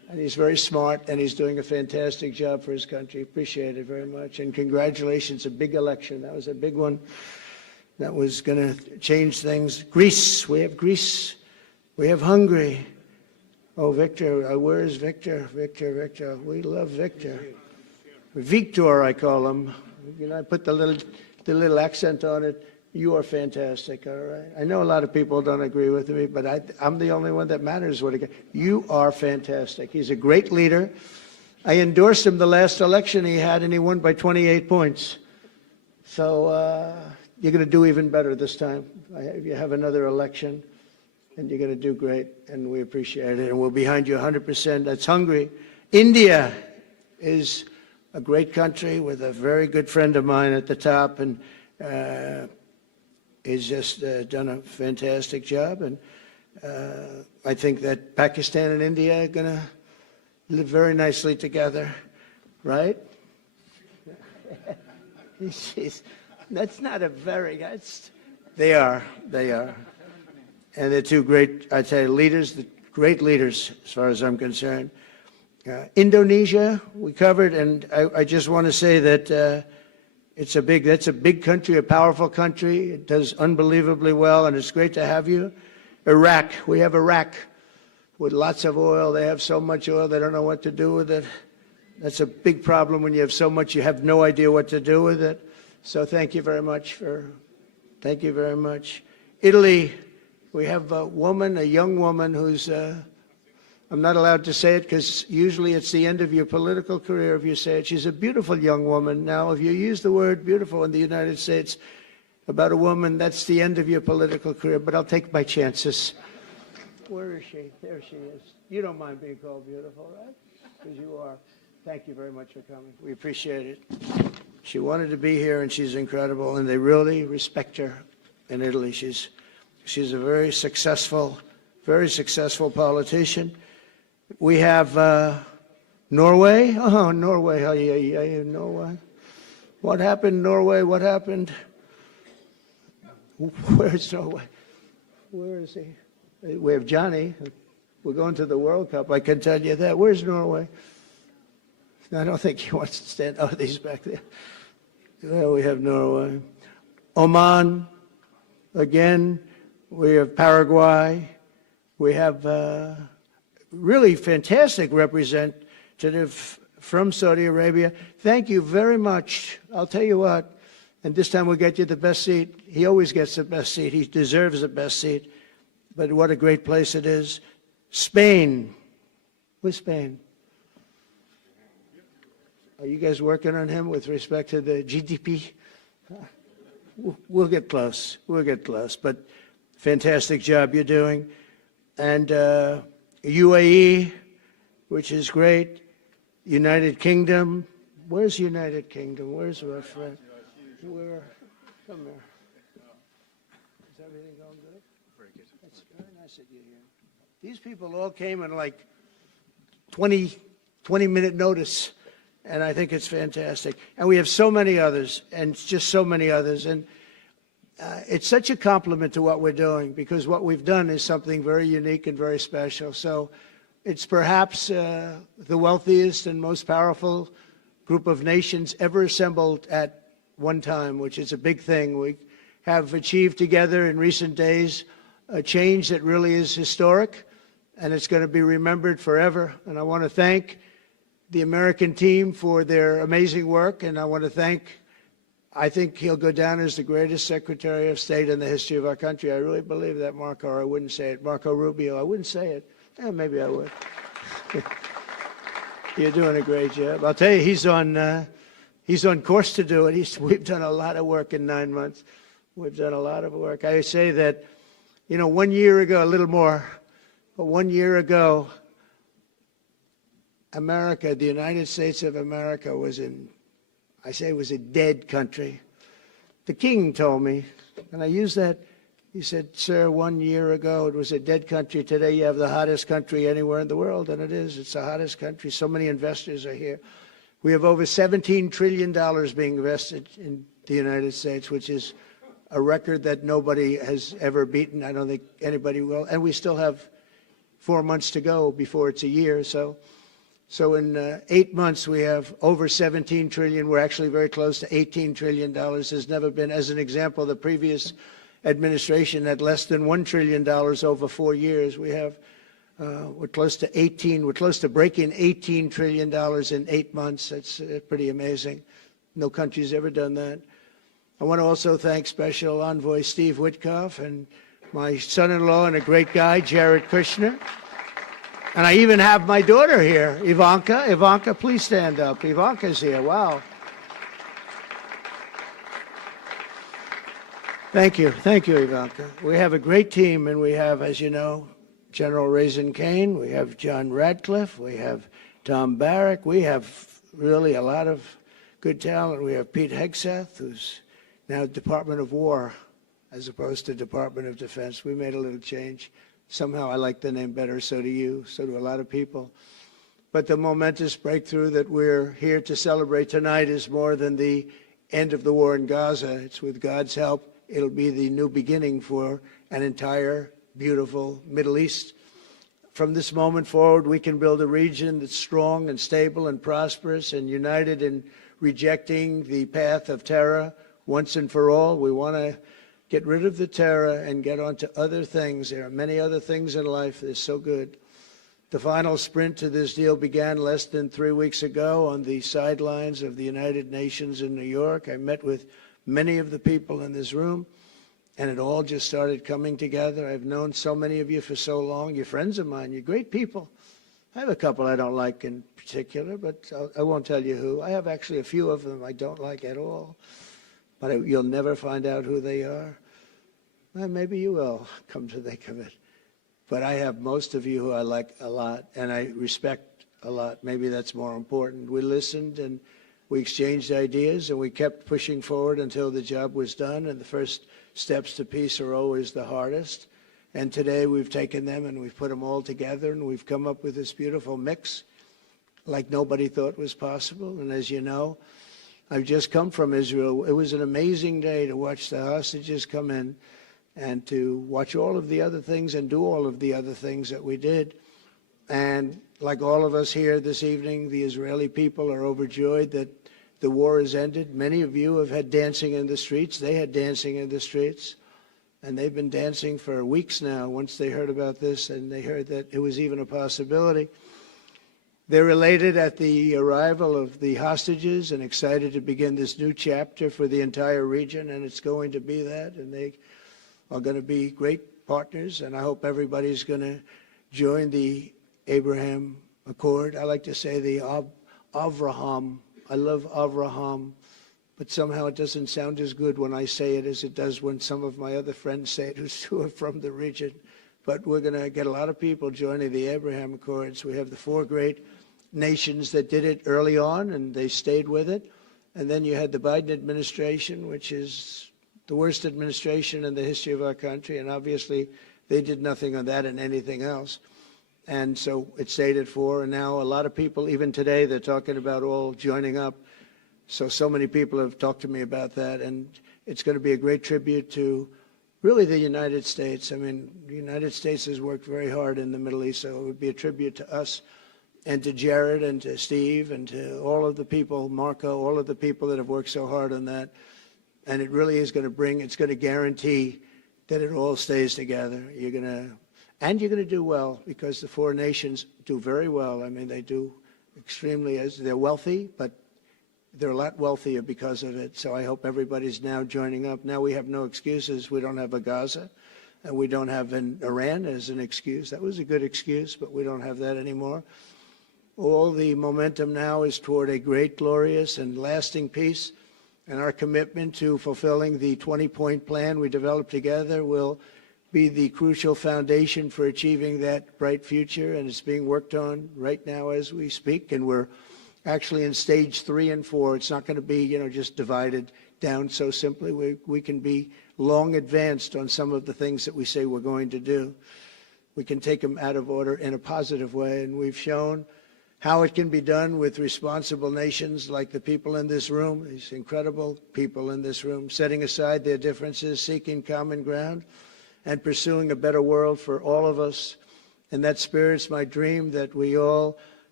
And he's very smart, and he's doing a fantastic job for his country. Appreciate it very much. And congratulations, a big election. That was a big one. That was going to change things. Greece, we have Greece. We have Hungary. Oh, Victor, where is Victor? Victor. We love Victor. Victor, I call him. You know, I put the little accent on it. You are fantastic, all right? I know a lot of people don't agree with me, but I'm the only one that matters. You are fantastic. He's a great leader. I endorsed him the last election he had, and he won by 28 points. So you're going to do even better this time. You have another election, and you're going to do great, and we appreciate it, and we're behind you 100%. That's Hungary. India is a great country with a very good friend of mine at the top, and he's just done a fantastic job. And I think that Pakistan and India are going to live very nicely together, right? That's not a very, they are. And they're two great, I'd say, leaders, great leaders as far as I'm concerned. Indonesia, we covered, and I just want to say that that's a big country, a powerful country. It does unbelievably well, and it's great to have you. Iraq, we have Iraq with lots of oil. They have so much oil, they don't know what to do with it. That's a big problem when you have so much, you have no idea what to do with it. So thank you very much thank you very much. Italy, we have a young woman who's, I'm not allowed to say it because usually it's the end of your political career if you say it. She's a beautiful young woman. Now, if you use the word beautiful in the United States about a woman, that's the end of your political career, but I'll take my chances. Where is she? There she is. You don't mind being called beautiful, right? Because you are. Thank you very much for coming. We appreciate it. She wanted to be here, and she's incredible, and they really respect her in Italy. She's a very successful politician. We have Norway. Oh, Norway. Norway. What happened, Norway? What happened? Where's Norway? Where is he? We have Johnny. We're going to the World Cup. I can tell you that. Where's Norway? I don't think he wants to stand. Oh, he's back there. Well, we have Norway. Oman, again. We have Paraguay. We have really fantastic representative from Saudi Arabia. Thank you very much. I'll tell you what, and this time we'll get you the best seat. He always gets the best seat. He deserves the best seat. But what a great place it is. Spain. Where's Spain? Are you guys working on him with respect to the GDP? We'll get close. But fantastic job you're doing. And UAE, which is great. United Kingdom. Where's United Kingdom? Where's my friend? Where? Come here. Is everything going good? Very good. That's very nice of you here. These people all came in like 20-minute notice. And I think it's fantastic. And we have so many others, and just so many others. And it's such a compliment to what we're doing, because what we've done is something very unique and very special. So it's perhaps the wealthiest and most powerful group of nations ever assembled at one time, which is a big thing. We have achieved together in recent days a change that really is historic, and it's going to be remembered forever. And I want to thank the American team for their amazing work, and I want to thank, I think he'll go down as the greatest Secretary of State in the history of our country. I really believe that, Marco, or I wouldn't say it. Marco Rubio, I wouldn't say it. Maybe I would. You're doing a great job. I'll tell you, he's on course to do it. We've done a lot of work in 9 months. We've done a lot of work. I say that, 1 year ago, a little more, but 1 year ago, America, the United States of America was was a dead country. The king told me, and I use that, he said, sir, 1 year ago it was a dead country. Today you have the hottest country anywhere in the world, and it is. It's the hottest country. So many investors are here. We have over $17 trillion being invested in the United States, which is a record that nobody has ever beaten. I don't think anybody will. And we still have 4 months to go before it's a year. So So in 8 months, we have over 17 trillion. We're actually very close to $18 trillion. There's never been, as an example, the previous administration had less than $1 trillion over 4 years. We have, we're close to breaking $18 trillion in 8 months. That's pretty amazing. No country's ever done that. I want to also thank Special Envoy Steve Witkoff and my son-in-law and a great guy, Jared Kushner. And I even have my daughter here, Ivanka. Ivanka, please stand up. Ivanka's here. Wow. Thank you. Thank you, Ivanka. We have a great team, and we have, as you know, General Raisin Kane. We have John Radcliffe. We have Tom Barrack. We have really a lot of good talent. We have Pete Hegseth, who's now Department of War as opposed to Department of Defense. We made a little change. Somehow I like the name better, so do you, so do a lot of people. But the momentous breakthrough that we're here to celebrate tonight is more than the end of the war in Gaza. It's with God's help, it'll be the new beginning for an entire beautiful Middle East. From this moment forward, we can build a region that's strong and stable and prosperous and united in rejecting the path of terror once and for all. We want to get rid of the terror and get on to other things. There are many other things in life that are so good. The final sprint to this deal began less than 3 weeks ago on the sidelines of the United Nations in New York. I met with many of the people in this room, and it all just started coming together. I've known so many of you for so long. You're friends of mine. You're great people. I have a couple I don't like in particular, but I won't tell you who. I have actually a few of them I don't like at all. But you'll never find out who they are. Well, maybe you will, come to think of it. But I have most of you who I like a lot, and I respect a lot. Maybe that's more important. We listened, and we exchanged ideas, and we kept pushing forward until the job was done. And the first steps to peace are always the hardest. And today we've taken them, and we've put them all together, and we've come up with this beautiful mix like nobody thought was possible. And as you know, I've just come from Israel. It was an amazing day to watch the hostages come in and to watch all of the other things and do all of the other things that we did. And like all of us here this evening, the Israeli people are overjoyed that the war has ended. Many of you have had dancing in the streets. They had dancing in the streets. And they've been dancing for weeks now once they heard about this and they heard that it was even a possibility. They're elated at the arrival of the hostages and excited to begin this new chapter for the entire region, and it's going to be that, and they are going to be great partners, and I hope everybody's going to join the Abraham Accord. I like to say the Avraham. I love Avraham, but somehow it doesn't sound as good when I say it as it does when some of my other friends say it who are from the region. But we're going to get a lot of people joining the Abraham Accords. We have the 4 great nations that did it early on, and they stayed with it. And then you had the Biden administration, which is the worst administration in the history of our country, and obviously they did nothing on that and anything else. And so it stayed at 4, and now a lot of people, even today, they're talking about all joining up. So many people have talked to me about that, and it's going to be a great tribute to really the United States. I mean, the United States has worked very hard in the Middle East, so it would be a tribute to us and to Jared and to Steve and to all of the people, Marco, all of the people that have worked so hard on that. And it really is going to bring, it's going to guarantee that it all stays together. You're going to do well, because the 4 nations do very well. I mean, they do extremely, they're wealthy, but they're a lot wealthier because of it. So I hope everybody's now joining up. Now we have no excuses. We don't have a Gaza, and we don't have an Iran as an excuse. That was a good excuse, but we don't have that anymore. All the momentum now is toward a great, glorious, and lasting peace. And our commitment to fulfilling the 20-point plan we developed together will be the crucial foundation for achieving that bright future. And it's being worked on right now as we speak. And we're actually in stage 3 and 4. It's not going to be, just divided down so simply. We can be long advanced on some of the things that we say we're going to do. We can take them out of order in a positive way. And we've shown how it can be done with responsible nations like the people in this room, these incredible people in this room, setting aside their differences, seeking common ground, and pursuing a better world for all of us. In that spirit, it's my dream that we all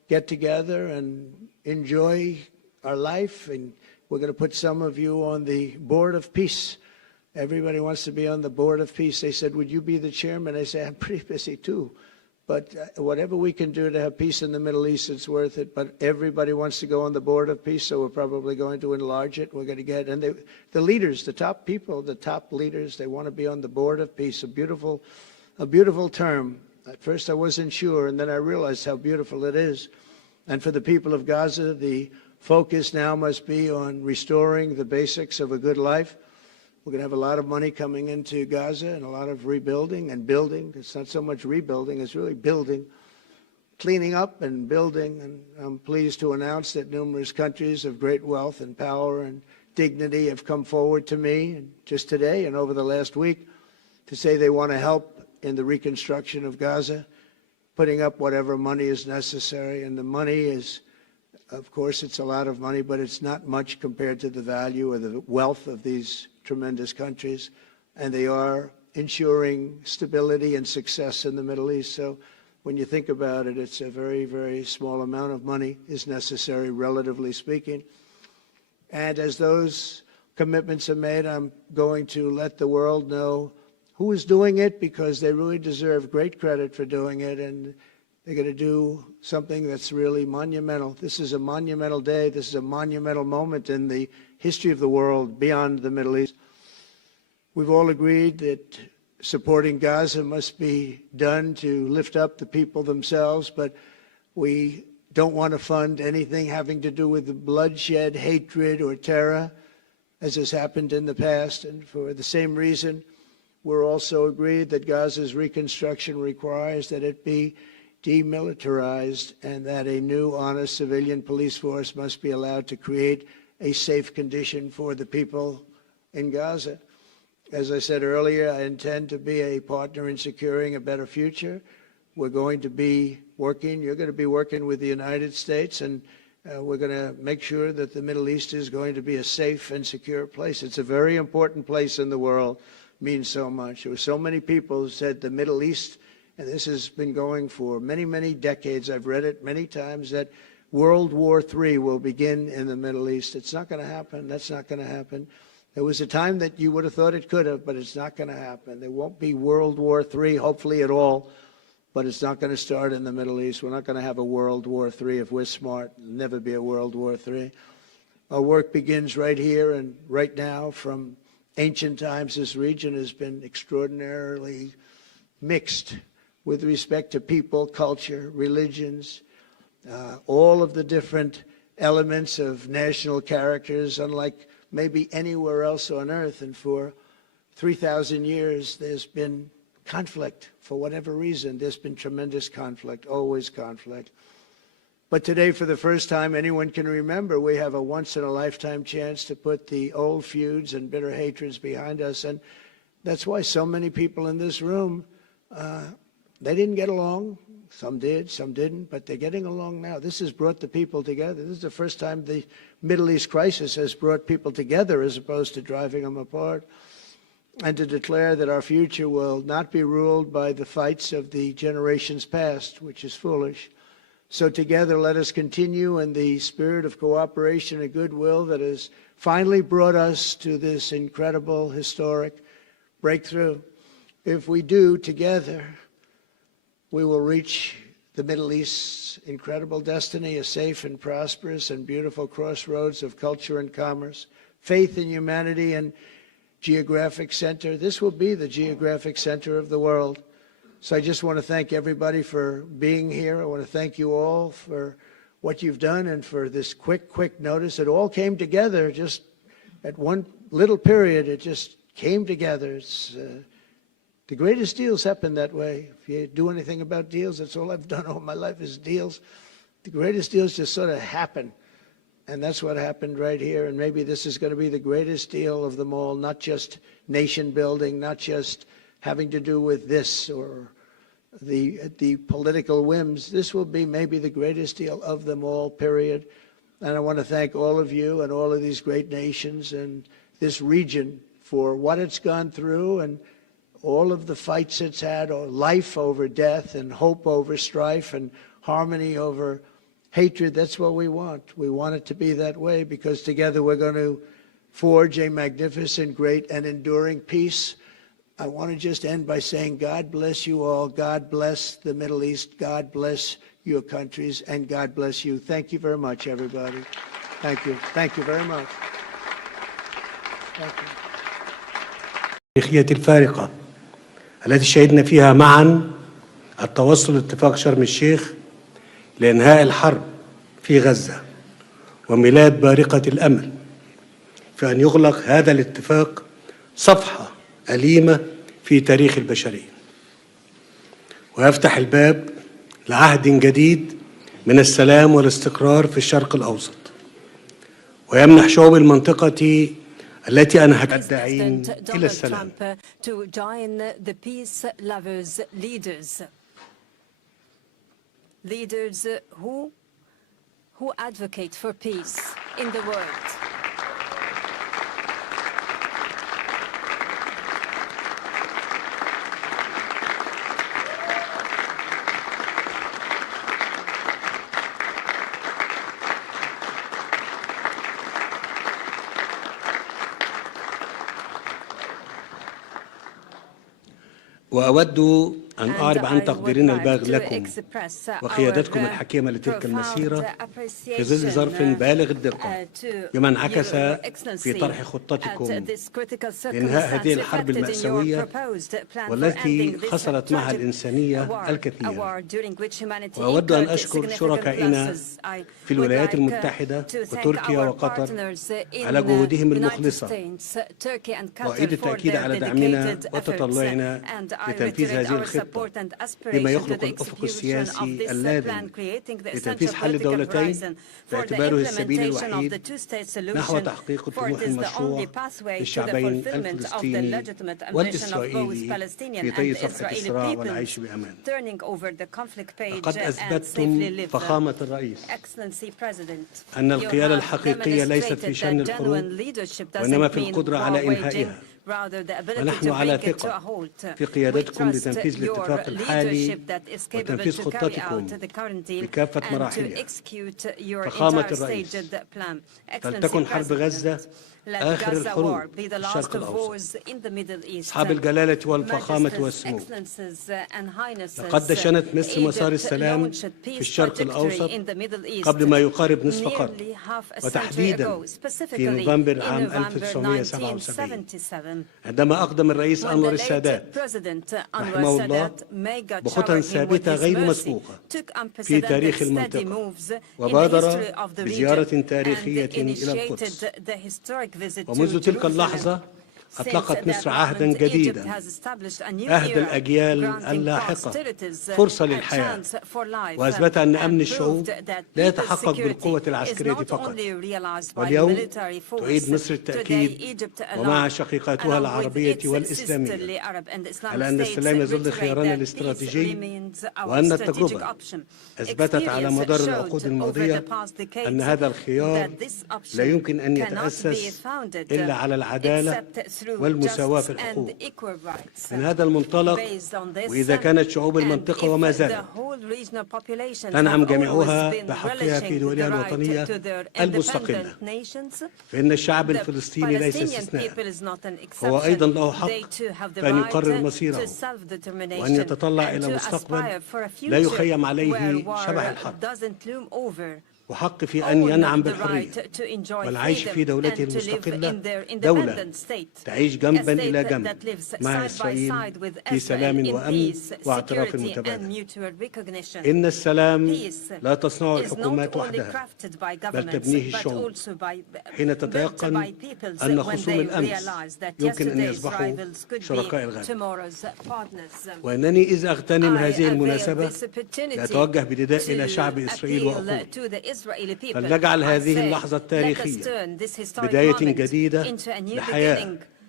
get together and enjoy our life. And we're going to put some of you on the Board of Peace. Everybody wants to be on the Board of Peace. They said, would you be the chairman? I say, I'm pretty busy too. But whatever we can do to have peace in the Middle East, it's worth it. But everybody wants to go on the Board of Peace, so we're probably going to enlarge it. We're going to get, and the leaders, the top people, the top leaders, they want to be on the Board of Peace. A beautiful term. At first I wasn't sure, and then I realized how beautiful it is. And for the people of Gaza, the focus now must be on restoring the basics of a good life. We're going to have a lot of money coming into Gaza and a lot of rebuilding and building. It's not so much rebuilding, it's really building, cleaning up and building. And I'm pleased to announce that numerous countries of great wealth and power and dignity have come forward to me and just today and over the last week to say they want to help in the reconstruction of Gaza, putting up whatever money is necessary. And the money is, of course, it's a lot of money, but it's not much compared to the value or the wealth of these tremendous countries, and they are ensuring stability and success in the Middle East. So when you think about it, it's a very, very small amount of money is necessary, relatively speaking. And as those commitments are made, I'm going to let the world know who is doing it, because they really deserve great credit for doing it, and they're going to do something that's really monumental. This is a monumental day. This is a monumental moment in the history of the world beyond the Middle East. We've all agreed that supporting Gaza must be done to lift up the people themselves, but we don't want to fund anything having to do with the bloodshed, hatred, or terror, as has happened in the past. And for the same reason, we're also agreed that Gaza's reconstruction requires that it be demilitarized and that a new, honest civilian police force must be allowed to create a safe condition for the people in Gaza. As I said earlier, I intend to be a partner in securing a better future. We're going to be working, you're going to be working with the United States, and we're going to make sure that the Middle East is going to be a safe and secure place. It's a very important place in the world, means so much. There were so many people who said the Middle East, and this has been going for many, many decades. I've read it many times, that World War III will begin in the Middle East. It's not going to happen. That's not going to happen. There was a time that you would have thought it could have, but it's not going to happen. There won't be World War III, hopefully at all, but it's not going to start in the Middle East. We're not going to have a World War III if we're smart. There'll never be a World War III. Our work begins right here and right now. From ancient times, this region has been extraordinarily mixed with respect to people, culture, religions, all of the different elements of national characters, unlike maybe anywhere else on earth. And for 3,000 years, there's been conflict. For whatever reason, there's been tremendous conflict, always conflict. But today, for the first time anyone can remember, we have a once-in-a-lifetime chance to put the old feuds and bitter hatreds behind us. And that's why so many people in this room, they didn't get along. Some did, some didn't, but they're getting along now. This has brought the people together. This is the first time the Middle East crisis has brought people together as opposed to driving them apart. And to declare that our future will not be ruled by the fights of the generations past, which is foolish. So together, let us continue in the spirit of cooperation and goodwill that has finally brought us to this incredible, historic breakthrough. If we do together, we will reach the Middle East's incredible destiny, a safe and prosperous and beautiful crossroads of culture and commerce, faith in humanity and geographic center. This will be the geographic center of the world. So I just want to thank everybody for being here. I want to thank you all for what you've done and for this quick notice. It all came together just at one little period. It just came together. It's the greatest deals happen that way. If you do anything about deals, that's all I've done all my life is deals. The greatest deals just sort of happen. And that's what happened right here. And maybe this is going to be the greatest deal of them all, not just nation building, not just having to do with this or the political whims. This will be maybe the greatest deal of them all, period. And I want to thank all of you and all of these great nations and this region for what it's gone through and all of the fights it's had, or life over death and hope over strife and harmony over hatred. That's what we want. We want it to be that way because together we're going to forge a magnificent, great, and enduring peace. I want to just end by saying God bless you all. God bless the Middle East. God bless your countries, and God bless you. Thank you very much, everybody. Thank you. Thank you very much. Thank you. التاريخية الفارقة التي شهدنا فيها معا التوصل لاتفاق شرم الشيخ لإنهاء الحرب في غزة وميلاد بارقة الأمل في أن يغلق هذا الاتفاق صفحة أليمة في تاريخ البشرية ويفتح الباب لعهد جديد من السلام والاستقرار في الشرق الأوسط ويمنح شعوب المنطقة التي أنهت الداعين إلى السلام leaders who advocate for peace in the world. وأود أن أعرب عن تقديرنا البالغ لكم وقيادتكم الحكيمة لتلك المسيرة في ظل ظرف بالغ الدقة بما انعكس في طرح خطتكم لإنهاء هذه الحرب المأساوية والتي خسرت معها الإنسانية الكثير. وأود أن أشكر شركائنا في الولايات المتحدة وتركيا وقطر على جهودهم المخلصة وأعيد التأكيد على دعمنا وتطلعنا لتنفيذ هذه الخطة بما يخلق الأفق السياسي اللازم لتنفيذ حل دولتين باعتباره السبيل الوحيد نحو تحقيق الطموح المشروع للشعبين الفلسطيني والإسرائيلي في طي صفحة الصراع والعيش بأمان. لقد أثبتتم فخامة الرئيس أن القيادة الحقيقية ليست في شن الحروب وإنما في القدرة على إنهائها ونحن على ثقة في قيادتكم لتنفيذ الاتفاق الحالي وتنفيذ خطتكم بكافة مراحلها. فخامة الرئيس، فلتكن حرب غزة آخر الحروب في الشرق الأوسط. أصحاب الجلالة والفخامة والسمو، لقد دشنت مصر مسار السلام في الشرق الأوسط قبل ما يقارب نصف قرن، وتحديدا في نوفمبر عام 1977 عندما أقدم الرئيس أنور السادات رحمه الله بخطى ثابتة غير مسبوقة في تاريخ المنطقة وبادر بزيارة تاريخية إلى القدس. ومنذ تلك اللحظة أطلقت مصر عهدا جديدا أهدى الأجيال اللاحقة فرصة للحياة وأثبت أن أمن الشعوب لا يتحقق بالقوة العسكرية فقط. واليوم تعيد مصر التأكيد ومع شقيقاتها العربية والإسلامية على أن السلام يظل خيارنا الاستراتيجي وأن التجربة أثبتت على مدار العقود الماضية أن هذا الخيار لا يمكن أن يتأسس إلا على العدالة والمساواة في الحقوق. من هذا المنطلق وإذا كانت شعوب المنطقة وما زالت تنعم جميعها بحقها في دولها الوطنية المستقلة، فإن الشعب الفلسطيني ليس استثناء، هو أيضا له حق أن يقرر مصيره وأن يتطلع إلى مستقبل لا يخيم عليه شبح الحرب، وحق في أن ينعم بالحرية والعيش في دولته المستقلة، دولة تعيش جنبا إلى جنب مع إسرائيل في سلام وأمن واعتراف متبادل. إن السلام لا تصنعه الحكومات وحدها بل تبنيه الشعوب حين تتيقن أن خصوم الأمس يمكن أن يصبحوا شركاء الغد. وإنني إذ أغتنم هذه المناسبة لأتوجه بنداء إلى شعب إسرائيل وأقول: فلنجعل هذه اللحظة التاريخية بداية جديدة لحياة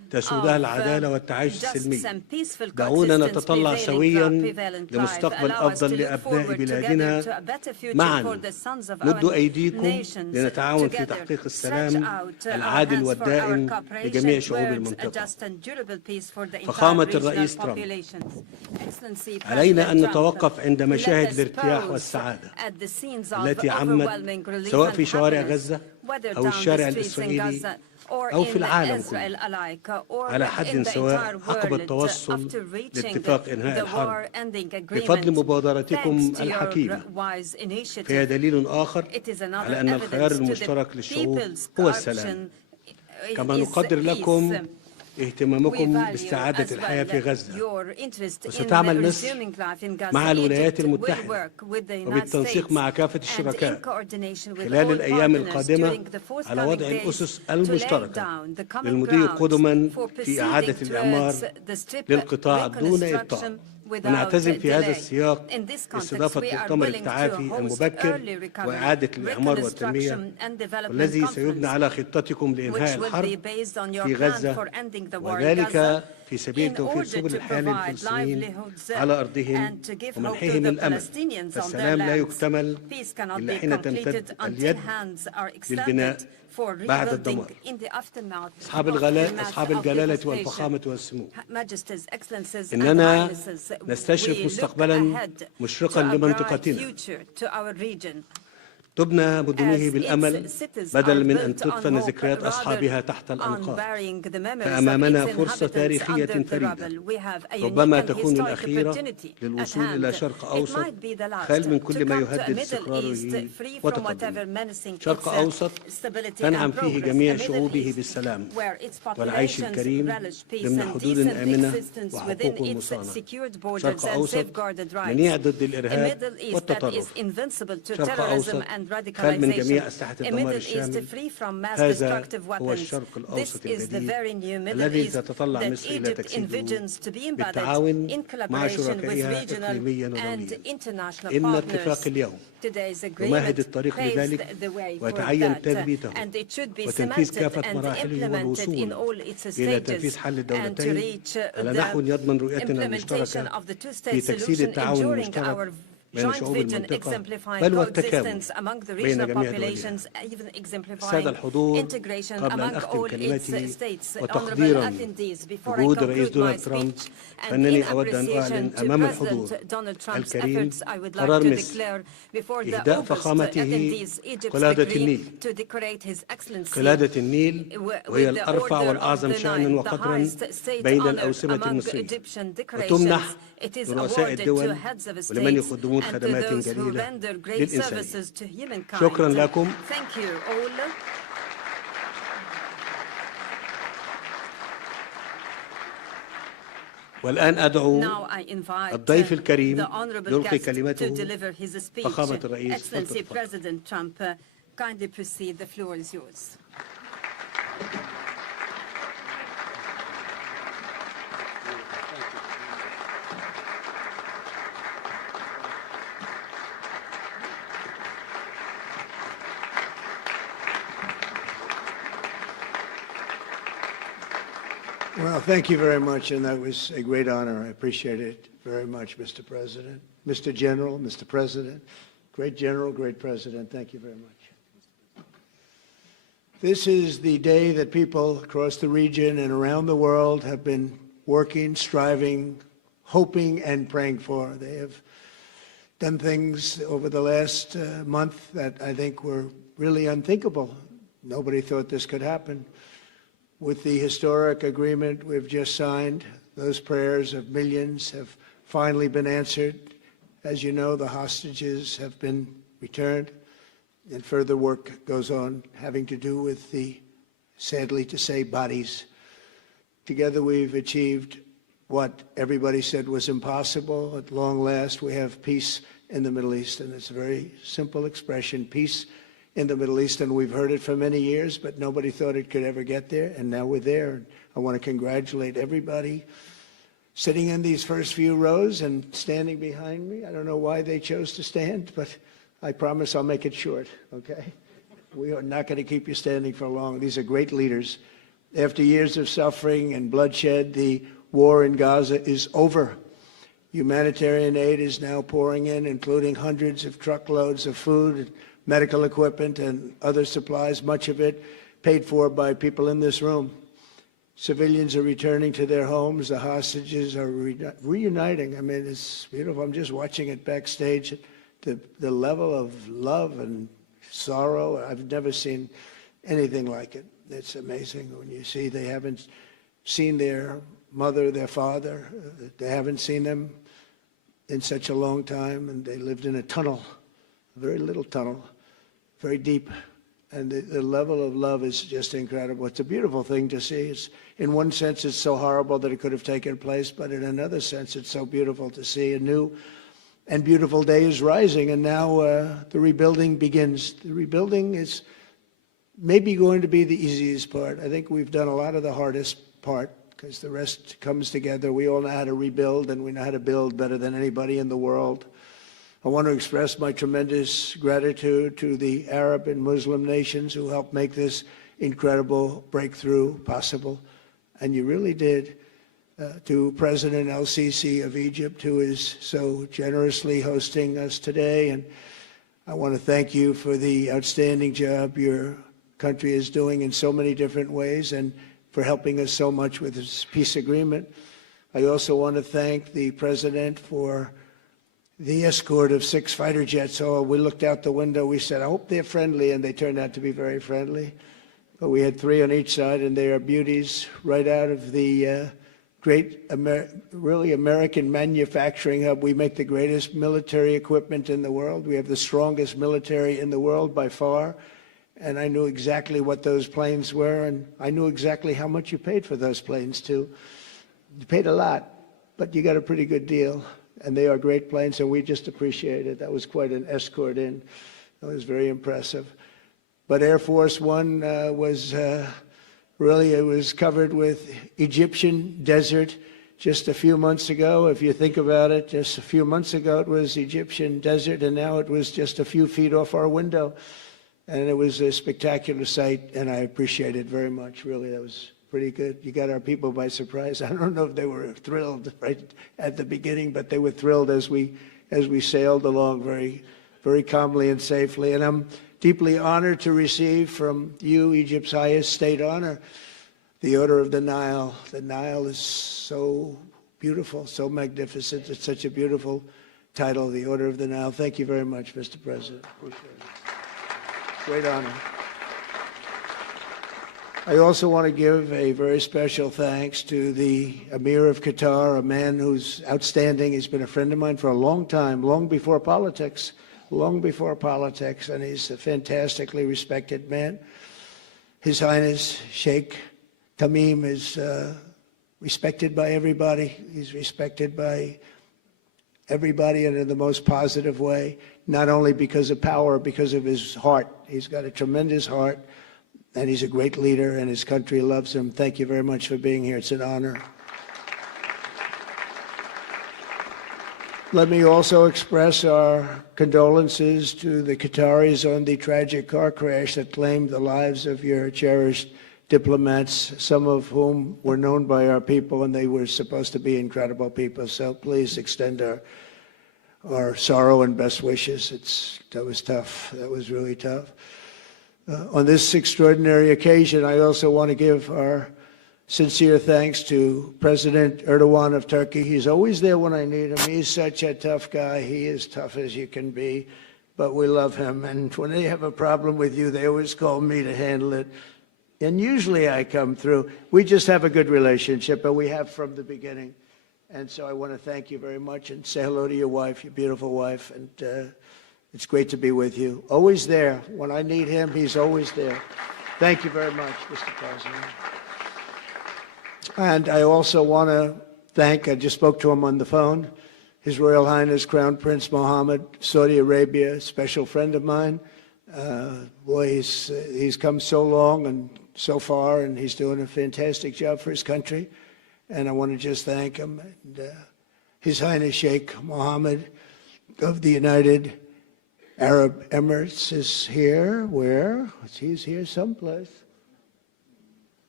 تسودها العدالة والتعايش السلمي. دعونا نتطلع سويا لمستقبل أفضل لأبناء بلادنا معا. مدوا أيديكم لنتعاون في تحقيق السلام العادل والدائم لجميع شعوب المنطقة. فخامة الرئيس ترامب، علينا أن نتوقف عند مشاهد الارتياح والسعادة التي عمت سواء في شوارع غزة أو الشارع الإسرائيلي أو في العالم كله على حد سواء عقب التوصل لاتفاق إنهاء الحرب بفضل مبادرتكم الحكيمة. فهي دليل آخر على أن الخيار المشترك للشعوب هو السلام. كما نقدر لكم اهتمامكم باستعادة الحياة في غزة، وستعمل مصر مع الولايات المتحدة وبالتنسيق مع كافة الشركاء خلال الأيام القادمة على وضع الأسس المشتركة للمضي قدما في إعادة الإعمار للقطاع دون إبطاء. ونعتزم في هذا السياق استضافة مؤتمر التعافي المبكر وإعادة الإعمار والتنمية، والذي سيبنى على خطتكم لإنهاء الحرب في غزة، وذلك في سبيل توفير سبل الحياة للفلسطينيين على أرضهم ومنحهم الأمل. فالسلام لا يكتمل إلا حين تمتد اليد للبناء بعد الدمار. أصحاب الجلالة والفخامة والسمو، إننا نستشرف مستقبلا مشرقا لمنطقتنا تبنى مدنه بالأمل بدلا من أن تدفن ذكريات أصحابها تحت الأنقاض. فأمامنا فرصة تاريخية فريدة ربما تكون الأخيرة للوصول إلى شرق أوسط خال من كل ما يهدد استقراره وتقدمه. شرق أوسط تنعم فيه جميع شعوبه بالسلام والعيش الكريم ضمن حدود آمنة وحقوق مصانة. شرق أوسط منيع ضد الإرهاب والتطرف. شرق أوسط خال من جميع أسلحة الدمار الشامل. هذا هو الشرق الأوسط الجديد الذي تتطلع مصر إلى تجسيده بالتعاون مع شركائها إقليميا ودوليا. إن اتفاق اليوم يمهد الطريق لذلك ويتعين تثبيته وتنفيذ كافة مراحله والوصول إلى تنفيذ حل الدولتين على نحو يضمن رؤيتنا المشتركة في تجسيد التعاون المشترك بين شعوب المنطقة بل والتكامل بين جميع دولها. السادة الحضور، قبل أن أختم كلمتي وتقديرا لجهود الرئيس دونالد ترامب، فإنني أود أن أعلن أمام الحضور الكريم قرار مصر إهداء فخامته قلادة النيل. قلادة النيل وهي الأرفع والأعظم شأنا وقدرا بين الأوسمة المصرية، وتمنح لرؤساء الدول ولمن يقدمون خدمات جليلة للإنسانية. شكرا لكم. والآن أدعو الضيف الكريم يلقي كلمته. فخامة الرئيس President Trump, kindly proceed. The floor is yours. Well, thank you very much, and that was a great honor. I appreciate it very much, Mr. President. Mr. General, Mr. President, great General, great President, thank you very much. This is the day that people across the region and around the world have been working, striving, hoping, and praying for. They have done things over the last month that I think were really unthinkable. Nobody thought this could happen. With the historic agreement we've just signed, those prayers of millions have finally been answered. As you know, the hostages have been returned, and further work goes on having to do with the, sadly to say, bodies. Together we've achieved what everybody said was impossible. At long last, we have peace in the Middle East, and it's a very simple expression, peace in the Middle East, and we've heard it for many years, but nobody thought it could ever get there, and now we're there. And I want to congratulate everybody sitting in these first few rows and standing behind me. I don't know why they chose to stand, but I promise I'll make it short, okay? We are not going to keep you standing for long. These are great leaders. After years of suffering and bloodshed, the war in Gaza is over. Humanitarian aid is now pouring in, including hundreds of truckloads of food, medical equipment, and other supplies, much of it paid for by people in this room. Civilians are returning to their homes. The hostages are reuniting. I mean, it's beautiful. I'm just watching it backstage. The level of love and sorrow, I've never seen anything like it. It's amazing when you see they haven't seen their mother, their father. They haven't seen them in such a long time, and they lived in a tunnel, a very little tunnel, very deep. And the level of love is just incredible. It's a beautiful thing to see. In one sense, it's so horrible that it could have taken place, but in another sense, it's so beautiful to see. A new and beautiful day is rising, and now the rebuilding begins. The rebuilding is maybe going to be the easiest part. I think we've done a lot of the hardest part, because the rest comes together. We all know how to rebuild, and we know how to build better than anybody in the world. I want to express my tremendous gratitude to the Arab and Muslim nations who helped make this incredible breakthrough possible. And you really did. To President El-Sisi of Egypt, who is so generously hosting us today. And I want to thank you for the outstanding job your country is doing in so many different ways, and for helping us so much with this peace agreement. I also want to thank the President for the escort of 6 fighter jets. Oh, we looked out the window, we said, I hope they're friendly, and they turned out to be very friendly. But we had 3 on each side, and they are beauties right out of the great, really American manufacturing hub. We make the greatest military equipment in the world. We have the strongest military in the world by far. And I knew exactly what those planes were, and I knew exactly how much you paid for those planes, too. You paid a lot, but you got a pretty good deal. And they are great planes, and we just appreciate it. That was quite an escort in. That was very impressive. But Air Force One was really, it was covered with Egyptian desert just a few months ago. If you think about it, just a few months ago it was Egyptian desert, and now it was just a few feet off our window. And it was a spectacular sight, and I appreciate it very much. Really, that was pretty good. You got our people by surprise. I don't know if they were thrilled right at the beginning, but they were thrilled as we sailed along very, very calmly and safely. And I'm deeply honored to receive from you, Egypt's highest state honor, the Order of the Nile. The Nile is so beautiful, so magnificent. It's such a beautiful title, the Order of the Nile. Thank you very much, Mr. President. Appreciate it. Great honor. I also want to give a very special thanks to the Emir of Qatar, a man who's outstanding. He's been a friend of mine for a long time, long before politics, and he's a fantastically respected man. His Highness Sheikh Tamim is respected by everybody. He's respected by everybody, and in the most positive way, not only because of power, because of his heart. He's got a tremendous heart, and he's a great leader, and his country loves him. Thank you very much for being here. It's an honor. Let me also express our condolences to the Qataris on the tragic car crash that claimed the lives of your cherished diplomats, some of whom were known by our people, and they were supposed to be incredible people. So please extend our sorrow and best wishes. That was tough. That was really tough. On this extraordinary occasion, I also want to give our sincere thanks to President Erdogan of Turkey. He's always there when I need him. He's such a tough guy. He is tough as you can be, but we love him. And when they have a problem with you, they always call me to handle it. And usually I come through. We just have a good relationship, and we have from the beginning. And so I want to thank you very much and say hello to your wife, your beautiful wife. And it's great to be with you. Always there. When I need him, he's always there. Thank you very much, Mr. President. And I also want to thank, I just spoke to him on the phone, His Royal Highness Crown Prince Mohammed, Saudi Arabia, a special friend of mine. Boy, he's come so long and so far, and he's doing a fantastic job for his country. And I want to just thank him. And, His Highness Sheikh Mohammed of the United Arab Emirates is here. Where? He's here someplace.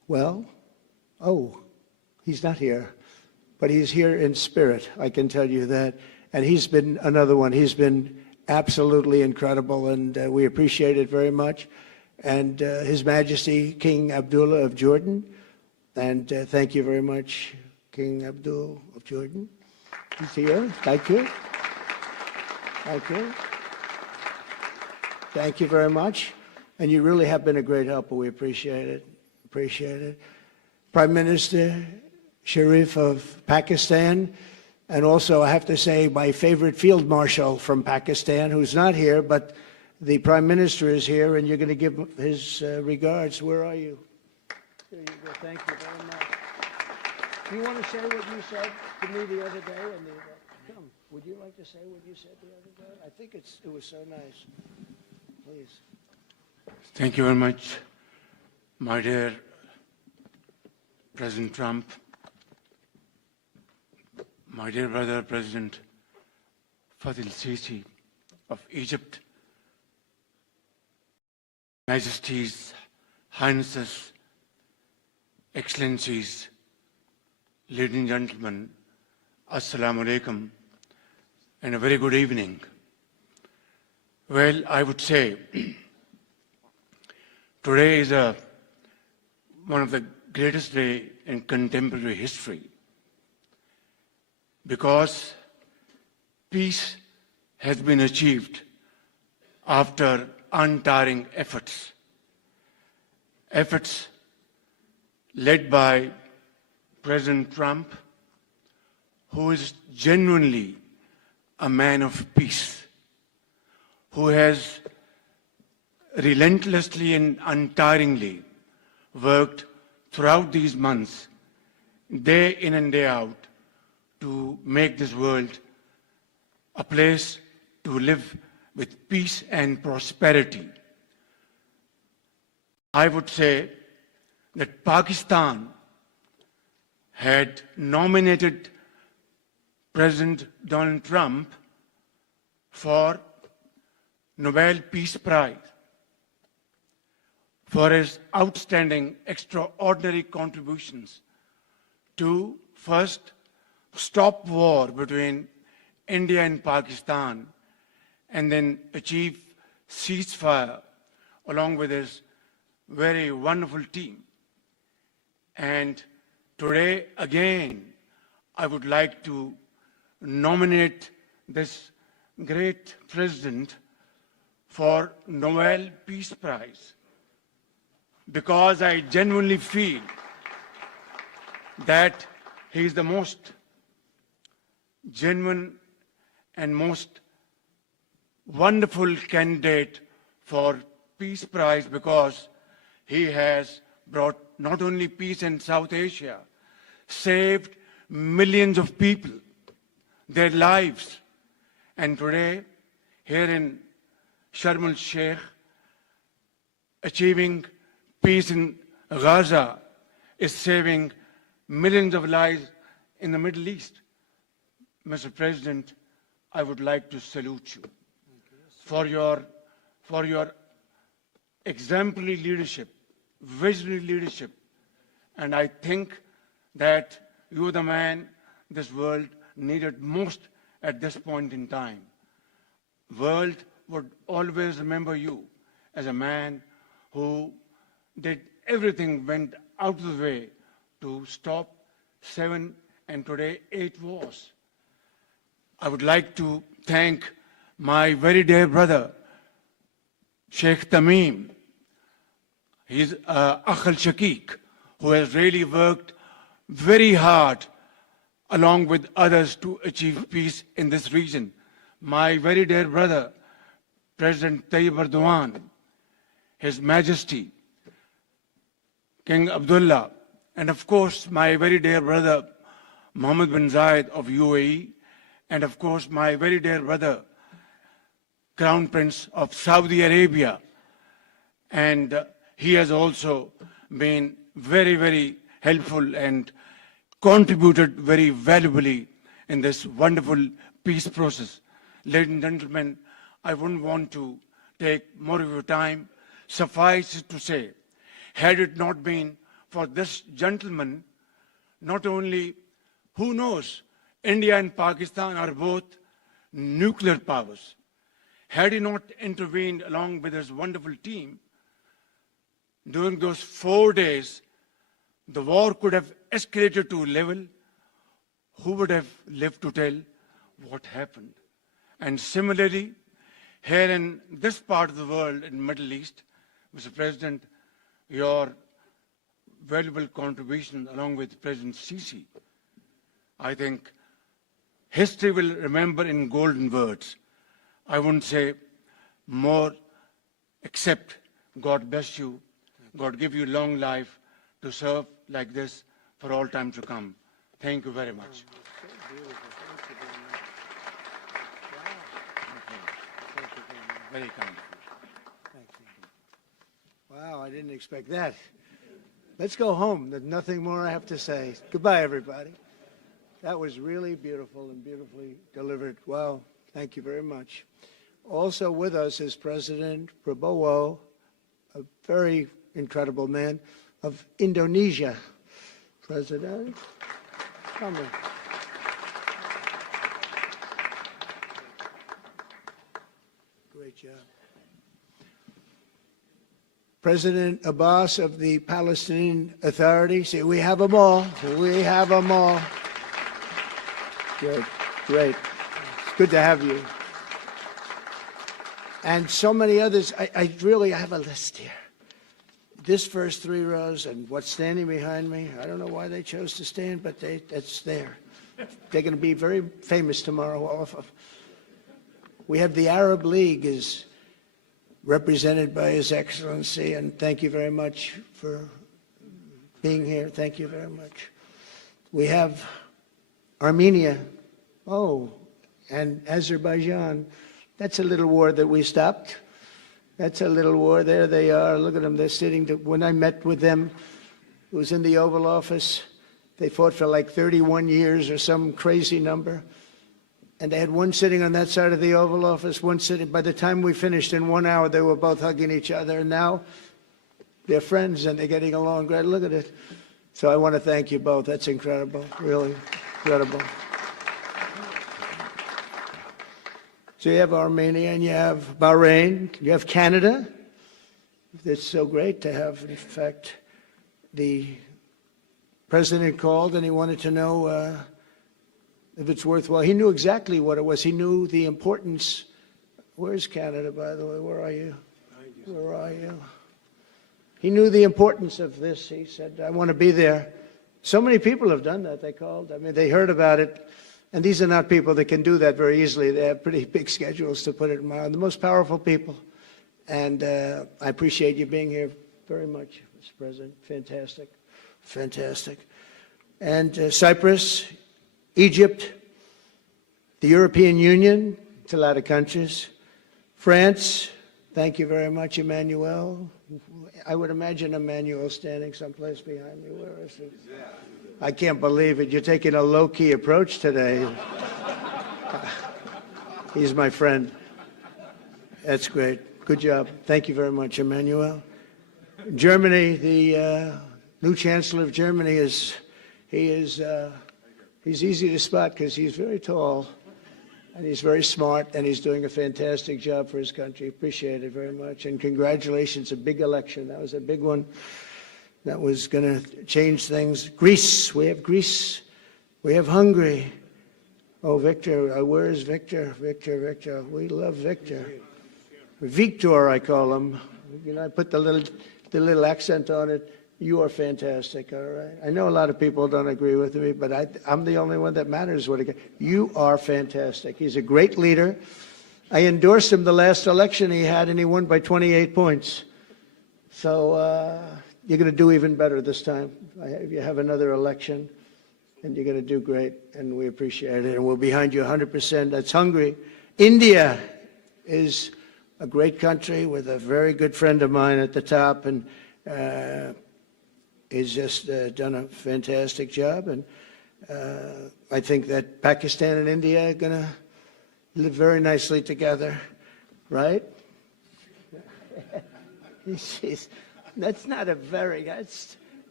Well, oh, he's not here, but he's here in spirit, I can tell you that. And he's been another one. He's been absolutely incredible, and we appreciate it very much. And His Majesty King Abdullah of Jordan, and thank you very much, King Abdul of Jordan. He's here. Thank you. Thank you. Thank you very much. And you really have been a great helper. We appreciate it. Appreciate it. Prime Minister Sharif of Pakistan, and also I have to say my favorite field marshal from Pakistan, who's not here, but the Prime Minister is here, and you're going to give his regards. Where are you? There you go. Thank you very much. Do you want to say what you said to me the other day? Come, would you like to say what you said the other day? I think it was so nice. Please. Thank you very much, my dear President Trump, my dear brother President Fattah al-Sisi of Egypt, Majesties, Highnesses, Excellencies, ladies and gentlemen, Assalamu alaikum, and a very good evening. Well, I would say today is one of the greatest days in contemporary history, because peace has been achieved after untiring efforts led by President Trump, who is genuinely a man of peace, who has relentlessly and untiringly worked throughout these months, day in and day out, to make this world a place to live with peace and prosperity. I would say that Pakistan had nominated President Donald Trump for Nobel Peace Prize for his outstanding, extraordinary contributions to first stop war between India and Pakistan, and then achieve ceasefire along with his very wonderful team. And today, again, I would like to nominate this great president for Nobel Peace Prize, because I genuinely feel that he is the most genuine and most wonderful candidate for Peace Prize, because he has brought not only peace in South Asia, saved millions of people, their lives. And today, here in Sharm El-Sheikh, achieving peace in Gaza is saving millions of lives in the Middle East. Mr. President, I would like to salute you for your exemplary leadership, visionary leadership. And I think that you're the man this world needed most at this point in time. World would always remember you as a man who did everything, went out of the way to stop 7 and today 8 wars. I would like to thank my very dear brother, Sheikh Tamim. He's al-Sheikh, who has really worked very hard along with others to achieve peace in this region. My very dear brother, President Tayyip Erdogan, His Majesty, King Abdullah, and of course, my very dear brother, Mohammed bin Zayed of UAE, and of course, my very dear brother, Crown Prince of Saudi Arabia. And he has also been very, very helpful and contributed very valuably in this wonderful peace process. Ladies and gentlemen, I wouldn't want to take more of your time. Suffice it to say, had it not been for this gentleman, not only, who knows, India and Pakistan are both nuclear powers. Had he not intervened along with his wonderful team, during those 4 days, the war could have escalated to a level. Who would have lived to tell what happened? And similarly, here in this part of the world, in the Middle East, Mr. President, your valuable contribution along with President Sisi, I think history will remember in golden words. I wouldn't say more, except God bless you, God give you long life to serve like this for all time to come. Thank you very much. Very kind. Thank you. Wow, I didn't expect that. Let's go home. There's nothing more I have to say. Goodbye, everybody. That was really beautiful and beautifully delivered. Wow, thank you very much. Also with us is President Prabowo, a very incredible man of Indonesia. President, come on. Great job. President Abbas of the Palestinian Authority. See, we have them all. We have them all. Good, great. It's good to have you. And so many others. I really have a list here. This first 3 rows and what's standing behind me, I don't know why they chose to stand, but it's there. They're going to be very famous tomorrow. All of them. We have the Arab League is represented by His Excellency, and thank you very much for being here. Thank you very much. We have Armenia, and Azerbaijan. That's a little war that we stopped. That's a little war. There they are. Look at them. They're sitting. When I met with them, it was in the Oval Office. They fought for like 31 years or some crazy number. And they had one sitting on that side of the Oval Office, one sitting. By the time we finished in 1 hour, they were both hugging each other. And now they're friends and they're getting along great. Look at it. So I want to thank you both. That's incredible. Really incredible. So you have Armenia and you have Bahrain, you have Canada. It's so great to have, in fact, the president called and he wanted to know if it's worthwhile. He knew exactly what it was. He knew the importance. Where's Canada, by the way? Where are you? Where are you? He knew the importance of this. He said, I want to be there. So many people have done that. They called. I mean, they heard about it. And these are not people that can do that very easily. They have pretty big schedules, to put it mildly. The most powerful people. And I appreciate you being here very much, Mr. President. Fantastic. Fantastic. And Cyprus, Egypt, the European Union, it's a lot of countries. France, thank you very much, Emmanuel. I would imagine Emmanuel standing someplace behind me. Where is he? I can't believe it. You're taking a low-key approach today. He's my friend. That's great. Good job. Thank you very much, Emmanuel. Germany, the new Chancellor of Germany he's easy to spot because he's very tall and he's very smart and he's doing a fantastic job for his country. Appreciate it very much. And congratulations, a big election. That was a big one. That was going to change things. Greece, we have Greece. We have Hungary. Oh, Victor, where is Victor? Victor. We love Victor. Victor, I call him. You know, I put the little accent on it. You are fantastic, all right? I know a lot of people don't agree with me, but I'm the only one that matters. You are fantastic. He's a great leader. I endorsed him the last election he had, and he won by 28 points. So you're going to do even better this time. You have another election, and you're going to do great, and we appreciate it, and we're behind you 100%. That's Hungary. India is a great country with a very good friend of mine at the top, and he's just done a fantastic job. And I think that Pakistan and India are going to live very nicely together, right? That's not a very,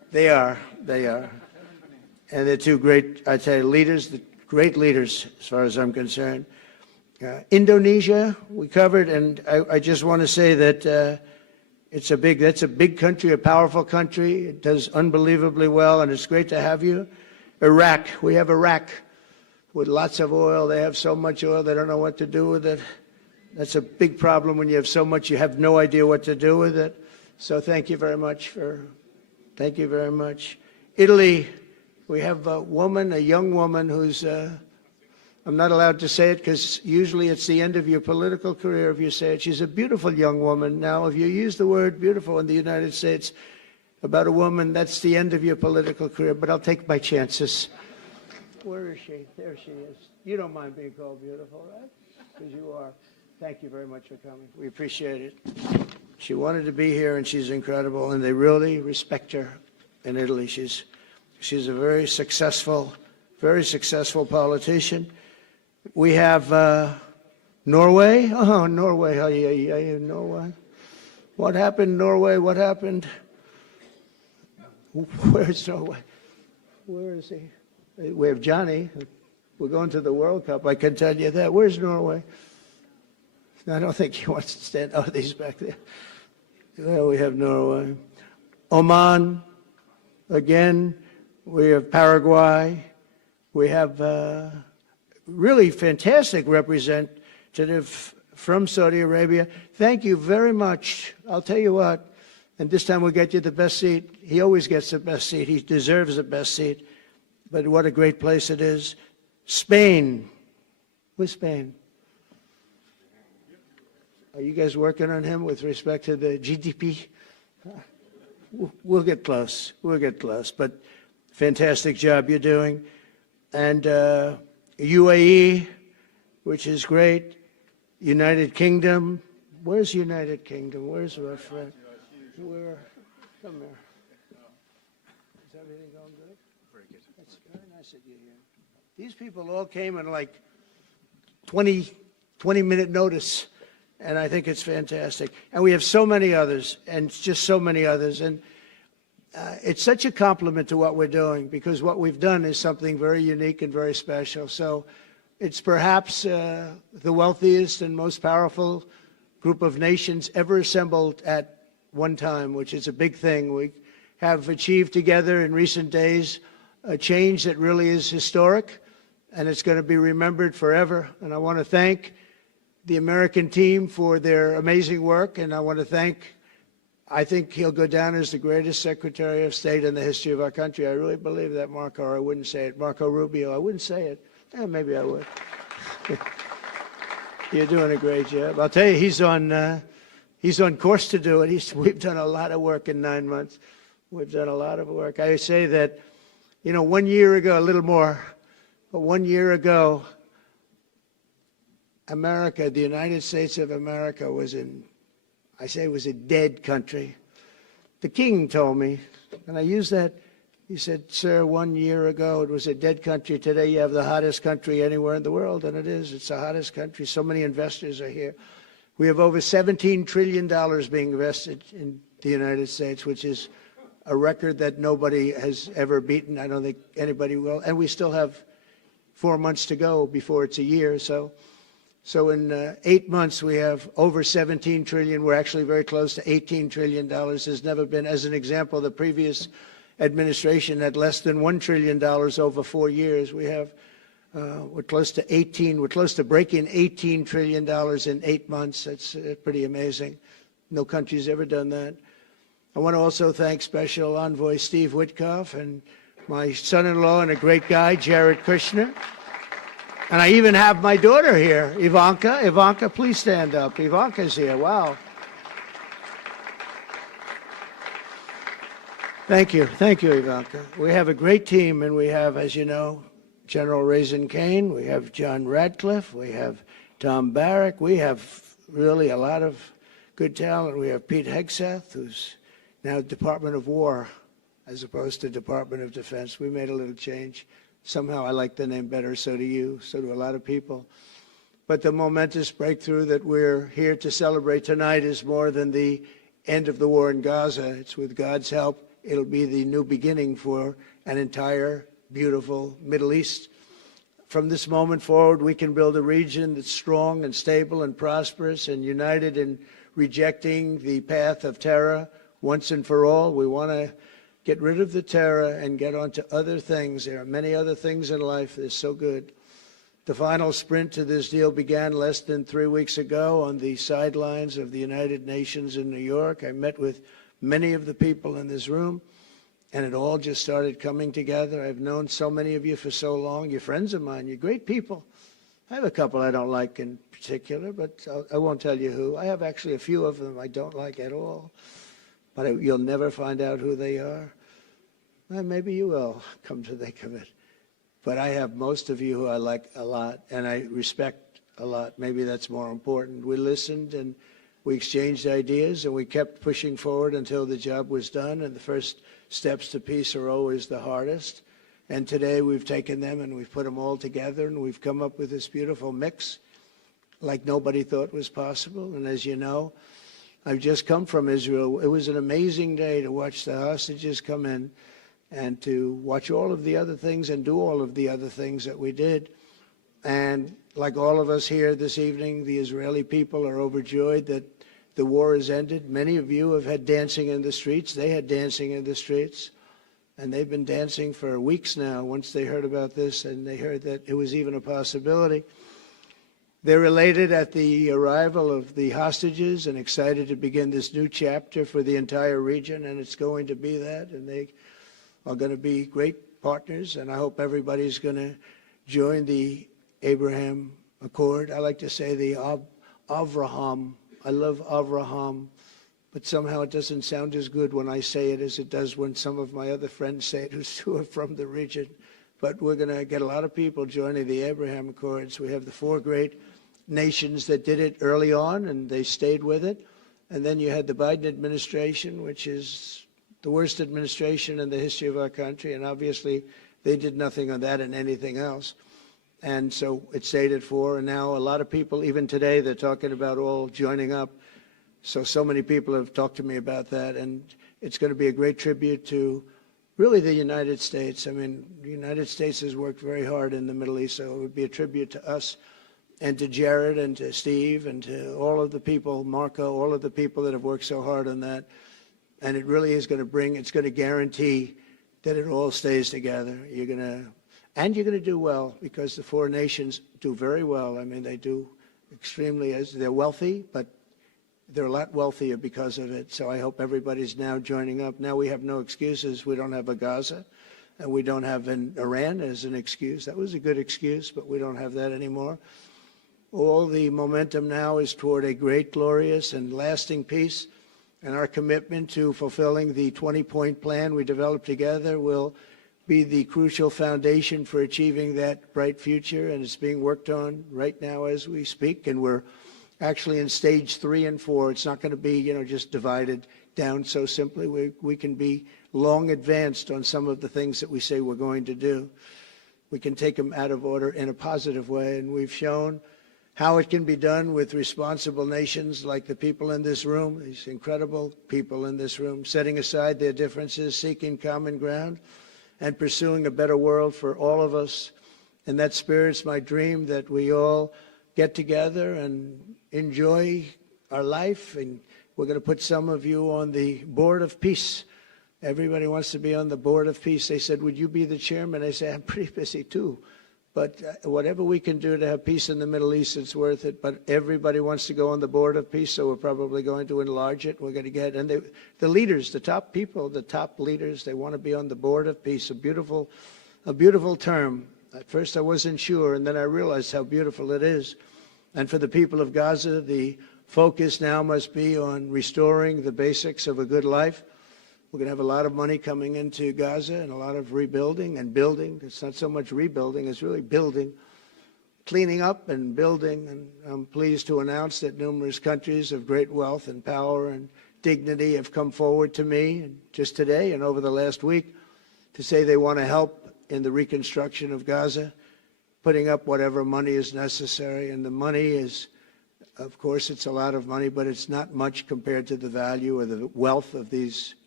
They are. And they're two great, I'd say, leaders, great leaders as far as I'm concerned. Indonesia, we covered, and I just want to say that that's a big country, a powerful country. It does unbelievably well, and it's great to have you. Iraq, we have Iraq with lots of oil. They have so much oil, they don't know what to do with it. That's a big problem when you have so much, you have no idea what to do with it. So thank you very much thank you very much. Italy, we have a young woman who's, I'm not allowed to say it because usually it's the end of your political career if you say it. She's a beautiful young woman. Now, if you use the word beautiful in the United States about a woman, that's the end of your political career, but I'll take my chances. Where is she? There she is. You don't mind being called beautiful, right? Because you are. Thank you very much for coming. We appreciate it. She wanted to be here, and she's incredible, and they really respect her in Italy. She's a very successful politician. We have Norway. Oh, Norway. Norway. What happened, Norway? What happened? Where's Norway? Where is he? We have Johnny. We're going to the World Cup. I can tell you that. Where's Norway? I don't think he wants to stand. Oh, he's back there. Well, we have Norway. Oman. Again, we have Paraguay. We have really fantastic representative from Saudi Arabia. Thank you very much. I'll tell you what, and this time we'll get you the best seat. He always gets the best seat. He deserves the best seat. But what a great place it is. Spain. Where's Spain? Are you guys working on him with respect to the GDP? We'll get close. We'll get close. But fantastic job you're doing. And UAE, which is great. United Kingdom. Where's United Kingdom? Where's our friend? Where? Come here. Is everything going good? Very good. That's very nice of you here. These people all came in like 20-minute notice. And I think it's fantastic. And we have so many others, and just so many others. And it's such a compliment to what we're doing, because what we've done is something very unique and very special. So it's perhaps the wealthiest and most powerful group of nations ever assembled at one time, which is a big thing. We have achieved together in recent days a change that really is historic, and it's going to be remembered forever. And I want to thank the American team for their amazing work, and I want to thank, I think he'll go down as the greatest Secretary of State in the history of our country. I really believe that, Marco, or I wouldn't say it. Marco Rubio, I wouldn't say it. Maybe I would. You're doing a great job. I'll tell you, he's on course to do it. We've done a lot of work in 9 months. We've done a lot of work. I say that, 1 year ago, a little more, but 1 year ago, America, the United States of America was a dead country. The king told me, and I use that, he said, sir, 1 year ago it was a dead country. Today you have the hottest country anywhere in the world, and it is. It's the hottest country. So many investors are here. We have over $17 trillion being invested in the United States, which is a record that nobody has ever beaten. I don't think anybody will. And we still have 4 months to go before it's a year. So in 8 months, we have over $17 trillion. We're actually very close to $18 trillion. There's never been, as an example, the previous administration had less than $1 trillion over 4 years. We have, we're close to breaking $18 trillion in 8 months. That's pretty amazing. No country's ever done that. I want to also thank Special Envoy Steve Witkoff and my son-in-law and a great guy, Jared Kushner. And I even have my daughter here, Ivanka. Ivanka, please stand up. Ivanka's here. Wow. Thank you. Thank you, Ivanka. We have a great team, and we have, as you know, General Raisin Kane. We have John Radcliffe. We have Tom Barrack. We have really a lot of good talent. We have Pete Hegseth, who's now Department of War as opposed to Department of Defense. We made a little change. Somehow I like the name better, so do you, so do a lot of people. But the momentous breakthrough that we're here to celebrate tonight is more than the end of the war in Gaza. It's with God's help it'll be the new beginning for an entire beautiful Middle East. From this moment forward, we can build a region that's strong and stable and prosperous and united in rejecting the path of terror once and for all. We want to get rid of the terror and get on to other things. There are many other things in life that are so good. The final sprint to this deal began less than 3 weeks ago on the sidelines of the United Nations in New York. I met with many of the people in this room, and it all just started coming together. I've known so many of you for so long. You're friends of mine. You're great people. I have a couple I don't like in particular, but I won't tell you who. I have actually a few of them I don't like at all, but you'll never find out who they are. Well, maybe you will, come to think of it. But I have most of you who I like a lot and I respect a lot. Maybe that's more important. We listened and we exchanged ideas and we kept pushing forward until the job was done. And the first steps to peace are always the hardest. And today we've taken them and we've put them all together and we've come up with this beautiful mix like nobody thought was possible. And as you know, I've just come from Israel. It was an amazing day to watch the hostages come in and to watch all of the other things and do all of the other things that we did. And like all of us here this evening, the Israeli people are overjoyed that the war has ended. Many of you have had dancing in the streets. They had dancing in the streets. And they've been dancing for weeks now once they heard about this and they heard that it was even a possibility. They're elated at the arrival of the hostages and excited to begin this new chapter for the entire region, and it's going to be that. And they are going to be great partners, and I hope everybody's going to join the Abraham Accord. I like to say the Avraham. I love Avraham, but somehow it doesn't sound as good when I say it as it does when some of my other friends say it who are from the region. But we're going to get a lot of people joining the Abraham Accords. We have the 4 great nations that did it early on, and they stayed with it. And then you had the Biden administration, which is the worst administration in the history of our country, and obviously they did nothing on that and anything else. And so it stayed at 4, and now a lot of people, even today, they're talking about all joining up. So many people have talked to me about that, and it's going to be a great tribute to really the United States. I mean, the United States has worked very hard in the Middle East, so it would be a tribute to us and to Jared and to Steve and to all of the people, Marco, all of the people that have worked so hard on that. And it really is going to it's going to guarantee that it all stays together. You're going to do well because the 4 nations do very well. I mean, they do extremely, they're wealthy, but they're a lot wealthier because of it. So I hope everybody's now joining up. Now we have no excuses. We don't have a Gaza, and we don't have an Iran as an excuse. That was a good excuse, but we don't have that anymore. All the momentum now is toward a great, glorious, and lasting peace. And our commitment to fulfilling the 20-point plan we developed together will be the crucial foundation for achieving that bright future. And it's being worked on right now as we speak. And we're actually in stage 3 and 4. It's not going to be, just divided down so simply. We can be long advanced on some of the things that we say we're going to do. We can take them out of order in a positive way. And we've shown how it can be done with responsible nations like the people in this room, these incredible people in this room, setting aside their differences, seeking common ground, and pursuing a better world for all of us. In that spirit, it's my dream that we all get together and enjoy our life. And we're going to put some of you on the Board of Peace. Everybody wants to be on the Board of Peace. They said, would you be the chairman? I say, I'm pretty busy too. But whatever we can do to have peace in the Middle East, it's worth it. But everybody wants to go on the Board of Peace, so we're probably going to enlarge it. We're going to get, and the leaders, the top people, the top leaders, they want to be on the Board of Peace. A beautiful term. At first I wasn't sure, and then I realized how beautiful it is. And for the people of Gaza, the focus now must be on restoring the basics of a good life. We're going to have a lot of money coming into Gaza and a lot of rebuilding and building. It's not so much rebuilding, it's really building, cleaning up and building. And I'm pleased to announce that numerous countries of great wealth and power and dignity have come forward to me just today and over the last week to say they want to help in the reconstruction of Gaza, putting up whatever money is necessary. And the money is, of course, it's a lot of money, but it's not much compared to the value or the wealth of these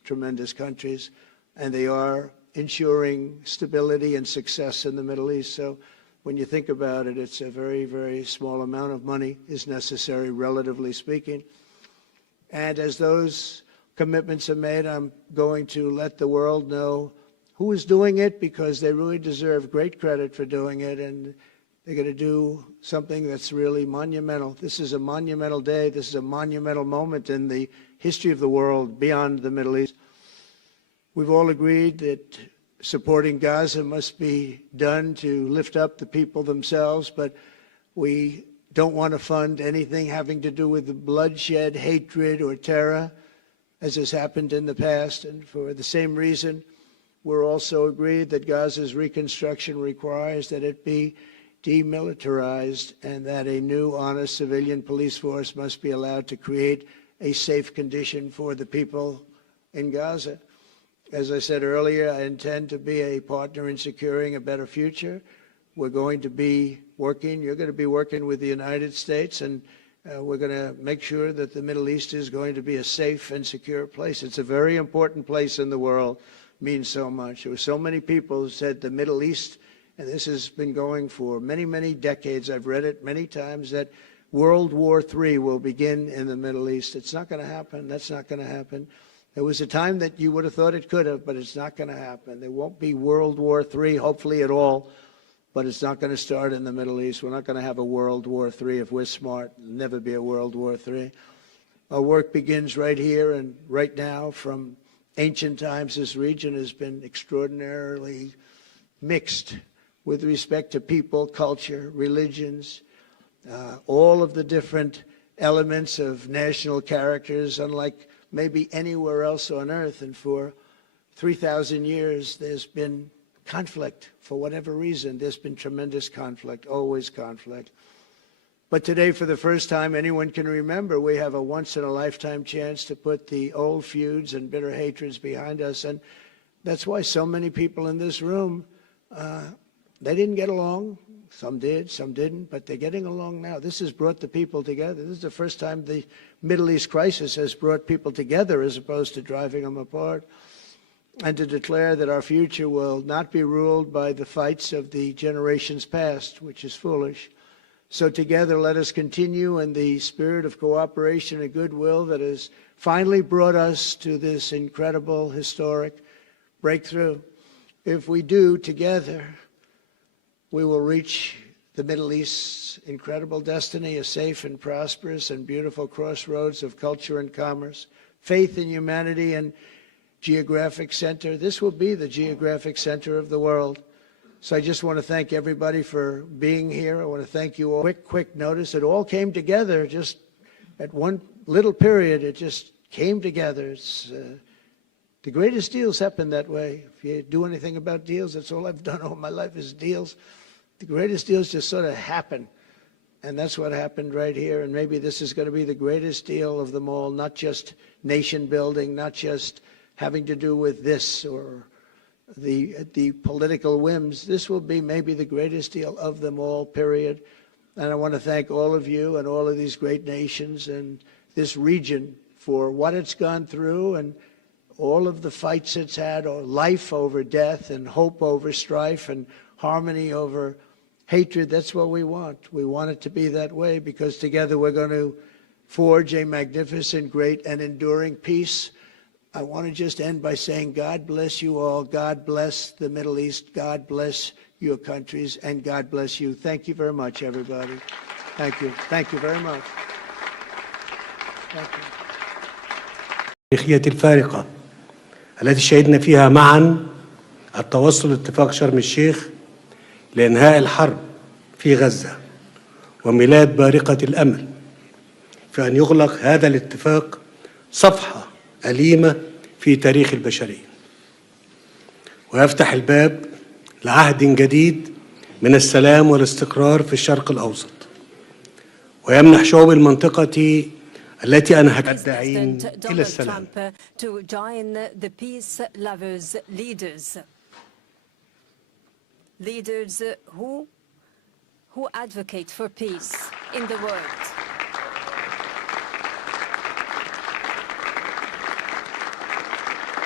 tremendous countries, and they are ensuring stability and success in the Middle East. So when you think about it, it's a very, very small amount of money is necessary, relatively speaking. And as those commitments are made, I'm going to let the world know who is doing it, because they really deserve great credit for doing it, and they're going to do something that's really monumental. This is a monumental day. This is a monumental moment in the history of the world beyond the Middle East. We've all agreed that supporting Gaza must be done to lift up the people themselves, but we don't want to fund anything having to do with bloodshed, hatred, or terror, as has happened in the past. And for the same reason, we're also agreed that Gaza's reconstruction requires that it be demilitarized and that a new, honest civilian police force must be allowed to create a safe condition for the people in Gaza. As I said earlier, I intend to be a partner in securing a better future. We're going to be working, you're going to be working with the United States, and we're going to make sure that the Middle East is going to be a safe and secure place. It's a very important place in the world, means so much. There were so many people who said the Middle East, and this has been going for many, many decades, I've read it many times, that World War III will begin in the Middle East. It's not going to happen. That's not going to happen. There was a time that you would have thought it could have, but it's not going to happen. There won't be World War III, hopefully at all, but it's not going to start in the Middle East. We're not going to have a World War III if we're smart. There'll never be a World War III. Our work begins right here and right now. From ancient times, this region has been extraordinarily mixed with respect to people, culture, religions, all of the different elements of national characters, unlike maybe anywhere else on earth. And for 3,000 years, there's been conflict. For whatever reason, there's been tremendous conflict, always conflict. But today, for the first time anyone can remember, we have a once-in-a-lifetime chance to put the old feuds and bitter hatreds behind us. And that's why so many people in this room, they didn't get along. Some did, some didn't, but they're getting along now. This has brought the people together. This is the first time the Middle East crisis has brought people together as opposed to driving them apart. And to declare that our future will not be ruled by the fights of the generations past, which is foolish. So together, let us continue in the spirit of cooperation and goodwill that has finally brought us to this incredible, historic breakthrough. If we do, together, we will reach the Middle East's incredible destiny, a safe and prosperous and beautiful crossroads of culture and commerce, faith in humanity and geographic center. This will be the geographic center of the world. So I just want to thank everybody for being here. I want to thank you all. Quick notice, it all came together just at one little period. It just came together. It's the greatest deals happen that way. If you do anything about deals, that's all I've done all my life is deals. The greatest deals just sort of happen. And that's what happened right here. And maybe this is going to be the greatest deal of them all, not just nation building, not just having to do with this or the political whims. This will be maybe the greatest deal of them all, period. And I want to thank all of you and all of these great nations and this region for what it's gone through and all of the fights it's had, or life over death and hope over strife and harmony over hatred. That's what we want. We want it to be that way, because together we're going to forge a magnificent, great, and enduring peace. I want to just end by saying, God bless you all. God bless the Middle East. God bless your countries, and God bless you. Thank you very much, everybody. Thank you. Thank you very much. Thank you. التاريخية الفارقة التي شهدنا فيها معا التوصل لاتفاق شرم الشيخ لإنهاء الحرب في غزة وميلاد بارقة الأمل في أن يغلق هذا الاتفاق صفحة أليمة في تاريخ البشرية، ويفتح الباب لعهد جديد من السلام والاستقرار في الشرق الأوسط، ويمنح شعوب المنطقة التي أنهت الداعين إلى السلام. To join the peace lovers, leaders who advocate for peace in the world.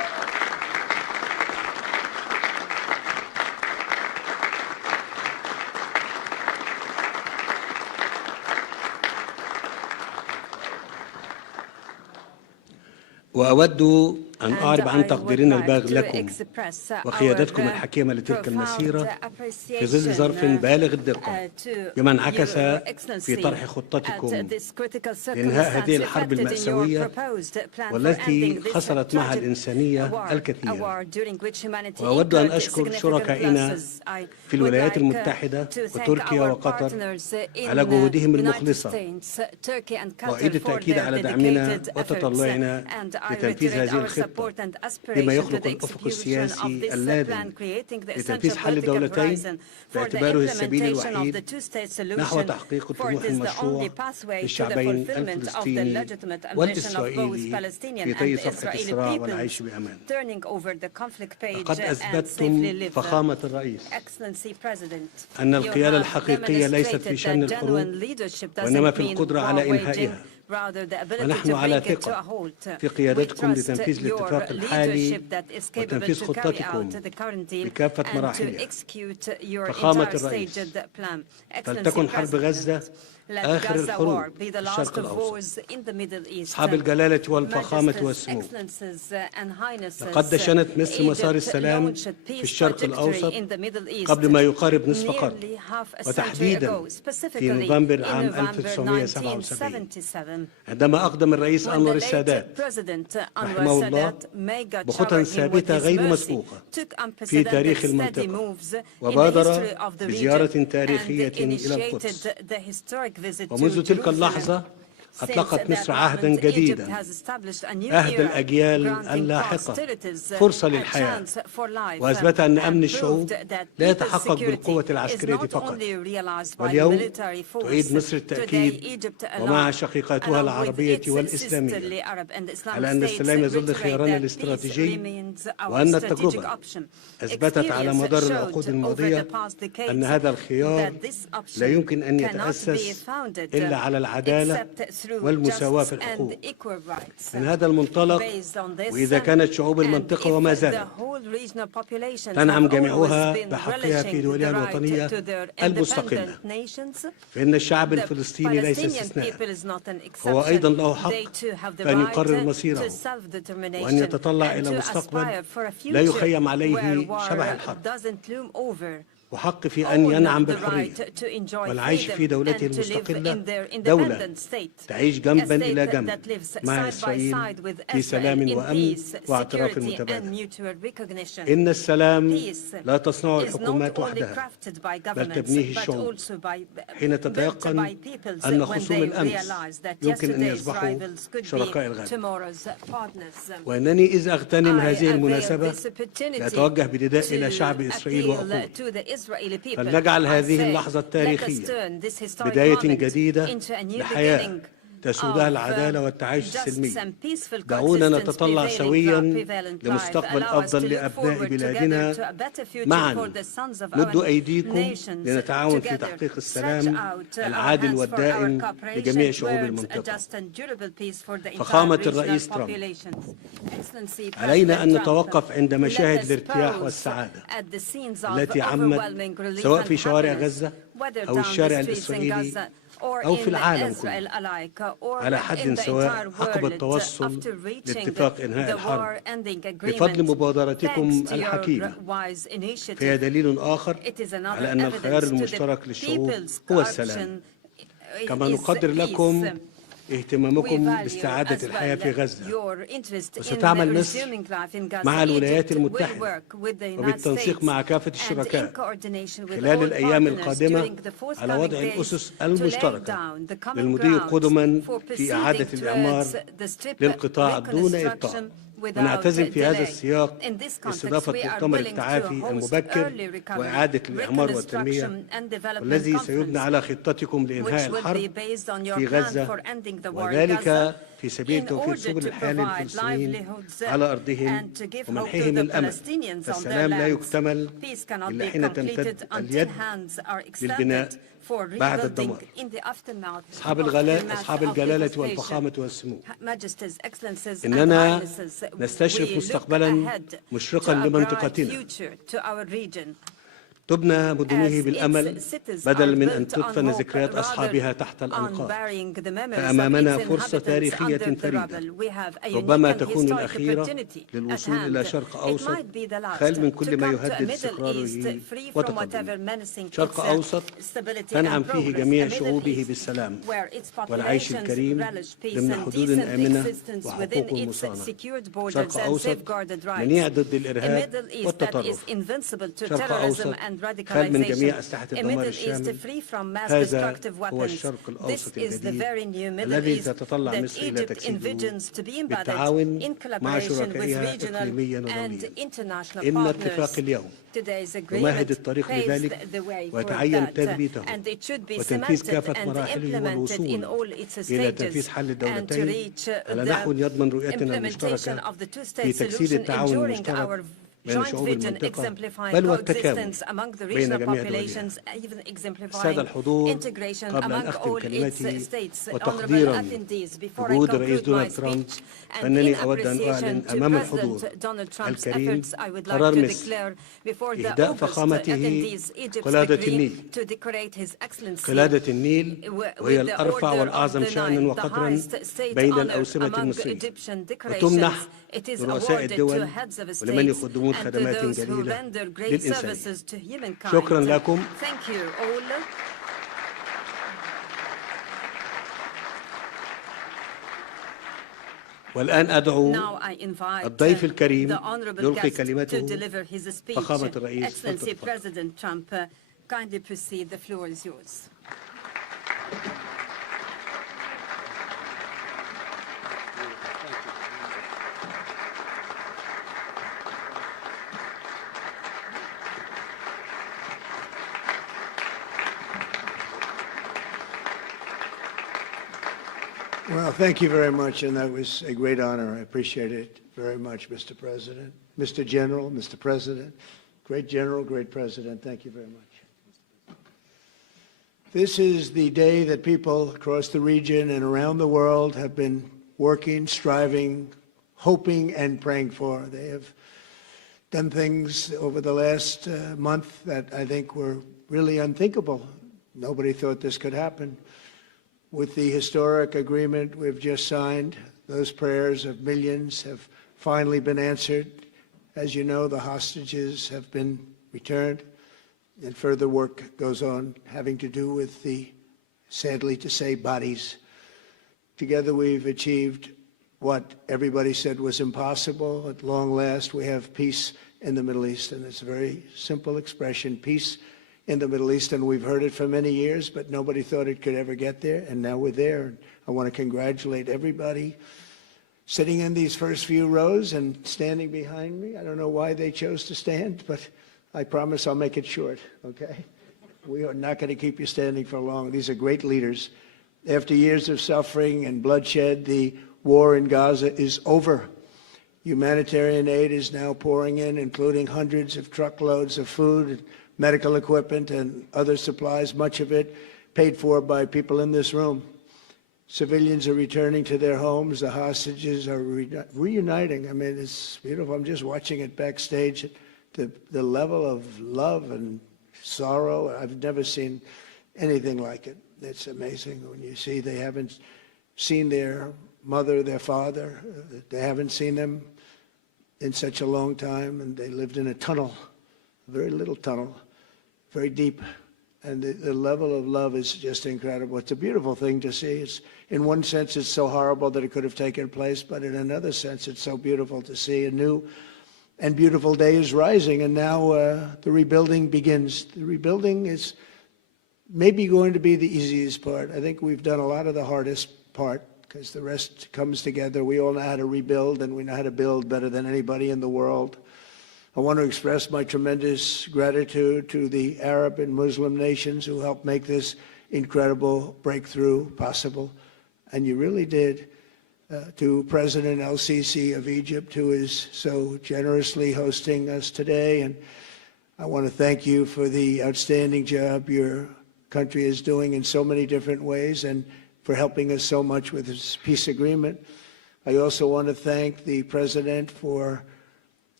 وأود أن أعرب عن تقديرنا البالغ لكم وقيادتكم الحكيمة لتلك المسيرة في ظل ظرف بالغ الدقة، بما انعكس في طرح خطتكم لإنهاء هذه الحرب المأساوية والتي خسرت معها الإنسانية الكثير. وأود أن أشكر شركائنا في الولايات المتحدة وتركيا وقطر على جهودهم المخلصة، وأعيد التأكيد على دعمنا وتطلعنا لتنفيذ هذه الخطة بما يخلق الأفق السياسي اللازم لتنفيذ حل دولتين باعتباره السبيل الوحيد نحو تحقيق الطموح المشروع للشعبين الفلسطيني والإسرائيلي في طي صفحة الصراع والعيش بأمان. لقد أثبتتم فخامة الرئيس أن القيادة الحقيقية ليست في شن الحروب وإنما في القدرة على إنهائها، ونحن على ثقة في قيادتكم لتنفيذ الاتفاق الحالي وتنفيذ خطتكم بكافة مراحلها. فخامة الرئيس، فلتكن حرب غزة آخر الحروب في الشرق الأوسط. أصحاب الجلالة والفخامة والسمو، لقد دشنت مصر مسار السلام في الشرق الأوسط قبل ما يقارب نصف قرن، وتحديدا في نوفمبر عام 1977 عندما أقدم الرئيس أنور السادات رحمه الله بخطى ثابتة غير مسبوقة في تاريخ المنطقة، وبادر بزيارة تاريخية إلى القدس. ومنذ تلك اللحظة أطلقت مصر عهدا جديدا، عهد الأجيال اللاحقة، فرصة للحياة، وأثبت أن أمن الشعوب لا يتحقق بالقوة العسكرية فقط. واليوم تعيد مصر التأكيد ومع شقيقاتها العربية والإسلامية على أن السلام يظل خيارنا الاستراتيجي، وأن التجربة أثبتت على مدار العقود الماضية أن هذا الخيار لا يمكن أن يتأسس إلا على العدالة والمساواة في الحقوق. من هذا المنطلق، وإذا كانت شعوب المنطقة وما زالت تنعم جميعها بحقها في دولها الوطنية المستقلة، فإن الشعب الفلسطيني ليس استثناء، هو أيضا له حق أن يقرر مصيره وأن يتطلع إلى مستقبل لا يخيم عليه شبح الحرب، وحق في أن ينعم بالحرية والعيش في دولته المستقلة، دولة تعيش جنبا إلى جنب مع إسرائيل في سلام وأمن واعتراف متبادل. إن السلام لا تصنعه الحكومات وحدها، بل تبنيه الشعوب حين تتيقن أن خصوم الأمس يمكن أن يصبحوا شركاء الغد. وأنني إذ أغتنم هذه المناسبة لأتوجه بنداء إلى شعب إسرائيل وأقول: فلنجعل هذه اللحظة التاريخية بداية جديدة لحياة تسودها العدالة والتعايش السلمي. دعونا نتطلع سويا لمستقبل أفضل لأبناء بلادنا. معا مدوا أيديكم لنتعاون في تحقيق السلام العادل والدائم لجميع شعوب المنطقة. فخامة الرئيس ترامب، علينا أن نتوقف عند مشاهد الارتياح والسعادة التي عمت سواء في شوارع غزة أو الشارع الإسرائيلي أو في العالم كله على حد سواء عقب التوصل لاتفاق إنهاء الحرب بفضل مبادرتكم الحكيمة. فهي دليل آخر على أن الخيار المشترك للشعوب هو السلام. كما نقدر لكم اهتمامكم باستعادة الحياة في غزة، وستعمل مصر مع الولايات المتحدة وبالتنسيق مع كافة الشركاء خلال الأيام القادمة على وضع الأسس المشتركة للمضي قدما في إعادة الإعمار للقطاع دون إبطاء. ونعتزم في هذا السياق استضافة مؤتمر التعافي المبكر وإعادة الإعمار والتنمية، والذي سيبنى على خطتكم لإنهاء الحرب في غزة، وذلك في سبيل توفير سبل الحياة للفلسطينيين على أرضهم ومنحهم الأمل. فالسلام لا يكتمل إلا حين تمتد اليد للبناء بعد الدمار. أصحاب الجلالة والفخامة والسمو، إننا نستشرف مستقبلا مشرقا لمنطقتنا، تبنى مدنه as بالأمل its cities بدل are من أن built on تدفن hope ذكريات rather أصحابها تحت on الأنقاض. burying the memories of فأمامنا its فرصة inhabitants تاريخية under the فريدة rubble. We have a ربما unique and تكون historic الأخيرة opportunity at للوصول إلى hand. شرق It أوسط might be the last خال من to كل ما come to a يهدد Middle East استقراره free from وتقدمه. whatever menacing شرق its أوسط stability تنعم and فيه progress. جميع A Middle شعوبه East بالسلام where its والعيش populations الكريم relish peace ضمن and حدود decent آمنة existence within وحقوق its مصانة. secured borders شرق and أوسط safeguarded منيع rights. ضد A الإرهاب Middle East that is والتطرف. invincible to شرق terrorism أوسط and خال من جميع radicalization. أسلحة A الدمار Middle East الشامل. free from mass هذا destructive هو weapons. الشرق This الأوسط is the الجديد very new Middle الذي East تتطلع that مصر إلى Egypt تجسيده envisions to be embedded بالتعاون in مع collaboration with شركائها regional إقليميا and ودوليا. international إن partners. اتفاق اليوم Today's يمهد agreement الطريق paves لذلك the way for ويتعين that, تثبيته and it should be وتنفيذ cemented كافة and مراحله implemented in والوصول all its إلى تنفيذ stages, حل and to الدولتين reach على نحو the يضمن رؤيتنا implementation المشتركة of the في two-state تجسيد solution, التعاون ensuring المشترك our بين joint شعوب vision المنطقة exemplifying بل والتكامل coexistence among the بين regional جميع دولها. populations, even exemplifying السادة الحضور integration قبل أن among أختم all its كلمتي states. Honorable وتقديرا attendees, before I لجهود الرئيس conclude my دونالد ترامب speech, and in فإنني أود أن appreciation أعلن to أمام الحضور President Donald Trump's الكريم efforts, I would like قرار to مصر declare before the إهداء August فخامته attendees Egypt's قلادة decree النيل. to decorate His Excellency قلادة النيل وهي with the الأرفع Order of والأعظم the شأنا Nile, the وقدرا highest state بين honor الأوسمة among المصرية. Egyptian decorations. وتمنح It is لرؤساء awarded to الدول heads of ولمن states يقدمون and to خدمات those who جليلة render great للإنسانية. services to humankind. شكرا لكم. Thank you all. والآن أدعو Now I invite الضيف الكريم the honorable يلقي guest to كلمته deliver his speech. فخامة الرئيس. Excellency فلتتفضل. President Trump, kindly proceed. The floor is yours. Well, thank you very much, and that was a great honor. I appreciate it very much, Mr. President. Mr. General, Mr. President, great General, great President, thank you very much. This is the day that people across the region and around the world have been working, striving, hoping, and praying for. They have done things over the last month that I think were really unthinkable. Nobody thought this could happen. With the historic agreement we've just signed, those prayers of millions have finally been answered. As you know, the hostages have been returned, and further work goes on having to do with the, sadly to say, bodies. Together we've achieved what everybody said was impossible. At long last, we have peace in the Middle East, and it's a very simple expression, peace in the Middle East, and we've heard it for many years, but nobody thought it could ever get there, and now we're there. And I want to congratulate everybody sitting in these first few rows and standing behind me. I don't know why they chose to stand, but I promise I'll make it short, okay? We are not going to keep you standing for long. These are great leaders. After years of suffering and bloodshed, the war in Gaza is over. Humanitarian aid is now pouring in, including hundreds of truckloads of food, medical equipment, and other supplies, much of it paid for by people in this room. Civilians are returning to their homes. The hostages are reuniting. I mean, it's beautiful. I'm just watching it backstage. The level of love and sorrow, I've never seen anything like it. It's amazing when you see they haven't seen their mother, their father. They haven't seen them in such a long time, and they lived in a tunnel, a very little tunnel, very deep, and the level of love is just incredible. It's a beautiful thing to see. It's, in one sense, it's so horrible that it could have taken place, but in another sense, it's so beautiful to see. A new and beautiful day is rising, and now the rebuilding begins. The rebuilding is maybe going to be the easiest part. I think we've done a lot of the hardest part, because the rest comes together. We all know how to rebuild, and we know how to build better than anybody in the world. I want to express my tremendous gratitude to the Arab and Muslim nations who helped make this incredible breakthrough possible. And you really did. To President El-Sisi of Egypt, who is so generously hosting us today. And I want to thank you for the outstanding job your country is doing in so many different ways, and for helping us so much with this peace agreement. I also want to thank the President for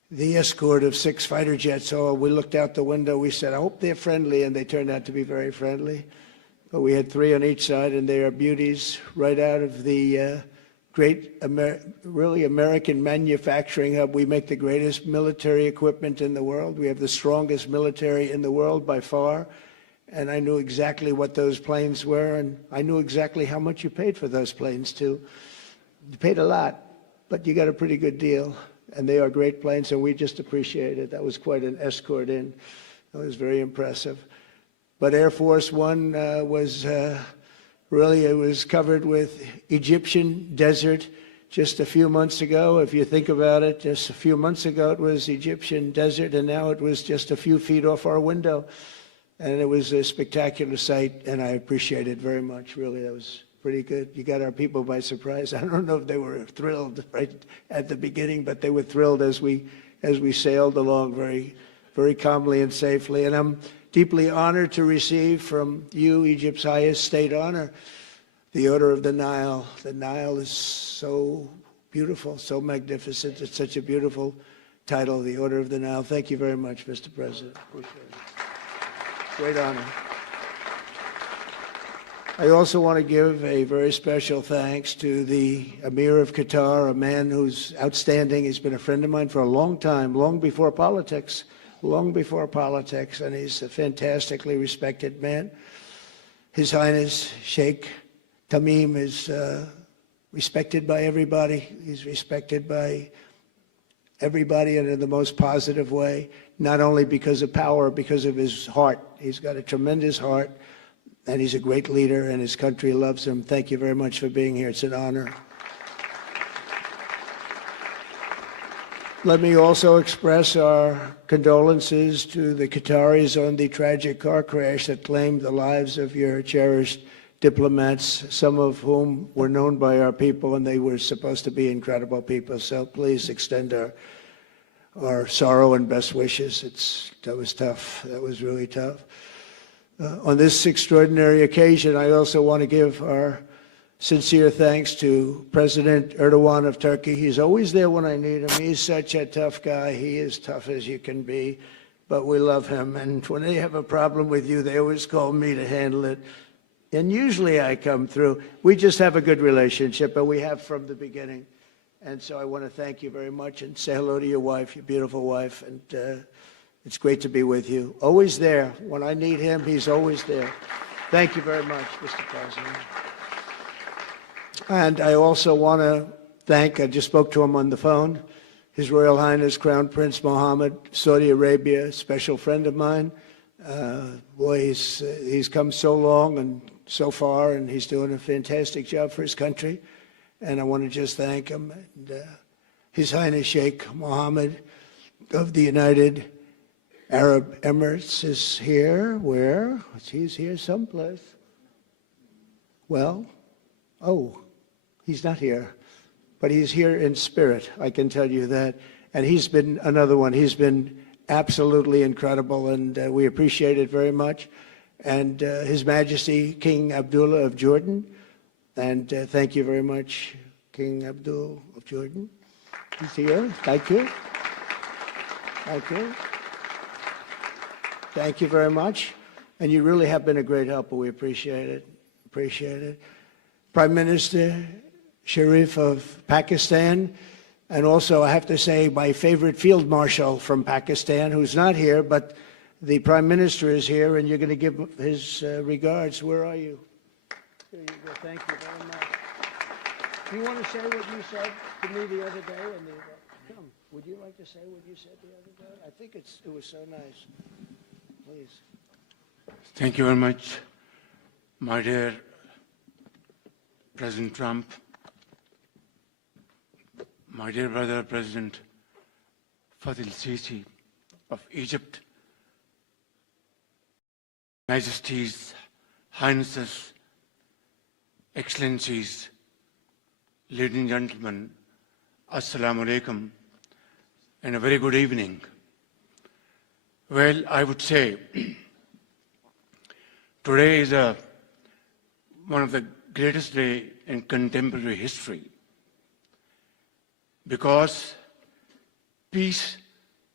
the escort of 6 fighter jets. Oh, we looked out the window, we said, I hope they're friendly, and they turned out to be very friendly. But we had 3 on each side, and they are beauties right out of the great, really American manufacturing hub. We make the greatest military equipment in the world. We have the strongest military in the world by far. And I knew exactly what those planes were, and I knew exactly how much you paid for those planes, too. You paid a lot, but you got a pretty good deal. And they are great planes, and we just appreciate it. That was quite an escort in. That was very impressive. But Air Force One was really, it was covered with Egyptian desert just a few months ago. If you think about it, just a few months ago it was Egyptian desert, and now it was just a few feet off our window. And it was a spectacular sight, and I appreciate it very much. Really, that was pretty good. You got our people by surprise. I don't know if they were thrilled right at the beginning, but they were thrilled as we sailed along very, very calmly and safely. And I'm deeply honored to receive from you, Egypt's highest state honor, the Order of the Nile. The Nile is so beautiful, so magnificent. It's such a beautiful title, the Order of the Nile. Thank you very much, Mr. President. Appreciate it. Great honor. I also want to give a very special thanks to the Emir of Qatar, a man who's outstanding. He's been a friend of mine for a long time, long before politics, and he's a fantastically respected man. His Highness Sheikh Tamim is respected by everybody. He's respected by everybody and in the most positive way, not only because of power, because of his heart. He's got a tremendous heart. And he's a great leader, and his country loves him. Thank you very much for being here. It's an honor. Let me also express our condolences to the Qataris on the tragic car crash that claimed the lives of your cherished diplomats, some of whom were known by our people, and they were supposed to be incredible people. So please extend our sorrow and best wishes. That was tough. That was really tough. On this extraordinary occasion, I also want to give our sincere thanks to President Erdogan of Turkey. He's always there when I need him. He's such a tough guy. He is tough as you can be, but we love him. And when they have a problem with you, they always call me to handle it. And usually I come through. We just have a good relationship, and we have from the beginning. And so I want to thank you very much and say hello to your wife, your beautiful wife. And it's great to be with you. Always there. When I need him, he's always there. Thank you very much, Mr. President. And I also want to thank, I just spoke to him on the phone, His Royal Highness Crown Prince Mohammed, Saudi Arabia, a special friend of mine. Boy, he's come so long and so far, and he's doing a fantastic job for his country. And I want to just thank him. And, His Highness Sheikh Mohammed of the United Arab Emirates is here. Where? He's here someplace. Well, oh, he's not here, but he's here in spirit, I can tell you that. And he's been another one. He's been absolutely incredible, and we appreciate it very much. And His Majesty King Abdullah of Jordan, and thank you very much, King Abdul of Jordan. He's here. Thank you. Thank you. Thank you very much. And you really have been a great helper. We appreciate it. Appreciate it. Prime Minister Sharif of Pakistan, and also I have to say my favorite Field Marshal from Pakistan, who's not here, but the Prime Minister is here, and you're going to give his regards. Where are you? Here you go. Thank you very much. Do you want to say what you said to me the other day? Come. Would you like to say what you said the other day? I think it was so nice. Please. Thank you very much, my dear President Trump, my dear brother President al-Sisi of Egypt, Majesties, Highnesses, Excellencies, ladies and gentlemen, Assalamu alaikum, and a very good evening. Well, I would say today is one of the greatest days in contemporary history, because peace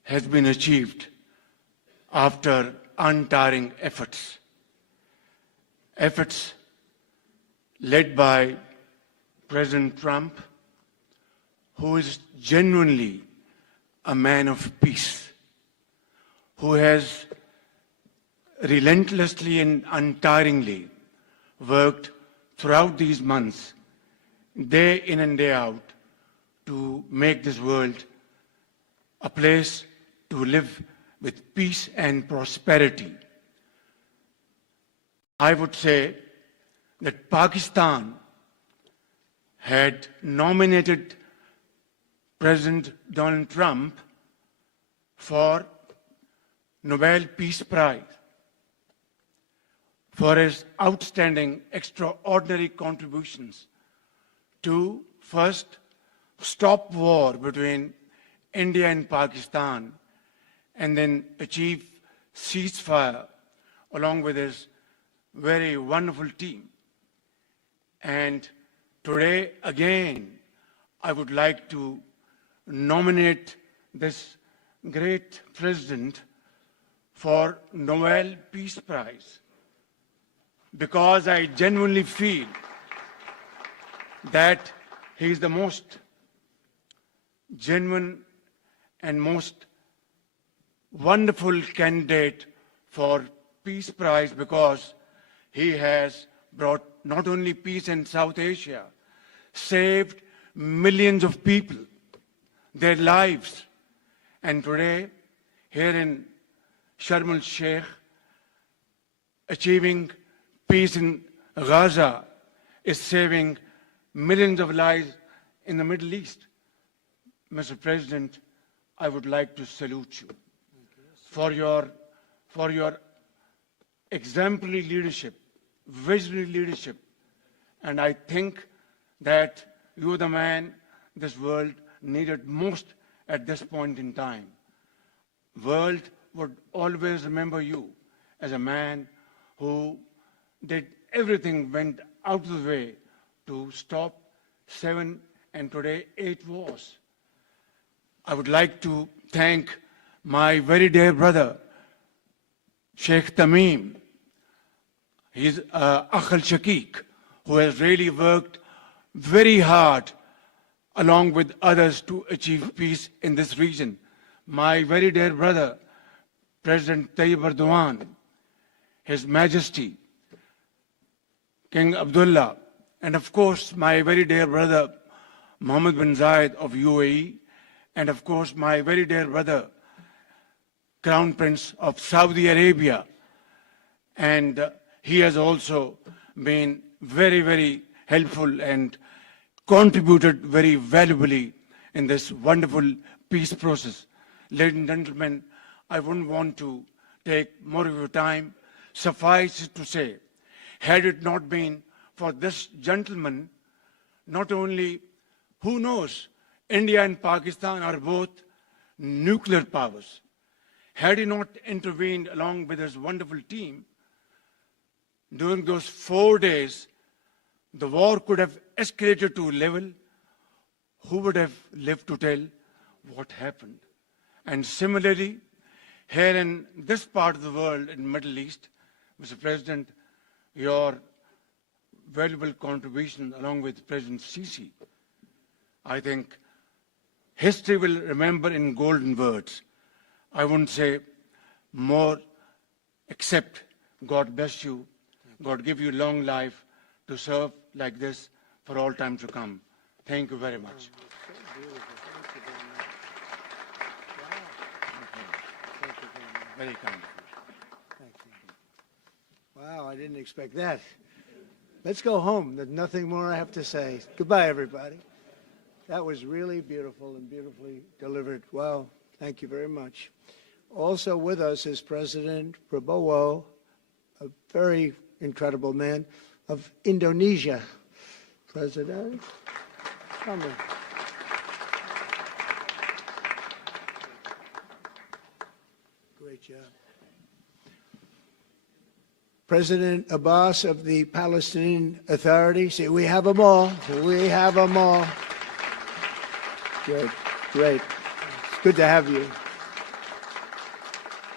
has been achieved after untiring efforts. Efforts led by President Trump, who is genuinely a man of peace, who has relentlessly and untiringly worked throughout these months, day in and day out, to make this world a place to live with peace and prosperity. I would say that Pakistan had nominated President Donald Trump for Nobel Peace Prize for his outstanding, extraordinary contributions to first stop war between India and Pakistan and then achieve ceasefire along with his very wonderful team. And today, again, I would like to nominate this great president for Nobel Peace Prize, because I genuinely feel that he is the most genuine and most wonderful candidate for Peace Prize, because he has brought not only peace in South Asia, saved millions of people, their lives. And today, here in Sharm El-Sheikh, achieving peace in Gaza is saving millions of lives in the Middle East. Mr. President, I would like to salute you for your exemplary leadership, visionary leadership. And I think that you are the man this world needed most at this point in time. World would always remember you as a man who did everything, went out of the way to stop 7 and today 8 wars. I would like to thank my very dear brother, Sheikh Tamim. He's al-Sheikh, who has really worked very hard along with others to achieve peace in this region. My very dear brother, President Tayyip Erdogan, His Majesty, King Abdullah, and of course my very dear brother, Mohammed bin Zayed of UAE, and of course my very dear brother, Crown Prince of Saudi Arabia. And he has also been very, very helpful and contributed very valuably in this wonderful peace process. Ladies and gentlemen, I wouldn't want to take more of your time. Suffice it to say, had it not been for this gentleman, not only, who knows, India and Pakistan are both nuclear powers. Had he not intervened along with his wonderful team, during those 4 days, the war could have escalated to a level. Who would have lived to tell what happened? And similarly, here in this part of the world, in the Middle East, Mr. President, your valuable contribution along with President Sisi, I think history will remember in golden words. I wouldn't say more, except God bless you, God give you long life to serve like this for all time to come. Thank you very much. Very kind. Thank you. Wow, I didn't expect that. Let's go home. There's nothing more I have to say. Goodbye, everybody. That was really beautiful and beautifully delivered. Wow, thank you very much. Also with us is President Prabowo, a very incredible man, of Indonesia. President, come in. Great job. President Abbas of the Palestinian Authority. See, we have them all. We have them all. Good, great. It's good to have you.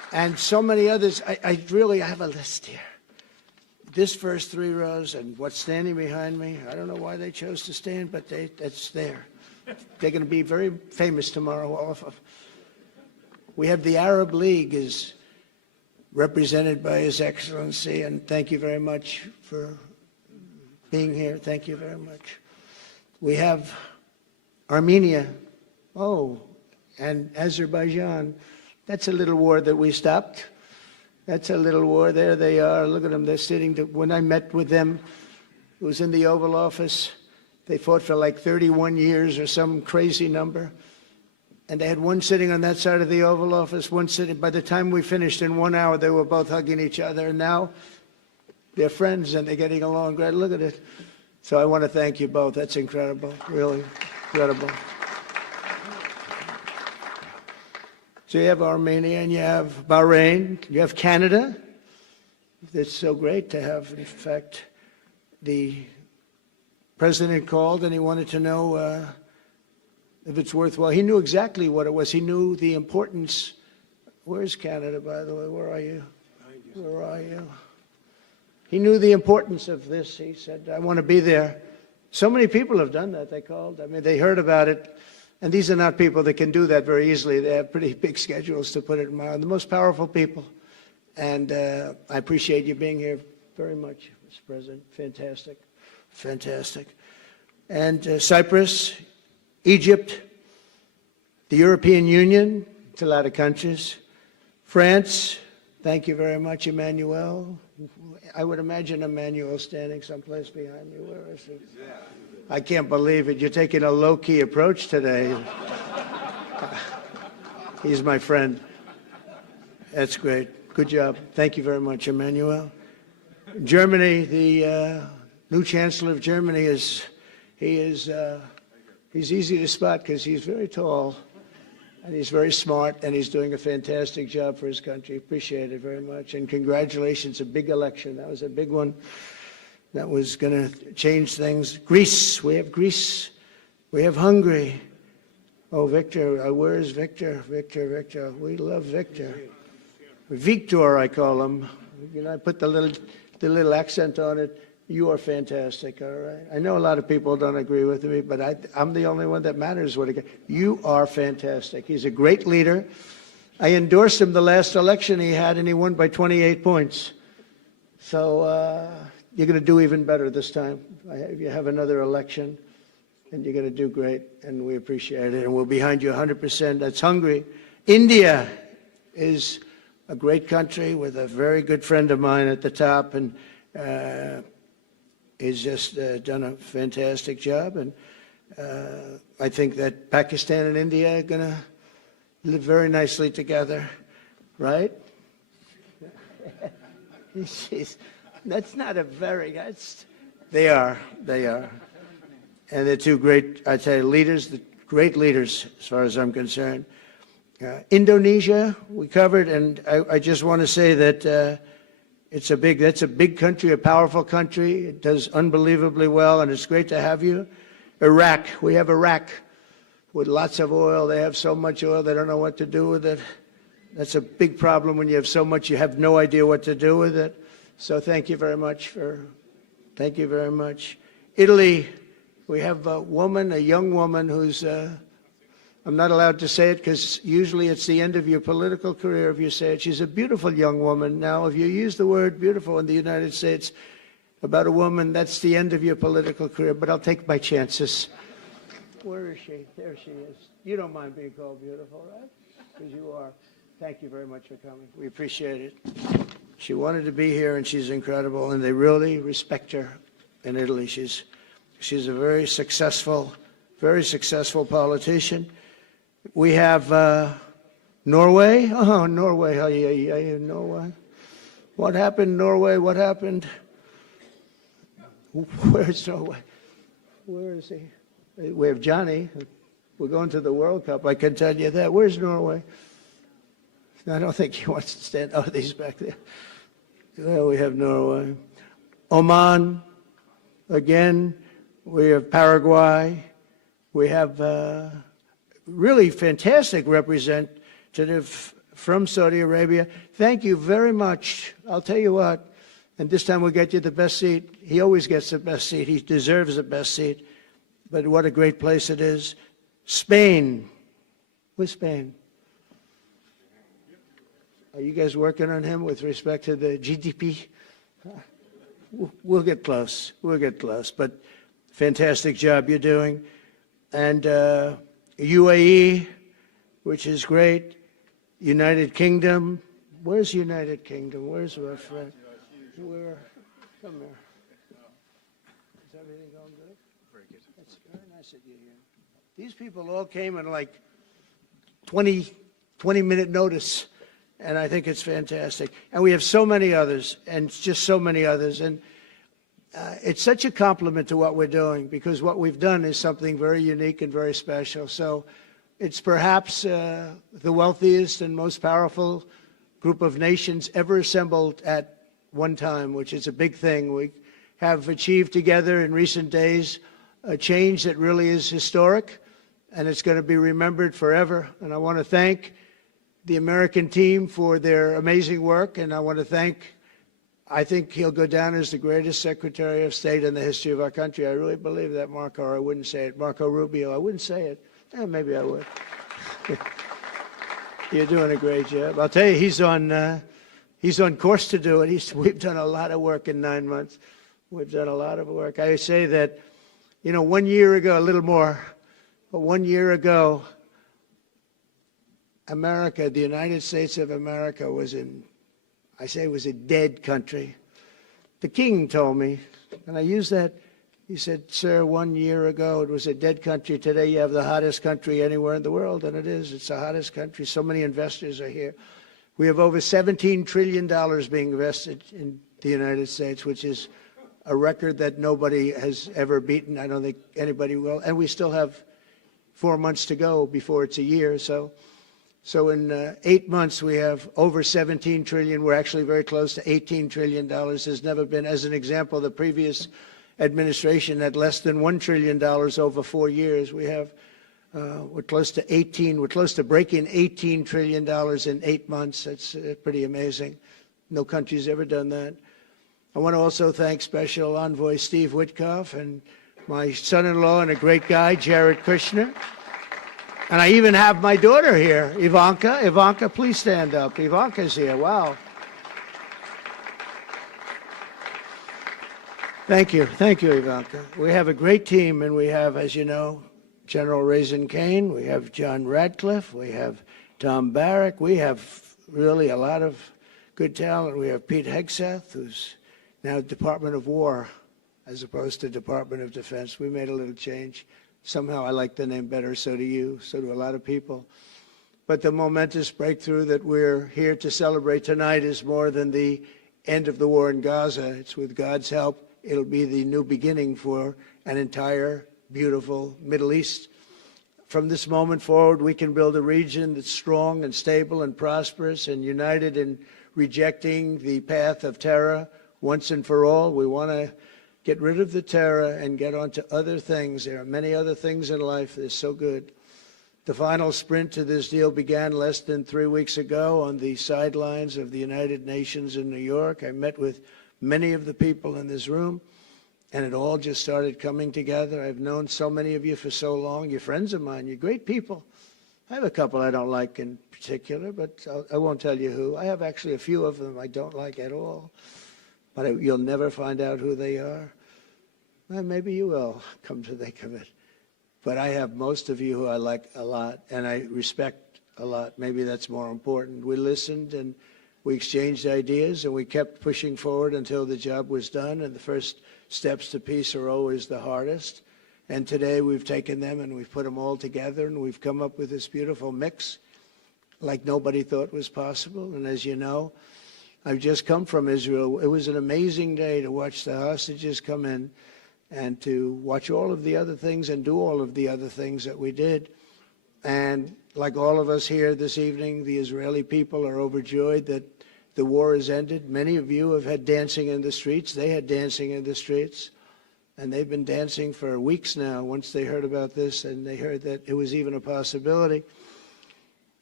and so many others. I really have a list here. This first 3 rows and what's standing behind me, I don't know why they chose to stand, but that's there. They're going to be very famous tomorrow, all of them. We have the Arab League is represented by His Excellency, and thank you very much for being here. Thank you very much. We have Armenia, and Azerbaijan. That's a little war that we stopped. That's a little war. There they are. Look at them. They're sitting. When I met with them, it was in the Oval Office. They fought for like 31 years or some crazy number. And they had one sitting on that side of the Oval Office, one sitting. By the time we finished in 1 hour, they were both hugging each other. And now they're friends and they're getting along great. Look at it. So I want to thank you both. That's incredible. Really incredible. So you have Armenia and you have Bahrain, you have Canada. It's so great to have, in fact, the president called and he wanted to know if it's worthwhile. He knew exactly what it was. He knew the importance. Where's Canada, by the way? Where are you? Where are you? He knew the importance of this. He said, I want to be there. So many people have done that. They called. I mean, they heard about it. And these are not people that can do that very easily. They have pretty big schedules, to put it in mind. The most powerful people. And I appreciate you being here very much, Mr. President. Fantastic. Fantastic. And Cyprus, Egypt, the European Union, it's a lot of countries. France, thank you very much, Emmanuel. I would imagine Emmanuel standing someplace behind me. Where is he? I can't believe it. You're taking a low-key approach today. He's my friend. That's great. Good job. Thank you very much, Emmanuel. Germany, the new Chancellor of Germany he's easy to spot because he's very tall and he's very smart and he's doing a fantastic job for his country. Appreciate it very much. And congratulations, a big election. That was a big one. That was going to change things. Greece, we have Greece. We have Hungary. Oh, Victor, where is Victor? Victor. We love Victor. Victor, I call him. You know, I put the little accent on it. You are fantastic, all right? I know a lot of people don't agree with me, but I'm the only one that matters. You are fantastic. He's a great leader. I endorsed him the last election he had, and he won by 28 points. So you're going to do even better this time. You have another election, and you're going to do great, and we appreciate it, and we're behind you 100%. That's Hungary. India is a great country with a very good friend of mine at the top, and he's just done a fantastic job. And I think that Pakistan and India are going to live very nicely together, right? That's not a very, they are. And they're two great, I'd say, leaders, great leaders as far as I'm concerned. Indonesia, we covered, and I just want to say that that's a big country, a powerful country. It does unbelievably well, and it's great to have you. Iraq, we have Iraq with lots of oil. They have so much oil, they don't know what to do with it. That's a big problem when you have so much, you have no idea what to do with it. So thank you very much thank you very much. Italy, we have a young woman who's, I'm not allowed to say it because usually it's the end of your political career if you say it. She's a beautiful young woman. Now, if you use the word beautiful in the United States about a woman, that's the end of your political career, but I'll take my chances. Where is she? There she is. You don't mind being called beautiful, right? Because you are. Thank you very much for coming. We appreciate it. She wanted to be here, and she's incredible, and they really respect her in Italy. She's a very successful politician. We have Norway. Oh, Norway. Norway. What happened, Norway? What happened? Where's Norway? Where is he? We have Johnny. We're going to the World Cup. I can tell you that. Where's Norway? I don't think he wants to stand. Oh, he's back there. Well, we have Norway. Oman. Again, we have Paraguay. We have really fantastic representative from Saudi Arabia. Thank you very much. I'll tell you what, and this time we'll get you the best seat. He always gets the best seat. He deserves the best seat. But what a great place it is. Spain. Where's Spain? Are you guys working on him with respect to the GDP? We'll get close. We'll get close. But fantastic job you're doing. And UAE, which is great. United Kingdom. Where's United Kingdom? Where's my friend? Where? Come here. Is everything going good? Very good. That's very nice of you here. These people all came in like 20-minute notice, and I think it's fantastic. And we have so many others, and just so many others. And it's such a compliment to what we're doing, because what we've done is something very unique and very special. So it's perhaps the wealthiest and most powerful group of nations ever assembled at one time, which is a big thing. We have achieved together in recent days a change that really is historic, and it's going to be remembered forever. And I want to thank the American team for their amazing work, and I want to thank, I think he'll go down as the greatest Secretary of State in the history of our country. I really believe that, Marco, or I wouldn't say it. Marco Rubio, I wouldn't say it. Maybe I would. You're doing a great job. I'll tell you, he's on course to do it. We've done a lot of work in 9 months. We've done a lot of work. I say that, 1 year ago, a little more, but 1 year ago, America, the United States of America was was a dead country. The king told me, and I use that, he said, sir, 1 year ago it was a dead country. Today you have the hottest country anywhere in the world, and it is. It's the hottest country. So many investors are here. We have over $17 trillion being invested in the United States, which is a record that nobody has ever beaten. I don't think anybody will. And we still have 4 months to go before it's a year. So in 8 months, we have over 17 trillion. We're actually very close to $18 trillion. There's never been, as an example, the previous administration had less than $1 trillion over 4 years. We have, we're close to breaking $18 trillion in 8 months. That's pretty amazing. No country's ever done that. I want to also thank Special Envoy Steve Witkoff and my son-in-law and a great guy, Jared Kushner. And I even have my daughter here, Ivanka. Ivanka, please stand up. Ivanka's here. Wow. Thank you. Thank you, Ivanka. We have a great team, and we have, as you know, General Raisin Kane. We have John Radcliffe. We have Tom Barrack. We have really a lot of good talent. We have Pete Hegseth, who's now Department of War as opposed to Department of Defense. We made a little change. Somehow I like the name better, so do you, so do a lot of people. But the momentous breakthrough that we're here to celebrate tonight is more than the end of the war in Gaza. It's with God's help. It'll be the new beginning for an entire beautiful Middle East. From this moment forward, we can build a region that's strong and stable and prosperous and united in rejecting the path of terror once and for all. We want to get rid of the terror and get on to other things. There are many other things in life that are so good. The final sprint to this deal began less than 3 weeks ago on the sidelines of the United Nations in New York. I met with many of the people in this room, and it all just started coming together. I've known so many of you for so long. You're friends of mine. You're great people. I have a couple I don't like in particular, but I won't tell you who. I have actually a few of them I don't like at all, but you'll never find out who they are. Well, maybe you will, come to think of it. But I have most of you who I like a lot, and I respect a lot. Maybe that's more important. We listened, and we exchanged ideas, and we kept pushing forward until the job was done, and the first steps to peace are always the hardest. And today we've taken them, and we've put them all together, and we've come up with this beautiful mix like nobody thought was possible. And as you know, I've just come from Israel. It was an amazing day to watch the hostages come in and to watch all of the other things and do all of the other things that we did. And like all of us here this evening, the Israeli people are overjoyed that the war has ended. Many of you have had dancing in the streets. They had dancing in the streets. And they've been dancing for weeks now once they heard about this and they heard that it was even a possibility.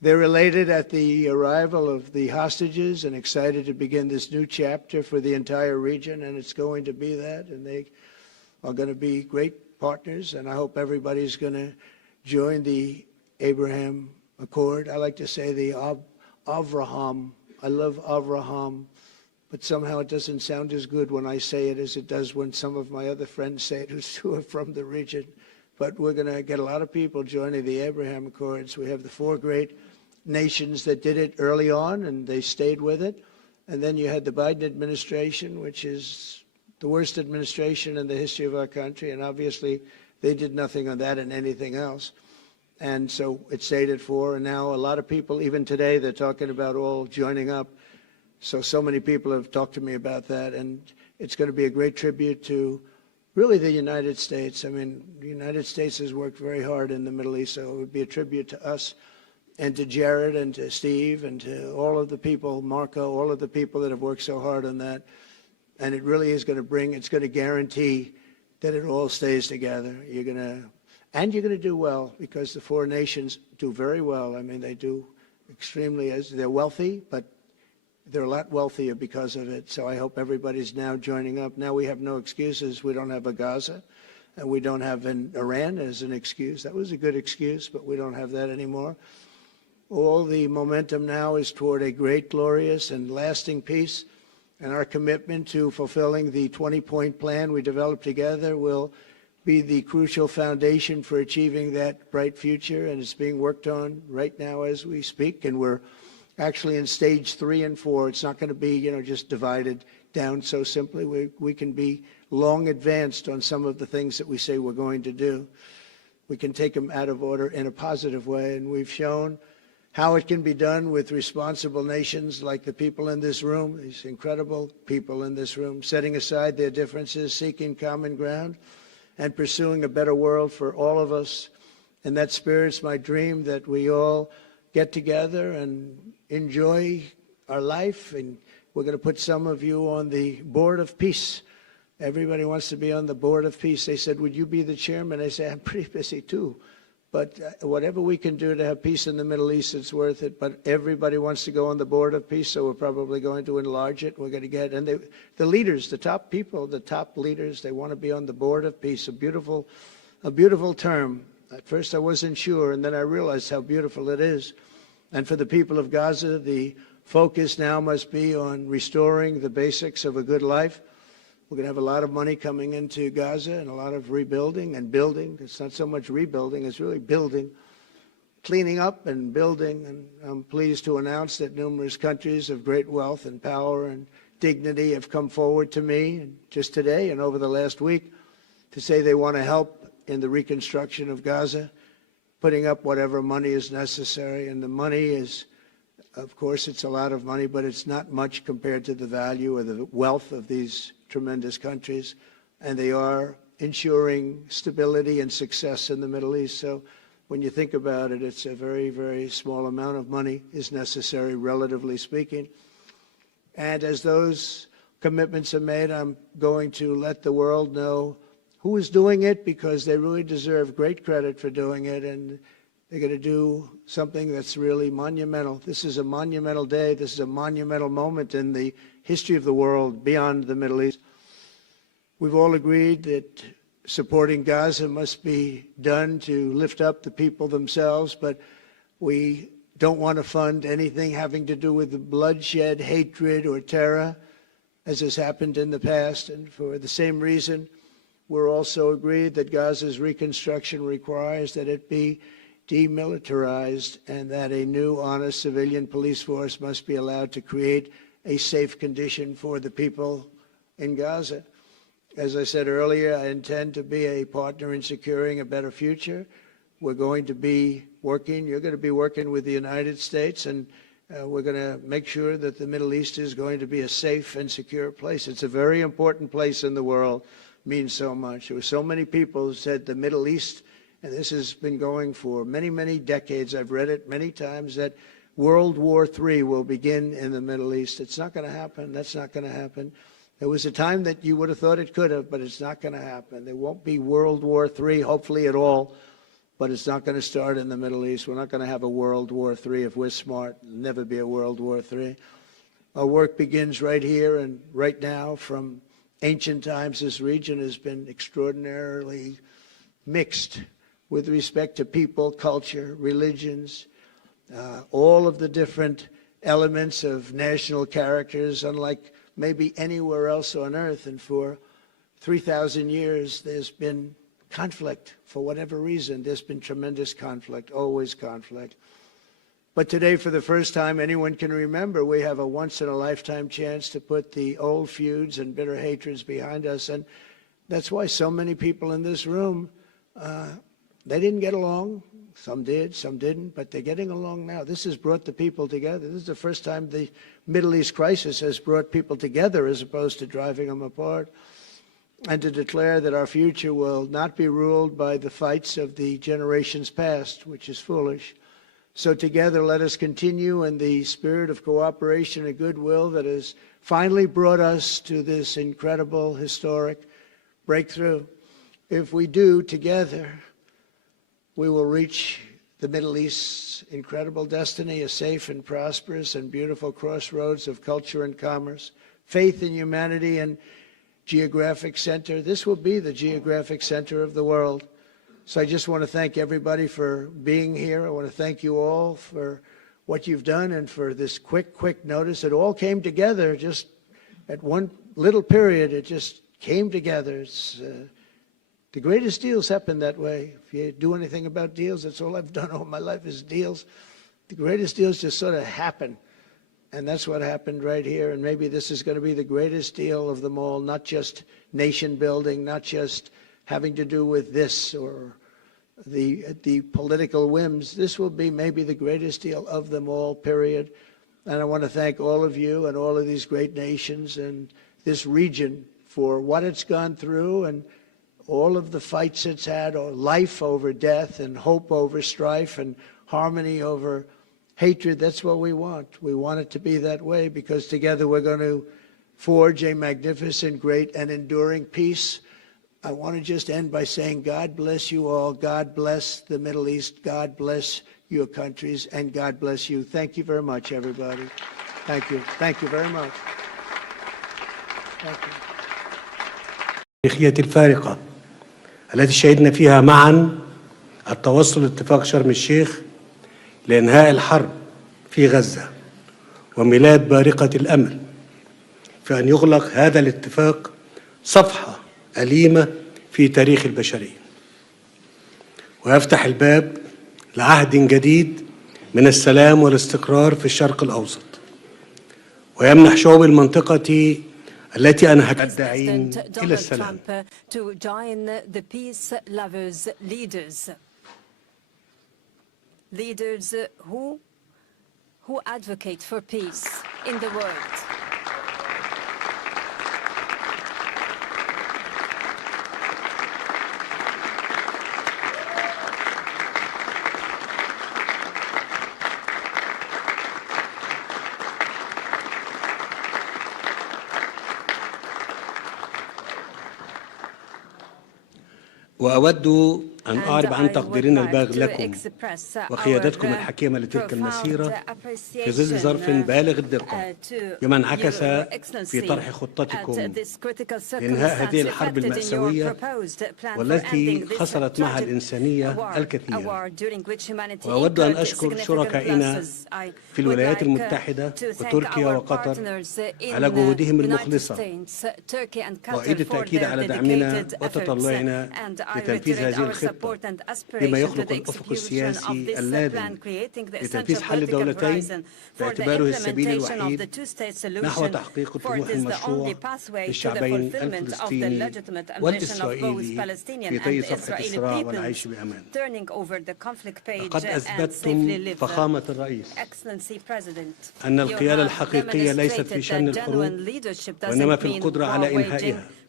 They're elated at the arrival of the hostages and excited to begin this new chapter for the entire region, and it's going to be that, and they are going to be great partners, and I hope everybody's going to join the Abraham Accord. I like to say the Avraham. I love Avraham, but somehow it doesn't sound as good when I say it as it does when some of my other friends say it who are from the region. But we're going to get a lot of people joining the Abraham Accords. We have the 4 great nations that did it early on, and they stayed with it. And then you had the Biden administration, which is the worst administration in the history of our country, and obviously they did nothing on that and anything else. And so it stayed at 4, and now a lot of people, even today, they're talking about all joining up. So many people have talked to me about that, and it's going to be a great tribute to really the United States. I mean, the United States has worked very hard in the Middle East, so it would be a tribute to us and to Jared and to Steve and to all of the people, Marco, all of the people that have worked so hard on that. And it really is going to it's going to guarantee that it all stays together. You're going to do well, because the 4 nations do very well. I mean, they do extremely, they're wealthy, but they're a lot wealthier because of it. So I hope everybody's now joining up. Now we have no excuses. We don't have a Gaza, and we don't have an Iran as an excuse. That was a good excuse, but we don't have that anymore. All the momentum now is toward a great, glorious, and lasting peace, and our commitment to fulfilling the 20-point plan we developed together will be the crucial foundation for achieving that bright future, and it's being worked on right now as we speak, and we're actually in stage 3 and 4. It's not going to be, just divided down so simply. We can be long advanced on some of the things that we say we're going to do. We can take them out of order in a positive way, and we've shown how it can be done with responsible nations like the people in this room, these incredible people in this room, setting aside their differences, seeking common ground, and pursuing a better world for all of us. In that spirit, it's my dream that we all get together and enjoy our life. And we're going to put some of you on the Board of Peace. Everybody wants to be on the Board of Peace. They said, would you be the chairman? I say, I'm pretty busy too. But whatever we can do to have peace in the Middle East, it's worth it. But everybody wants to go on the Board of Peace, so we're probably going to enlarge it. We're going to get, and the leaders, the top people, the top leaders, they want to be on the Board of Peace. A beautiful term. At first I wasn't sure, and then I realized how beautiful it is. And for the people of Gaza, the focus now must be on restoring the basics of a good life. We're going to have a lot of money coming into Gaza and a lot of rebuilding and building. It's not so much rebuilding, it's really building, cleaning up and building. And I'm pleased to announce that numerous countries of great wealth and power and dignity have come forward to me, and just today and over the last week, to say they want to help in the reconstruction of Gaza, putting up whatever money is necessary. And the money is, of course, it's a lot of money, but it's not much compared to the value or the wealth of these tremendous countries, and they are ensuring stability and success in the Middle East. So when you think about it, it's a very, very small amount of money is necessary, relatively speaking. And as those commitments are made, I'm going to let the world know who is doing it, because they really deserve great credit for doing it, and they're going to do something that's really monumental. This is a monumental day. This is a monumental moment in the history of the world beyond the Middle East. We've all agreed that supporting Gaza must be done to lift up the people themselves, but we don't want to fund anything having to do with the bloodshed, hatred, or terror, as has happened in the past. And for the same reason, we're also agreed that Gaza's reconstruction requires that it be demilitarized, and that a new, honest civilian police force must be allowed to create a safe condition for the people in Gaza. As I said earlier, I intend to be a partner in securing a better future. We're going to be working, you're going to be working with the United States, and we're going to make sure that the Middle East is going to be a safe and secure place. It's a very important place in the world, means so much. There were so many people who said the Middle East, and this has been going for many, many decades. I've read it many times, that World War III will begin in the Middle East. It's not going to happen. That's not going to happen. There was a time that you would have thought it could have, but it's not going to happen. There won't be World War III, hopefully, at all. but it's not going to start in the Middle East. We're not going to have a World War III if we're smart. There'll never be a World War III. Our work begins right here and right now. From ancient times, this region has been extraordinarily mixed with respect to people, culture, religions, all of the different elements of national characters, unlike maybe anywhere else on earth. And for 3,000 years, there's been conflict. For whatever reason, there's been tremendous conflict, always conflict. But today, for the first time anyone can remember, we have a once-in-a-lifetime chance to put the old feuds and bitter hatreds behind us. And that's why so many people in this room, they didn't get along. Some did, some didn't, but they're getting along now. This has brought the people together. This is the first time the Middle East crisis has brought people together as opposed to driving them apart. And to declare that our future will not be ruled by the fights of the generations past, which is foolish. So together, let us continue in the spirit of cooperation and goodwill that has finally brought us to this incredible, historic breakthrough. If we do, together, we will reach the Middle East's incredible destiny, a safe and prosperous and beautiful crossroads of culture and commerce, faith in humanity and geographic center. This will be the geographic center of the world. So I just want to thank everybody for being here. I want to thank you all for what you've done and for this quick notice. It all came together just at one little period. It just came together. It's the greatest deals happen that way. If you do anything about deals, that's all I've done all my life is deals. The greatest deals just sort of happen. And that's what happened right here. And maybe this is going to be the greatest deal of them all, not just nation building, not just having to do with this or the political whims. This will be maybe the greatest deal of them all, period. And I want to thank all of you and all of these great nations and this region for what it's gone through and all of the fights it's had, or life over death and hope over strife and harmony over hatred. That's what we want. We want it to be that way because together we're going to forge a magnificent, great, and enduring peace. I want to just end by saying God bless you all. God bless the Middle East. God bless your countries. And God bless you. Thank you very much, everybody. Thank you. Thank you very much. Thank you. التاريخية الفارقة التي شهدنا فيها معا التوصل لاتفاق شرم الشيخ لإنهاء الحرب في غزة وميلاد بارقة الأمل في أن يغلق هذا الاتفاق صفحة أليمة في تاريخ البشرية ويفتح الباب لعهد جديد من السلام والاستقرار في الشرق الأوسط ويمنح شعوب المنطقة التي أنهت الداعين إلى السلام leaders who advocate for peace in the world. وأود أن أعرب عن تقديرنا البالغ لكم وقيادتكم الحكيمة لتلك المسيرة في ظل ظرف بالغ الدقة بما انعكس في طرح خطتكم لإنهاء هذه الحرب المأساوية والتي خسرت معها الإنسانية الكثير. وأود أن أشكر شركائنا في الولايات المتحدة وتركيا وقطر على جهودهم المخلصة وأعيد التأكيد على دعمنا وتطلعنا لتنفيذ هذه الخطة بما يخلق الأفق السياسي اللازم لتنفيذ حل الدولتين باعتباره السبيل الوحيد نحو تحقيق الطموح المشروع للشعبين الفلسطيني والإسرائيلي في طي صفحة الصراع والعيش بأمان. لقد أثبتتم فخامة الرئيس أن القيادة الحقيقية ليست في شأن الحروب وإنما في القدرة على إنهائها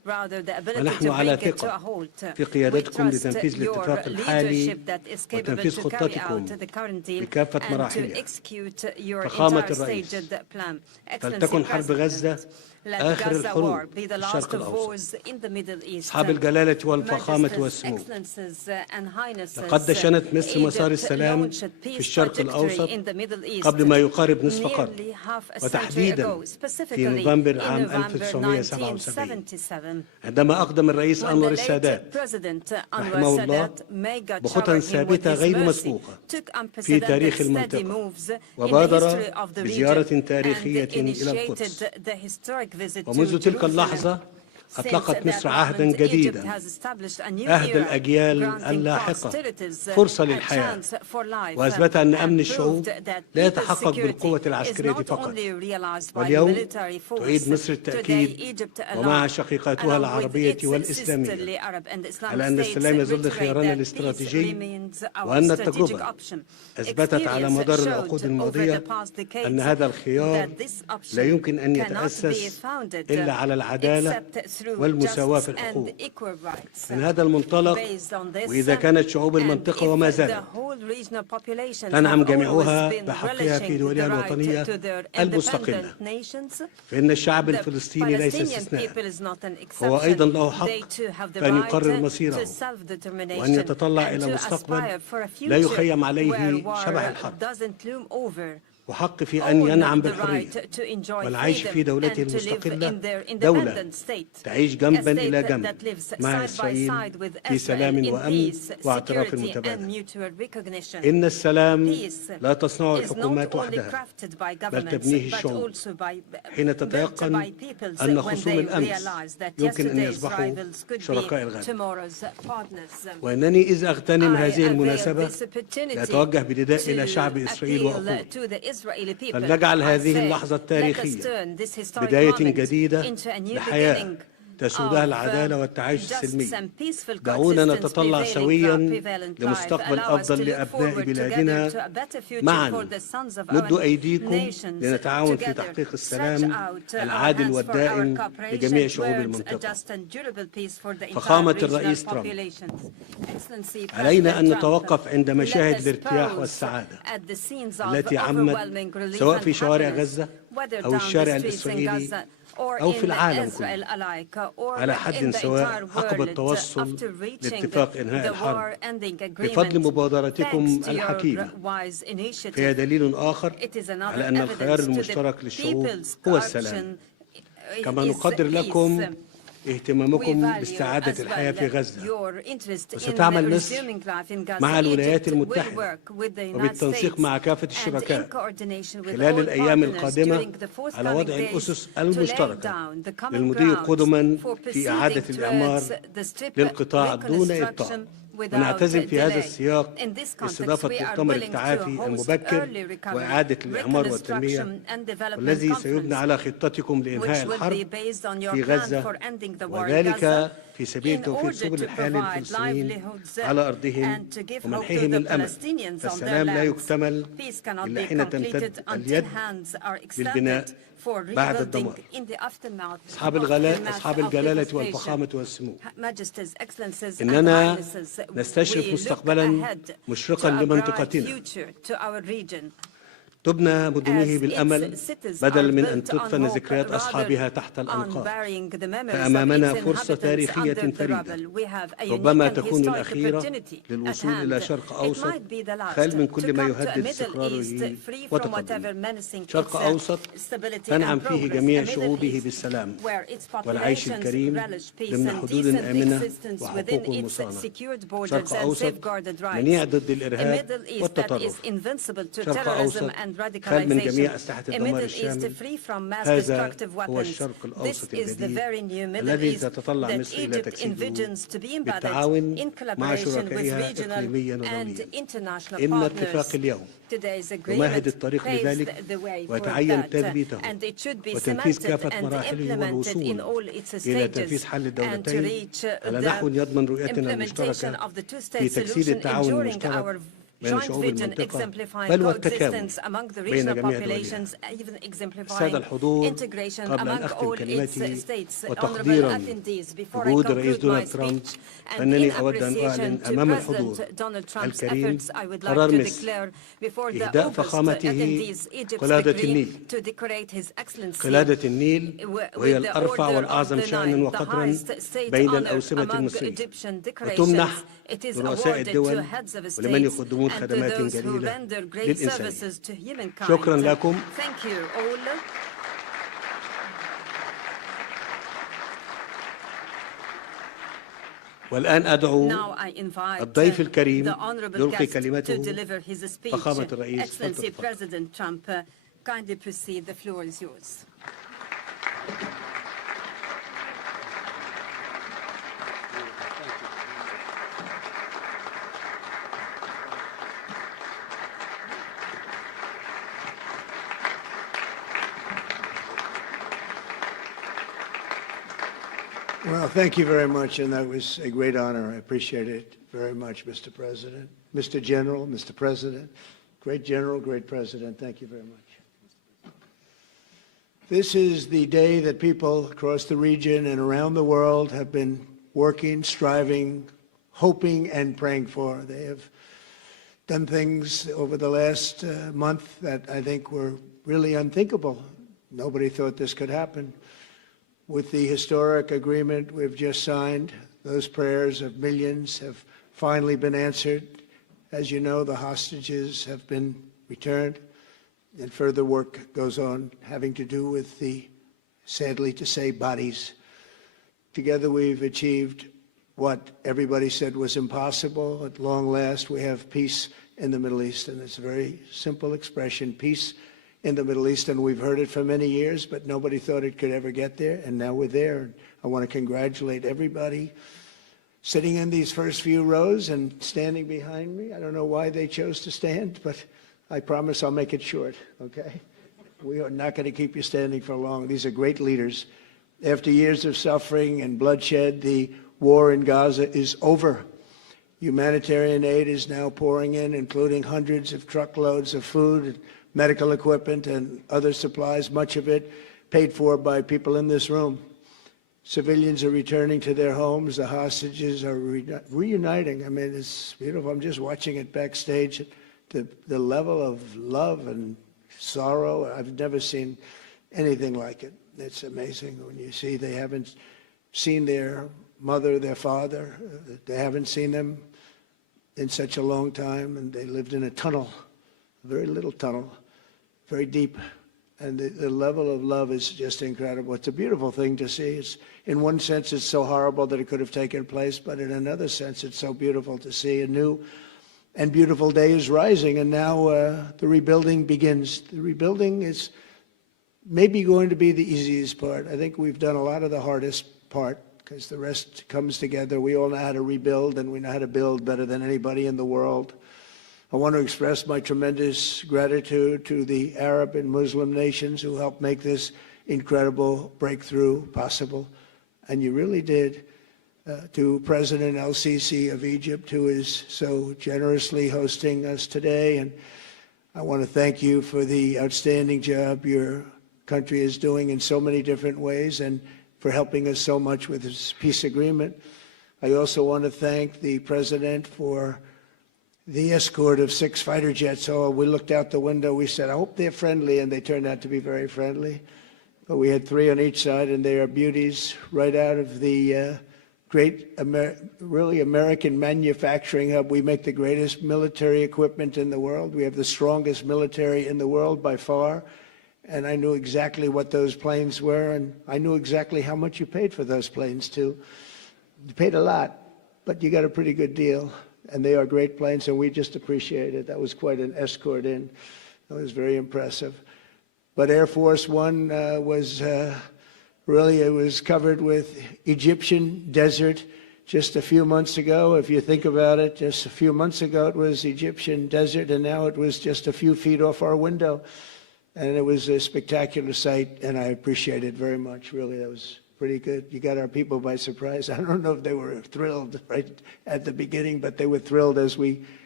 ونحن على ثقة في قيادتكم لتنفيذ الاتفاق الحالي وتنفيذ خطتكم بكافة مراحلها. فخامة الرئيس، فلتكن حرب غزة آخر الحروب في الشرق الأوسط. أصحاب الجلالة والفخامة والسمو، لقد دشنت مصر مسار السلام في الشرق الأوسط قبل ما يقارب نصف قرن، وتحديدا في نوفمبر عام 1977 عندما أقدم الرئيس أنور السادات رحمه الله بخطى ثابتة غير مسبوقة في تاريخ المنطقة، وبادر بزيارة تاريخية إلى القدس. ومنذ تلك اللحظة أطلقت مصر عهدا جديدا، عهد الأجيال اللاحقة، فرصة للحياة، وأثبت أن أمن الشعوب لا يتحقق بالقوة العسكرية فقط. واليوم تعيد مصر التأكيد ومع شقيقاتها العربية والإسلامية على أن السلام يظل خيارنا الاستراتيجي، وأن التجربة أثبتت على مدار العقود الماضية أن هذا الخيار لا يمكن أن يتأسس إلا على العدالة والمساواة في الحقوق. من هذا المنطلق، وإذا كانت شعوب المنطقة وما زالت تنعم جميعها بحقها في دولها الوطنية المستقلة، فإن الشعب الفلسطيني ليس استثناء، هو أيضا له حق أن يقرر مصيره وأن يتطلع إلى مستقبل لا يخيم عليه شبح الحرب، وحق في أن ينعم بالحرية والعيش في دولته المستقلة، دولة تعيش جنبا إلى جنب مع إسرائيل في سلام وأمن واعتراف متبادل. إن السلام لا تصنعه الحكومات وحدها، بل تبنيه الشعوب حين تتيقن أن خصوم الأمس يمكن أن يصبحوا شركاء الغد. وإنني إذ أغتنم هذه المناسبة لأتوجه بنداء إلى شعب إسرائيل وأقول: فلنجعل هذه اللحظة التاريخية بداية جديدة لحياة تسودها العدالة والتعايش السلمي. دعونا نتطلع سويا لمستقبل أفضل لأبناء بلادنا. معا مدوا أيديكم لنتعاون في تحقيق السلام العادل والدائم لجميع شعوب المنطقة. فخامة الرئيس ترامب، علينا أن نتوقف عند مشاهد الارتياح والسعادة التي عمت سواء في شوارع غزة أو الشارع الإسرائيلي أو في العالم كله على حد سواء عقب التوصل لاتفاق إنهاء الحرب بفضل مبادرتكم الحكيمة. فهي دليل آخر على أن الخيار المشترك للشعوب هو السلام. كما نقدر لكم اهتمامكم باستعادة الحياة في غزة، وستعمل مصر مع الولايات المتحدة وبالتنسيق مع كافة الشركاء خلال الأيام القادمة على وضع الأسس المشتركة للمضي قدما في إعادة الإعمار للقطاع دون إبطاء. ونعتزم في هذا السياق استضافة مؤتمر التعافي المبكر وإعادة الإعمار والتنمية، والذي سيبنى على خطتكم لإنهاء الحرب في غزة، وذلك في سبيل توفير سبل الحياة للفلسطينيين على أرضهم ومنحهم الأمل. فالسلام لا يكتمل إلا حين تمتد اليد للبناء بعد الدمار. أصحاب الجلالة والفخامة والسمو، إننا نستشرف مستقبلا مشرقا لمنطقتنا تبنى مدنه بالأمل بدل من أن تدفن ذكريات أصحابها تحت الأنقاض. فأمامنا فرصة تاريخية فريدة، ربما تكون الأخيرة للوصول إلى شرق أوسط خال من كل ما يهدد استقراره وتقدمه. شرق أوسط تنعم فيه جميع شعوبه بالسلام والعيش الكريم ضمن حدود آمنة وحقوق مصانة. شرق أوسط منيع ضد الإرهاب والتطرف. شرق أوسط خال من جميع أسلحة الدمار الشامل. هذا هو الشرق الأوسط الجديد الذي تتطلع مصر إلى تجسيده بالتعاون مع شركائها إقليميا ودوليا. إن اتفاق اليوم يمهد الطريق لذلك، ويتعين تثبيته وتنفيذ كافة مراحله والوصول إلى تنفيذ حل الدولتين على نحو يضمن رؤيتنا المشتركة في تجسيد التعاون المشترك بين شعوب المنطقة بل والتكامل بين جميع دولها. السادة الحضور، قبل أن أختم كلمتي وتقديرا لجهود الرئيس دونالد ترامب، فإنني أود أن أعلن أمام الحضور الكريم قرار مصر إهداء فخامته قلادة النيل. قلادة النيل وهي الأرفع والأعظم شأنا وقدرا بين الأوسمة المصرية، وتمنح لرؤساء الدول ولمن يقدمون خدمات جليلة للإنسانية. شكرا لكم. والآن أدعو الضيف الكريم يلقي كلمته فخامة الرئيس فضل. Well, thank you very much, and that was a great honor. I appreciate it very much, Mr. President. Mr. General, Mr. President, great General, great President, thank you very much. This is the day that people across the region and around the world have been working, striving, hoping, and praying for. They have done things over the last month that I think were really unthinkable. Nobody thought this could happen. With the historic agreement we've just signed, those prayers of millions have finally been answered. As you know, the hostages have been returned, and further work goes on having to do with the, sadly to say, bodies. Together we've achieved what everybody said was impossible. At long last, we have peace in the Middle East, and it's a very simple expression, peace in the Middle East, and we've heard it for many years, but nobody thought it could ever get there, and now we're there. And I want to congratulate everybody sitting in these first few rows and standing behind me. I don't know why they chose to stand, but I promise I'll make it short, okay? We are not going to keep you standing for long. These are great leaders. After years of suffering and bloodshed, the war in Gaza is over. Humanitarian aid is now pouring in, including hundreds of truckloads of food, medical equipment, and other supplies, much of it paid for by people in this room. Civilians are returning to their homes. The hostages are reuniting. I mean, it's beautiful. I'm just watching it backstage. The level of love and sorrow, I've never seen anything like it. It's amazing when you see they haven't seen their mother, their father. They haven't seen them in such a long time, and they lived in a tunnel, a very little tunnel, very deep, and the level of love is just incredible. It's a beautiful thing to see. It's, in one sense, it's so horrible that it could have taken place, but in another sense, it's so beautiful to see. A new and beautiful day is rising, and now the rebuilding begins. The rebuilding is maybe going to be the easiest part. I think we've done a lot of the hardest part, because the rest comes together. We all know how to rebuild, and we know how to build better than anybody in the world. I want to express my tremendous gratitude to the Arab and Muslim nations who helped make this incredible breakthrough possible, and you really did. To President El-Sisi of Egypt, who is so generously hosting us today, and I want to thank you for the outstanding job your country is doing in so many different ways, and for helping us so much with this peace agreement. I also want to thank the President for the escort of 6 fighter jets. Oh, we looked out the window, we said, I hope they're friendly, and they turned out to be very friendly. But we had 3 on each side, and they are beauties right out of the great, really American manufacturing hub. We make the greatest military equipment in the world. We have the strongest military in the world by far. And I knew exactly what those planes were, and I knew exactly how much you paid for those planes, too. You paid a lot, but you got a pretty good deal. And they are great planes, and we just appreciate it. That was quite an escort in. It was very impressive. But Air Force One was really, it was covered with Egyptian desert just a few months ago. If you think about it, just a few months ago it was Egyptian desert, and now it was just a few feet off our window. And it was a spectacular sight, and I appreciate it very much. Really, that was pretty good. You got our people by surprise. I don't know if they were thrilled right at the beginning, but they were thrilled as we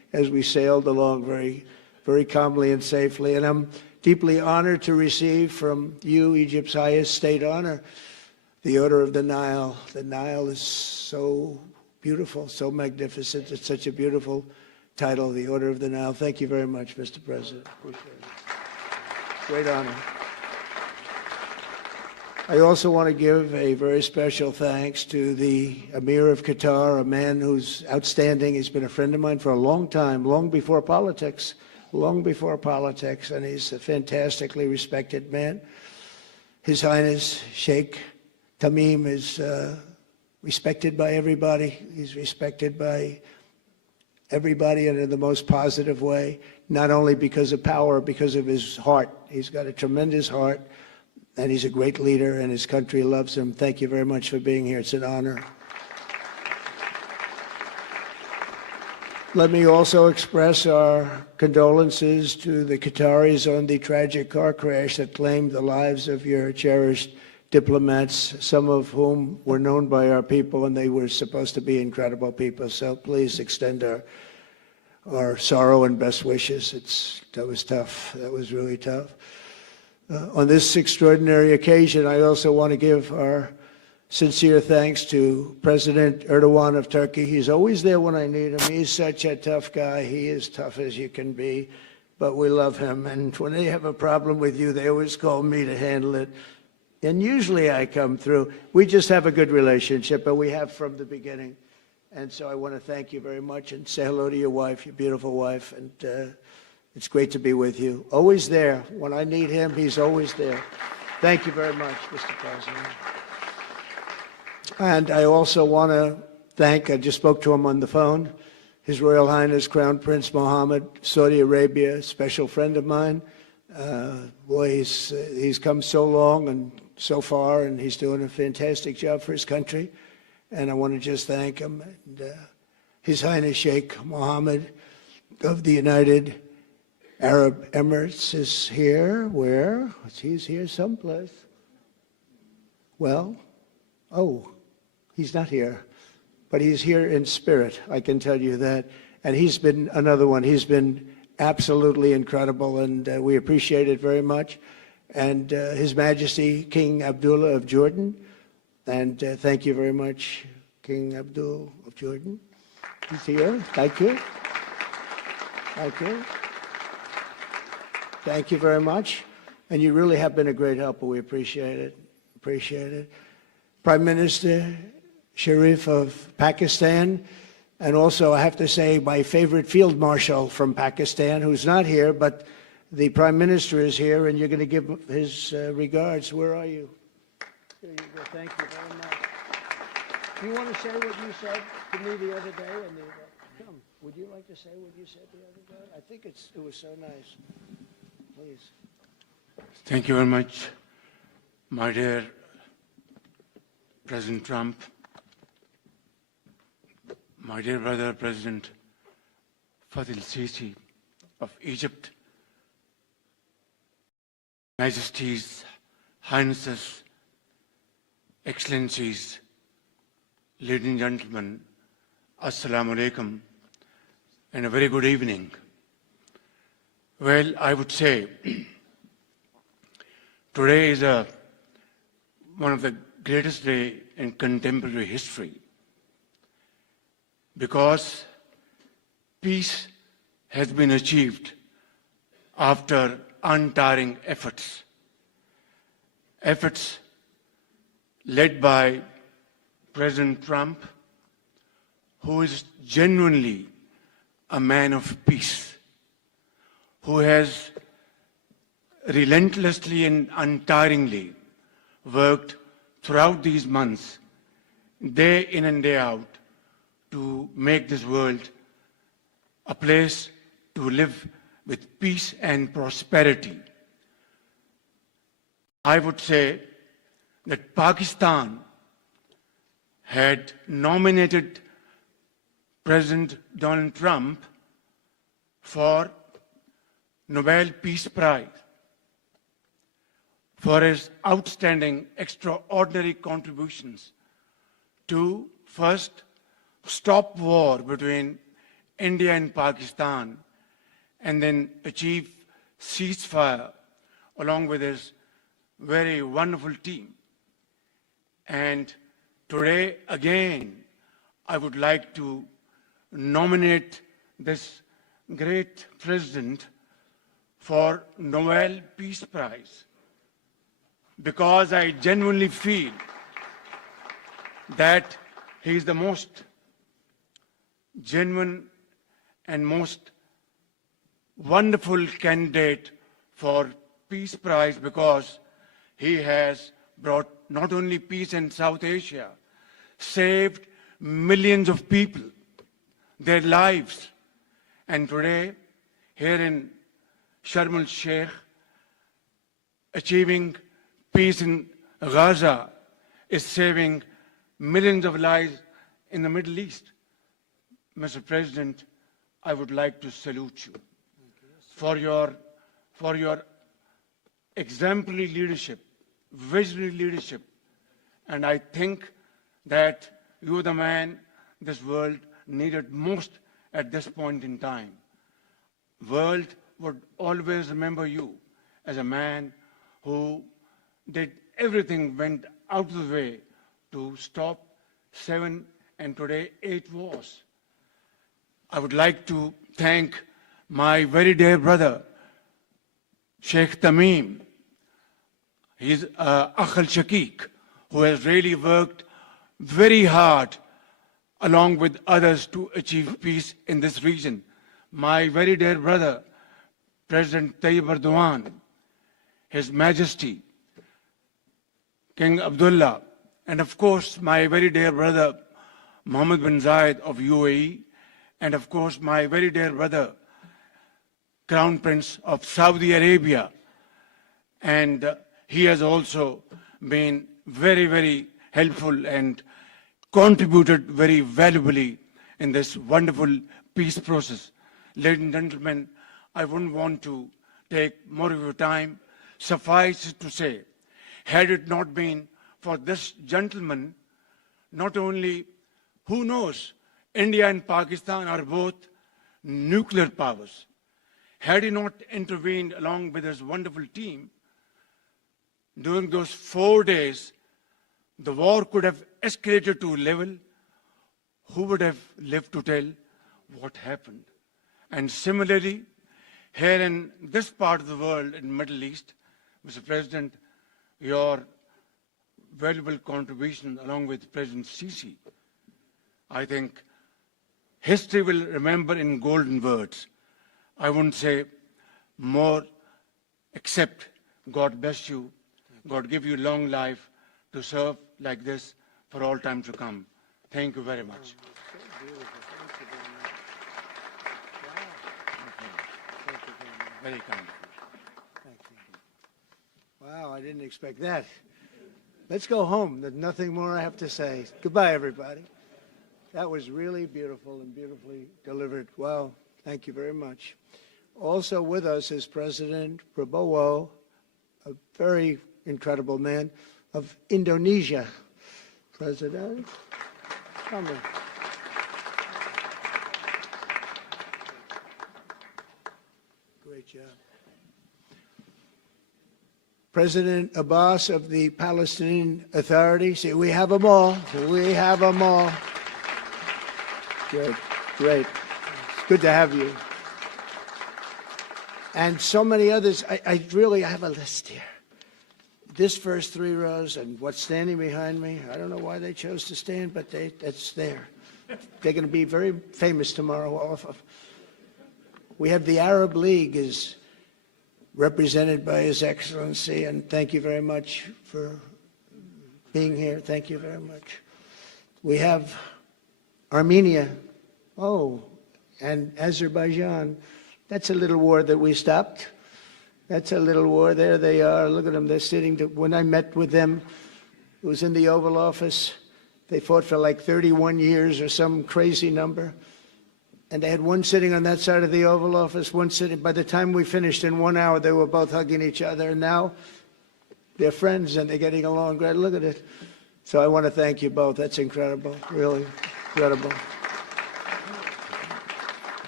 as we sailed along very, very calmly and safely. And I'm deeply honored to receive from you, Egypt's highest state honor, the Order of the Nile. The Nile is so beautiful, so magnificent. It's such a beautiful title, the Order of the Nile. Thank you very much, Mr. President. Appreciate it. Great honor. I also want to give a very special thanks to the Emir of Qatar, a man who's outstanding. He's been a friend of mine for a long time, long before politics, and he's a fantastically respected man. His Highness Sheikh Tamim is respected by everybody. He's respected by everybody and in the most positive way, not only because of power, because of his heart. He's got a tremendous heart, and he's a great leader, and his country loves him. Thank you very much for being here. It's an honor. Let me also express our condolences to the Qataris on the tragic car crash that claimed the lives of your cherished diplomats, some of whom were known by our people, and they were supposed to be incredible people. So please extend our sorrow and best wishes. That was tough. That was really tough. On this extraordinary occasion, I also want to give our sincere thanks to President Erdogan of Turkey. He's always there when I need him. He's such a tough guy. He is tough as you can be, but we love him. And when they have a problem with you, they always call me to handle it. And usually I come through. We just have a good relationship, and we have from the beginning. And so I want to thank you very much and say hello to your wife, your beautiful wife. And it's great to be with you. Always there. When I need him, he's always there. Thank you very much, Mr. President. And I also want to thank, I just spoke to him on the phone, His Royal Highness Crown Prince Mohammed, Saudi Arabia, a special friend of mine. Boy, he's come so long and so far, and he's doing a fantastic job for his country. And I want to just thank him. And, His Highness Sheikh Mohammed of the United Arab Emirates is here. Where? He's here someplace. Well, he's not here, but he's here in spirit, I can tell you that. And he's been another one. He's been absolutely incredible, and we appreciate it very much. And His Majesty King Abdullah of Jordan, and thank you very much, King Abdul of Jordan. He's here. Thank you. Thank you. Thank you very much. And you really have been a great helper. We appreciate it. Appreciate it. Prime Minister Sharif of Pakistan, and also I have to say my favorite Field Marshal from Pakistan, who's not here, but the Prime Minister is here, and you're going to give his regards. Where are you? Here you go. Thank you very much. Do you want to say what you said to me the other day? Come, would you like to say what you said the other day? I think it was so nice. Please. Thank you very much, my dear President Trump, my dear brother President al-Sisi of Egypt, Majesties, Highnesses, Excellencies, ladies and gentlemen, Assalamu alaikum, and a very good evening. Well, I would say today is one of the greatest days in contemporary history, because peace has been achieved after untiring efforts led by President Trump, who is genuinely a man of peace, who has relentlessly and untiringly worked throughout these months, day in and day out, to make this world a place to live with peace and prosperity. I would say that Pakistan had nominated President Donald Trump for Nobel Peace Prize for his outstanding, extraordinary contributions to first stop war between India and Pakistan and then achieve ceasefire along with his very wonderful team. And today, again, I would like to nominate this great president for Nobel Peace Prize, because I genuinely feel that he is the most genuine and most wonderful candidate for Peace Prize, because he has brought not only peace in South Asia, saved millions of people, their lives. And today, here in Sharm El-Sheikh, achieving peace in Gaza is saving millions of lives in the Middle East. Mr. President, I would like to salute you for your exemplary leadership, visionary leadership. And I think that you are the man this world needed most at this point in time. World would always remember you as a man who did everything, went out of the way to stop 7 and today 8 wars. I would like to thank my very dear brother, Sheikh Tamim. He's al-Sheikh, who has really worked very hard along with others to achieve peace in this region. My very dear brother, President Tayyip Erdogan, His Majesty, King Abdullah, and of course my very dear brother, Mohammed bin Zayed of UAE, and of course my very dear brother, Crown Prince of Saudi Arabia. And he has also been very, very helpful and contributed very valuably in this wonderful peace process. Ladies and gentlemen, I wouldn't want to take more of your time. Suffice it to say, had it not been for this gentleman, not only, who knows, India and Pakistan are both nuclear powers. Had he not intervened along with his wonderful team, during those 4 days, the war could have escalated to a level. Who would have lived to tell what happened? And similarly, here in this part of the world, in the Middle East, Mr. President, your valuable contribution along with President Sisi, I think history will remember in golden words. I wouldn't say more, except God bless you, God give you long life to serve like this for all time to come. Thank you very much. Very kind. Thank you. Wow, I didn't expect that. Let's go home. There's nothing more I have to say. Goodbye, everybody. That was really beautiful and beautifully delivered. Wow, thank you very much. Also with us is President Prabowo, a very incredible man, of Indonesia. President, come on. Great job. President Abbas of the Palestinian Authority. See, we have them all. We have them all. Good, great. It's good to have you. And so many others. I really have a list here. This first 3 rows and what's standing behind me, I don't know why they chose to stand, but it's there. They're going to be very famous tomorrow. All of them. We have the Arab League is represented by His Excellency, and thank you very much for being here. Thank you very much. We have Armenia, and Azerbaijan. That's a little war that we stopped. That's a little war. There they are. Look at them. They're sitting. When I met with them, it was in the Oval Office. They fought for like 31 years or some crazy number. And they had one sitting on that side of the Oval Office, one sitting. By the time we finished in 1 hour, they were both hugging each other. And now they're friends and they're getting along great. Look at it. So I want to thank you both. That's incredible. Really incredible.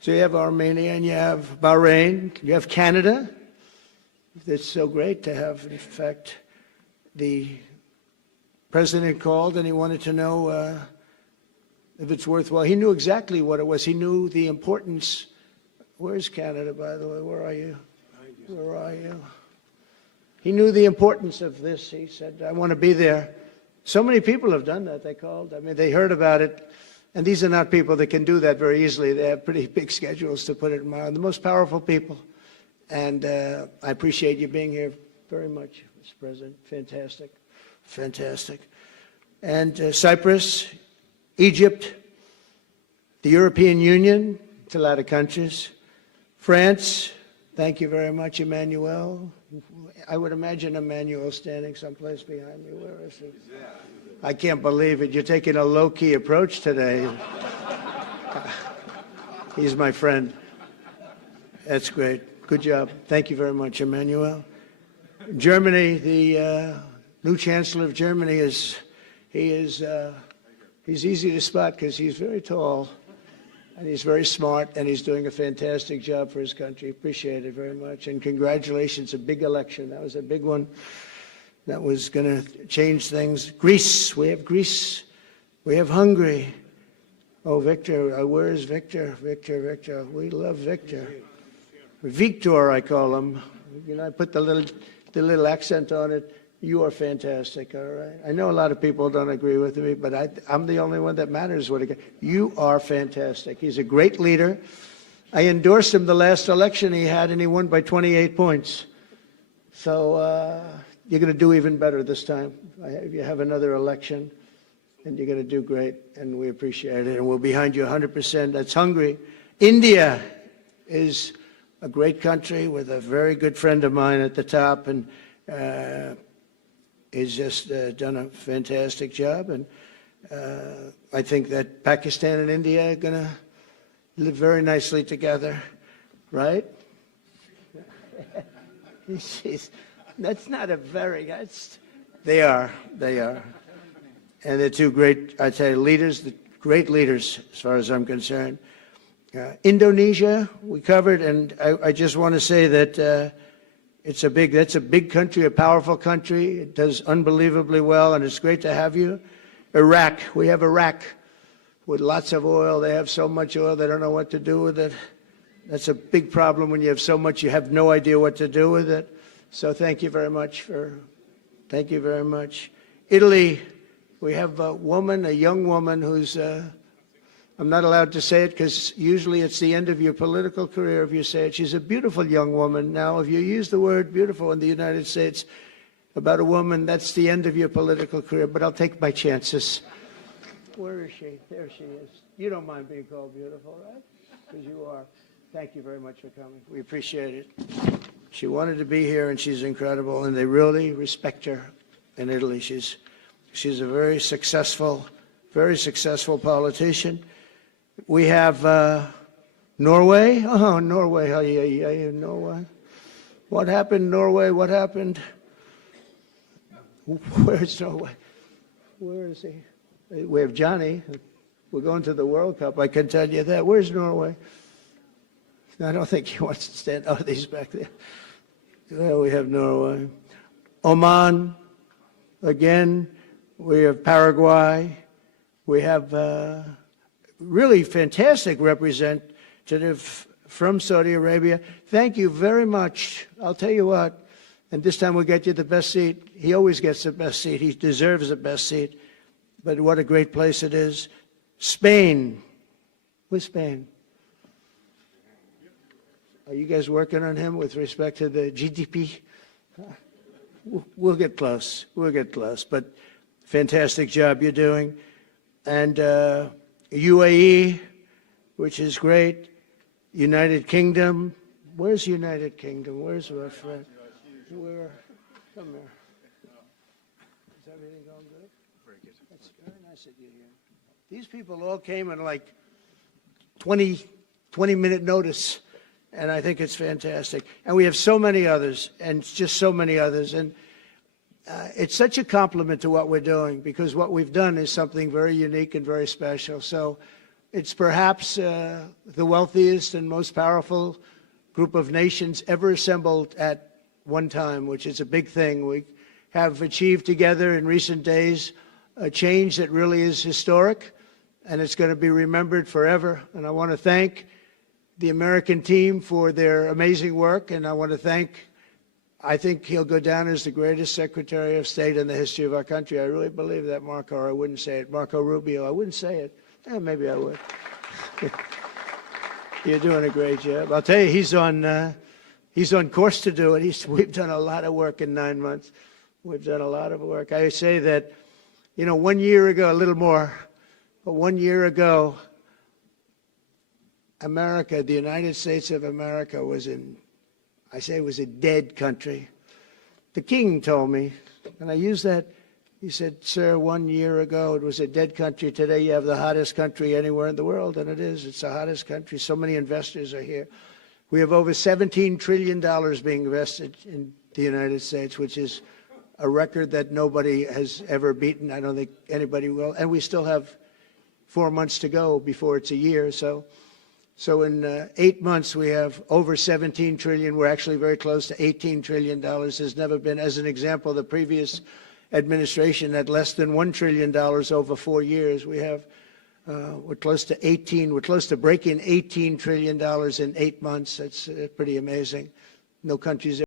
So you have Armenia and you have Bahrain, you have Canada. It's so great to have, in fact, the president called and he wanted to know if it's worthwhile. He knew exactly what it was. He knew the importance. Where's Canada, by the way? Where are you? Where are you? He knew the importance of this. He said, I want to be there. So many people have done that. They called. I mean, they heard about it. And these are not people that can do that very easily. They have pretty big schedules, to put it in mind. The most powerful people. And I appreciate you being here very much, Mr. President. Fantastic. Fantastic. And Cyprus, Egypt, the European Union, it's a lot of countries. France, thank you very much, Emmanuel. I would imagine Emmanuel standing someplace behind me. Where is he? I can't believe it. You're taking a low-key approach today. He's my friend. That's great. Good job. Thank you very much, Emmanuel. Germany, the new Chancellor of Germany he's easy to spot because he's very tall and he's very smart and he's doing a fantastic job for his country. Appreciate it very much. And congratulations, a big election. That was a big one. That was going to change things. Greece, we have Greece. We have Hungary. Oh, Victor, where is Victor? Victor. We love Victor. Victor, I call him. You know, I put the little accent on it. You are fantastic, all right? I know a lot of people don't agree with me, but I'm the only one that matters. You are fantastic. He's a great leader. I endorsed him the last election he had, and he won by 28 points. So you're going to do even better this time. You have another election, and you're going to do great, and we appreciate it, and we're behind you 100%. That's Hungary. India is a great country with a very good friend of mine at the top, and he's just done a fantastic job. And I think that Pakistan and India are going to live very nicely together, right? That's not a very, they are. And they're two great, I'd say, leaders, great leaders as far as I'm concerned. Indonesia, we covered, and I just want to say that that's a big country, a powerful country. It does unbelievably well, and it's great to have you. Iraq, we have Iraq with lots of oil. They have so much oil, they don't know what to do with it. That's a big problem when you have so much, you have no idea what to do with it. So thank you very much thank you very much. Italy, we have a young woman who's, I'm not allowed to say it because usually it's the end of your political career if you say it. She's a beautiful young woman. Now, if you use the word beautiful in the United States about a woman, that's the end of your political career, but I'll take my chances. Where is she? There she is. You don't mind being called beautiful, right? Because you are. Thank you very much for coming. We appreciate it. She wanted to be here, and she's incredible, and they really respect her in Italy. She's a very successful politician. We have Norway. Oh, Norway. Norway. What happened, Norway? What happened? Where's Norway? Where is he? We have Johnny. We're going to the World Cup. I can tell you that. Where's Norway? I don't think he wants to stand. Oh, he's back there. Well, we have Norway. Oman. Again, we have Paraguay. We have really fantastic representative from Saudi Arabia. Thank you very much. I'll tell you what, and this time we'll get you the best seat. He always gets the best seat. He deserves the best seat. But what a great place it is. Spain. Where's Spain? Are you guys working on him with respect to the GDP? We'll get close. We'll get close. But fantastic job you're doing. And UAE, which is great. United Kingdom. Where's United Kingdom? Where's my friend? Where? Come here. Is everything going good? Very good. That's very nice of you here. These people all came in like 20-minute notice. And I think it's fantastic. And we have so many others, and just so many others. And it's such a compliment to what we're doing, because what we've done is something very unique and very special. So It's perhaps the wealthiest and most powerful group of nations ever assembled at one time, which is a big thing. We have achieved together in recent days a change that really is historic, and it's going to be remembered forever. And I want to thank the American team for their amazing work, and I want to thank, I think he'll go down as the greatest Secretary of State in the history of our country. I really believe that, Marco, or I wouldn't say it. Marco Rubio, I wouldn't say it. Maybe I would. You're doing a great job. I'll tell you, he's on course to do it. We've done a lot of work in 9 months. We've done a lot of work. I say that, 1 year ago, a little more, but 1 year ago, America, the United States of America was was a dead country. The king told me, and I use that, he said, sir, 1 year ago it was a dead country. Today you have the hottest country anywhere in the world, and it is. It's the hottest country. So many investors are here. We have over $17 trillion being invested in the United States, which is a record that nobody has ever beaten. I don't think anybody will. And we still have 4 months to go before it's a year. So in 8 months, we have over $17 trillion. We're actually very close to $18 trillion. There's never been, as an example, the previous administration had less than $1 trillion over 4 years. We have, we're close to breaking $18 trillion in 8 months. That's pretty amazing. No country's